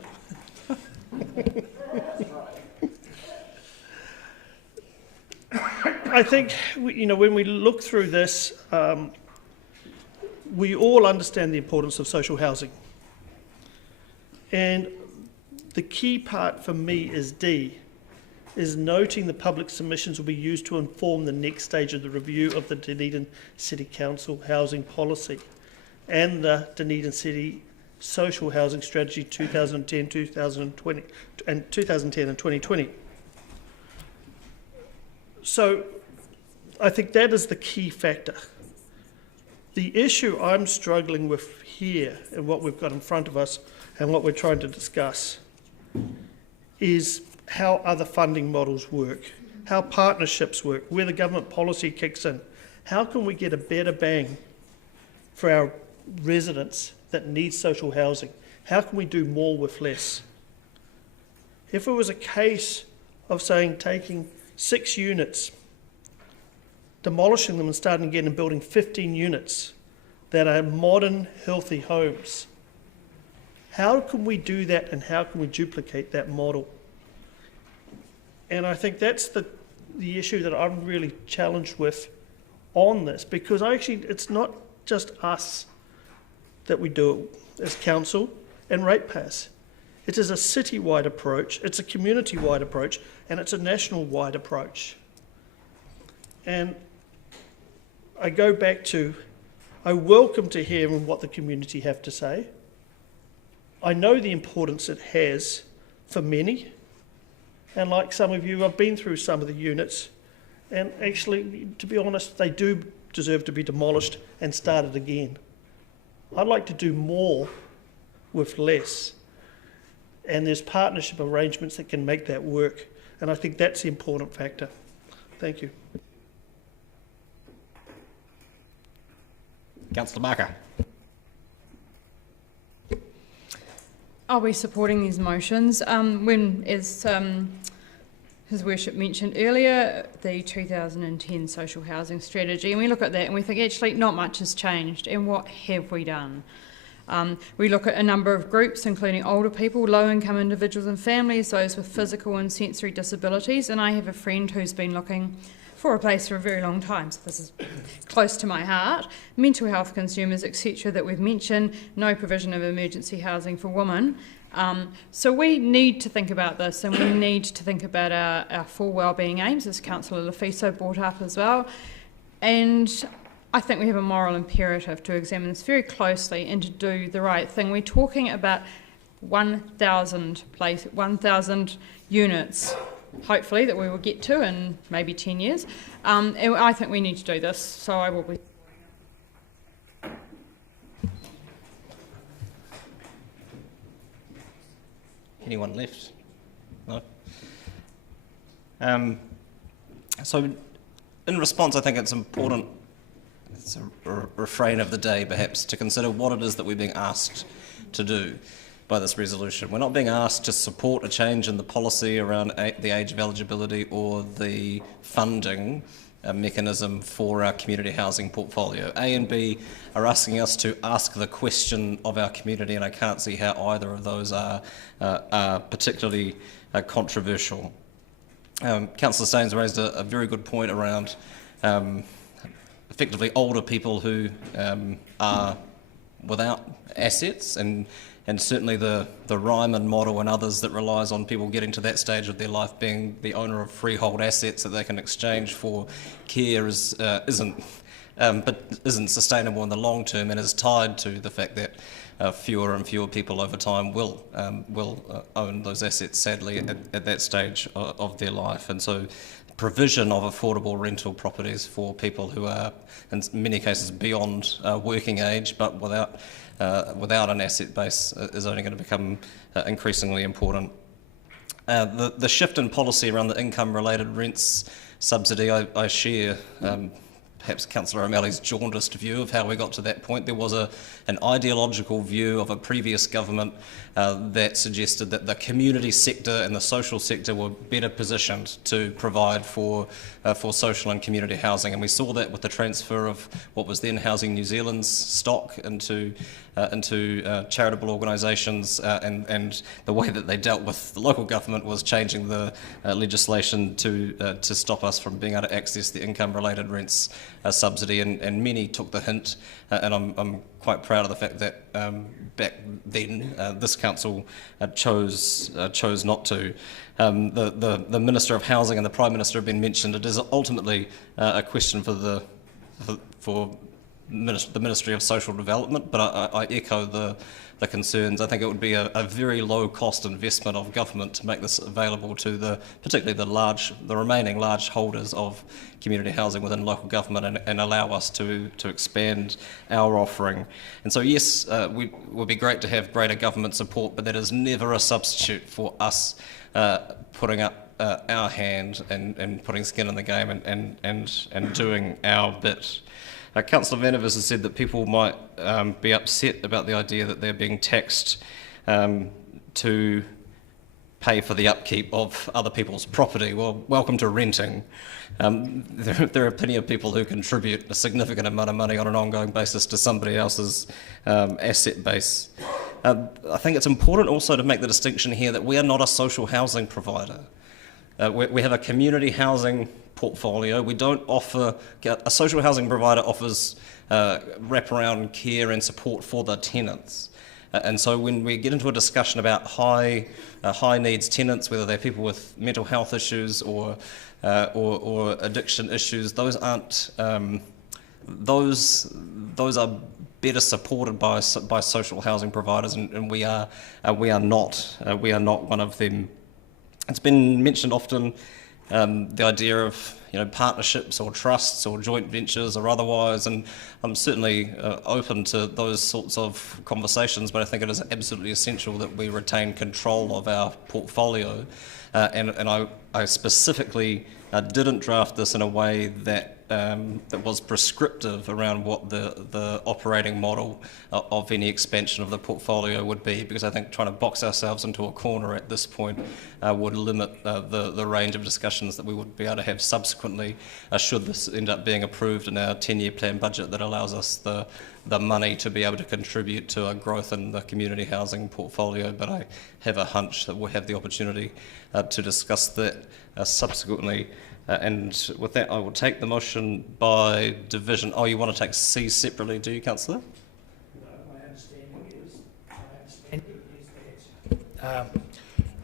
I think, when we look through this, we all understand the importance of social housing. And the key part for me is D, is noting the public submissions will be used to inform the next stage of the review of the Dunedin City Council housing policy and the Dunedin City Social Housing Strategy 2010 and 2020. So I think that is the key factor. The issue I'm struggling with here and what we've got in front of us and what we're trying to discuss is how other funding models work, how partnerships work, where the government policy kicks in. How can we get a better bang for our residents that need social housing? How can we do more with less? If it was a case of saying taking 6 units, demolishing them and starting again and building 15 units that are modern, healthy homes, how can we do that and how can we duplicate that model? And I think that's the issue that I'm really challenged with on this, because it's not just us that we do it as council and ratepayers. It is a city-wide approach, it's a community-wide approach, and it's a national-wide approach. And I go back to, I welcome to hearing what the community have to say. I know the importance it has for many, and like some of you, I've been through some of the units, and actually, to be honest, they do deserve to be demolished and started again. I'd like to do more with less, and there's partnership arrangements that can make that work, and I think that's the important factor. Thank you. Councillor Barker. Are we supporting these motions? When, as His Worship mentioned earlier, the 2010 social housing strategy, and we look at that and we think actually not much has changed, and what have we done? We look at a number of groups, including older people, low-income individuals and families, those with physical and sensory disabilities, and I have a friend who's been looking for a place for a very long time, so this is close to my heart. Mental health consumers, etc., that we've mentioned, no provision of emergency housing for women. So we need to think about this, and we need to think about our full wellbeing aims, as Councillor Lafiso brought up as well. And I think we have a moral imperative to examine this very closely and to do the right thing. We're talking about 1,000 units, hopefully, that we will get to in maybe 10 years. And I think we need to do this, so I will be. Anyone left? No? So in response, I think it's important, it's a refrain of the day perhaps, to consider what it is that we're being asked to do by this resolution. We're not being asked to support a change in the policy around the age of eligibility or the funding mechanism for our community housing portfolio. A and B are asking us to ask the question of our community, and I can't see how either of those are particularly controversial. Councillor Staines raised a very good point around effectively older people who are without assets, and certainly the Ryman model and others that relies on people getting to that stage of their life being the owner of freehold assets that they can exchange for care isn't sustainable in the long term, and is tied to the fact that fewer and fewer people over time will own those assets, sadly, at that stage of their life. And so provision of affordable rental properties for people who are in many cases beyond working age but without an asset base is only going to become increasingly important. The shift in policy around the income-related rents subsidy, I share perhaps Councillor O'Malley's jaundiced view of how we got to that point. There was an ideological view of a previous government that suggested that the community sector and the social sector were better positioned to provide for social and community housing, and we saw that with the transfer of what was then Housing New Zealand's stock into charitable organisations, and the way that they dealt with the local government was changing the legislation to stop us from being able to access the income-related rents subsidy, and many took the hint, and I'm quite proud of the fact that back then this council chose not to. The Minister of Housing and the Prime Minister have been mentioned. It is ultimately a question for the Ministry of Social Development, but I echo the concerns. I think it would be a very low cost investment of government to make this available to particularly the remaining large holders of community housing within local government, and allow us to expand our offering. And so yes, it would be great to have greater government support, but that is never a substitute for us putting up our hand and putting skin in the game and doing our bit. Councillor Vanivers has said that people might be upset about the idea that they're being taxed to pay for the upkeep of other people's property. Well, welcome to renting. There are plenty of people who contribute a significant amount of money on an ongoing basis to somebody else's asset base. I think it's important also to make the distinction here that we are not a social housing provider. We have a community housing portfolio. We don't offer, a social housing provider offers wraparound care and support for the tenants. And so when we get into a discussion about high needs tenants, whether they're people with mental health issues or addiction issues, those aren't those are better supported by social housing providers, and we are not one of them. It's been mentioned often, the idea of partnerships or trusts or joint ventures or otherwise, and I'm certainly open to those sorts of conversations, but I think it is absolutely essential that we retain control of our portfolio, and I specifically didn't draft this in a way that was prescriptive around what the operating model of any expansion of the portfolio would be, because I think trying to box ourselves into a corner at this point would limit the range of discussions that we would be able to have subsequently, should this end up being approved in our 10-year plan budget that allows us the money to be able to contribute to a growth in the community housing portfolio. But I have a hunch that we'll have the opportunity to discuss that subsequently. And with that, I will take the motion by division. Oh, you want to take C separately, do you, Councillor? No, my understanding is that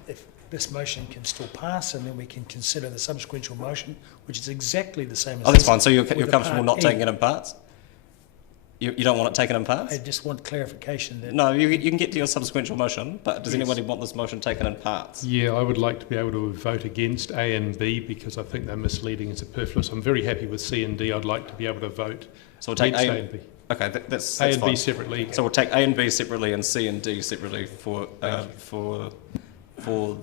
if this motion can still pass, and then we can consider the subsequent motion, which is exactly the same as that's this, fine. So you're comfortable not E. taking it in parts? You don't want it taken in parts? I just want clarification that... No, you can get to your subsequent motion, but does anybody want this motion taken in parts? Yeah, I would like to be able to vote against A and B because I think they're misleading and superfluous. I'm very happy with C and D. I'd like to be able to vote So we'll take against A, A and B. Okay, that's A and fine. B separately. So we'll take A and B separately and C and D separately for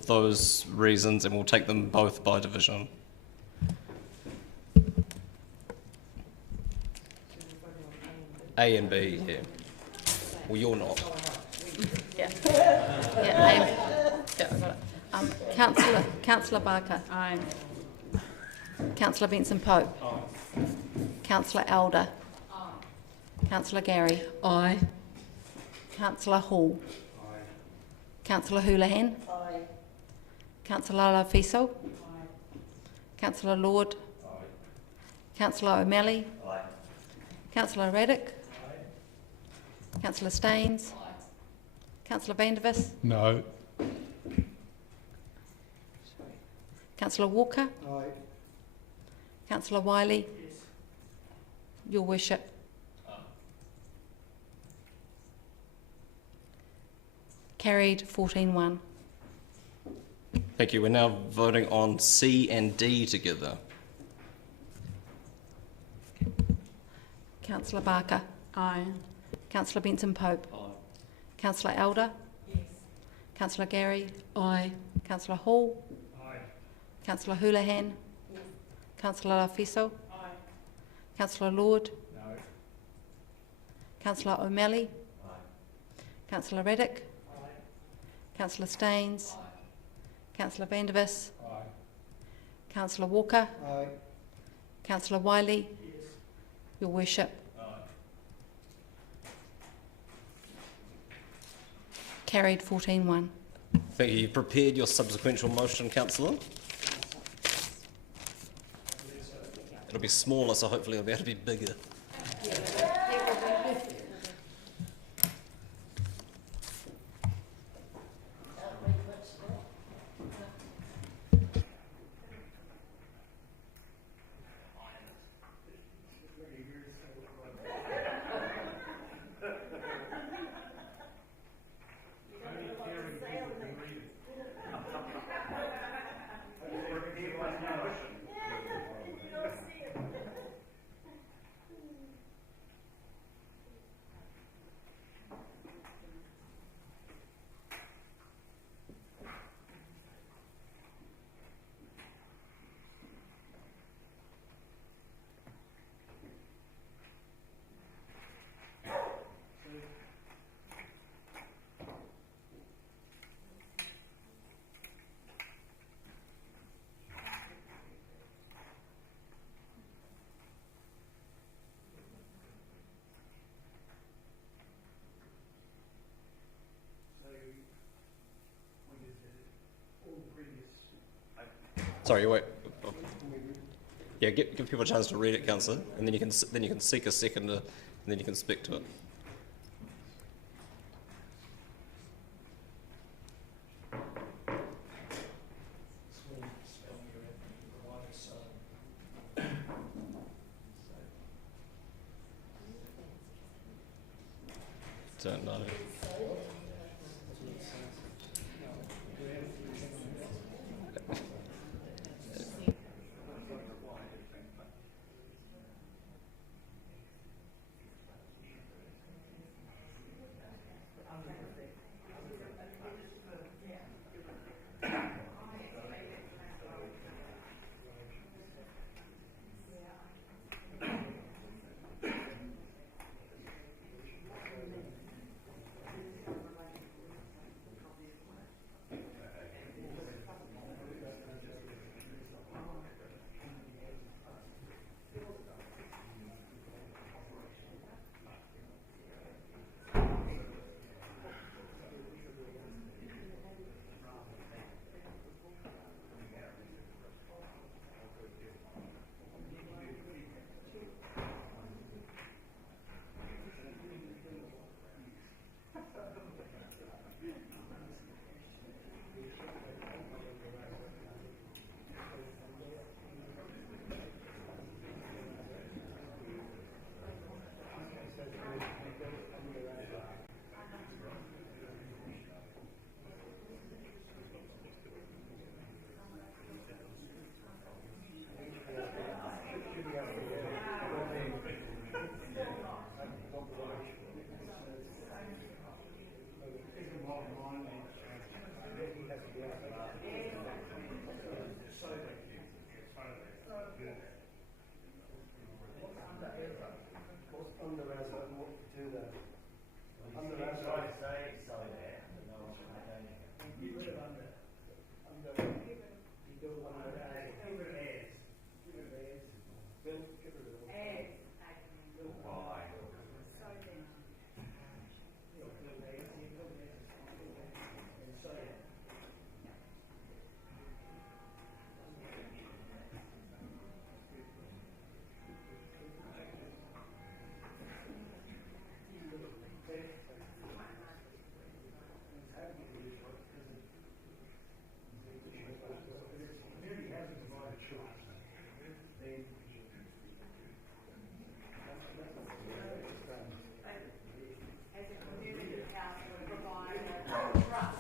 those reasons, and we'll take them both by division. A and B, yeah. Well, you're not. Yeah. Yeah, I got it. Councillor Barker. Aye. Councillor Benson Pope. Aye. Councillor Elder. Aye. Councillor Gary. Aye. Councillor Hall. Aye. Councillor Houlihan. Aye. Councillor Lafiso. Aye. Councillor Lord. Aye. Councillor O'Malley. Aye. Councillor Raddick. Councillor Staines. Aye. Councillor Vandervis. No. Councillor Walker. Aye. Councillor Wiley. Yes. Your Worship. Carried 14-1. Thank you. We're now voting on C and D together. Councillor Barker. Aye. Councillor Benson Pope. Aye. Councillor Elder. Yes. Councillor Gary. Aye. Councillor Hall. Aye. Councillor Houlihan. Yes. Councillor Lafiso. Aye. Councillor Lord. No. Councillor O'Malley. Aye. Councillor Raddick. Aye. Councillor Staines. Aye. Councillor Vandervis. Aye. Councillor Walker. Aye. Councillor Wiley. Yes. Your Worship. Carried 14-1. Thank you. You've prepared your subsequent motion, Councillor. It'll be smaller, so hopefully it'll be able to be bigger. Sorry, wait. Yeah, give people a chance to read it, Councillor, and then you can seek a second and then you can speak to it. Don't know.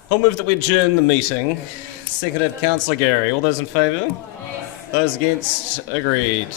I'll move that we adjourn the meeting. Seconded, Councillor Gary. All those in favour? Yes. Those against? Agreed.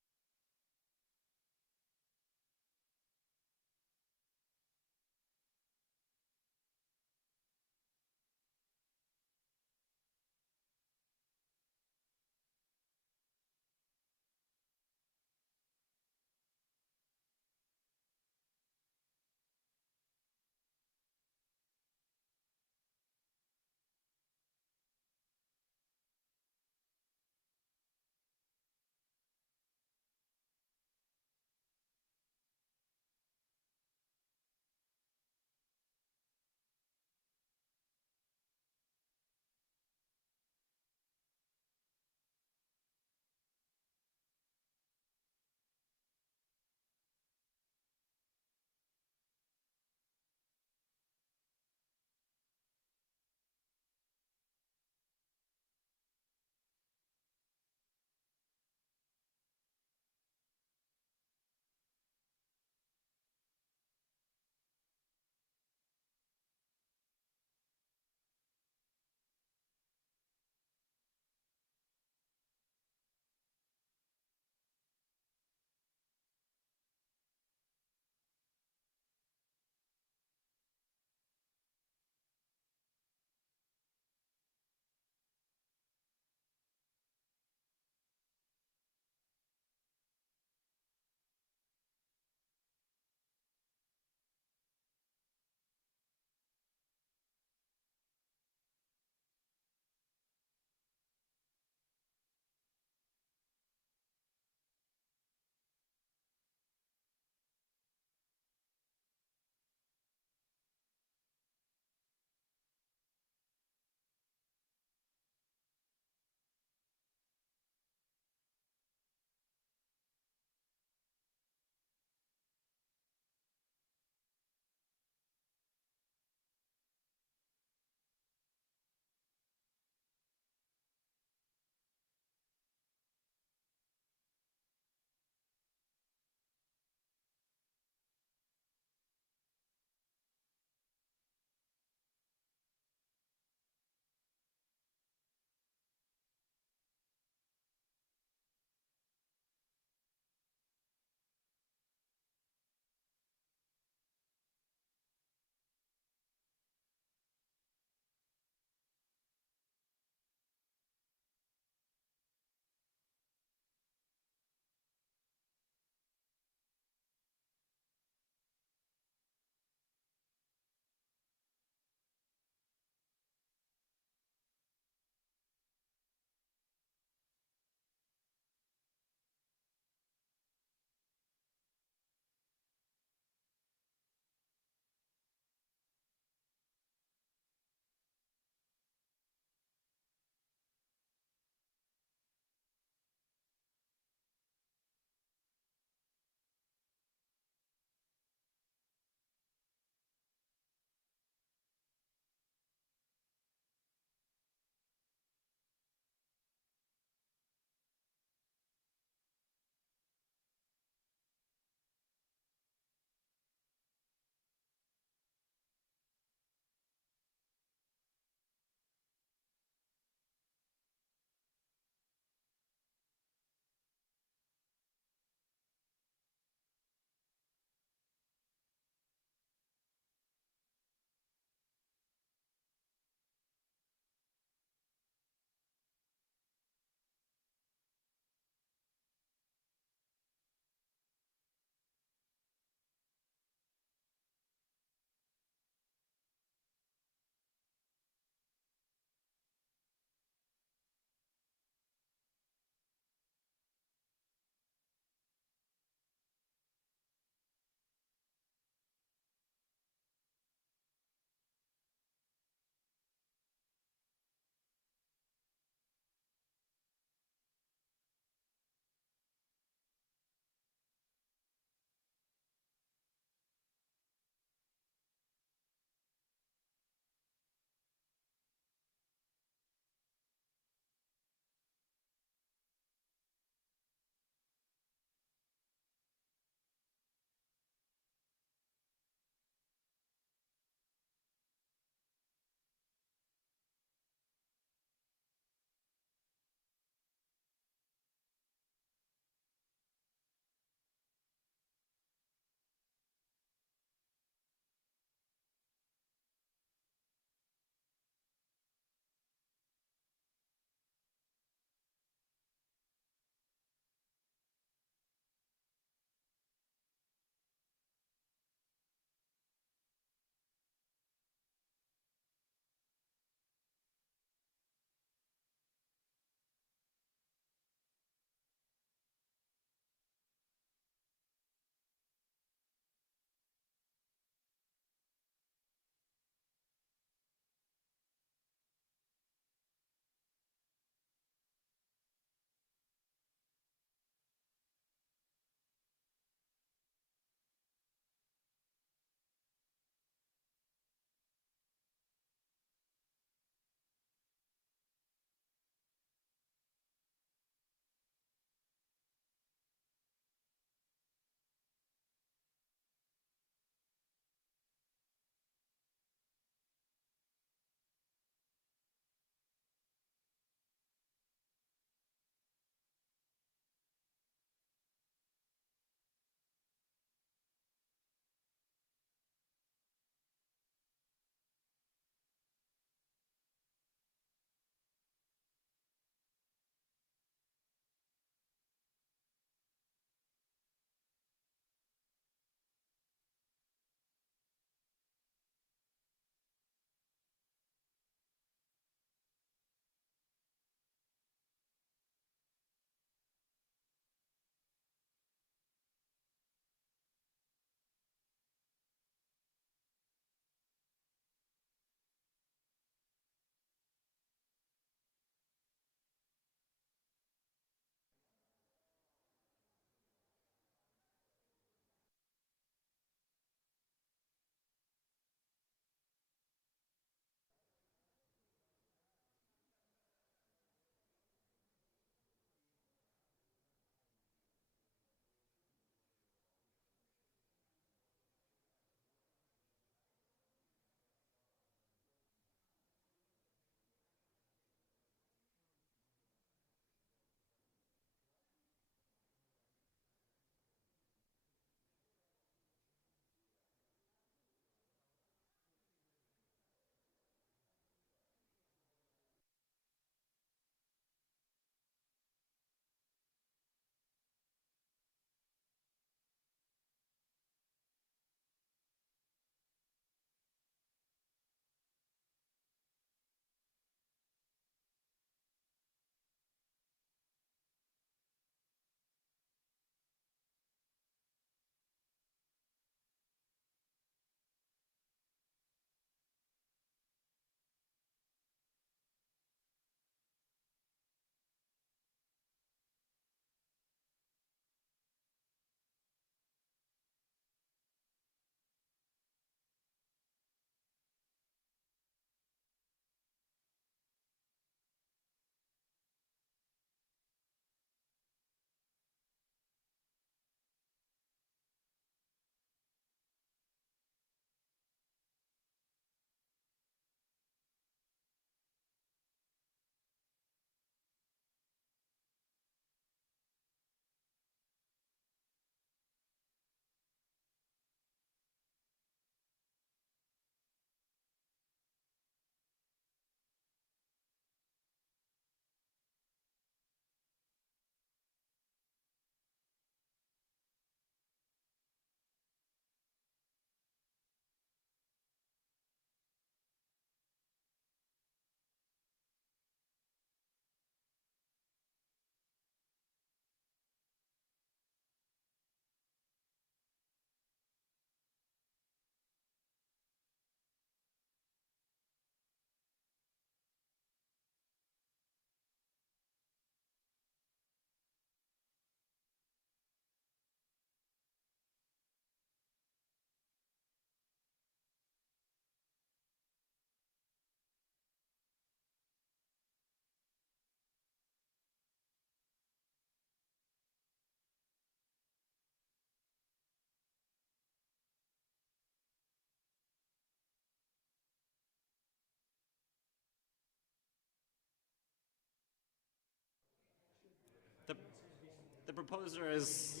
proposer has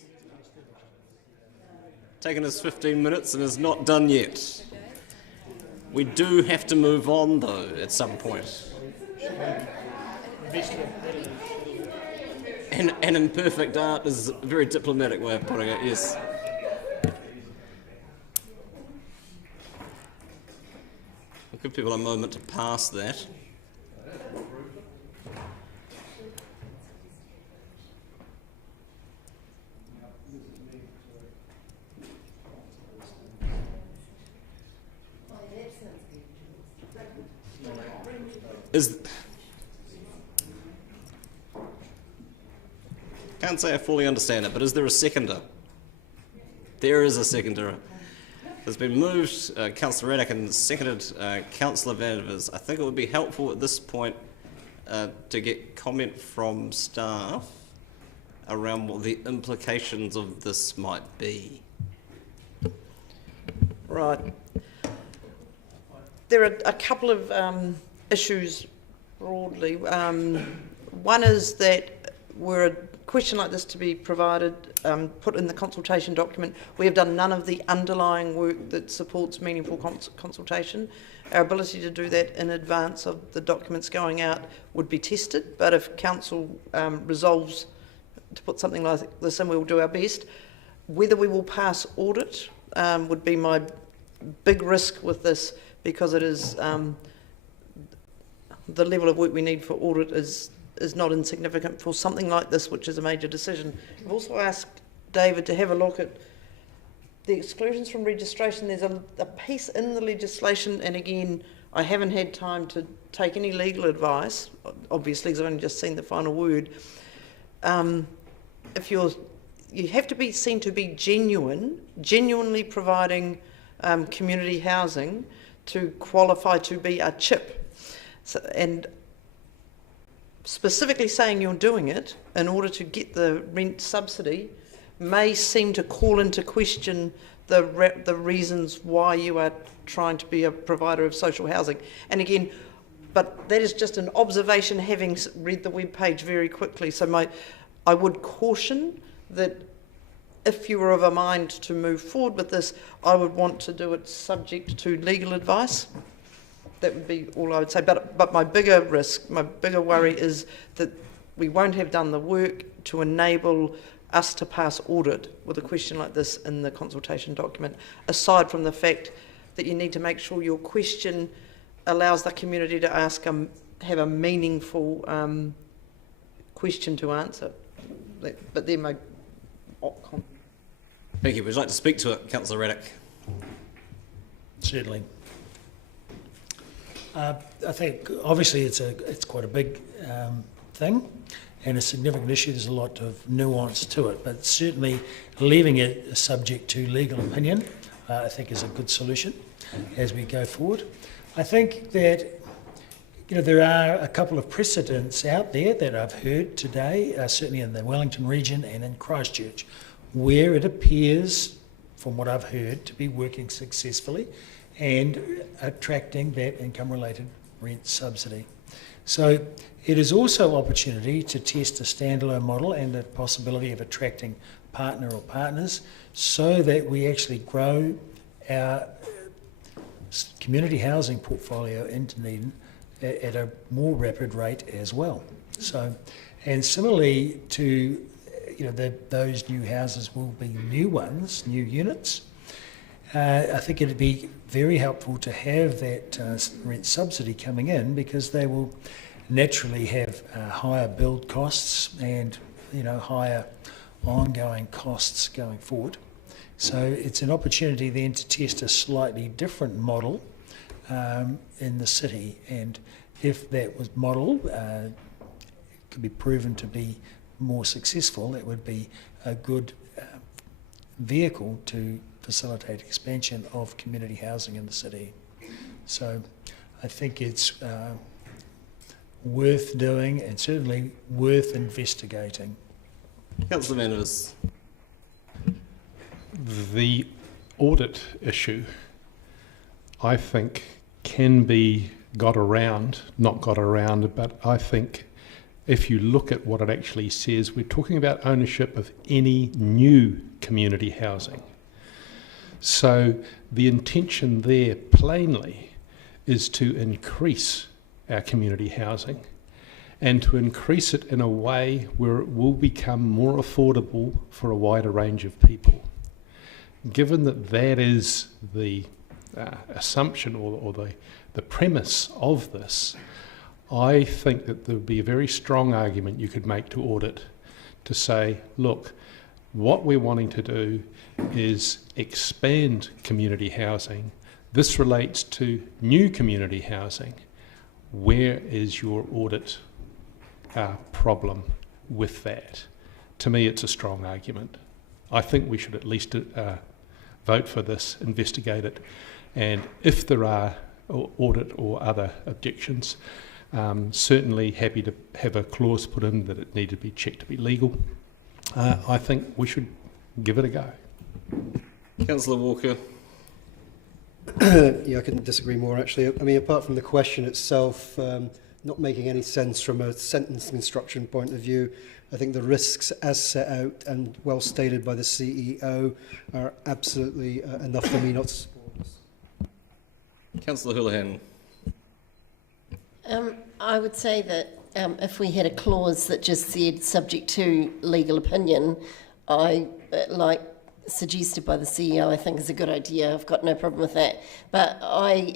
taken his 15 minutes and is not done yet. We do have to move on, though, at some point. And imperfect art is a very diplomatic way of putting it, yes. I'll give people a moment to pass that. Can't say I fully understand it, but is there a seconder? There is a seconder. It's been moved, Councillor Raddick, and seconded Councillor Vandevers. I think it would be helpful at this point to get comment from staff around what the implications of this might be. Right. There are a couple of issues broadly. One is that were a question like this to be provided, put in the consultation document, we have done none of the underlying work that supports meaningful consultation. Our ability to do that in advance of the documents going out would be tested, but if council resolves to put something like this in, we will do our best. Whether we will pass audit would be my big risk with this, because it is the level of work we need for audit is not insignificant for something like this, which is a major decision. I've also asked David to have a look at the exclusions from registration. There's a piece in the legislation, and again, I haven't had time to take any legal advice, obviously, because I've only just seen the final word. If you have to be seen to be genuinely providing community housing to qualify to be a CHIP. So, and specifically saying you're doing it in order to get the rent subsidy may seem to call into question the reasons why you are trying to be a provider of social housing. And again, but that is just an observation, having read the web page very quickly. So I would caution that if you were of a mind to move forward with this, I would want to do it subject to legal advice. That would be all I would say. But my bigger risk, my bigger worry is that we won't have done the work to enable us to pass audit with a question like this in the consultation document, aside from the fact that you need to make sure your question allows the community to have a meaningful question to answer. But they're my... Thank you. Would you like to speak to it, Councillor Raddick? Certainly. I think obviously it's quite a big thing and a significant issue. There's a lot of nuance to it, but certainly leaving it subject to legal opinion, I think, is a good solution as we go forward. I think that there are a couple of precedents out there that I've heard today, certainly in the Wellington region and in Christchurch, where it appears, from what I've heard, to be working successfully and attracting that income-related rent subsidy. So it is also opportunity to test a standalone model and the possibility of attracting partner or partners so that we actually grow our community housing portfolio in Dunedin at a more rapid rate as well. So, and similarly to those new houses will be new ones, new units. I think it'd be very helpful to have that rent subsidy coming in, because they will naturally have higher build costs and higher ongoing costs going forward. So it's an opportunity then to test a slightly different model in the city, and if that was model could be proven to be more successful, it would be a good vehicle to facilitate expansion of community housing in the city. So I think it's worth doing and certainly worth investigating. Councillor Vandevers. The audit issue, I think, can be not got around, but I think if you look at what it actually says, we're talking about ownership of any new community housing. So the intention there plainly is to increase our community housing and to increase it in a way where it will become more affordable for a wider range of people. Given that that is the assumption or the premise of this, I think that there would be a very strong argument you could make to audit to say, look, what we're wanting to do is expand community housing. This relates to new community housing. Where is your audit problem with that? To me, it's a strong argument. I think we should at least vote for this, investigate it, and if there are audit or other objections, certainly happy to have a clause put in that it needed to be checked to be legal. I think we should give it a go. Councillor Walker. Yeah, I couldn't disagree more, actually. I mean, apart from the question itself not making any sense from a sentence construction point of view, I think the risks as set out and well stated by the CEO are absolutely enough for me not to support this. Councillor Houlihan. I would say that if we had a clause that just said subject to legal opinion, like suggested by the CEO, I think is a good idea. I've got no problem with that. But I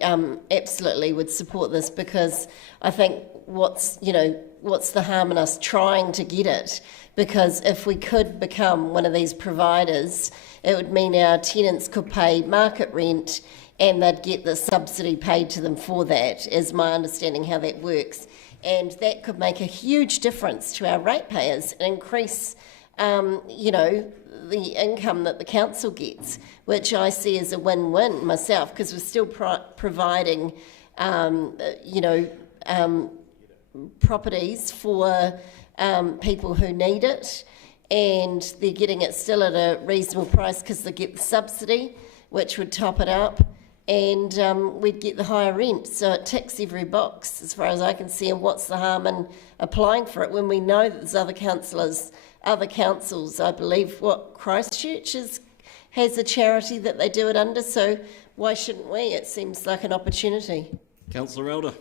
absolutely would support this because I think what's the harm in us trying to get it? Because if we could become one of these providers, it would mean our tenants could pay market rent and they'd get the subsidy paid to them for that, is my understanding how that works. And that could make a huge difference to our ratepayers and increase, the income that the council gets, which I see as a win-win myself, because we're still providing, properties for people who need it, and they're getting it still at a reasonable price because they get the subsidy, which would top it up, and we'd get the higher rent. So it ticks every box as far as I can see, and what's the harm in applying for it when we know that there's other councils, I believe, Christchurch has a charity that they do it under, so why shouldn't we? It seems like an opportunity. Councillor Elder.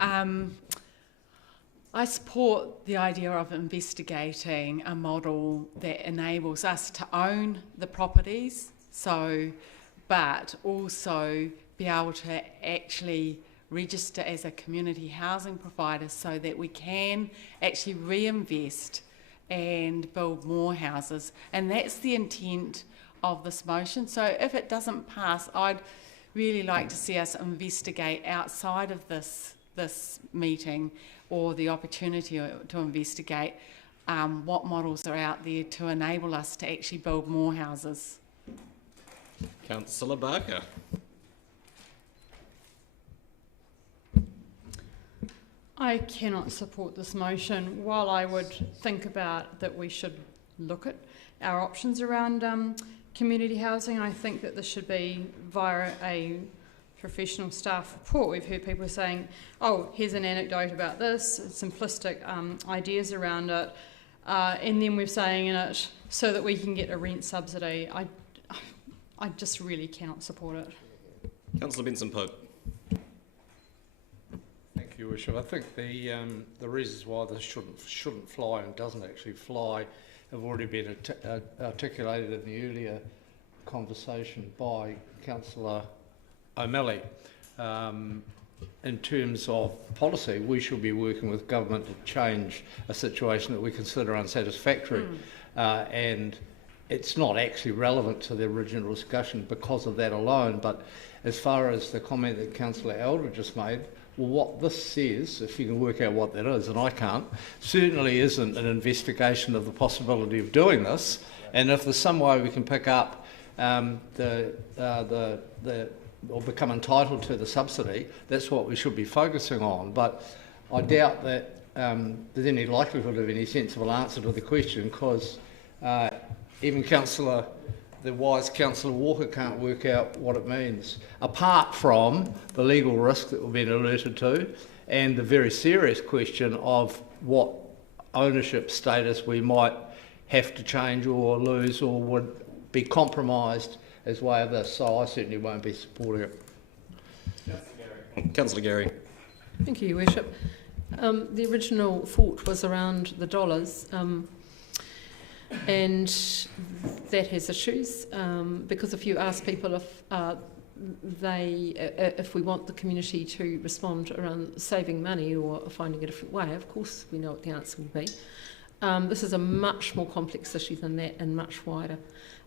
I support the idea of investigating a model that enables us to own the properties, but also be able to actually register as a community housing provider so that we can actually reinvest and build more houses. And that's the intent of this motion. So if it doesn't pass, I'd really like to see us investigate outside of this meeting, or the opportunity to investigate what models are out there to enable us to actually build more houses. Councillor Barker. I cannot support this motion. While I would think about that we should look at our options around community housing, I think that this should be via a professional staff report. We've heard people saying, oh, here's an anecdote about this, simplistic ideas around it, and then we're saying in it so that we can get a rent subsidy. I just really cannot support it. Councillor Benson-Pope. Thank you, Worship. I think the reasons why this shouldn't fly and doesn't actually fly have already been articulated in the earlier conversation by Councillor O'Malley. In terms of policy, we should be working with government to change a situation that we consider unsatisfactory, and it's not actually relevant to the original discussion because of that alone. But as far as the comment that Councillor Elder just made, well, what this says, if you can work out what that is, and I can't, certainly isn't an investigation of the possibility of doing this. And if there's some way we can pick up or become entitled to the subsidy, that's what we should be focusing on. But I doubt that there's any likelihood of any sensible answer to the question, because even the wise Councillor Walker can't work out what it means, apart from the legal risk that we've been alerted to, and the very serious question of what ownership status we might have to change or lose or would be compromised as way of this. So I certainly won't be supporting it. Councillor Gary. Thank you, Your Worship. The original thought was around the dollars, and that has issues because if you ask people if we want the community to respond around saving money or finding a different way, of course we know what the answer will be. This is a much more complex issue than that and much wider.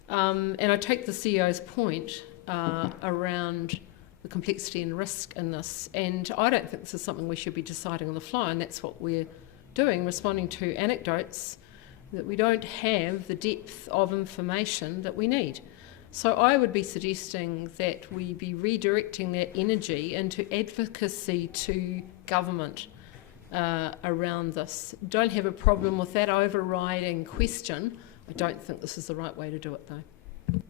And I take the CEO's point around the complexity and risk in this, and I don't think this is something we should be deciding on the fly, and that's what we're doing, responding to anecdotes that we don't have the depth of information that we need. So I would be suggesting that we be redirecting that energy into advocacy to government around this. Don't have a problem with that overriding question. I don't think this is the right way to do it, though.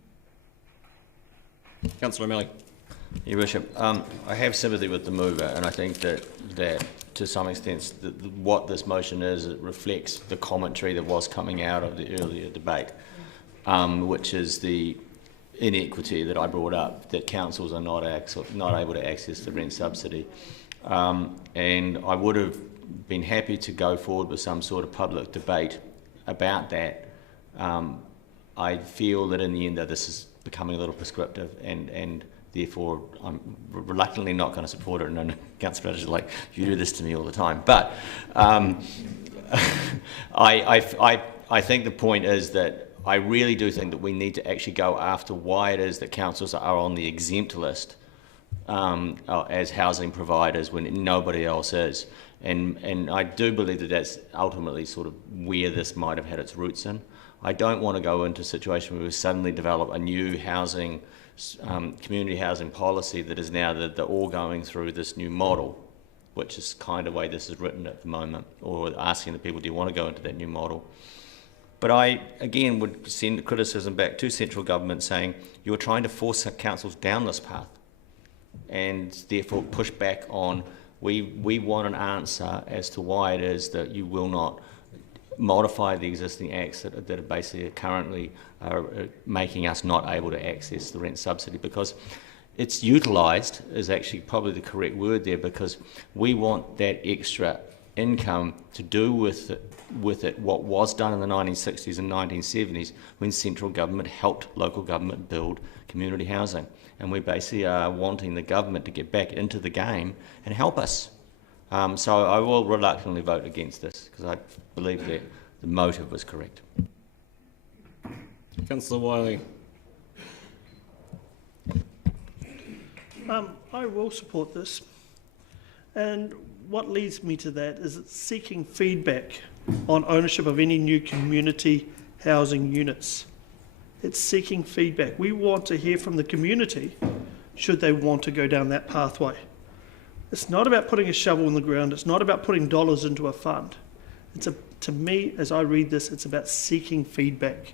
Councillor O'Malley. Your Worship, I have sympathy with the mover, and I think that to some extent what this motion is, it reflects the commentary that was coming out of the earlier debate, which is the inequity that I brought up, that councils are not able to access the rent subsidy. And I would have been happy to go forward with some sort of public debate about that. I feel that in the end that this is becoming a little prescriptive, and therefore I'm reluctantly not going to support it. And Councillor Sludge is like, you do this to me all the time. But I think the point is that I really do think that we need to actually go after why it is that councils are on the exempt list as housing providers when nobody else is. And I do believe that that's ultimately sort of where this might have had its roots in. I don't want to go into a situation where we suddenly develop a new housing, community housing policy that is now that they're all going through this new model, which is kind of the way this is written at the moment, or asking the people, do you want to go into that new model? But I, again, would send criticism back to central government saying you're trying to force councils down this path and therefore push back on, we want an answer as to why it is that you will not modify the existing acts that are basically currently making us not able to access the rent subsidy, because it's utilised is actually probably the correct word there, because we want that extra income to do with it what was done in the 1960s and 1970s when central government helped local government build community housing. And we basically are wanting the government to get back into the game and help us. So I will reluctantly vote against this because I believe that the motive was correct. Councillor Wiley. I will support this. And what leads me to that is it's seeking feedback on ownership of any new community housing units. It's seeking feedback. We want to hear from the community should they want to go down that pathway. It's not about putting a shovel in the ground. It's not about putting dollars into a fund. To me, as I read this, it's about seeking feedback.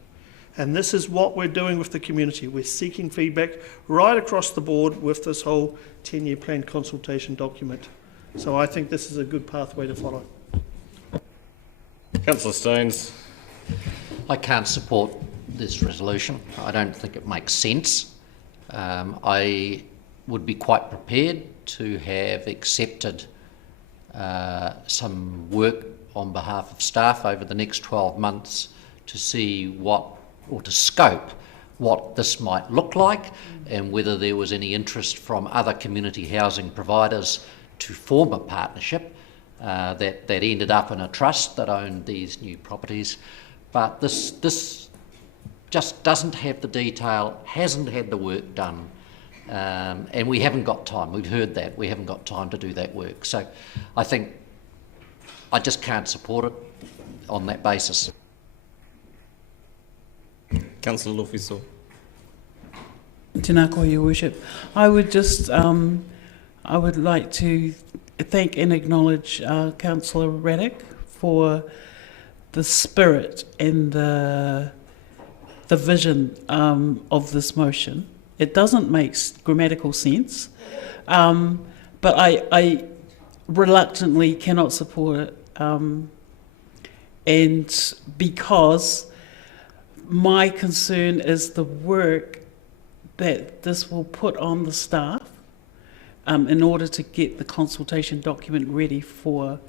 And this is what we're doing with the community. We're seeking feedback right across the board with this whole 10-year plan consultation document. So I think this is a good pathway to follow. Councillor Stones. I can't support this resolution. I don't think it makes sense. I would be quite prepared to have accepted some work on behalf of staff over the next 12 months to see to scope what this might look like and whether there was any interest from other community housing providers to form a partnership that ended up in a trust that owned these new properties. But this just doesn't have the detail, hasn't had the work done, and we haven't got time. We've heard that. We haven't got time to do that work. So I think I just can't support it on that basis. Councillor Lofiso. Tēnā koe, Your Worship. I would just, I would like to thank and acknowledge Councillor Raddick for the spirit and the vision of this motion. It doesn't make grammatical sense, but reluctantly cannot support it. And because my concern is the work that this will put on the staff in order to get the consultation document ready for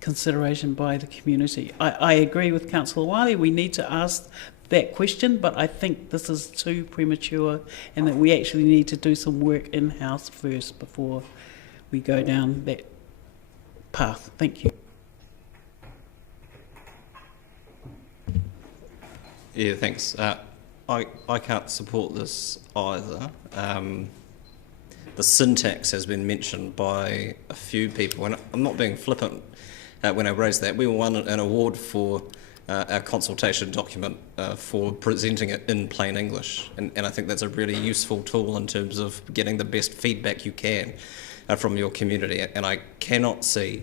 consideration by the community. I agree with Councillor Wiley, we need to ask that question, but I think this is too premature and that we actually need to do some work in-house first before we go down that path. Thank you. Yeah, thanks. I can't support this either. The syntax has been mentioned by a few people, and I'm not being flippant when I raise that. We won an award for our consultation document for presenting it in plain English, and I think that's a really useful tool in terms of getting the best feedback you can from your community, and I cannot see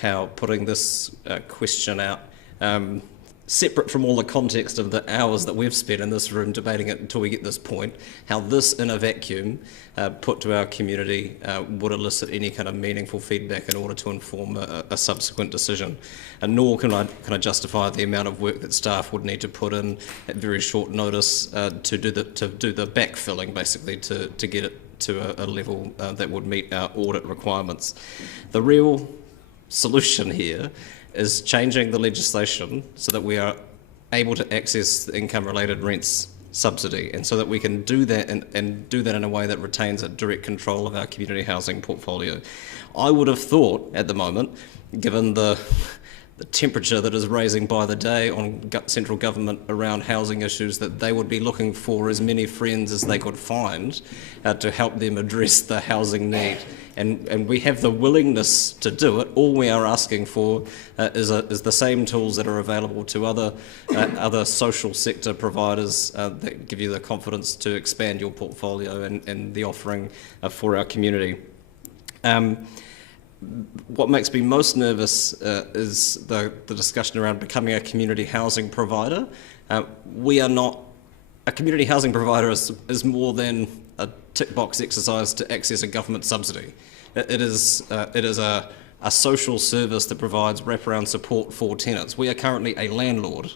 how putting this question out separate from all the context of the hours that we've spent in this room debating it until we get this point, how this in a vacuum put to our community would elicit any kind of meaningful feedback in order to inform a subsequent decision. And nor can I justify the amount of work that staff would need to put in at very short notice to do the backfilling, basically, to get it to a level that would meet our audit requirements. The real solution here is changing the legislation so that we are able to access the income-related rents subsidy, and so that we can do that and do that in a way that retains a direct control of our community housing portfolio. I would have thought at the moment, given the temperature that is raising by the day on central government around housing issues, that they would be looking for as many friends as they could find to help them address the housing need. And we have the willingness to do it. All we are asking for is the same tools that are available to other social sector providers that give you the confidence to expand your portfolio and the offering for our community. What makes me most nervous is the discussion around becoming a community housing provider. We are not, a community housing provider is more than a tick box exercise to access a government subsidy. It is a social service that provides wraparound support for tenants. We are currently a landlord.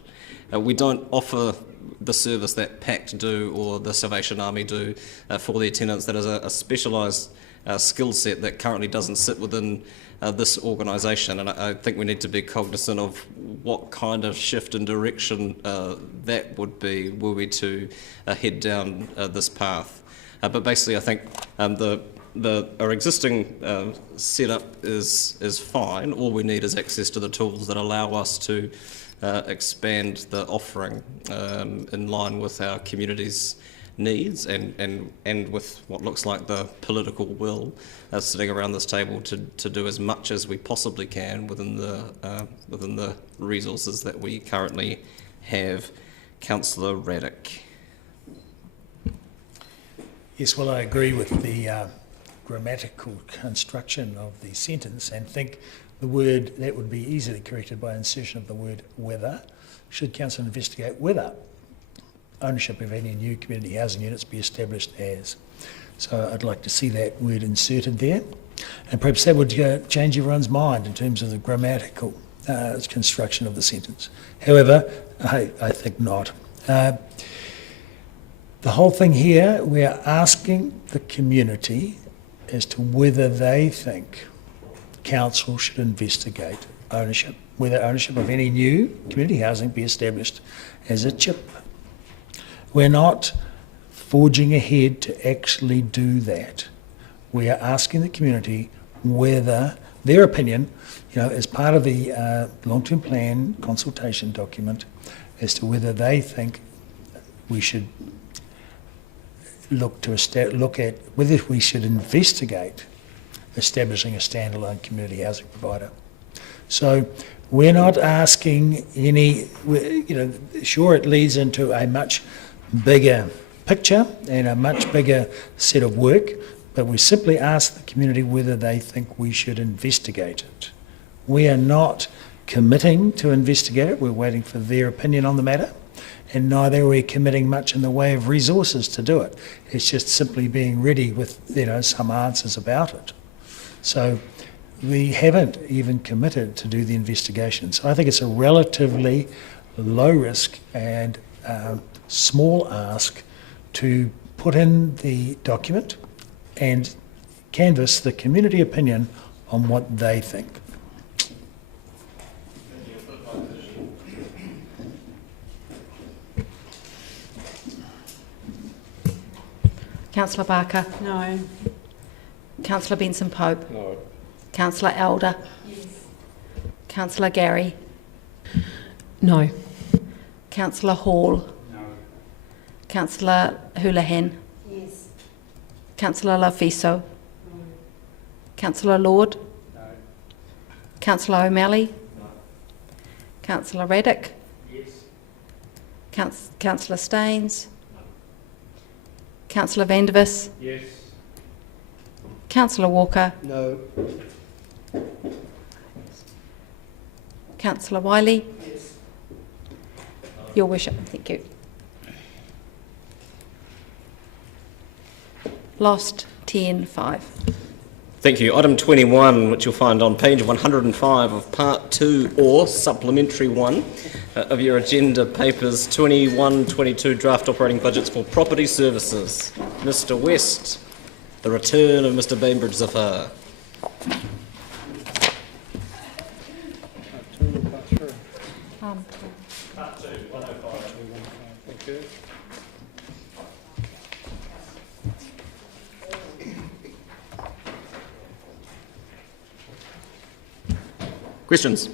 We don't offer the service that PACT do or the Salvation Army do for their tenants. That is a specialised skill set that currently doesn't sit within this organisation, and I think we need to be cognisant of what kind of shift in direction that would be were we to head down this path. But basically, I think our existing setup is fine. All we need is access to the tools that allow us to expand the offering in line with our community's needs and with what looks like the political will sitting around this table to do as much as we possibly can within the resources that we currently have. Councillor Raddick. Yes, well, I agree with the grammatical construction of the sentence and think the word that would be easily corrected by insertion of the word whether. Should council investigate whether ownership of any new community housing units be established as. So I'd like to see that word inserted there, and perhaps that would change everyone's mind in terms of the grammatical construction of the sentence. However, I think not. The whole thing here, we're asking the community as to whether they think council should investigate ownership, whether ownership of any new community housing be established as a CHIP. We're not forging ahead to actually do that. We are asking the community whether their opinion, as part of the long-term plan consultation document, as to whether they think we should look at whether we should investigate establishing a standalone community housing provider. So we're not asking any, sure, it leads into a much bigger picture and a much bigger set of work, but we simply ask the community whether they think we should investigate it. We are not committing to investigate it, we're waiting for their opinion on the matter, and neither are we committing much in the way of resources to do it. It's just simply being ready with some answers about it. So we haven't even committed to do the investigation. So I think it's a relatively low risk and small ask to put in the document and canvass the community opinion on what they think. Councillor Barker? No. Councillor Benson-Pope? No. Councillor Elder? Yes. Councillor Gary? No. Councillor Hall? No. Councillor Houlihan? Yes. Councillor Lafiso? No. Councillor Lord? No. Councillor O'Malley? No. Councillor Raddick? Yes. Councillor Staines? No. Councillor Vandervis? Yes. Councillor Walker? No. Councillor Wiley? Yes. Your Worship, thank you. Lost 10-5. Thank you. Item 21, which you'll find on page 105 of Part 2 or Supplementary 1 of your agenda papers, 21-22 draft operating budgets for property services. Mr. West, the return of Mr. Bainbridge Zafar. Part 2, 105. Thank you. Questions?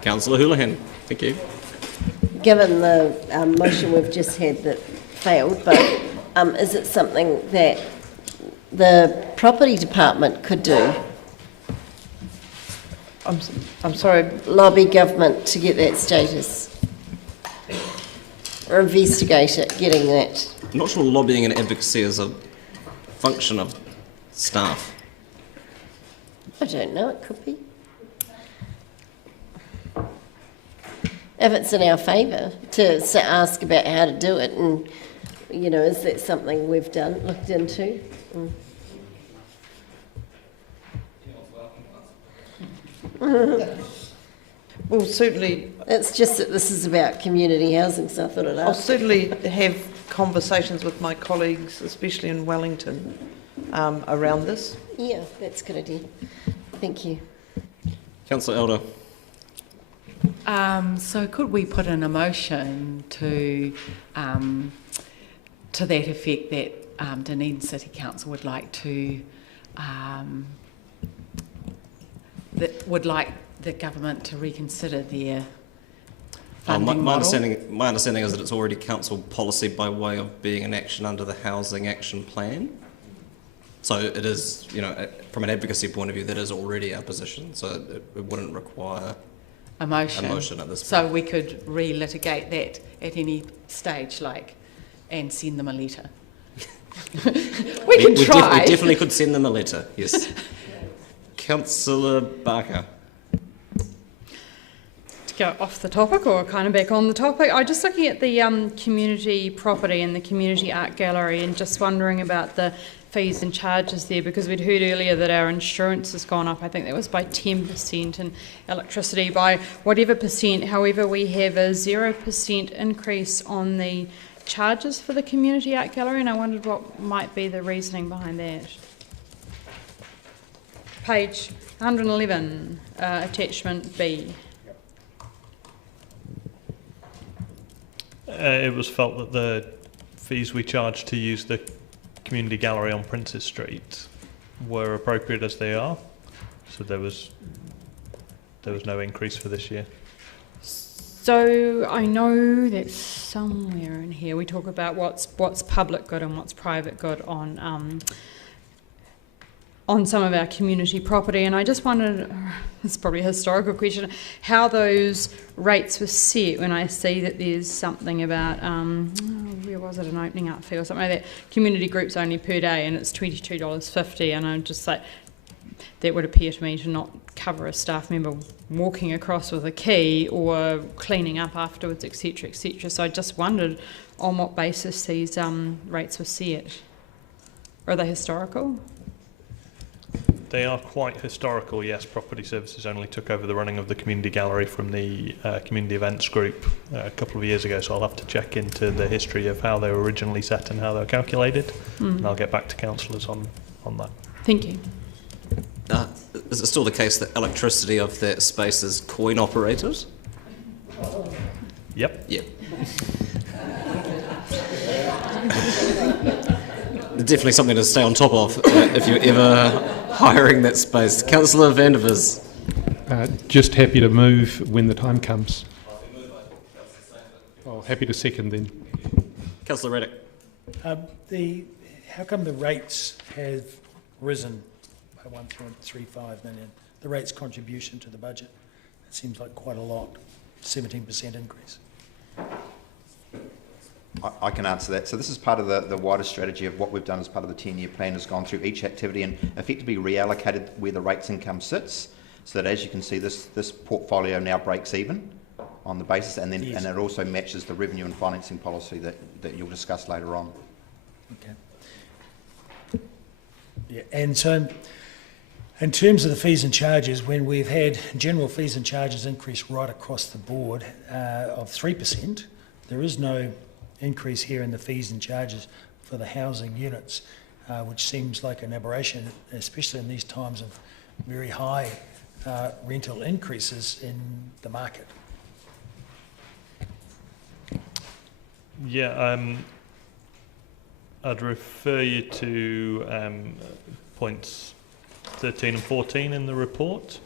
Councillor Houlihan, thank you. Given the motion we've just had that failed, but is it something that the property department could do? I'm sorry. Lobby government to get that status? Or investigate it, getting that? I'm not sure lobbying and advocacy is a function of staff. I don't know, it could be. If it's in our favour to ask about how to do it, and, you know, is that something we've looked into? Well, certainly. It's just that this is about community housing, so I thought I'd I'll ask. certainly have conversations with my colleagues, especially in Wellington, around this. Yeah, that's a good idea. Thank you. Councillor Elder. So could we put in a motion to that effect that Dunedin City Council would like to would like the government to reconsider their funding my model? understanding is that it's already council policy by way of being an action under the Housing Action Plan. So it is, you know, from an advocacy point of view, that is already our position. So it wouldn't require a motion at this point. So we could re-litigate that at any stage, like, and send them a letter. we can try. We definitely could send them a letter, yes. Councillor Barker. To go off the topic or kind of back on the topic, I'm just looking at the community property and the community art gallery and just wondering about the fees and charges there, because we'd heard earlier that our insurance has gone up. I think that was by 10% and electricity by whatever percent. However, we have a 0% increase on the charges for the community art gallery, and I wondered what might be the reasoning behind that. Page 111, attachment B. It was felt that the fees we charged to use the community gallery on Princes Street were appropriate as they are, so there was no increase for this year. So I know that somewhere in here we talk about what's public good and what's private good on some of our community property, and I just wondered, it's probably a historical question, how those rates were set when I see that there's something about, where was it, an opening up fee or something like that, community groups only per day, and it's $22.50, and I'm just like, that would appear to me to not cover a staff member walking across with a key or cleaning up afterwards, etc., etc. So I just wondered on what basis these rates were set? Are they historical? They are quite historical, yes. Property Services only took over the running of the community gallery from the community events group a couple of years ago, so I'll have to check into the history of how they were originally set and how they were calculated, and I'll get back to councillors on that. Thank you. Is it still the case that electricity of that space is coin operated? Yep. Yep. Definitely something to stay on top of if you're ever hiring that space. Councillor Van der Vis. Just happy to move when the time comes. Oh, happy to second then. Councillor Reddick. How come the rates have risen by 1.35 million? The rates contribution to the budget. It seems like quite a lot, 17% increase. I can answer that. So this is part of the wider strategy of what we've done as part of the 10-year plan, has gone through each activity and effectively reallocated where the rates income sits, so that as you can see, this portfolio now breaks even on the basis, and then and it also matches the revenue and financing policy that you'll discuss later on. Okay. Yeah, and so in terms of the fees and charges, when we've had general fees and charges increase right across the board of 3%, there is no increase here in the fees and charges for the housing units, which seems like an aberration, especially in these times of very high rental increases in the market. Yeah, I'd refer you to points 13 and 14 in the report.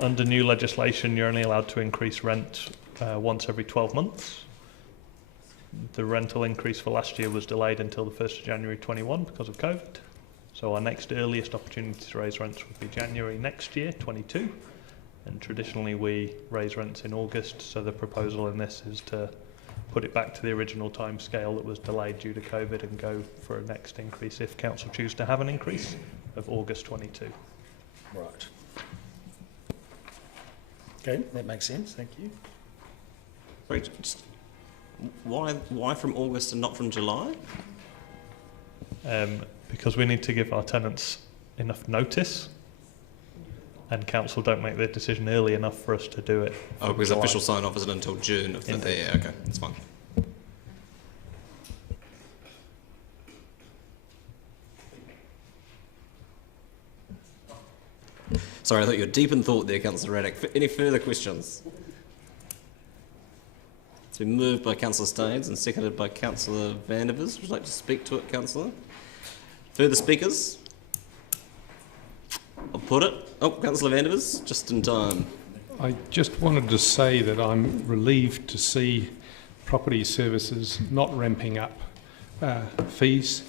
Under new legislation, you're only allowed to increase rent once every 12 months. The rental increase for last year was delayed until the 1st of January 21 because of COVID. So our next earliest opportunity to raise rents would be January next year, 22. And traditionally we raise rents in August, so the proposal in this is to put it back to the original time scale that was delayed due to COVID and go for a next increase, if council choose to have an increase, of August 22. Right. Okay, that makes sense, thank you. Right. Why from August and not from July? Because we need to give our tenants enough notice, and council don't make their decision early enough for us to do it. Oh, because official sign-off isn't until June of the year. Yeah, okay, that's fine. Sorry, I thought you were deep in thought there, Councillor Raddick. Any further questions? It's been moved by Councillor Staines and seconded by Councillor Van der Vis. Would you like to speak to it, Councillor? Further speakers? I'll put it. Oh, Councillor Van der Vis, just in time. I just wanted to say that I'm relieved to see Property Services not ramping up fees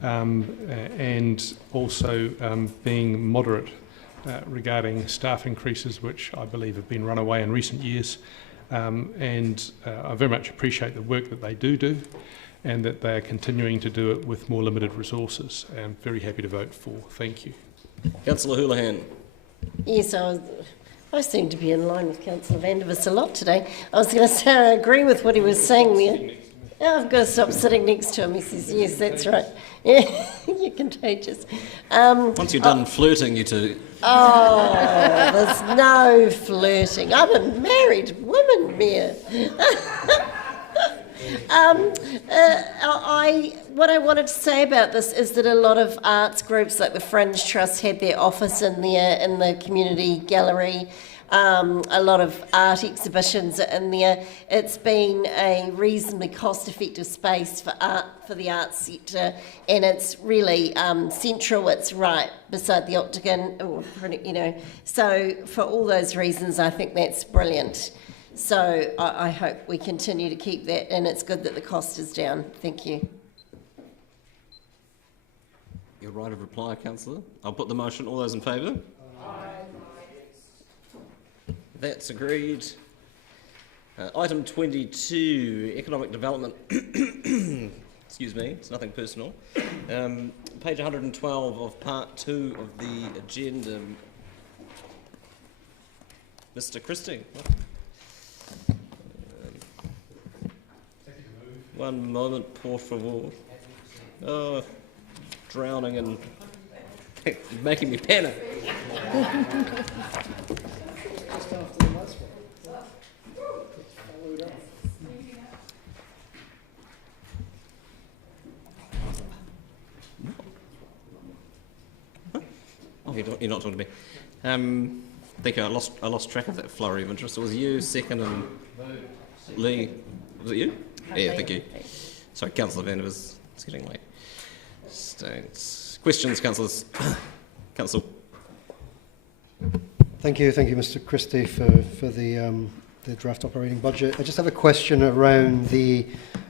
and also being moderate regarding staff increases, which I believe have been run away in recent years. And I very much appreciate the work that they do and that they are continuing to do it with more limited resources. I'm very happy to vote for. Thank you. Councillor Houlihan. Yes, I seem to be in line with Councillor Van der Vis a lot today. I was going to say I agree with what he was saying there. Oh, I've got to stop sitting next to him. He says, yes, that's right. Yeah, you're contagious. Once you're done flirting, you two. Oh, there's no flirting. I'm a married woman, Mayor. What I wanted to say about this is that a lot of arts groups like the Fringe Trust had their office in there in the community gallery. A lot of art exhibitions are in there. It's been a reasonably cost-effective space for the arts sector, and it's really central. It's right beside the Octagon, So for all those reasons, I think that's brilliant. So I hope we continue to keep that, and it's good that the cost is down. Thank you. Your right of reply, Councillor. I'll put the motion. All those in favour? Aye. That's agreed. Item 22, economic development. Excuse me, it's nothing personal. Page 112 of part 2 of the agenda. Mr. Christie. One moment, por favor. Oh, drowning and making me panic. Oh, you're not talking to me. Thank you. I lost track of that flurry of interest. It was you, second, and Lee. Was it you? Yeah, thank you. Sorry, Councillor Vander was. It's getting late. States. Questions, councillors? Council. Thank you, Mr. Christie, for the draft operating budget. I just have a question around the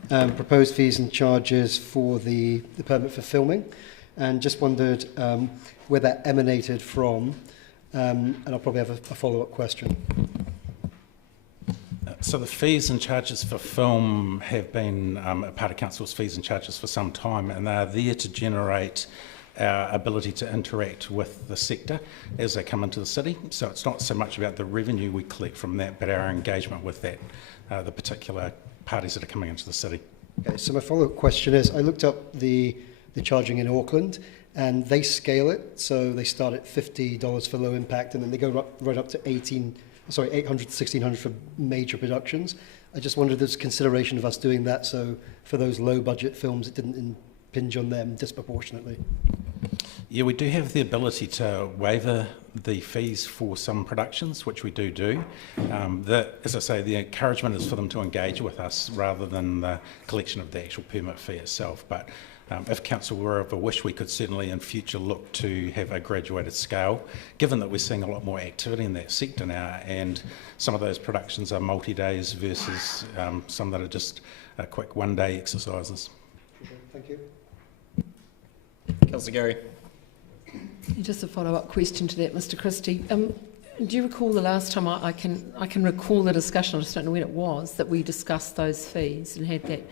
proposed fees and charges for the permit for filming, and just wondered where that emanated from, and I'll probably have a follow-up question. So the fees and charges for film have been a part of Council's fees and charges for some time, and they are there to generate our ability to interact with the sector as they come into the city. So it's not so much about the revenue we collect from that, but our engagement with that, the particular parties that are coming into the city. Okay, so my follow-up question is, I looked up the charging in Auckland, and they scale it, so they start at $50 for low impact, and then they go right up to $800 to $1,600 for major productions. I just wondered if there's consideration of us doing that, so for those low budget films, it didn't impinge on them disproportionately. Yeah, we do have the ability to waiver the fees for some productions, which we do. As I say, the encouragement is for them to engage with us rather than the collection of the actual permit fee itself. But if Council were of a wish, we could certainly in future look to have a graduated scale, given that we're seeing a lot more activity in that sector now, and some of those productions are multi-days versus some that are just quick one-day exercises. Thank you. Councillor Gary. Just a follow-up question to that, Mr. Christie. Do you recall the last time I can recall the discussion? I just don't know when it was that we discussed those fees and had that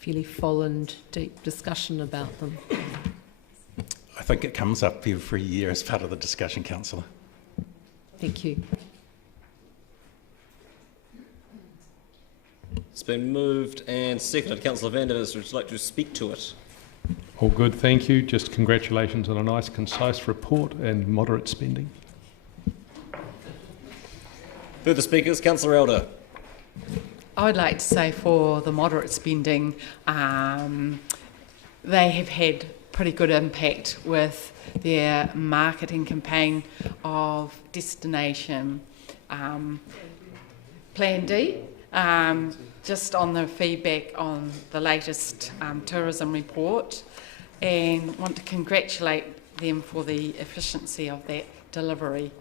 fairly full and deep discussion about them. I think it comes up every year as part of the discussion, Councillor. Thank you. It's been moved and seconded. Councillor Vander, would you like to speak to it? All good, thank you. Just congratulations on a nice, concise report and moderate spending. Further speakers, Councillor Elder. I would like to say for the moderate spending, they have had pretty good impact with their marketing campaign of destination Plan D. Just on the feedback on the latest tourism report, and want to congratulate them for the efficiency of that delivery.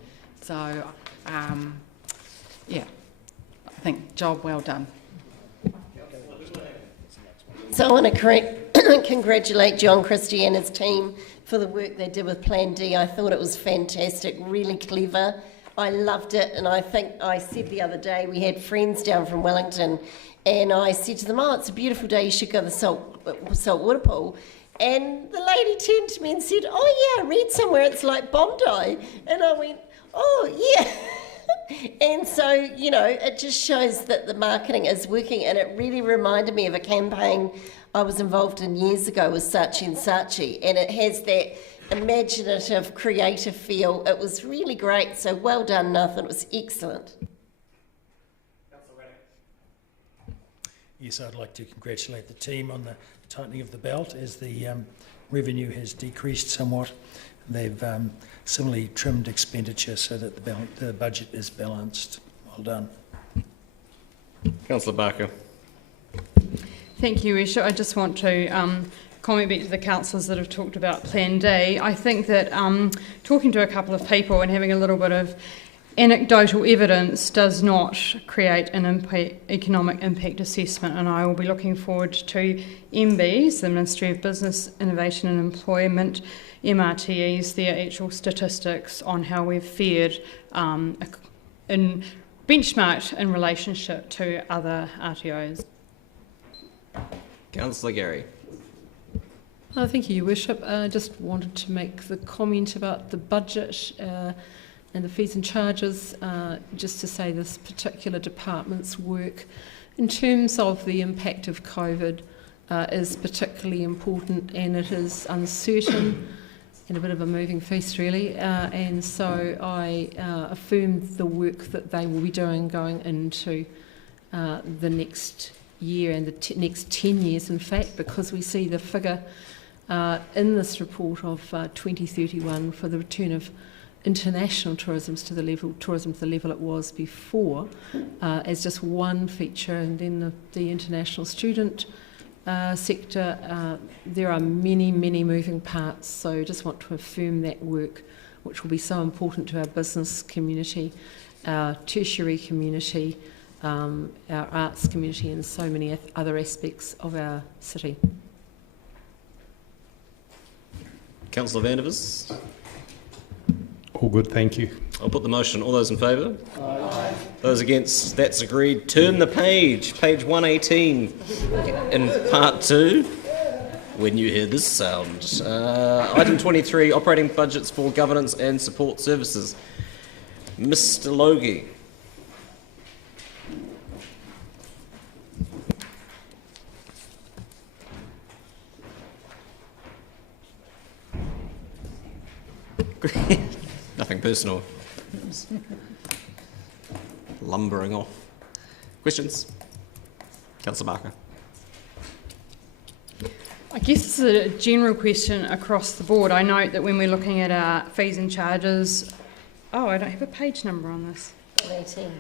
So, yeah, I think job well done. So I want to congratulate John Christie and his team for the work they did with Plan D. I thought it was fantastic, really clever. I loved it, and I think I said the other day, we had friends down from Wellington, and I said to them, oh, it's a beautiful day, you should go to the saltwater pool. And the lady turned to me and said, oh yeah, I read somewhere it's like Bondi. And I went, oh yeah. And so, you know, it just shows that the marketing is working, and it really reminded me of a campaign I was involved in years ago with Saatchi and Saatchi, and it has that imaginative, creative feel. It was really great, so well done, Nathan. It was excellent. Yes, I'd like to congratulate the team on the tightening of the belt as the revenue has decreased somewhat. They've similarly trimmed expenditure so that the budget is balanced. Well done. Councillor Barker. Thank you, Isha. I just want to comment back to the councillors that have talked about Plan D. I think that talking to a couple of people and having a little bit of anecdotal evidence does not create an economic impact assessment, and I will be looking forward to MBs, the Ministry of Business, Innovation and Employment, MRTEs, their actual statistics on how we've fared in benchmarked in relationship to other RTOs. Councillor Gary. Oh, thank you, Your Worship. I just wanted to make the comment about the budget and the fees and charges, just to say this particular department's work in terms of the impact of COVID is particularly important, and it is uncertain and a bit of a moving feast really, and so I affirm the work that they will be doing going into the next year and the next 10 years, in fact, because we see the figure in this report of 2031 for the return of international tourism to the level it was before, as just one feature, and then the international student sector. There are many moving parts, so just want to affirm that work, which will be so important to our business community, our tertiary community, our arts community, and so many other aspects of our city. Councillor Vandevers? All good, thank you. I'll put the motion. All those in favour? Aye. Those against? That's agreed. Turn the page. Page 118 in part 2. When you hear this sound. Item 23, operating budgets for governance and support services. Mr. Logie. Nothing personal. Lumbering off. Questions? Councillor Barker. I guess this is a general question across the board. I note that when we're looking at our fees and charges, I don't have a page number on this. 18.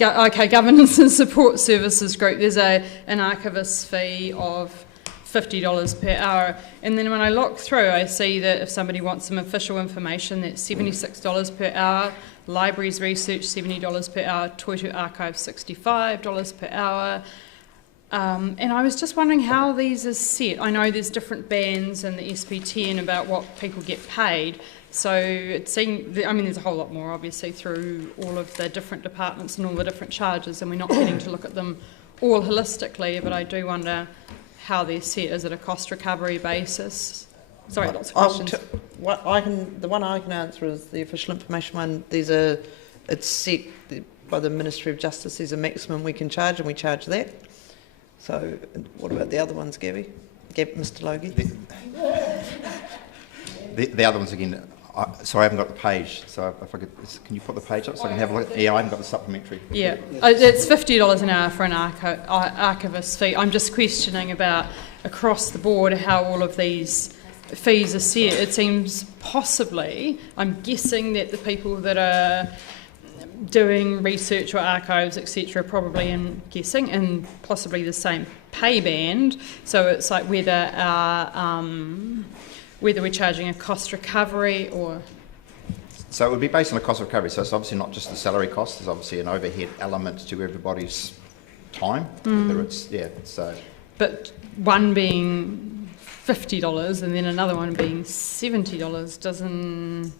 Okay, governance and support services group. There's an archivist fee of $50 per hour, and then when I look through, I see that if somebody wants some official information, that's $76 per hour. Libraries research $70 per hour. Toitu archives $65 per hour. And I was just wondering how these are set. I know there's different bands in the SP10 about what people get paid. So it seems, I mean, there's a whole lot more obviously through all of the different departments and all the different charges, and we're not getting to look at them all holistically, but I do wonder how they're set. Is it a cost recovery basis? Sorry, lots of questions. The one I can answer is the official information one. It's set by the Ministry of Justice. There's a maximum we can charge, and we charge that. So what about the other ones, Gabby? Mr. Logie? The other ones again, sorry, I haven't got the page, so if I could, can you put the page up so I can have a look? Yeah, I haven't got the supplementary. Yeah, it's $50 an hour for an archivist fee. I'm just questioning about across the board how all of these fees are set. It seems possibly, I'm guessing that the people that are doing research or archives, etc., probably in possibly the same pay band. So it's like whether we're charging a cost recovery or. So it would be based on a cost recovery. So it's obviously not just the salary cost. There's obviously an overhead element to everybody's time. Whether it's so. But one being $50 and then another one being $70 doesn't.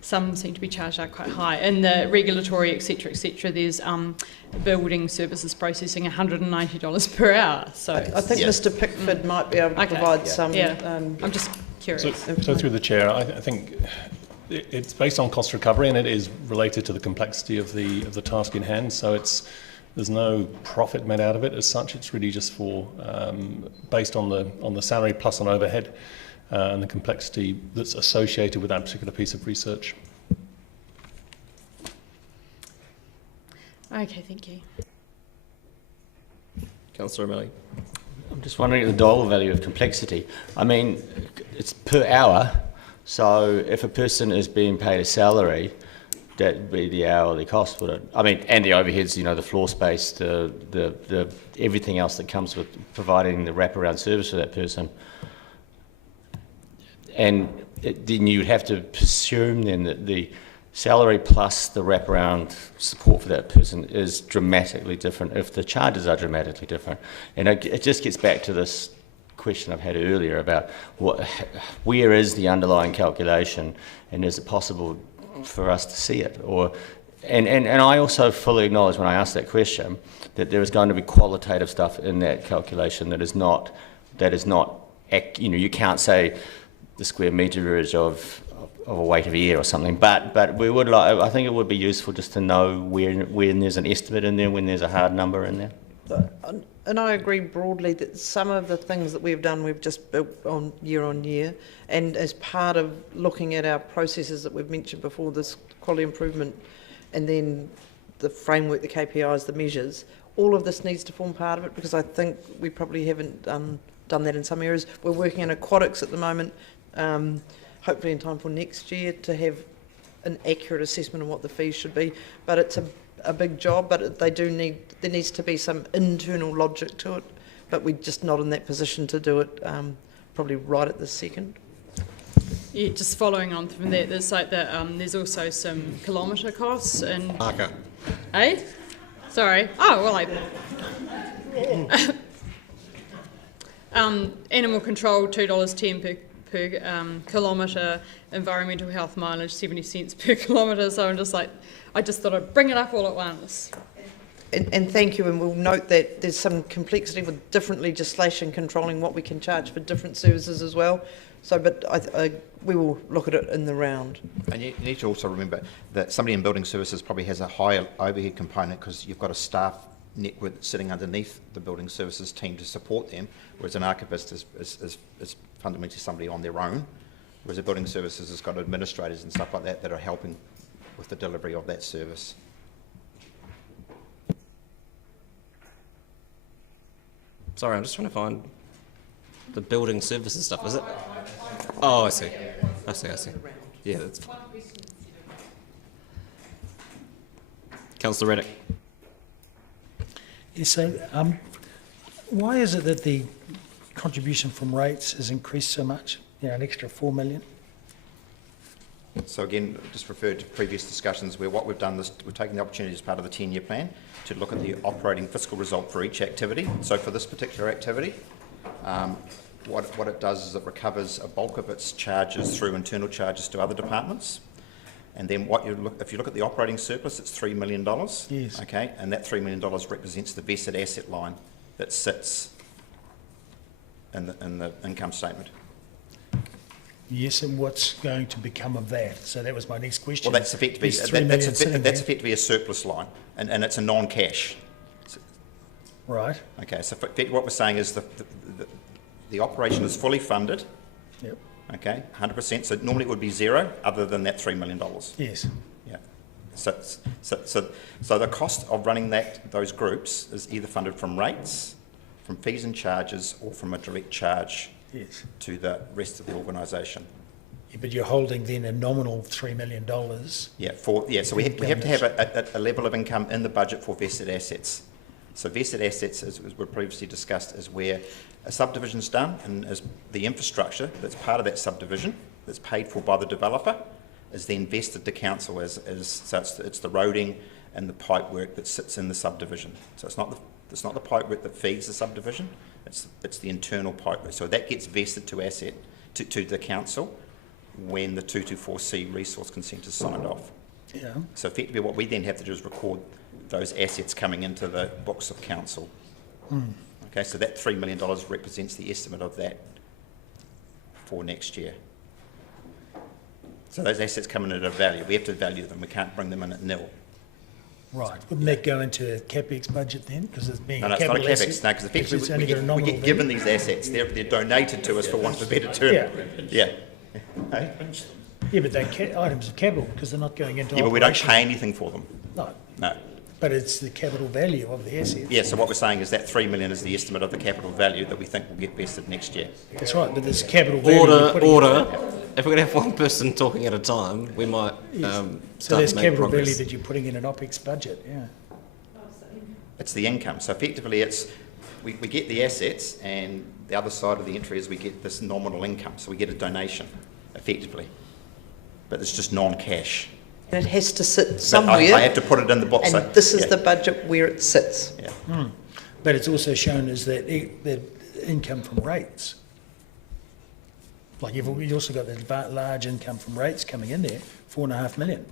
Some seem to be charged out quite high. In the regulatory, etc., there's building services processing $190 per hour. So I think Mr. Pickford might be able to provide some. I'm just curious. So through the chair, I think it's based on cost recovery, and it is related to the complexity of the task in hand. So there's no profit made out of it as such. It's really just for based on the salary plus on overhead. And the complexity that's associated with that particular piece of research. Okay, thank you. Councillor O'Malley. I'm just wondering the dollar value of complexity. I mean, it's per hour, so if a person is being paid a salary, that would be the hourly cost, would it? I mean, and the overheads, the floor space, the everything else that comes with providing the wraparound service for that person. And then you'd have to assume then that the salary plus the wraparound support for that person is dramatically different if the charges are dramatically different. And it just gets back to this question I've had earlier about where is the underlying calculation, and is it possible for us to see it? And I also fully acknowledge when I ask that question that there is going to be qualitative stuff in that calculation that is not you can't say the square meterage of a wait of a year or something. But we would like. I think it would be useful just to know when there's an estimate in there, when there's a hard number in there. And I agree broadly that some of the things that we've done, we've just built on year, and as part of looking at our processes that we've mentioned before, this quality improvement, and then the framework, the KPIs, the measures, all of this needs to form part of it, because I think we probably haven't done that in some areas. We're working on aquatics at the moment, hopefully in time for next year to have an accurate assessment of what the fees should be, but it's a big job, but there needs to be some internal logic to it, but we're just not in that position to do it probably right at this second. Yeah, just following on from that, there's like there's also some kilometre costs and. Okay. Eh? Sorry. Oh well, animal control $2.10 per kilometre, environmental health mileage 70 cents per kilometre. So I'm just like, I just thought I'd bring it up all at once. And thank you, and we'll note that there's some complexity with different legislation controlling what we can charge for different services as well. So, but we will look at it in the round. And you need to also remember that somebody in building services probably has a higher overhead component because you've got a staff network sitting underneath the building services team to support them, whereas an archivist is fundamentally somebody on their own, whereas a building services has got administrators and stuff like that that are helping with the delivery of that service. Sorry, I'm just trying to find the building services stuff, is it? Oh, I see. I see. Yeah, that's fine. Councillor Reddick. Yeah, so why is it that the contribution from rates has increased so much? You know, an extra 4 million? So again, just referred to previous discussions where what we've done is we've taken the opportunity as part of the 10-year plan to look at the operating fiscal result for each activity. So for this particular activity, what it does is it recovers a bulk of its charges through internal charges to other departments. And then if you look at the operating surplus, it's $3 million. Yes. Okay, and that $3 million represents the vested asset line that sits in the income statement. Yes, and what's going to become of that? So that was my next question. Well, that's effectively that's effectively a surplus line, and it's a non-cash. Right. Okay, so what we're saying is the operation is fully funded. Yep. Okay, 100%. So normally it would be zero, other than that $3 million. Yes. Yeah. So the cost of running those groups is either funded from rates, from fees and charges, or from a direct charge. Yes. To the rest of the organisation. Yeah, but you're holding then a nominal $3 million. Yeah, so we have to have a level of income in the budget for vested assets. So vested assets, as we previously discussed, is where a subdivision's done, and as the infrastructure that's part of that subdivision, that's paid for by the developer, is then vested to council so it's the roading and the pipe work that sits in the subdivision. So it's not the pipe work that feeds the subdivision. It's the internal pipe work. So that gets vested to the council when the 224C resource consent is signed off. Yeah. So effectively what we then have to do is record those assets coming into the books of council. Okay, so that $3 million represents the estimate of that for next year. So those assets come in at a value. We have to value them. We can't bring them in at nil. Right. Wouldn't that go into a CapEx budget then? Because it's being no, it's not a CapEx. No, because effectively we get given these assets. They're donated to us, for want of a better term. Yeah. Hey? Yeah, but they're items of capital because they're not going into. Yeah, but we don't pay anything for them. No. But it's the capital value of the assets. Yeah. So what we're saying is that $3 million is the estimate of the capital value that we think will get vested next year. That's right. But this capital value. Order. If we're going to have one person talking at a time, we might so there's capital value that you're putting in an OPEX budget, yeah. It's the income. So effectively we get the assets, and the other side of the entry is we get this nominal income. So we get a donation, effectively. But it's just non-cash. And it has to sit somewhere. I have to put it in the box. And this is the budget where it sits. Yeah. But it's also shown as that income from rates. Like you've also got the large income from rates coming in there, $4.5 million.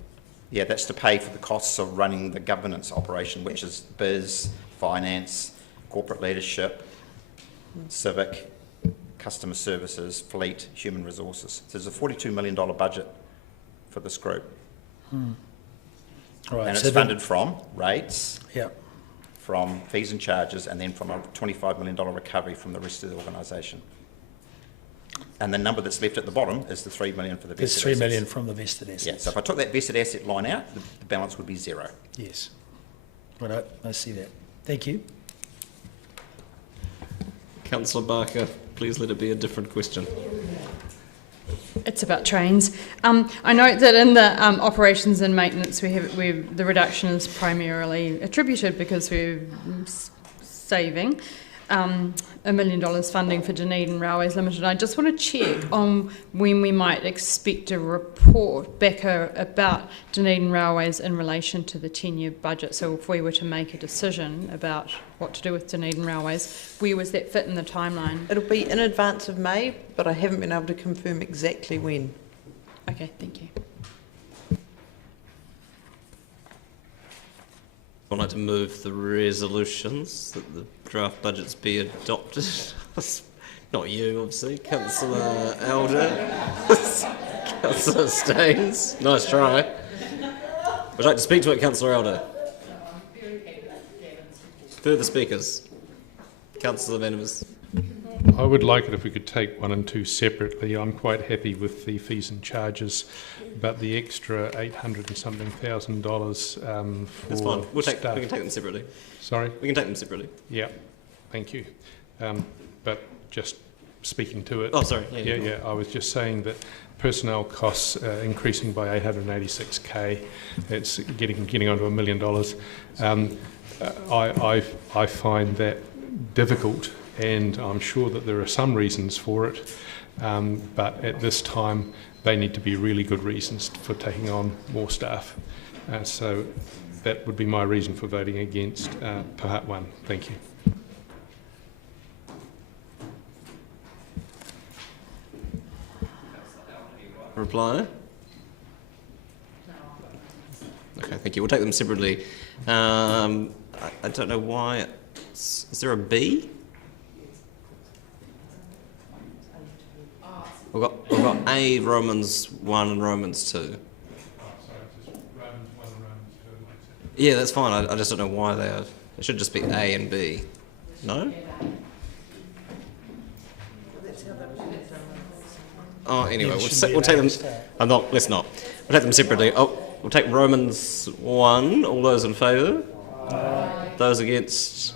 Yeah, that's to pay for the costs of running the governance operation, which is biz, finance, corporate leadership, civic, customer services, fleet, human resources. So there's a $42 million budget for this group. Right, And so it's then- funded from rates, Yeah. from fees and charges, and then from a $25 million recovery from the rest of the organisation. And the number that's left at the bottom is the $3 million for the vested There's $3 assets. million from the vested assets. Yeah, so if I took that vested asset line out, the balance would be zero. Yes. Right, I see that. Thank you. Councillor Barker, please let it be a different question. It's about trains. I note that in the operations and maintenance, the reduction is primarily attributed because we're saving $1 million funding for Dunedin Railways Limited. I just want to check on when we might expect a report back about Dunedin Railways in relation to the 10-year budget. So if we were to make a decision about what to do with Dunedin Railways, where was that fit in the timeline? It'll be in advance of May, but I haven't been able to confirm exactly when. Okay, thank you. I'd like to move the resolutions that the draft budgets be adopted. Not you, obviously. Councillor Elder. Councillor Staines. Nice try. Would you like to speak to it, Councillor Elder? Further speakers. Councillor Vandervis. I would like it if we could take 1 and 2 separately. I'm quite happy with the fees and charges, but the extra $800 and something thousand for That's fine. We staff. can take them separately. Sorry? We can take them separately. Yeah, thank you. But just speaking to it. Oh, sorry. Yeah. I was just saying that personnel costs increasing by $886K. It's getting onto $1 million. I find that difficult, and I'm sure that there are some reasons for it, but at this time they need to be really good reasons for taking on more staff. So that would be my reason for voting against Part 1. Thank you. Reply? Okay, thank you. We'll take them separately. I don't know why. Is there a B? We've got A, Romans 1 and Romans 2. Yeah, that's fine. I just don't know why they are. It should just be A and B. No? Oh, anyway, we'll take them. Let's not. We'll take them separately. We'll take Romans 1. All those in favour? Those against?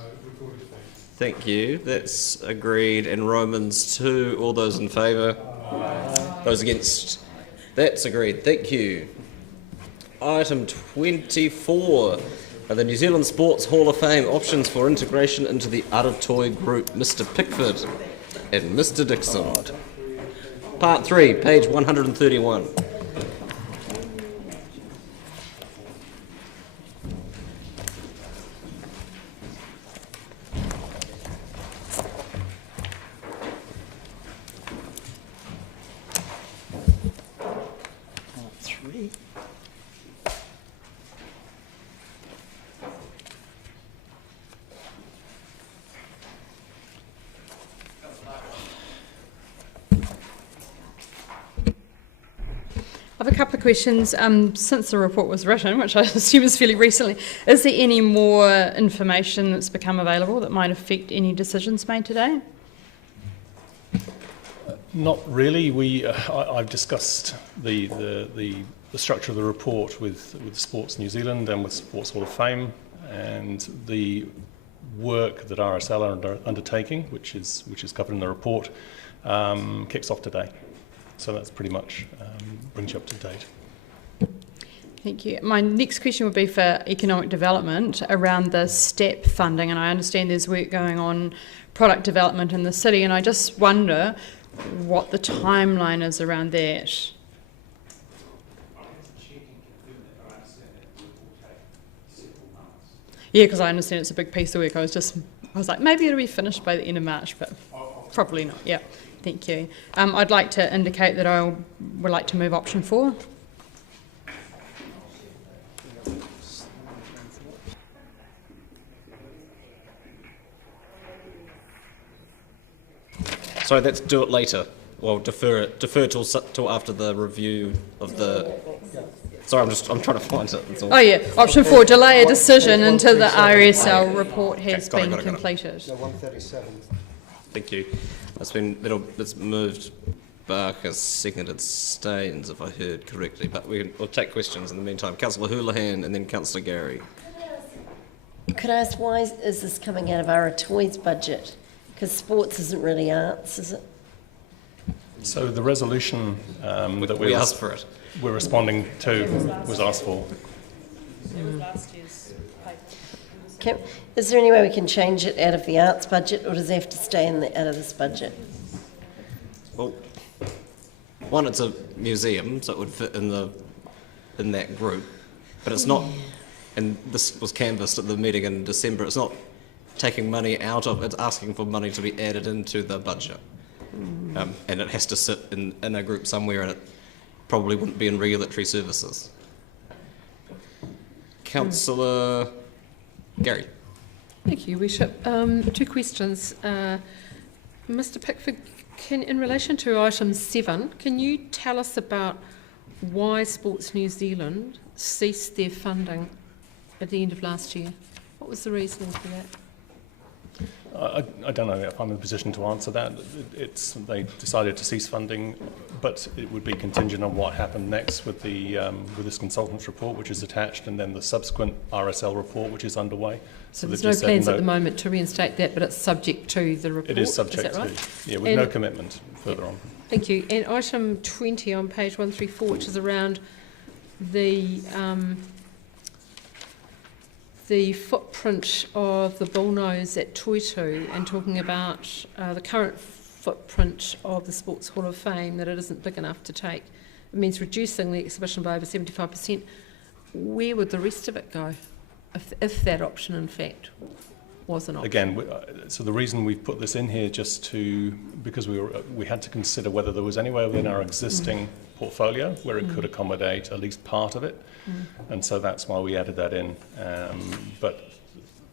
Thank you. That's agreed. And Romans 2. All those in favour? Those against? That's agreed. Thank you. Item 24. The New Zealand Sports Hall of Fame options for integration into the Aratoy Group. Mr. Pickford and Mr. Dixon. Part 3, page 131. I have a couple of questions. Since the report was written, which I assume is fairly recently, is there any more information that's become available that might affect any decisions made today? Not really. I've discussed the structure of the report with Sports New Zealand and with Sports Hall of Fame, and the work that RSL are undertaking, which is covered in the report, kicks off today. So that's pretty much brings you up to date. Thank you. My next question would be for economic development around the STEP funding, and I understand there's work going on product development in the city, and I just wonder what the timeline is around that. Yeah, because I understand it's a big piece of work. I was like, maybe it'll be finished by the end of March, but probably not. Yeah, thank you. I'd like to indicate that I would like to move option 4. Sorry, let's do it later. well, defer till after the review of the. Sorry, I'm trying to find it. That's all. Oh yeah, option 4, delay a decision until the RSL report has got it, been got it. completed. No, 137. Thank you. It's moved. Barker, seconded Staines, if I heard correctly. But we'll take questions in the meantime. Councillor Houlihan and then Councillor Gary. Could I ask, why is this coming out of our toys budget? Because sports isn't really arts, is it? So the resolution that we asked for it. We're responding to was asked for. It was last year's paper. Is there any way we can change it out of the arts budget, or does it have to stay out of this budget? Well, one, it's a museum, so it would fit in that group, but it's not. And this was canvassed at the meeting in December. It's not taking money out of. It's asking for money to be added into the budget, and it has to sit in a group somewhere, and it probably wouldn't be in regulatory services. Councillor Gary. Thank you, Bishop. 2 questions. Mr Pickford, in relation to item 7, can you tell us about why Sports New Zealand ceased their funding at the end of last year? What was the reasoning for that? I don't know if I'm in a position to answer that. They decided to cease funding, but it would be contingent on what happened next with this consultant's report, which is attached, and then the subsequent RSL report, which is underway. So there's no plans at the moment to reinstate that, but it's subject to the report. It is subject is that right? to, with no commitment further on. Thank you. And item 20 on page 134, which is around the footprint of the bullnose at Toitu, and talking about the current footprint of the Sports Hall of Fame, that it isn't big enough to take. It means reducing the exhibition by over 75%. Where would the rest of it go, if that option, in fact, was an option? Again, so the reason we've put this in here because we had to consider whether there was any way within our existing portfolio where it could accommodate at least part of it. And so that's why we added that in. But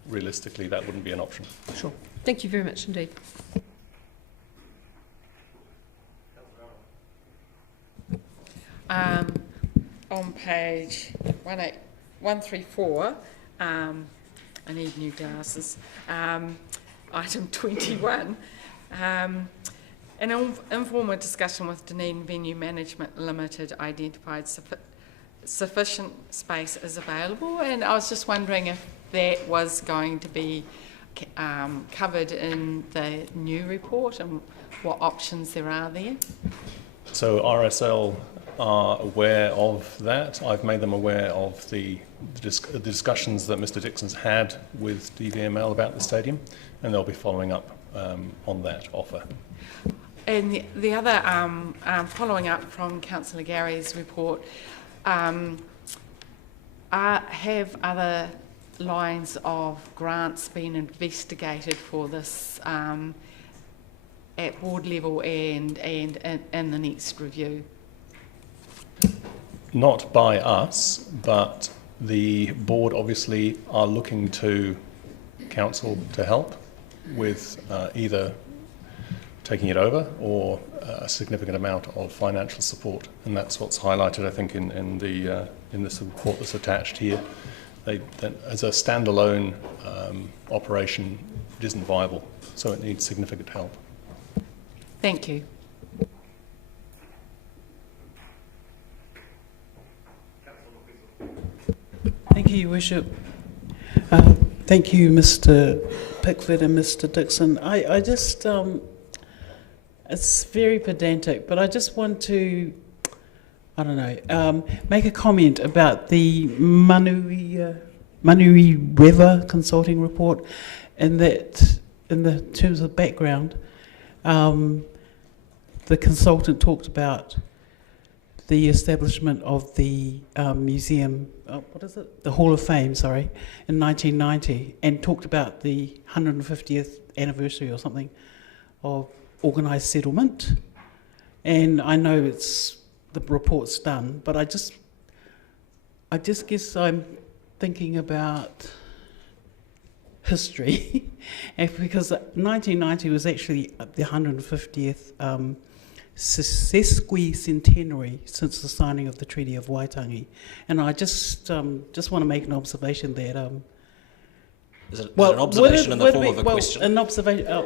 realistically, that wouldn't be an option. Sure. Thank you very much indeed. On page 134, I need new glasses. Item 21. An informal discussion with Dunedin Venue Management Limited identified sufficient space is available, and I was just wondering if that was going to be covered in the new report and what options there are there. So RSL are aware of that. I've made them aware of the discussions that Mr Dixon's had with DVML about the stadium, and they'll be following up on that offer. And the other, following up from Councillor Gary's report, have other lines of grants been investigated for this at board level and in the next review? Not by us, but the board obviously are looking to council to help with either taking it over or a significant amount of financial support, and that's what's highlighted, I think, in this report that's attached here. That as a standalone operation, it isn't viable, so it needs significant help. Thank you. Thank you, Your Worship. Thank you, Mr Pickford and Mr Dixon. I just, it's very pedantic, but I just want to, make a comment about the Manui River consulting report, and that in the terms of background, the consultant talked about the establishment of the museum, the Hall of Fame, in 1990, and talked about the 150th anniversary or something of organised settlement. And I know the report's done, but I just guess I'm thinking about history, and because 1990 was actually the 150th sesquicentenary since the signing of the Treaty of Waitangi. And I just want to make an observation that is it an observation in the form of a question? An observation.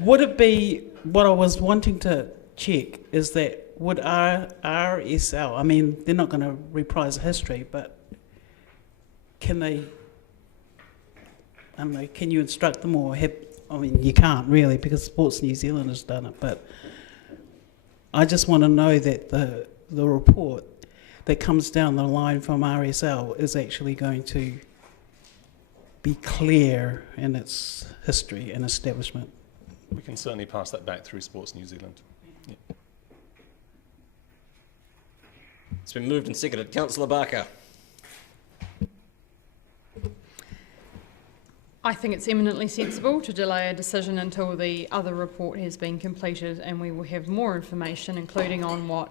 Would it be, what I was wanting to check is that would RSL, I mean, they're not going to reprise history, but can they, I don't know, can you instruct them or have, I mean, you can't really because Sports New Zealand has done it, but I just want to know that the report that comes down the line from RSL is actually going to be clear in its history and establishment. We can certainly pass that back through Sports New Zealand. Yeah. It's been moved and seconded. Councillor Barker. I think it's eminently sensible to delay a decision until the other report has been completed and we will have more information, including on what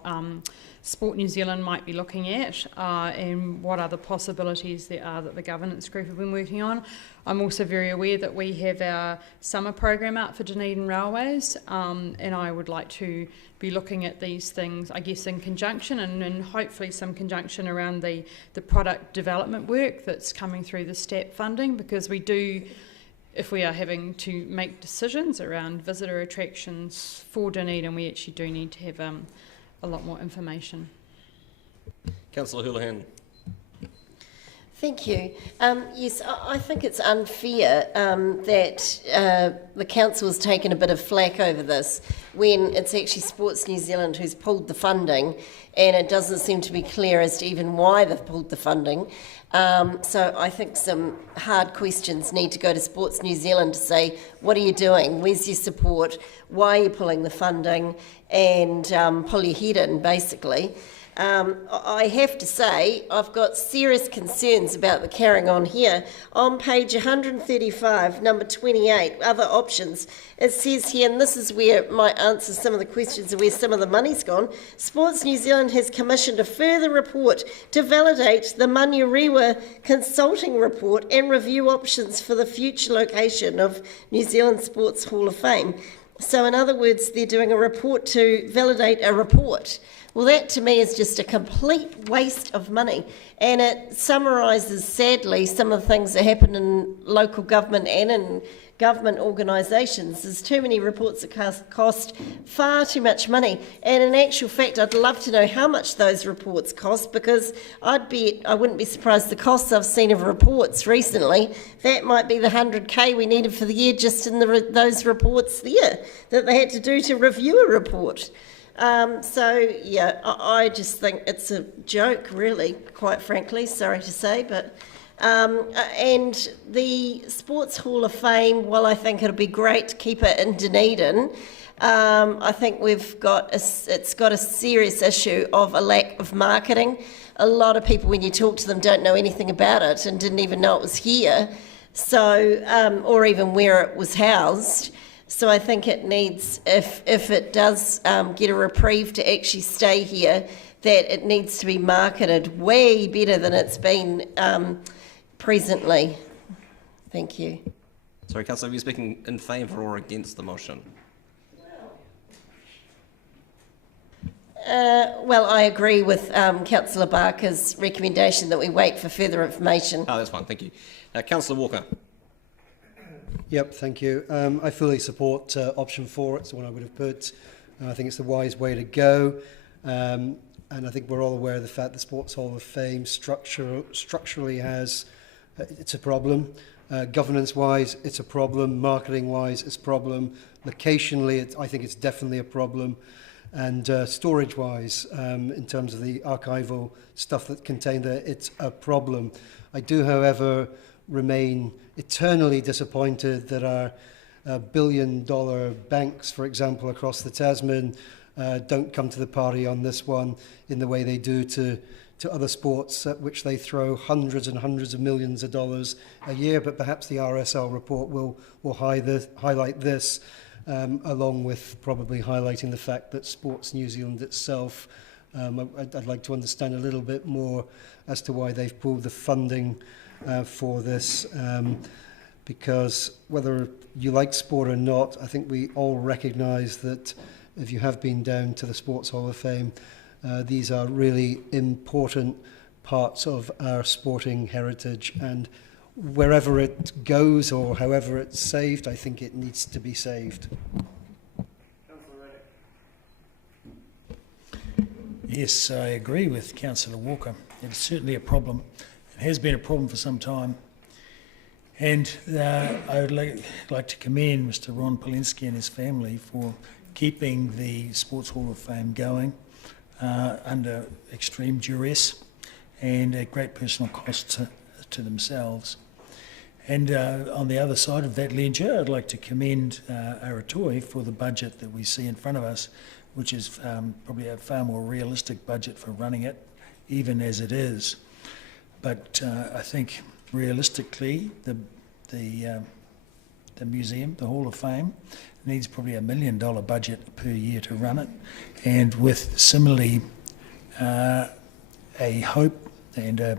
Sport New Zealand might be looking at and what other possibilities there are that the governance group have been working on. I'm also very aware that we have our summer program out for Dunedin Railways and I would like to be looking at these things, I guess, in conjunction and hopefully some conjunction around the product development work that's coming through the STAP funding, because we do, if we are having to make decisions around visitor attractions for Dunedin, we actually do need to have a lot more information. Councillor Houlihan. Thank you. Yes, I think it's unfair that the council has taken a bit of flack over this when it's actually Sports New Zealand who's pulled the funding, and it doesn't seem to be clear as to even why they've pulled the funding. So I think some hard questions need to go to Sports New Zealand to say, what are you doing? Where's your support? Why are you pulling the funding? And pull your head in, basically. I have to say, I've got serious concerns about the carrying on here. On page 135, number 28, other options, it says here, and this is where it might answer some of the questions of where some of the money's gone, Sports New Zealand has commissioned a further report to validate the Manurewa consulting report and review options for the future location of New Zealand Sports Hall of Fame. So in other words, they're doing a report to validate a report. Well, that to me is just a complete waste of money, and it summarises, sadly, some of the things that happen in local government and in government organisations. There's too many reports that cost far too much money, and in actual fact, I'd love to know how much those reports cost, because I wouldn't be surprised the costs I've seen of reports recently, that might be the 100k we needed for the year just in those reports there that they had to do to review a report. So, yeah, I just think it's a joke, really, quite frankly, sorry to say, but and the Sports Hall of Fame, well, I think it'll be great to keep it in Dunedin. I think it's got a serious issue of a lack of marketing. A lot of people, when you talk to them, don't know anything about it and didn't even know it was here, so or even where it was housed. So I think it needs, if it does get a reprieve to actually stay here, that it needs to be marketed way better than it's been presently. Thank you. Sorry, Councillor, are you speaking in favour or against the motion? Well, I agree with Councillor Barker's recommendation that we wait for further information. Oh, that's fine, thank you. Councillor Walker. Yep, thank you. I fully support option 4. It's the one I would have put. I think it's the wise way to go. And I think we're all aware of the fact the Sports Hall of Fame structurally has, it's a problem. Governance-wise, it's a problem. Marketing-wise, it's a problem. Locationally, I think it's definitely a problem. And storage-wise, in terms of the archival stuff that's contained there, it's a problem. I do, however, remain eternally disappointed that our billion-dollar banks, for example, across the Tasman, don't come to the party on this one in the way they do to other sports, at which they throw hundreds and hundreds of millions of dollars a year. But perhaps the RSL report will highlight this, along with probably highlighting the fact that Sports New Zealand itself, I'd like to understand a little bit more as to why they've pulled the funding for this, because whether you like sport or not, I think we all recognise that if you have been down to the Sports Hall of Fame, these are really important parts of our sporting heritage, and wherever it goes or however it's saved, I think it needs to be saved. Yes, I agree with Councillor Walker. It's certainly a problem. It has been a problem for some time. And I would like to commend Mr. Ron Polinsky and his family for keeping the Sports Hall of Fame going under extreme duress and at great personal cost to themselves. And on the other side of that ledger, I'd like to commend Aratoi for the budget that we see in front of us, which is probably a far more realistic budget for running it, even as it is. But I think realistically, the museum, the Hall of Fame, needs probably $1 million budget per year to run it, and with similarly a hope and a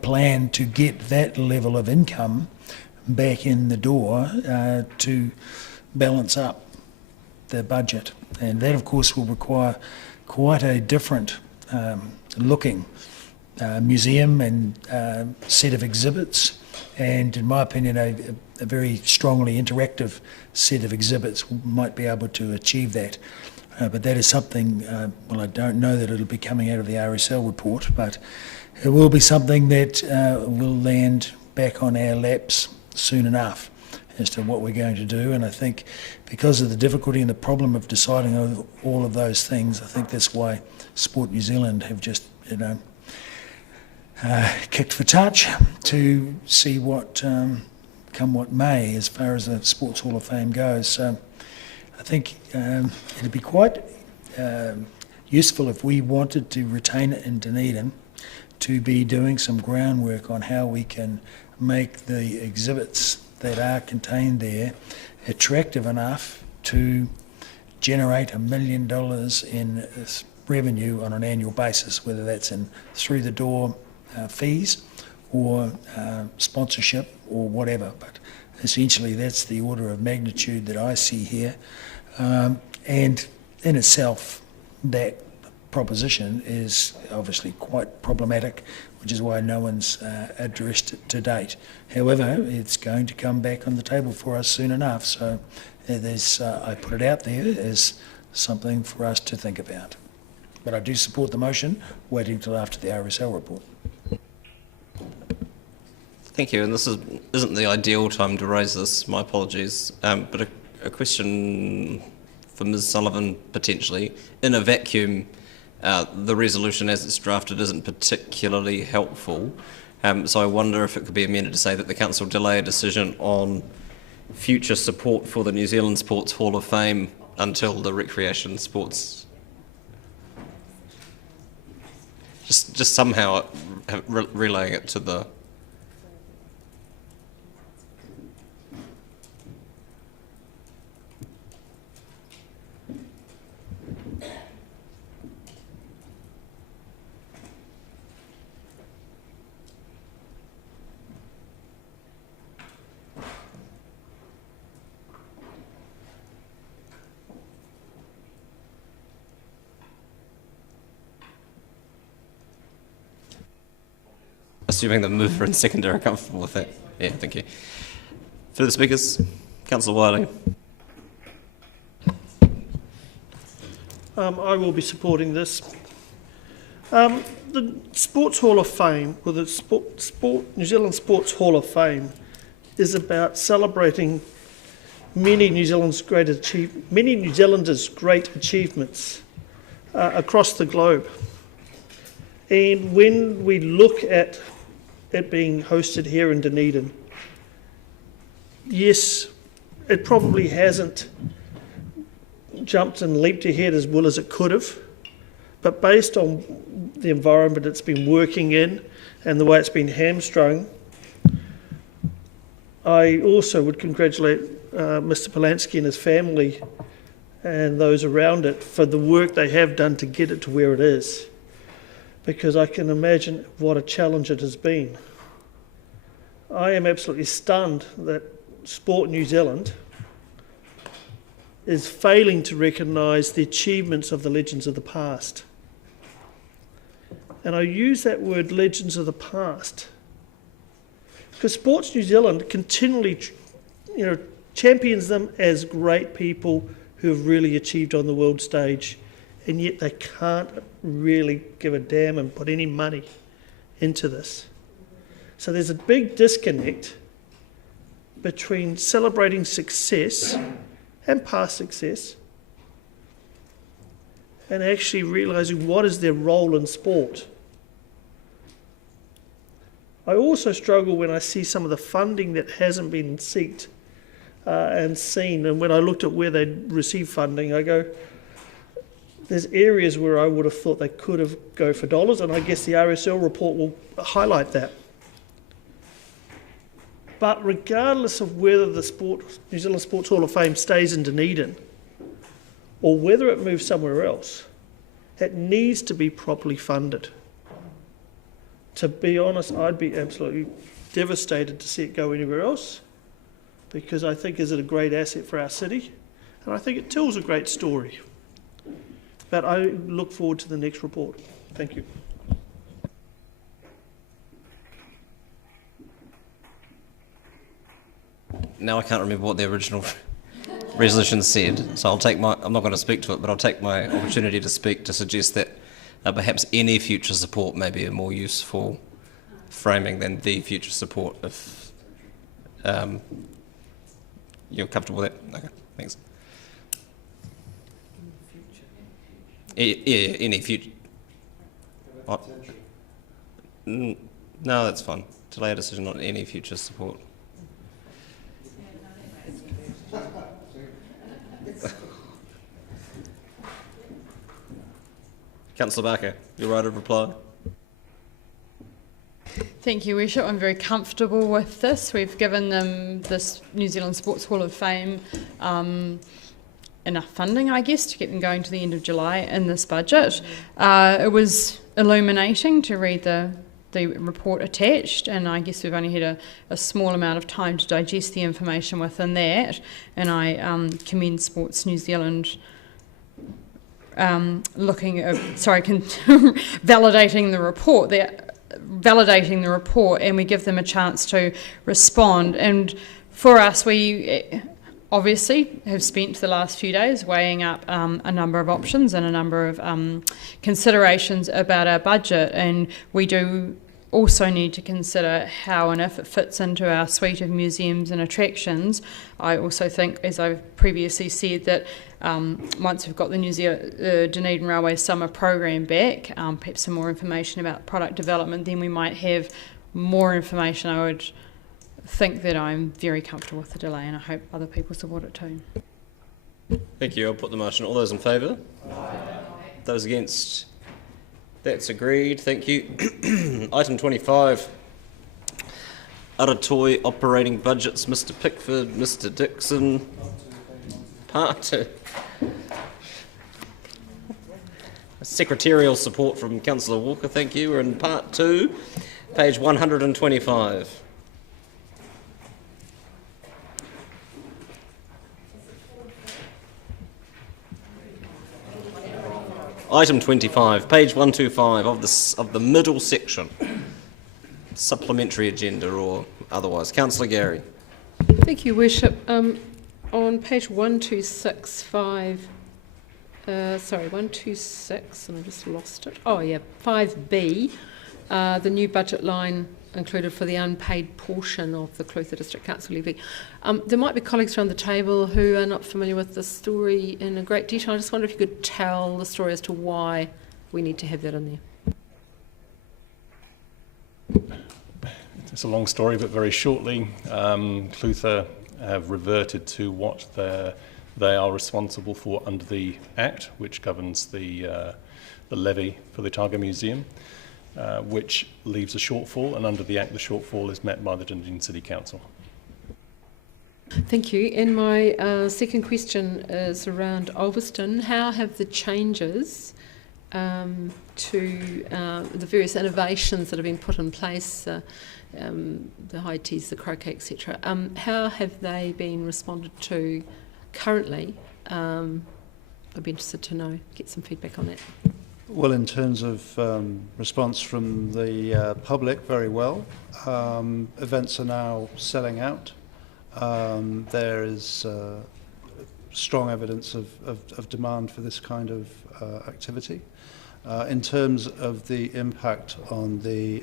plan to get that level of income back in the door to balance up the budget. And that, of course, will require quite a different looking museum and set of exhibits, and in my opinion a very strongly interactive set of exhibits might be able to achieve that. But that is something, I don't know that it'll be coming out of the RSL report, but it will be something that will land back on our laps soon enough as to what we're going to do. And I think because of the difficulty and the problem of deciding all of those things, I think that's why Sport New Zealand have just, kicked for touch to see what come what may as far as the Sports Hall of Fame goes. So I think it'd be quite useful if we wanted to retain it in Dunedin to be doing some groundwork on how we can make the exhibits that are contained there attractive enough to generate $1 million in revenue on an annual basis, whether that's in through the door fees or sponsorship or whatever. But essentially that's the order of magnitude that I see here. And in itself, that proposition is obviously quite problematic, which is why no one's addressed it to date. However, it's going to come back on the table for us soon enough, so I put it out there as something for us to think about. But I do support the motion, waiting till after the RSL report. Thank you, and this isn't the ideal time to raise this, my apologies, but a question for Ms Sullivan potentially. In a vacuum, the resolution as it's drafted isn't particularly helpful, so I wonder if it could be amended to say that the Council delay a decision on future support for the New Zealand Sports Hall of Fame until the recreation sports, just somehow relaying it to the... Assuming the mover and seconder are comfortable with that. Yeah, thank you. Further speakers? Councillor Wiley. I will be supporting this. The Sports Hall of Fame, or the New Zealand Sports Hall of Fame, is about celebrating many New Zealanders' great achievements across the globe. And when we look at it being hosted here in Dunedin, yes, it probably hasn't jumped and leaped ahead as well as it could have, but based on the environment it's been working in and the way it's been hamstrung, I also would congratulate Mr Polanski and his family and those around it for the work they have done to get it to where it is, because I can imagine what a challenge it has been. I am absolutely stunned that Sport New Zealand is failing to recognise the achievements of the legends of the past. And I use that word legends of the past because Sports New Zealand continually champions them as great people who have really achieved on the world stage, and yet they can't really give a damn and put any money into this. So there's a big disconnect between celebrating success and past success and actually realising what is their role in sport. I also struggle when I see some of the funding that hasn't been sought and seen, and when I looked at where they receive funding, I go, there's areas where I would have thought they could have go for dollars, and I guess the RSL report will highlight that. But regardless of whether the New Zealand Sports Hall of Fame stays in Dunedin or whether it moves somewhere else, it needs to be properly funded. To be honest, I'd be absolutely devastated to see it go anywhere else, because I think it's a great asset for our city, and I think it tells a great story. But I look forward to the next report. Thank you. Now I can't remember what the original resolution said, so I'm not going to speak to it, but I'll take my opportunity to speak to suggest that perhaps any future support may be a more useful framing than the future support, if you're comfortable with that. Okay, thanks. Yeah, any future. What? No, that's fine. Delay a decision on any future support. Councillor Barker, your right of reply. Thank you, Worship. I'm very comfortable with this. We've given them this New Zealand Sports Hall of Fame enough funding, I guess, to get them going to the end of July in this budget. It was illuminating to read the report attached, and I guess we've only had a small amount of time to digest the information within that, and I commend Sports New Zealand validating the report, and we give them a chance to respond. And for us, we obviously have spent the last few days weighing up a number of options and a number of considerations about our budget, and we do also need to consider how and if it fits into our suite of museums and attractions. I also think, as I've previously said, that once we've got the Dunedin Railway Summer Programme back, perhaps some more information about product development, then we might have more information. I would think that I'm very comfortable with the delay, and I hope other people support it too. Thank you. I'll put the motion. All those in favour? Aye. Those against? That's agreed. Thank you. Item 25. Aratoi operating budgets. Mr. Pickford, Mr. Dixon. Part 2. Secretarial support from Councillor Walker. Thank you. We're in part 2, page 125. Item 25, page 125 of the middle section. Supplementary agenda or otherwise. Councillor Gary. Thank you, Worship. On page 1265, 126, and I just lost it. Oh yeah, 5B, the new budget line included for the unpaid portion of the Clutha District Council levy. There might be colleagues around the table who are not familiar with the story in a great detail. I just wonder if you could tell the story as to why we need to have that in there. It's a long story, but very shortly, Clutha have reverted to what they are responsible for under the Act, which governs the levy for the Otago Museum. Which leaves a shortfall, and under the Act the shortfall is met by the Dunedin City Council. Thank you. And my second question is around Ulverston. How have the changes to the various innovations that have been put in place, the high teas, the croquet, etc., how have they been responded to currently I'd be interested to know, get some feedback on that. Well, in terms of response from the public, very well. Events are now selling out. There is strong evidence of demand for this kind of activity. In terms of the impact on the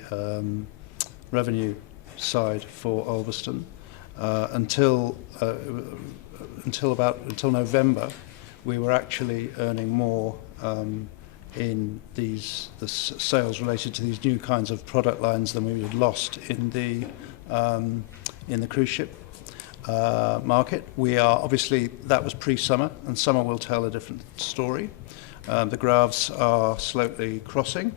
revenue side for Ulverston, until November, we were actually earning more in the sales related to these new kinds of product lines than we had lost in the cruise ship market. We are obviously, that was pre-summer, and summer will tell a different story. The graphs are slowly crossing,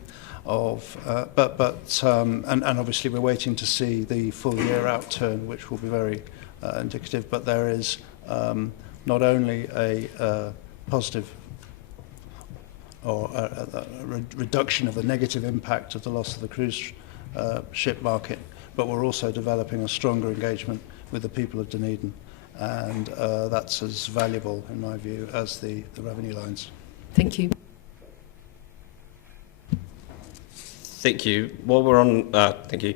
and obviously we're waiting to see the full year outturn, which will be very indicative. But there is not only a positive or a reduction of the negative impact of the loss of the cruise ship market, but we're also developing a stronger engagement with the people of Dunedin, and that's as valuable, in my view, as the revenue lines. Thank you. Thank you. While we're on, thank you.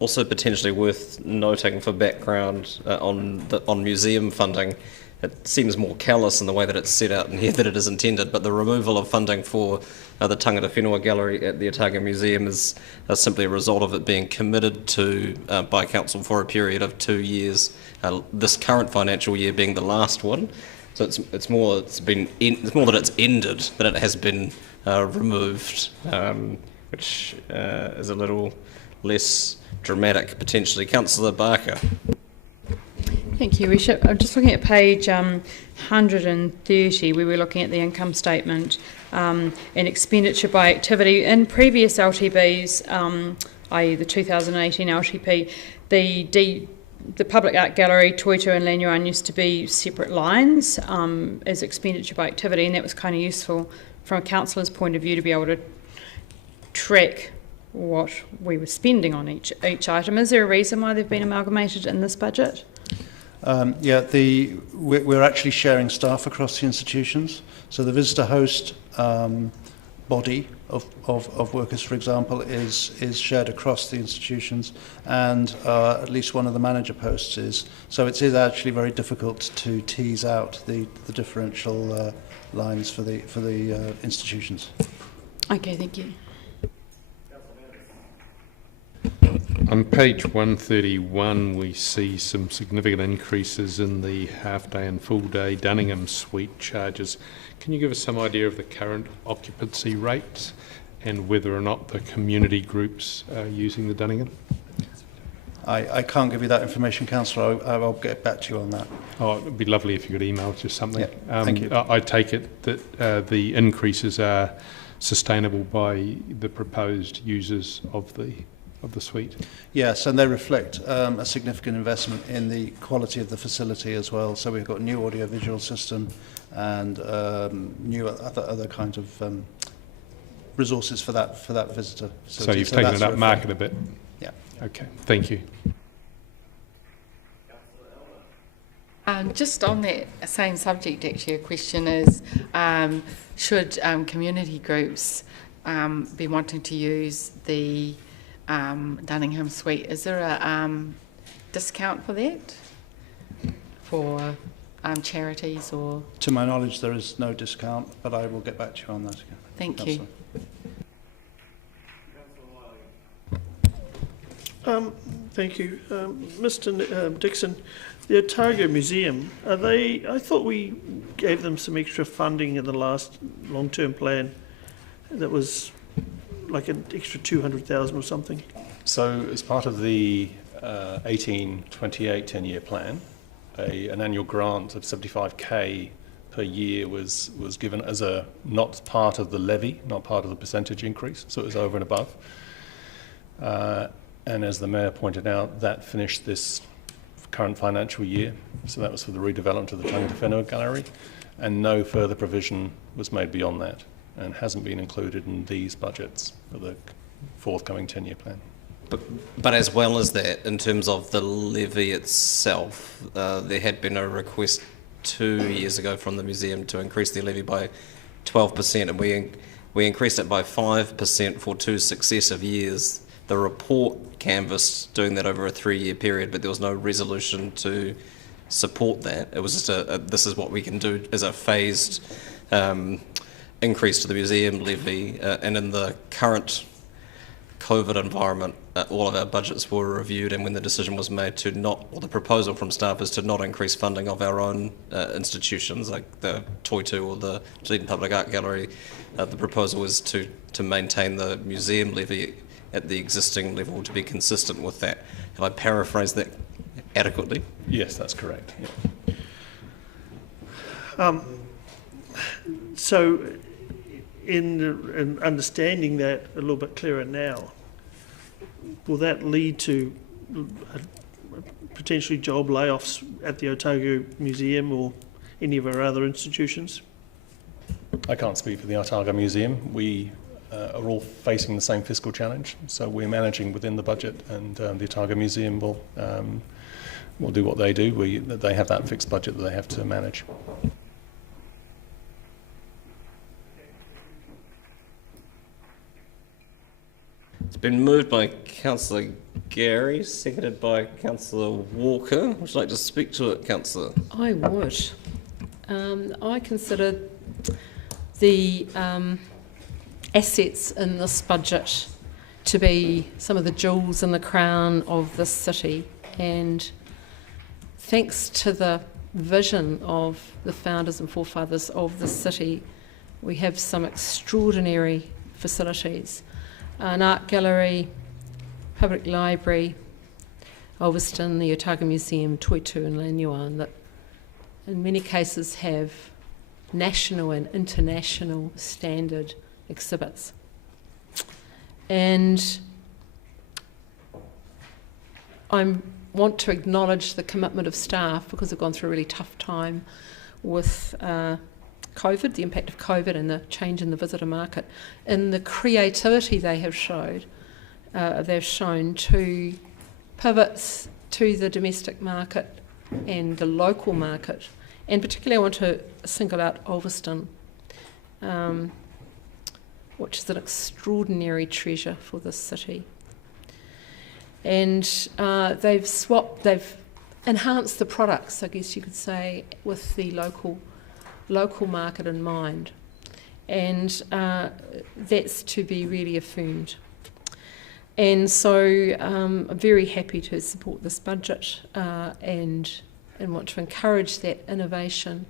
Also potentially worth noting for background on museum funding, it seems more callous in the way that it's set out in here than it is intended, but the removal of funding for the Tangata Whenua Gallery at the Otago Museum is simply a result of it being committed to by Council for a period of 2 years, this current financial year being the last one. So it's more that it's ended than it has been removed, which is a little less dramatic potentially. Councillor Barker. Thank you, Bishop. I'm just looking at page 130, where we're looking at the income statement and expenditure by activity. In previous LTBs, i.e. the 2018 LTP, the Public Art Gallery, Toitu and Lanyuan used to be separate lines as expenditure by activity, and that was kind of useful from a councillor's point of view to be able to track what we were spending on each item. Is there a reason why they've been amalgamated in this budget? We're actually sharing staff across the institutions. So the visitor host body of workers, for example, is shared across the institutions, and at least one of the manager posts is. So it is actually very difficult to tease out the differential lines for the institutions. Okay, thank you. On page 131, we see some significant increases in the half-day and full-day Dunningham suite charges. Can you give us some idea of the current occupancy rates and whether or not the community groups are using the Dunningham? I can't give you that information, Councillor. I'll get back to you on that. Oh, it would be lovely if you could email us something. Yeah, thank you. I take it that the increases are sustainable by the proposed users of the suite. Yes, and they reflect a significant investment in the quality of the facility as well. So we've got a new audio-visual system and new other kinds of resources for that visitor facility. So you've taken it up market a bit? Yeah. Okay, thank you. Just on that same subject, actually, a question is, should community groups be wanting to use the Dunningham suite, is there a discount for that, for charities or? To my knowledge, there is no discount, but I will get back to you on that again. Thank you. Thank you. Mr. Dixon, the Otago Museum, I thought we gave them some extra funding in the last long-term plan that was like an extra 200,000 or something. So as part of the 1828 10-year plan, an annual grant of 75k per year was given as a not part of the levy, not part of the percentage increase, so it was over and above. And as the Mayor pointed out, that finished this current financial year, so that was for the redevelopment of the Tangata Whenua Gallery, and no further provision was made beyond that, and hasn't been included in these budgets for the forthcoming 10-year plan. But as well as that, in terms of the levy itself, there had been a request 2 years ago from the museum to increase their levy by 12%, and we increased it by 5% for 2 successive years. The report canvassed doing that over a 3-year period, but there was no resolution to support that. It was just this is what we can do as a phased increase to the museum levy, and in the current COVID environment, all of our budgets were reviewed, and when the decision was made to not, or the proposal from staff is to not increase funding of our own institutions like the Toitu or the Dunedin Public Art Gallery, the proposal is to maintain the museum levy at the existing level to be consistent with that. Have I paraphrased that adequately? Yes, that's correct. Yeah. So, in understanding that a little bit clearer now, will that lead to potentially job layoffs at the Otago Museum or any of our other institutions? I can't speak for the Otago Museum. We are all facing the same fiscal challenge, so we're managing within the budget, and the Otago Museum will do what they do. They have that fixed budget that they have to manage. It's been moved by Councillor Gary, seconded by Councillor Walker. Would you like to speak to it, Councillor? I would. I consider the assets in this budget to be some of the jewels in the crown of this city, and thanks to the vision of the founders and forefathers of this city, we have some extraordinary facilities. An art gallery, public library, Ulverston, the Otago Museum, Toitu and Lanyuan, that in many cases have national and international standard exhibits. And I want to acknowledge the commitment of staff, because they've gone through a really tough time with COVID, the impact of COVID and the change in the visitor market, and the creativity they have shown to pivots to the domestic market and the local market. And particularly I want to single out Ulverston, which is an extraordinary treasure for this city. And they've enhanced the products, I guess you could say, with the local market in mind, and that's to be really affirmed. And so I'm very happy to support this budget and want to encourage that innovation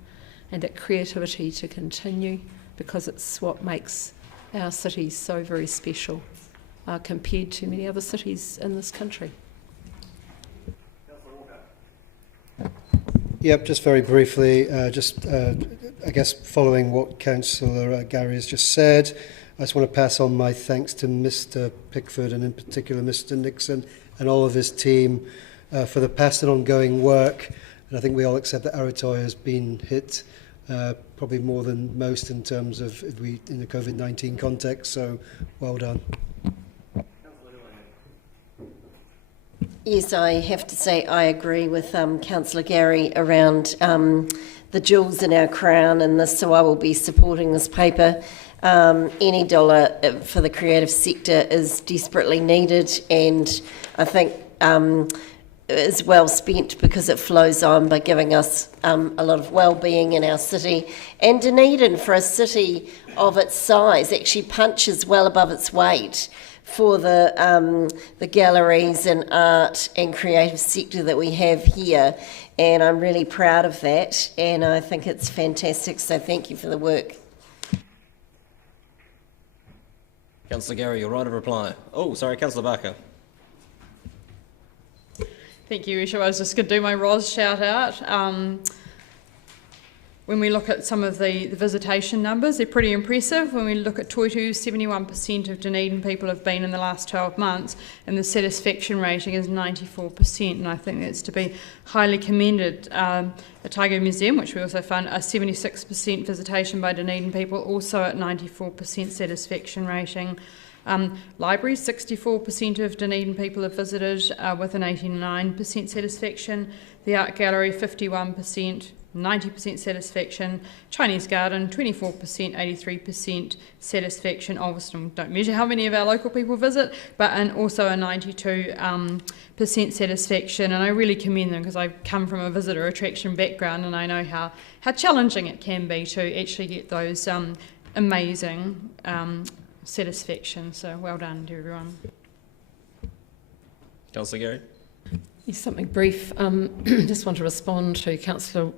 and that creativity to continue, because it's what makes our city so very special compared to many other cities in this country. Yep, just very briefly, I guess following what Councillor Gary has just said, I just want to pass on my thanks to Mr Pickford, and in particular Mr Nixon and all of his team for the past and ongoing work. And I think we all accept that Aratoi has been hit probably more than most in terms of in the COVID-19 context, so well done. Yes, I have to say I agree with Councillor Gary around the jewels in our crown and this, so I will be supporting this paper. Any dollar for the creative sector is desperately needed, and I think is well spent, because it flows on by giving us a lot of well-being in our city. And Dunedin, for a city of its size, actually punches well above its weight for the galleries and art and creative sector that we have here, and I'm really proud of that, and I think it's fantastic, so thank you for the work. Councillor Gary, your right of reply. Oh, sorry, Councillor Barker. Thank you, Risha. I was just going to do my ROS shout out. When we look at some of the visitation numbers, they're pretty impressive. When we look at Toitu, 71% of Dunedin people have been in the last 12 months, and the satisfaction rating is 94%, and I think that's to be highly commended. Otago Museum, which we also fund, a 76% visitation by Dunedin people, also at 94% satisfaction rating. Libraries, 64% of Dunedin people have visited with an 89% satisfaction. The Art Gallery, 51%. 90% satisfaction. Chinese Garden, 24%, 83% satisfaction. Obviously, we don't measure how many of our local people visit, but and also a 92% satisfaction. And I really commend them because I come from a visitor attraction background, and I know how challenging it can be to actually get those amazing satisfaction. So well done to everyone. Councillor Gary. Yes, something brief. Just want to respond to Councillor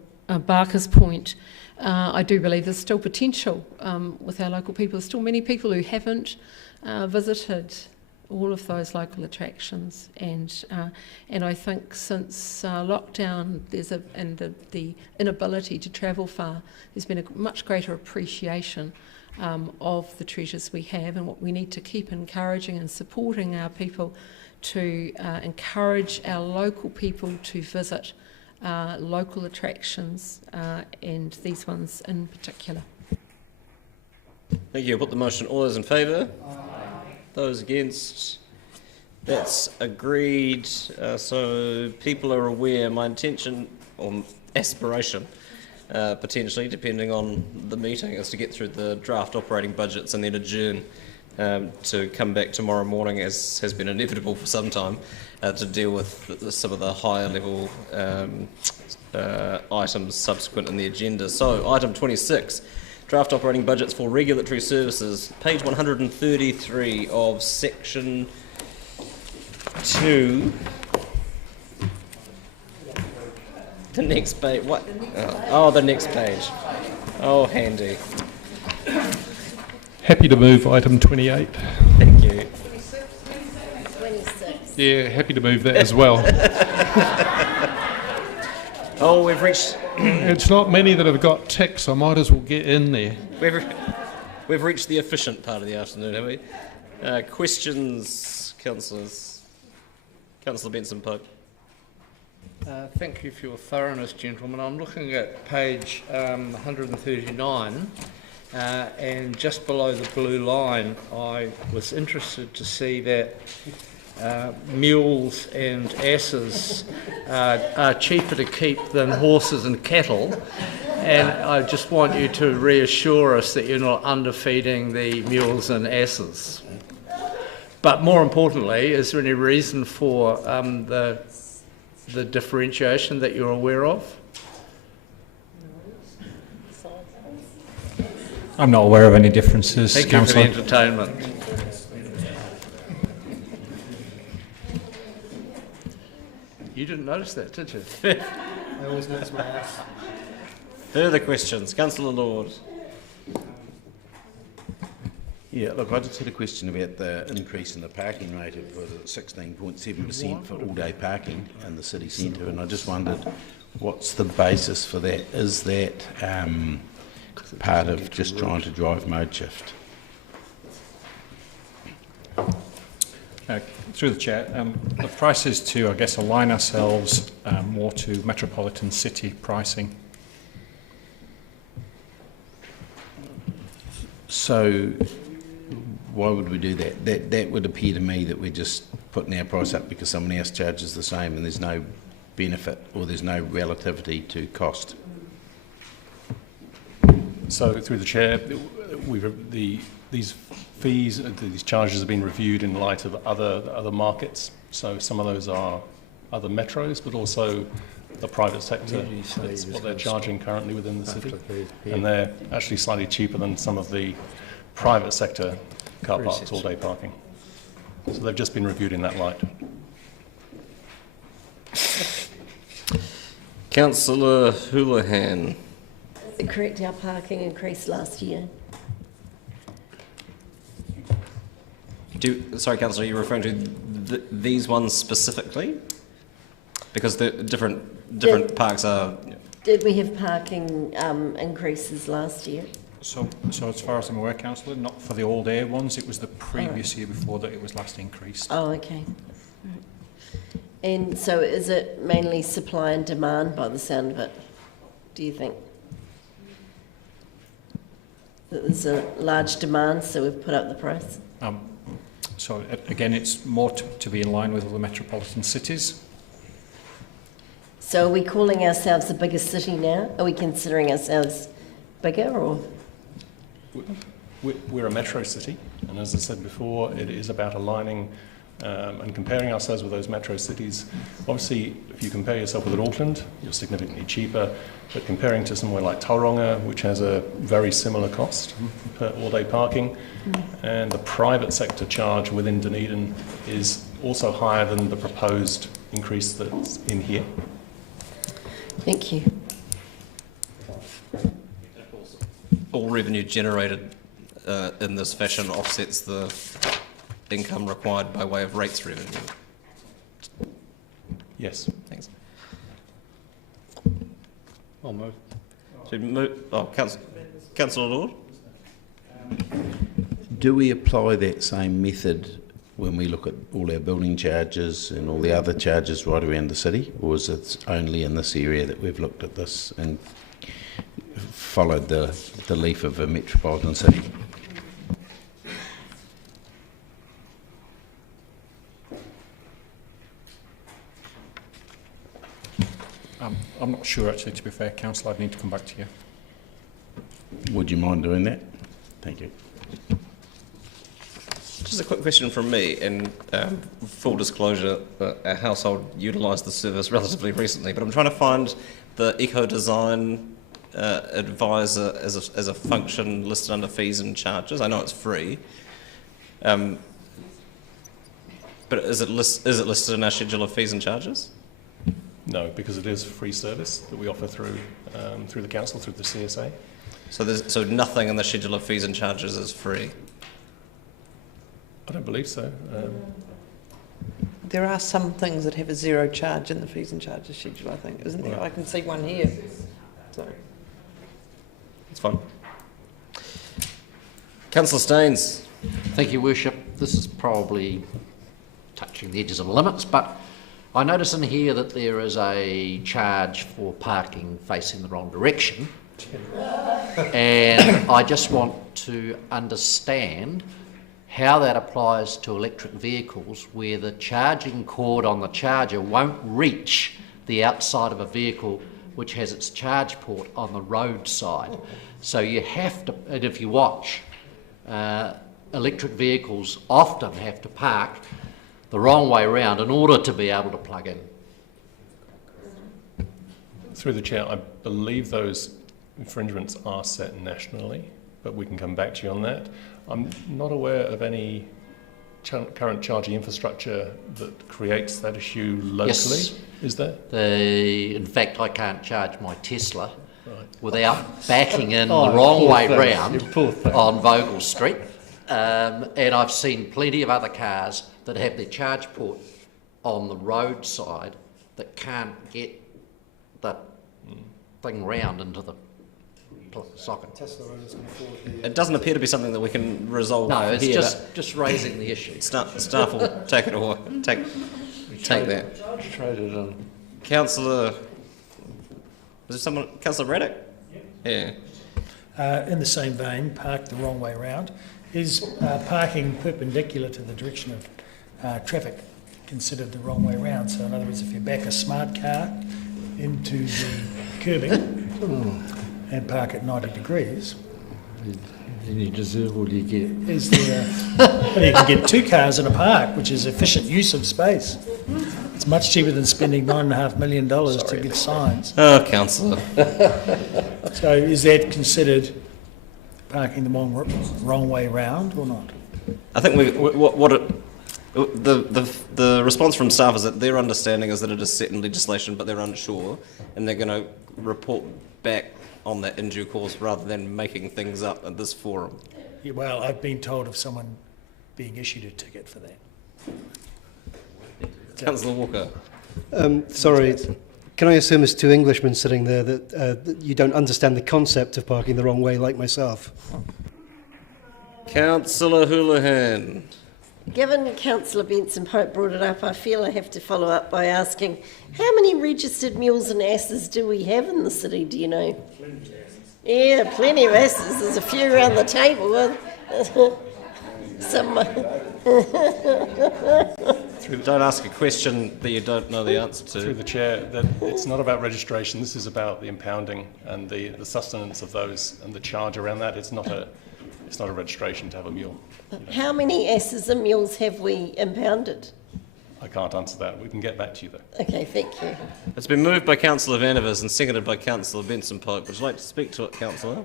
Barker's point. I do believe there's still potential with our local people. There's still many people who haven't visited all of those local attractions, and I think since lockdown, the inability to travel far, there's been a much greater appreciation of the treasures we have, and what we need to keep encouraging and supporting our people to encourage our local people to visit local attractions, and these ones in particular. Thank you. I'll put the motion. All those in favour? Aye. Those against? That's agreed. So people are aware. My intention, or aspiration, potentially, depending on the meeting, is to get through the draft operating budgets and then adjourn to come back tomorrow morning, as has been inevitable for some time, to deal with some of the higher level items subsequent in the agenda. So item 26, draft operating budgets for regulatory services, page 133 of section 2. The next page, what? Oh, the next page. Oh, handy. Happy to move item 28. Thank you. 26. Yeah, happy to move that as well. Oh, we've reached... It's not many that have got ticks, I might as well get in there. We've reached the efficient part of the afternoon, have we? Questions, councillors? Councillor Benson-Pope. Thank you for your thoroughness, gentlemen. I'm looking at page 139. And just below the blue line, I was interested to see that mules and asses are cheaper to keep than horses and cattle. And I just want you to reassure us that you're not underfeeding the mules and asses. But more importantly, is there any reason for the differentiation that you're aware of? I'm not aware of any differences, Thank Councillor. you for the entertainment. You didn't notice that, did you? I always notice my ass. Further questions? Councillor Lord. Yeah, look, I just had a question about the increase in the parking rate of 16.7% for all-day parking in the city centre, and I just wondered what's the basis for that? Is that part of just trying to drive mode shift? Through the chair, the price is to, I guess, align ourselves more to metropolitan city pricing. So why would we do that? That would appear to me that we're just putting our price up because someone else charges the same and there's no benefit or there's no relativity to cost. So, through the chair, these fees, these charges have been reviewed in light of other markets. So, some of those are other metros, but also the private sector. That's what they're charging currently within the city, and they're actually slightly cheaper than some of the private sector car parks, all-day parking. So, they've just been reviewed in that light. Councillor Houlihan. Is it correct our parking increased last year? Sorry, Councillor, are you referring to these ones specifically? Because the different parks are... Did we have parking increases last year? So as far as I'm aware, Councillor, not for the all-day ones, it was the previous year before that it was last increased. Oh, okay. And so is it mainly supply and demand by the sound of it, do you think? That there's a large demand, so we've put up the price? So again, it's more to be in line with other metropolitan cities. So are we calling ourselves a bigger city now? Are we considering ourselves bigger or? We're a metro city, and as I said before, it is about aligning and comparing ourselves with those metro cities. Obviously, if you compare yourself with Auckland, you're significantly cheaper, but comparing to somewhere like Tauranga, which has a very similar cost per all-day parking, and the private sector charge within Dunedin is also higher than the proposed increase that's in here. Thank you. All revenue generated in this fashion offsets the income required by way of rates revenue. Yes. Thanks. I'll move. Councillor Lord? Do we apply that same method when we look at all our building charges and all the other charges right around the city, or is it only in this area that we've looked at this and followed the leaf of a metropolitan city? I'm not sure, actually, to be fair, Councillor. I'd need to come back to you. Would you mind doing that? Thank you. Just a quick question from me, and full disclosure, our household utilised the service relatively recently, but I'm trying to find the eco-design advisor as a function listed under fees and charges. I know it's free, but is it listed in our schedule of fees and charges? No, because it is free service that we offer through the council, through the CSA. So nothing in the schedule of fees and charges is free? I don't believe so. There are some things that have a zero charge in the fees and charges schedule, I think, isn't there? Right. I can see one here. Sorry. It's fine. Councillor Staines. Thank you, Worship. This is probably touching the edges of limits, but I notice in here that there is a charge for parking facing the wrong direction, and I just want to understand how that applies to electric vehicles where the charging cord on the charger won't reach the outside of a vehicle which has its charge port on the roadside. So you have to, and if you watch, electric vehicles often have to park the wrong way around in order to be able to plug in. Through the chair, I believe those infringements are set nationally, but we can come back to you on that. I'm not aware of any current charging infrastructure that creates that issue locally. Yes. Is there? In fact, I can't charge my Tesla without backing in the wrong way round on Vogel Street. And I've seen plenty of other cars that have their charge port on the roadside that can't get the thing round into the socket. It doesn't appear to be something that we can resolve. No, it's here, just raising the issue. Staff will take it or take that. Traded on. Councillor, was there someone? Councillor Raddick? Yeah. In the same vein, park the wrong way round. Is parking perpendicular to the direction of traffic considered the wrong way round? So in other words, if you back a smart car into the curbing and park at 90 degrees, then you deserve all you get. is there well, you can get two cars in a park, which is efficient use of space. It's much cheaper than spending $9.5 million to get signs. Oh, councillor. So is that considered parking the wrong way round or not? I think the response from staff is that their understanding is that it is set in legislation, but they're unsure, and they're going to report back on that in due course rather than making things up at this forum. Yeah, well, I've been told of someone being issued a ticket for that. Councillor Walker. Sorry, can I assume as two Englishmen sitting there that you don't understand the concept of parking the wrong way like myself? Councillor Houlihan. Given Councillor Benson Pope brought it up, I feel I have to follow up by asking, how many registered mules and asses do we have in the city, do you know? Plenty of asses. Yeah, plenty of asses. There's a few around the table. Don't ask a question that you don't know the answer to. Through the chair, that it's not about registration. This is about the impounding and the sustenance of those and the charge around that. It's not a registration to have a mule. How many asses and mules have we impounded? I can't answer that. We can get back to you though. Okay, thank you. It's been moved by Councillor Vandervis and seconded by Councillor Benson-Pope. Would you like to speak to it, Councillor?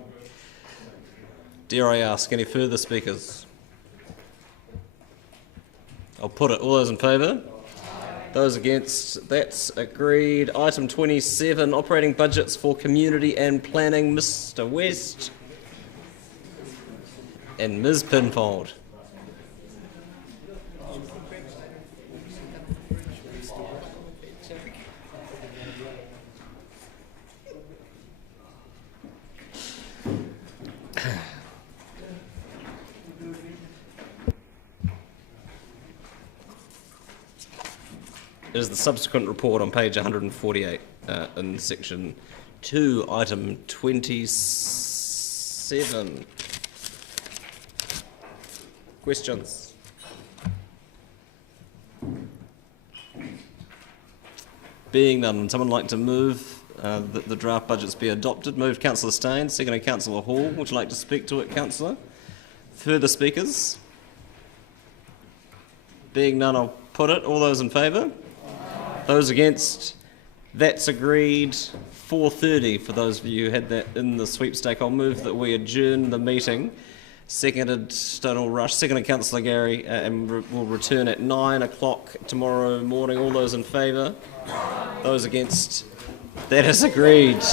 Dare I ask any further speakers? I'll put it. All those in favour? Those against? That's agreed. Item 27, operating budgets for community and planning. Mr. West and Ms. Pinfold. It is the subsequent report on page 148 in section 2, item 27. Questions? Being none, would someone like to move that the draft budgets be adopted? Moved Councillor Stain, seconded Councillor Hall. Would you like to speak to it, Councillor? Further speakers? Being none, I'll put it. All those in favour? Those against? That's agreed. 4:30 for those of you who had that in the sweepstake. I'll move that we adjourn the meeting. Seconded Stonewall Rush, seconded Councillor Gary, and we'll return at 9 o'clock tomorrow morning. All those in favour? Those against? That is agreed.